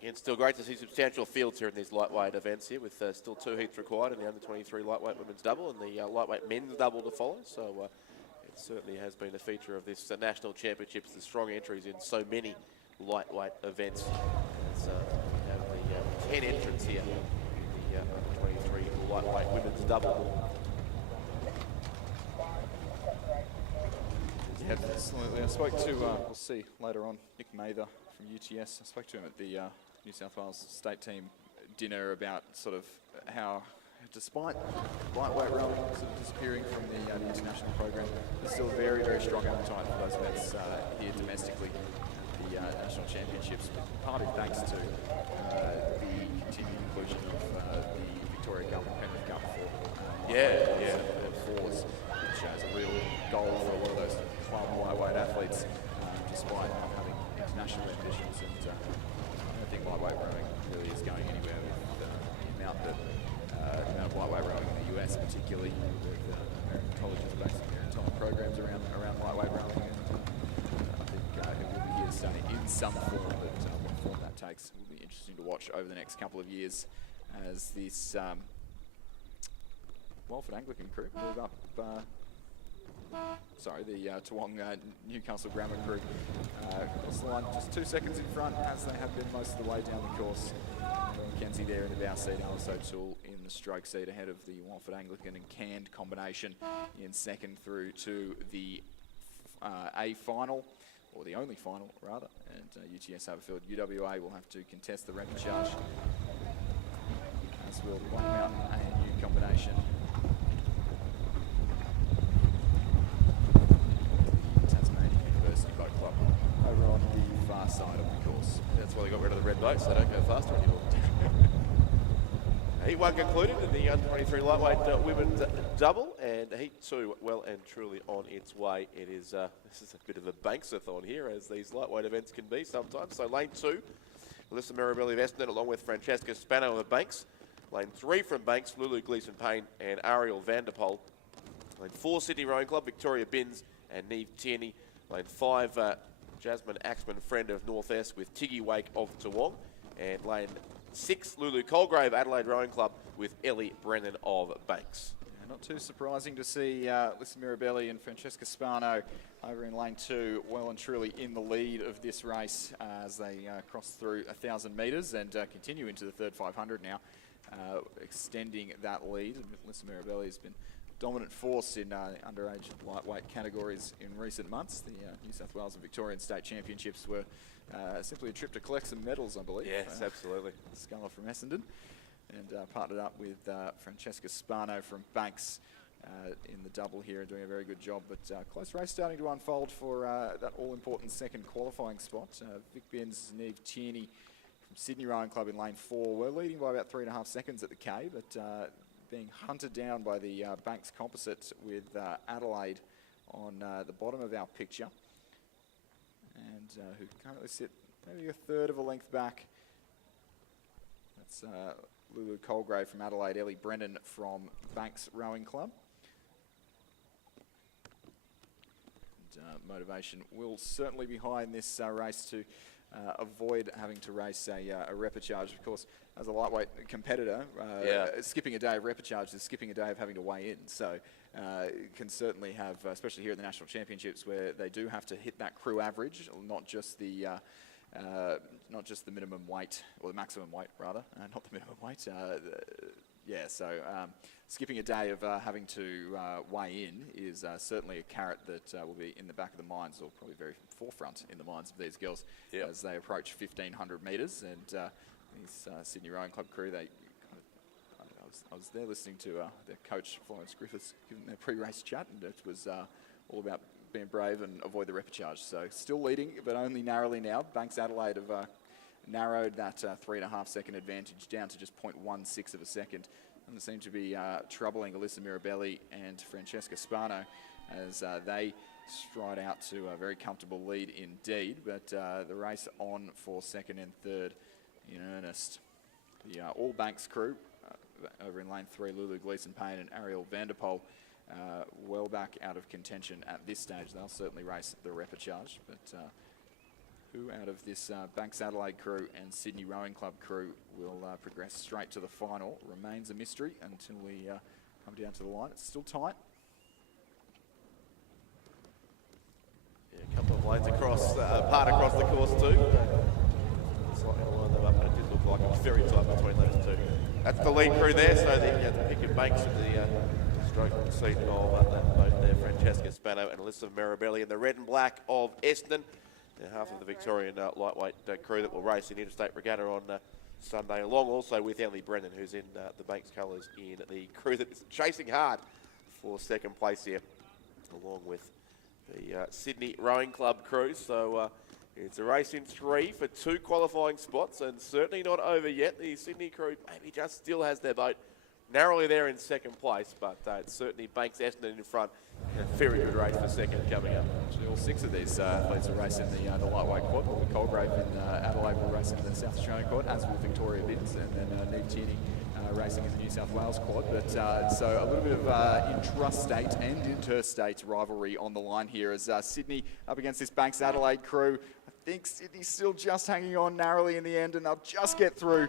And still great to see substantial fields here in these lightweight events here, with still 2 heats required in the under-23 lightweight women's double and the lightweight men's double to follow. So it certainly has been a feature of this national championships, the strong entries in so many lightweight events. It's, we have the 10 entrants here in the under-23 lightweight women's double. Yeah, absolutely. I spoke to, we'll see later on, Nick Mather from UTS. I spoke to him at the New South Wales state team dinner about sort of how, despite lightweight rowing sort of disappearing from the international program, there's still a very, very strong appetite for those events here domestically, the national championships, partly thanks to the continued inclusion of the Victoria Cup and Penrith Cup for fours, which is a real goal for a lot of those club lightweight athletes, despite not having international ambitions. And I don't think lightweight rowing really is going anywhere with the amount of lightweight rowing in the US, particularly with American colleges based on programs around lightweight rowing. And in some form, but what form that takes will be interesting to watch over the next couple of years as this Walford Anglican crew move up. The Toowong Newcastle Grammar crew across the line, just 2 seconds in front, as they have been most of the way down the course. Mackenzie there in the bow seat, Alice O'Toole in the stroke seat ahead of the Walford Anglican and Canned combination in second through to the A final, or the only final rather, and UTS Haverfield UWA will have to contest the repechage, as will White Mountain ANU combination. Over on the far side of the course. That's why they got rid of the red boats, they don't go faster anymore. Heat 1 concluded in the under-23 lightweight women's double, and Heat 2 well and truly on its way. It is this is a bit of a Banksathon here, as these lightweight events can be sometimes. So lane 2, Alyssa Mirabelli of Essendon along with Francesca Spano of Banks. Lane 3 from Banks, Lulu Gleeson-Payne and Ariel Vanderpoel. Lane 4, Sydney Rowing Club, Victoria Binns and Neve Tierney. Lane 5, Jasmine Axman, friend of North S, with Tiggy Wake of Toowong. And lane 6, Lulu Colgrave, Adelaide Rowing Club, with Ellie Brennan of Banks. Yeah, not too surprising to see Alyssa Mirabelli and Francesca Spano over in lane 2, well and truly in the lead of this race as they cross through 1,000 metres and continue into the third 500 now, extending that lead. Alyssa Mirabelli has been dominant force in underage lightweight categories in recent months. The New South Wales and Victorian State Championships were simply a trip to collect some medals, I believe. Yes, absolutely. Sculler from Essendon, and partnered up with Francesca Spano from Banks in the double here, and doing a very good job. But close race starting to unfold for that all-important second qualifying spot. Vic Binns, Neve Tierney from Sydney Rowing Club in lane 4 were leading by about 3.5 seconds at the K, but being hunted down by the Banks composite with Adelaide on the bottom of our picture, and who currently sit maybe a third of a length back. That's Lulu Colgrave from Adelaide, Ellie Brennan from Banks Rowing Club. And, motivation will certainly be high in this race to avoid having to race a repechage. Of course, as a lightweight competitor, skipping a day of repechage is skipping a day of having to weigh in. So can certainly have, especially here at the National Championships, where they do have to hit that crew average, not just the minimum weight, or the maximum weight rather, not the minimum weight. Skipping a day of having to weigh in is certainly a carrot that will be in the back of the minds, or probably very forefront in the minds of these girls as they approach 1,500 metres. And these Sydney Rowing Club crew, I was there listening to their coach, Florence Griffiths, giving their pre-race chat, and it was all about being brave and avoid the repechage. So still leading, but only narrowly now. Banks Adelaide have narrowed that 3.5 second advantage down to just 0.16 of a second. And it seemed to be troubling Alyssa Mirabelli and Francesca Spano as they stride out to a very comfortable lead indeed. But the race on for second and third in earnest. The All Banks crew over in lane 3, Lulu Gleeson-Payne and Ariel Vanderpoel, well back out of contention at this stage. They'll certainly race the repechage, but who out of this Banks Adelaide crew and Sydney Rowing Club crew will progress straight to the final remains a mystery until we come down to the line. It's still tight. Yeah, a couple of lanes across, part across the course too. Slightly line them up, but it did look like it was very tight between those two. That's the lead crew there, so the pick and Banks in the stroking seat of that boat there, Francesca Spano and Alyssa Mirabelli in the red and black of Essendon. Half of the Victorian lightweight crew that will race in Interstate Regatta on Sunday, along also with Ellie Brennan, who's in the Banks colours in the crew that is chasing hard for second place here, along with the Sydney Rowing Club crew. So it's a race in 3 for 2 qualifying spots, and certainly not over yet. The Sydney crew maybe just still has their boat narrowly there in second place, but it's certainly Banks Essendon in front. A very good race for second coming up. Actually, all 6 of these athletes will race in the lightweight quad. The Colgrave in Adelaide will race in the South Australian quad, as will Victoria Binns, and then Neve Tierney racing in the New South Wales quad. But so a little bit of intrastate and interstate rivalry on the line here as Sydney up against this Banks Adelaide crew. I think Sydney's still just hanging on narrowly in the end, and they'll just get through.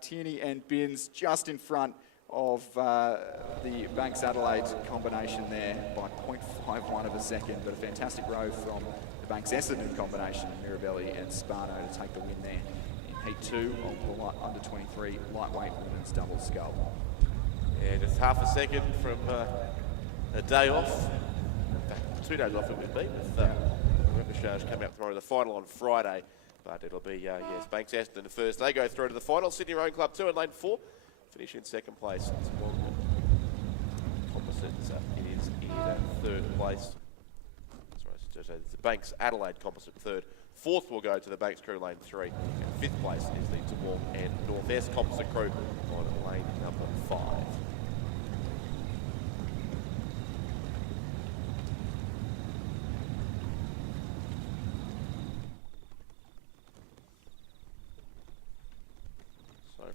Tierney and Binns just in front of the Banks Adelaide combination there by 0.51 of a second, but a fantastic row from the Banks Essendon combination, Mirabelli and Sparno to take the win there in Heat 2 of the under 23 lightweight women's double scull. Yeah, just half a second from a day off. In fact, 2 days off it would be, with repechage coming up tomorrow, the final on Friday. But it'll be, yes, Banks Essendon first. They go through to the final. Sydney Rowing Club 2 in lane 4. Finish in second place. It's Composites. It is in third place. Sorry, it's the Banks Adelaide Composite third. Fourth will go to the Banks crew lane 3. And fifth place is the Toowong and Northwest Composite crew on lane number 5.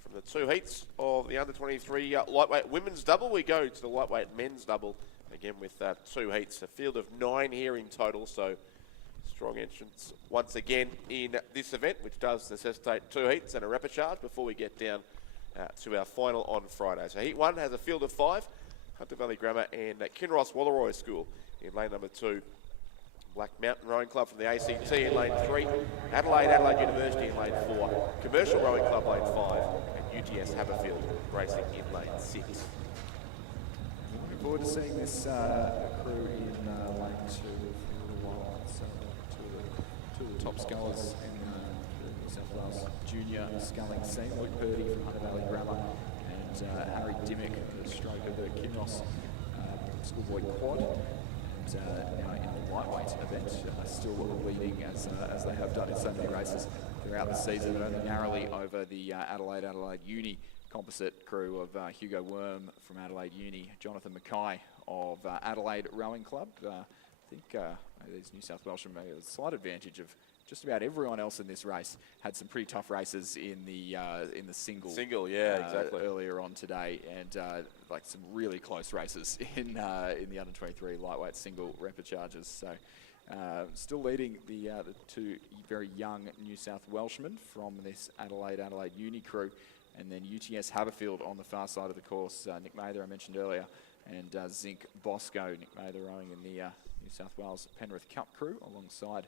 From the 2 heats of the under-23 lightweight women's double, we go to the lightweight men's double, again with 2 heats. A field of 9 here in total, so strong entrance once again in this event, which does necessitate 2 heats and a repechage before we get down to our final on Friday. So Heat 1 has a field of 5, Hunter Valley Grammar and Kinross Walleroy School in lane number 2. Black Mountain Rowing Club from the ACT in lane 3, Adelaide University in lane 4, Commercial Rowing Club lane 5, and UTS Haberfield racing in lane 6. Looking forward to seeing this crew in lane 2 for a while. So two of the top scullers in the New South Wales junior sculling scene. Luke Purdy from Hunter Valley Grammar and Harry Dimmick, the stroke of the Kinross schoolboy quad. Now in the lightweight event, still leading as they have done in so many races throughout the season, but only narrowly over the Adelaide Uni composite crew of Hugo Worm from Adelaide Uni, Jonathan Mackay of Adelaide Rowing Club. I think these New South Welshmen may have a slight advantage of just about everyone else in this race. Had some pretty tough races in the single. Single, yeah, exactly. Earlier on today, and like some really close races in the under-23 lightweight single repechages. So still leading the 2 very young New South Welshmen from this Adelaide Uni crew, and then UTS Haberfield on the far side of the course. Nick Mather I mentioned earlier, and Zinc Bosco. Nick Mather rowing in the New South Wales Penrith Cup crew alongside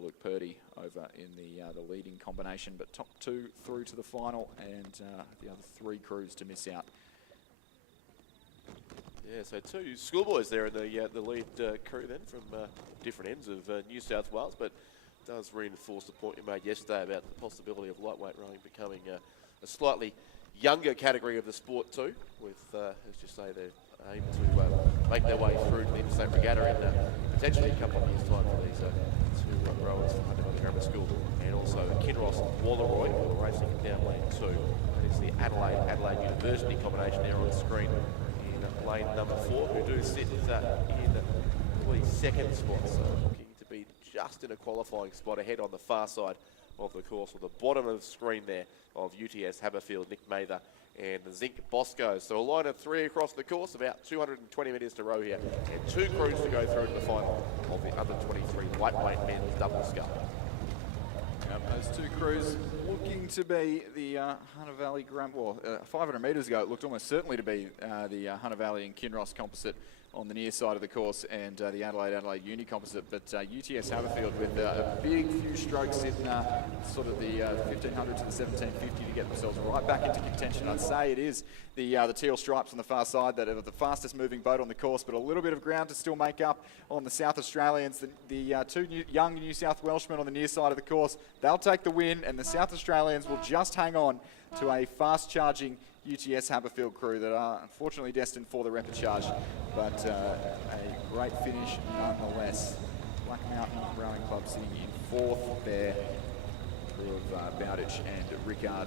Luke Purdy over in the leading combination, but top 2 through to the final, and the other 3 crews to miss out. Yeah, so 2 schoolboys there in the lead crew then from different ends of New South Wales, but does reinforce the point you made yesterday about the possibility of lightweight rowing becoming a slightly younger category of the sport too, with, as you say, they aim to make their way through to the Interstate Regatta in potentially a couple of years' time for these 2 rowers from Hunter Valley Grammar School, and also Kinross Walleroy, who are racing down lane 2. And it's the Adelaide University combination there on the screen in lane number 4, who do sit in the second spot, so looking to be just in a qualifying spot ahead on the far side of the course, or the bottom of the screen there of UTS Haberfield, Nick Mather and Zinc Bosco. So a line of 3 across the course, about 220 metres to row here, and 2 crews to go through to the final of the under-23 lightweight men's double scull. Those 2 crews looking to be the Hunter Valley Grammar, well, 500 metres ago it looked almost certainly to be the Hunter Valley and Kinross composite on the near side of the course, and the Adelaide Uni composite, but UTS Haberfield with a big few strokes in sort of the 1500 to the 1750 to get themselves right back into contention. I'd say it is the teal stripes on the far side that are the fastest moving boat on the course, but a little bit of ground to still make up on the South Australians. The 2 young New South Welshmen on the near side of the course, they'll take the win, and the South Australians will just hang on to a fast charging UTS Haberfield crew that are unfortunately destined for the repechage, but a great finish nonetheless. Black Mountain Rowing Club sitting in 4th there, crew of Bowditch and Rickard,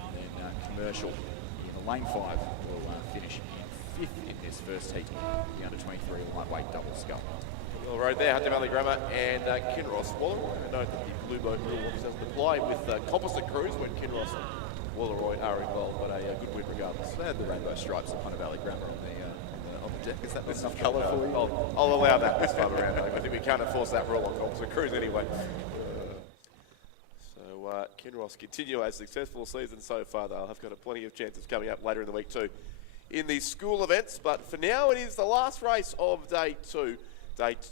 and then Commercial in lane 5 will finish in 5th in this first heat, the under-23 lightweight double scull. Well rowed there, Hunter Valley Grammar and Kinross Walleroy. Note that the blue boat rule doesn't apply with composite crews when Kinross Wooleroy are involved, but a good win regardless. They had the rainbow stripes of Hunter Valley Grammar on the deck. Is that This enough is colour for you? I'll allow that this time around. I think we can't enforce that rule on Coxless Cruise anyway. So Kinross continue a successful season so far. They'll have got plenty of chances coming up later in the week too in the school events. But for now, it is the last race of day 2.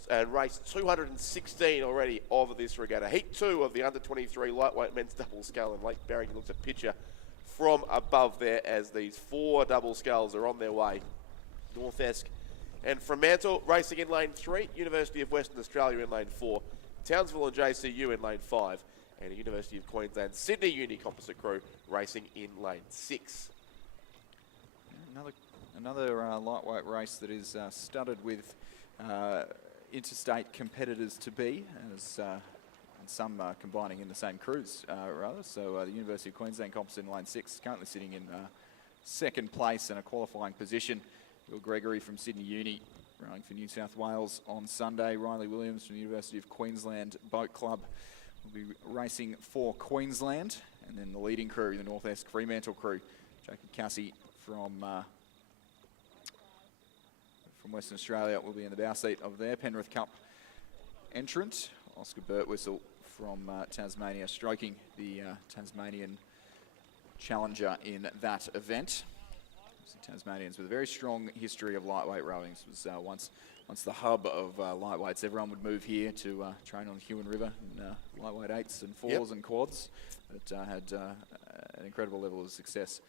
And race 216 already of this regatta. Heat 2 of the under-23 lightweight men's double scull, and Lake Barrington looks a picture from above there as these 4 double sculls are on their way. North Esk and Fremantle racing in lane 3, University of Western Australia in lane 4, Townsville and JCU in lane 5, and a University of Queensland Sydney Uni composite crew racing in lane 6. Another lightweight race that is studded with interstate competitors to be, as and some combining in the same crews, rather. So the University of Queensland composite in lane 6, currently sitting in second place and a qualifying position. Will Gregory from Sydney Uni rowing for New South Wales on Sunday. Riley Williams from the University of Queensland Boat Club will be racing for Queensland. And then the leading crew, the North Esk Fremantle crew, Jacob Cassie from Western Australia will be in the bow seat of their Penrith Cup entrant. Oscar Birtwhistle from Tasmania stroking the Tasmanian challenger in that event. Tasmanians with a very strong history of lightweight rowing. This was once the hub of lightweights. Everyone would move here to train on the Huon River in lightweight 8s and 4s and quads. It had an incredible level of success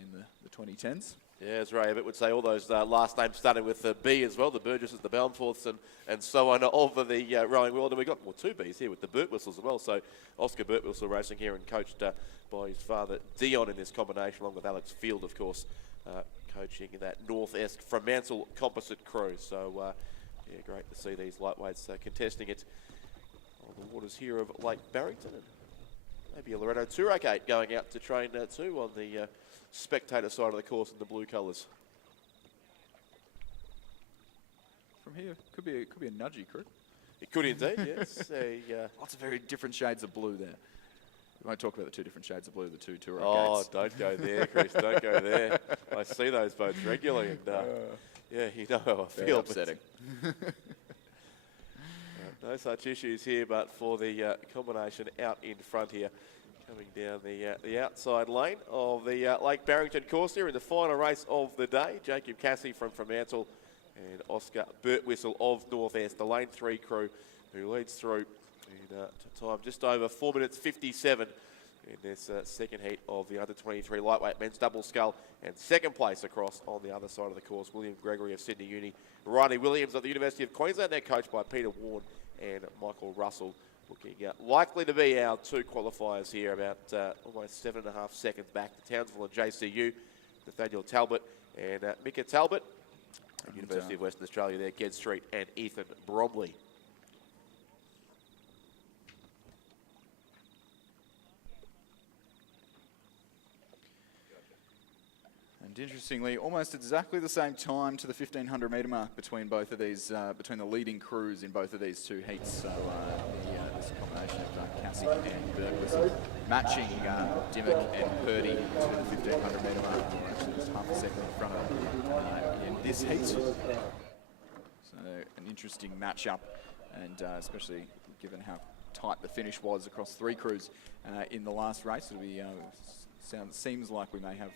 in the 2010s. Yeah, as Ray Abbott would say, all those last names started with the B as well, the Burgesses, the Balmforths and so on over the rowing world. And we've got 2 Bs here with the Birtwhistles as well. So Oscar Birtwhistle racing here and coached by his father Dion in this combination, along with Alex Field, of course, coaching that North Esk Fremantle composite crew. So, yeah, great to see these lightweights contesting it on the waters here of Lake Barrington. And maybe a Loretto Turacate going out to train too on the spectator side of the course in the blue colours. From here, could be a nudgy crew. It could indeed, yes. Lots of very different shades of blue there. We won't talk about the 2 different shades of blue, the 2 tour Oh, gates. don't go there, Chris. Don't go there. I see those boats regularly, and yeah, you know how I Very feel. upsetting. No such issues here, but for the combination out in front here, coming down the outside lane of the Lake Barrington course here in the final race of the day. Jacob Cassie from Fremantle and Oscar Birtwhistle of North Esk, the lane 3 crew, who leads through in time just over 4 minutes 57 in this second heat of the under-23 lightweight men's double scull, and second place across on the other side of the course, William Gregory of Sydney Uni, Riley Williams of the University of Queensland. They're coached by Peter Warne and Michael Russell, looking likely to be our 2 qualifiers here, about almost 7.5 seconds back to Townsville and JCU, Nathaniel Talbot and Mika Talbot, and University of Western Australia there, Ged Street and Ethan Bromley. And interestingly, almost exactly the same time to the 1500 metre mark between both of these, between the leading crews in both of these 2 heats. So this combination of Cassie and Birtwhistle matching Dimmock and Purdy to the 1500 metre mark. Actually, just half a second in front of them in this heat. So an interesting matchup, and especially given how tight the finish was across 3 crews in the last race. It'll be seems like we may have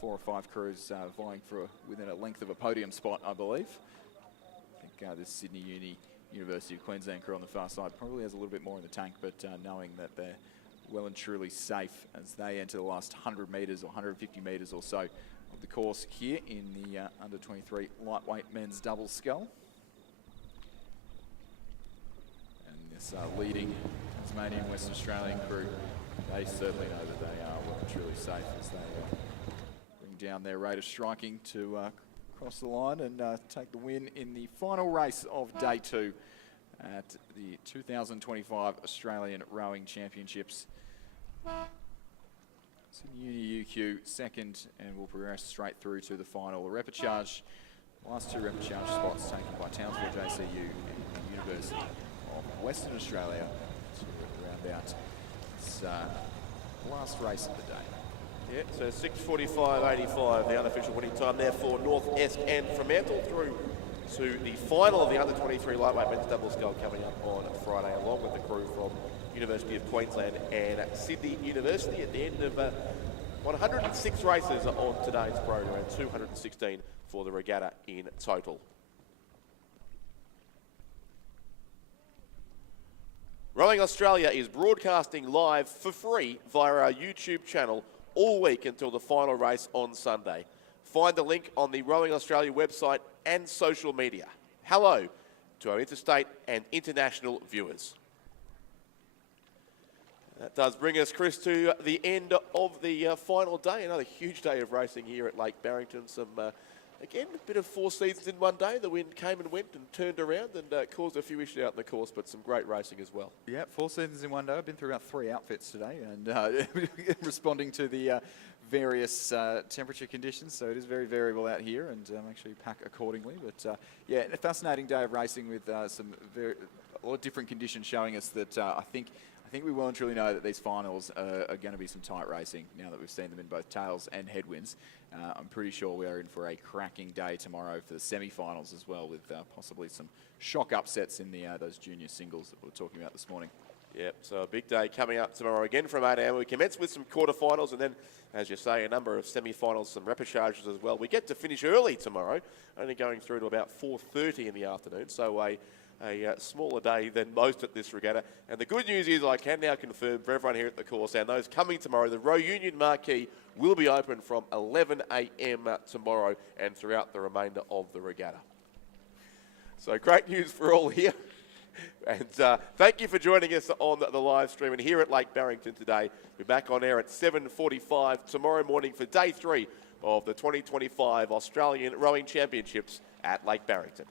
4 or 5 crews vying for within a length of a podium spot, I believe. I think this Sydney Uni University of Queensland crew on the far side probably has a little bit more in the tank, but knowing that they're well and truly safe as they enter the last 100 metres or 150 metres or so of the course here in the under-23 lightweight men's double scull. And this leading Tasmanian Western Australian crew, they certainly know that they are well and truly safe as they bring down their rate of striking to cross the line and take the win in the final race of day 2 at the 2025 Australian Rowing Championships. Sydney Uni UQ second, and will progress straight through to the final. The repechage, last 2 repechage spots taken by Townsville JCU and the University of Western Australia to round out this last race of the day. Yeah, so 6:45.85, the unofficial winning time there for North Esk and Fremantle through to the final of the under-23 lightweight men's double scull coming up on Friday, along with the crew from University of Queensland and Sydney University at the end of 106 races on today's program, 216 for the regatta in total. Rowing Australia is broadcasting live for free via our YouTube channel all week until the final race on Sunday. Find the link on the Rowing Australia website and social media. Hello to our interstate and international viewers. That does bring us, Chris, to the end of the final day. Another huge day of racing here at Lake Barrington. Some, again, a bit of 4 seasons in one day. The wind came and went and turned around and caused a few issues out in the course, but some great racing as well. Yeah, 4 seasons in one day. I've been through about 3 outfits today and responding to the various temperature conditions. So it is very variable out here and actually pack accordingly. But yeah, a fascinating day of racing with a lot of different conditions showing us that I think we well and truly know that these finals are going to be some tight racing now that we've seen them in both tails and headwinds. I'm pretty sure we are in for a cracking day tomorrow for the semi-finals as well, with possibly some shock upsets in those junior singles that we were talking about this morning. Yep, so a big day coming up tomorrow again from 8 a.m. We commence with some quarterfinals and then, as you say, a number of semi-finals, some repechages as well. We get to finish early tomorrow, only going through to about 4:30 in the afternoon, so a smaller day than most at this regatta. And the good news is I can now confirm for everyone here at the course and those coming tomorrow, the Row Union Marquee will be open from 11 a.m. tomorrow and throughout the remainder of the regatta. So great news for all here. And thank you for joining us on the live stream and here at Lake Barrington today. We're back on air at 7:45 tomorrow morning for day 3 of the 2025 Australian Rowing Championships at Lake Barrington.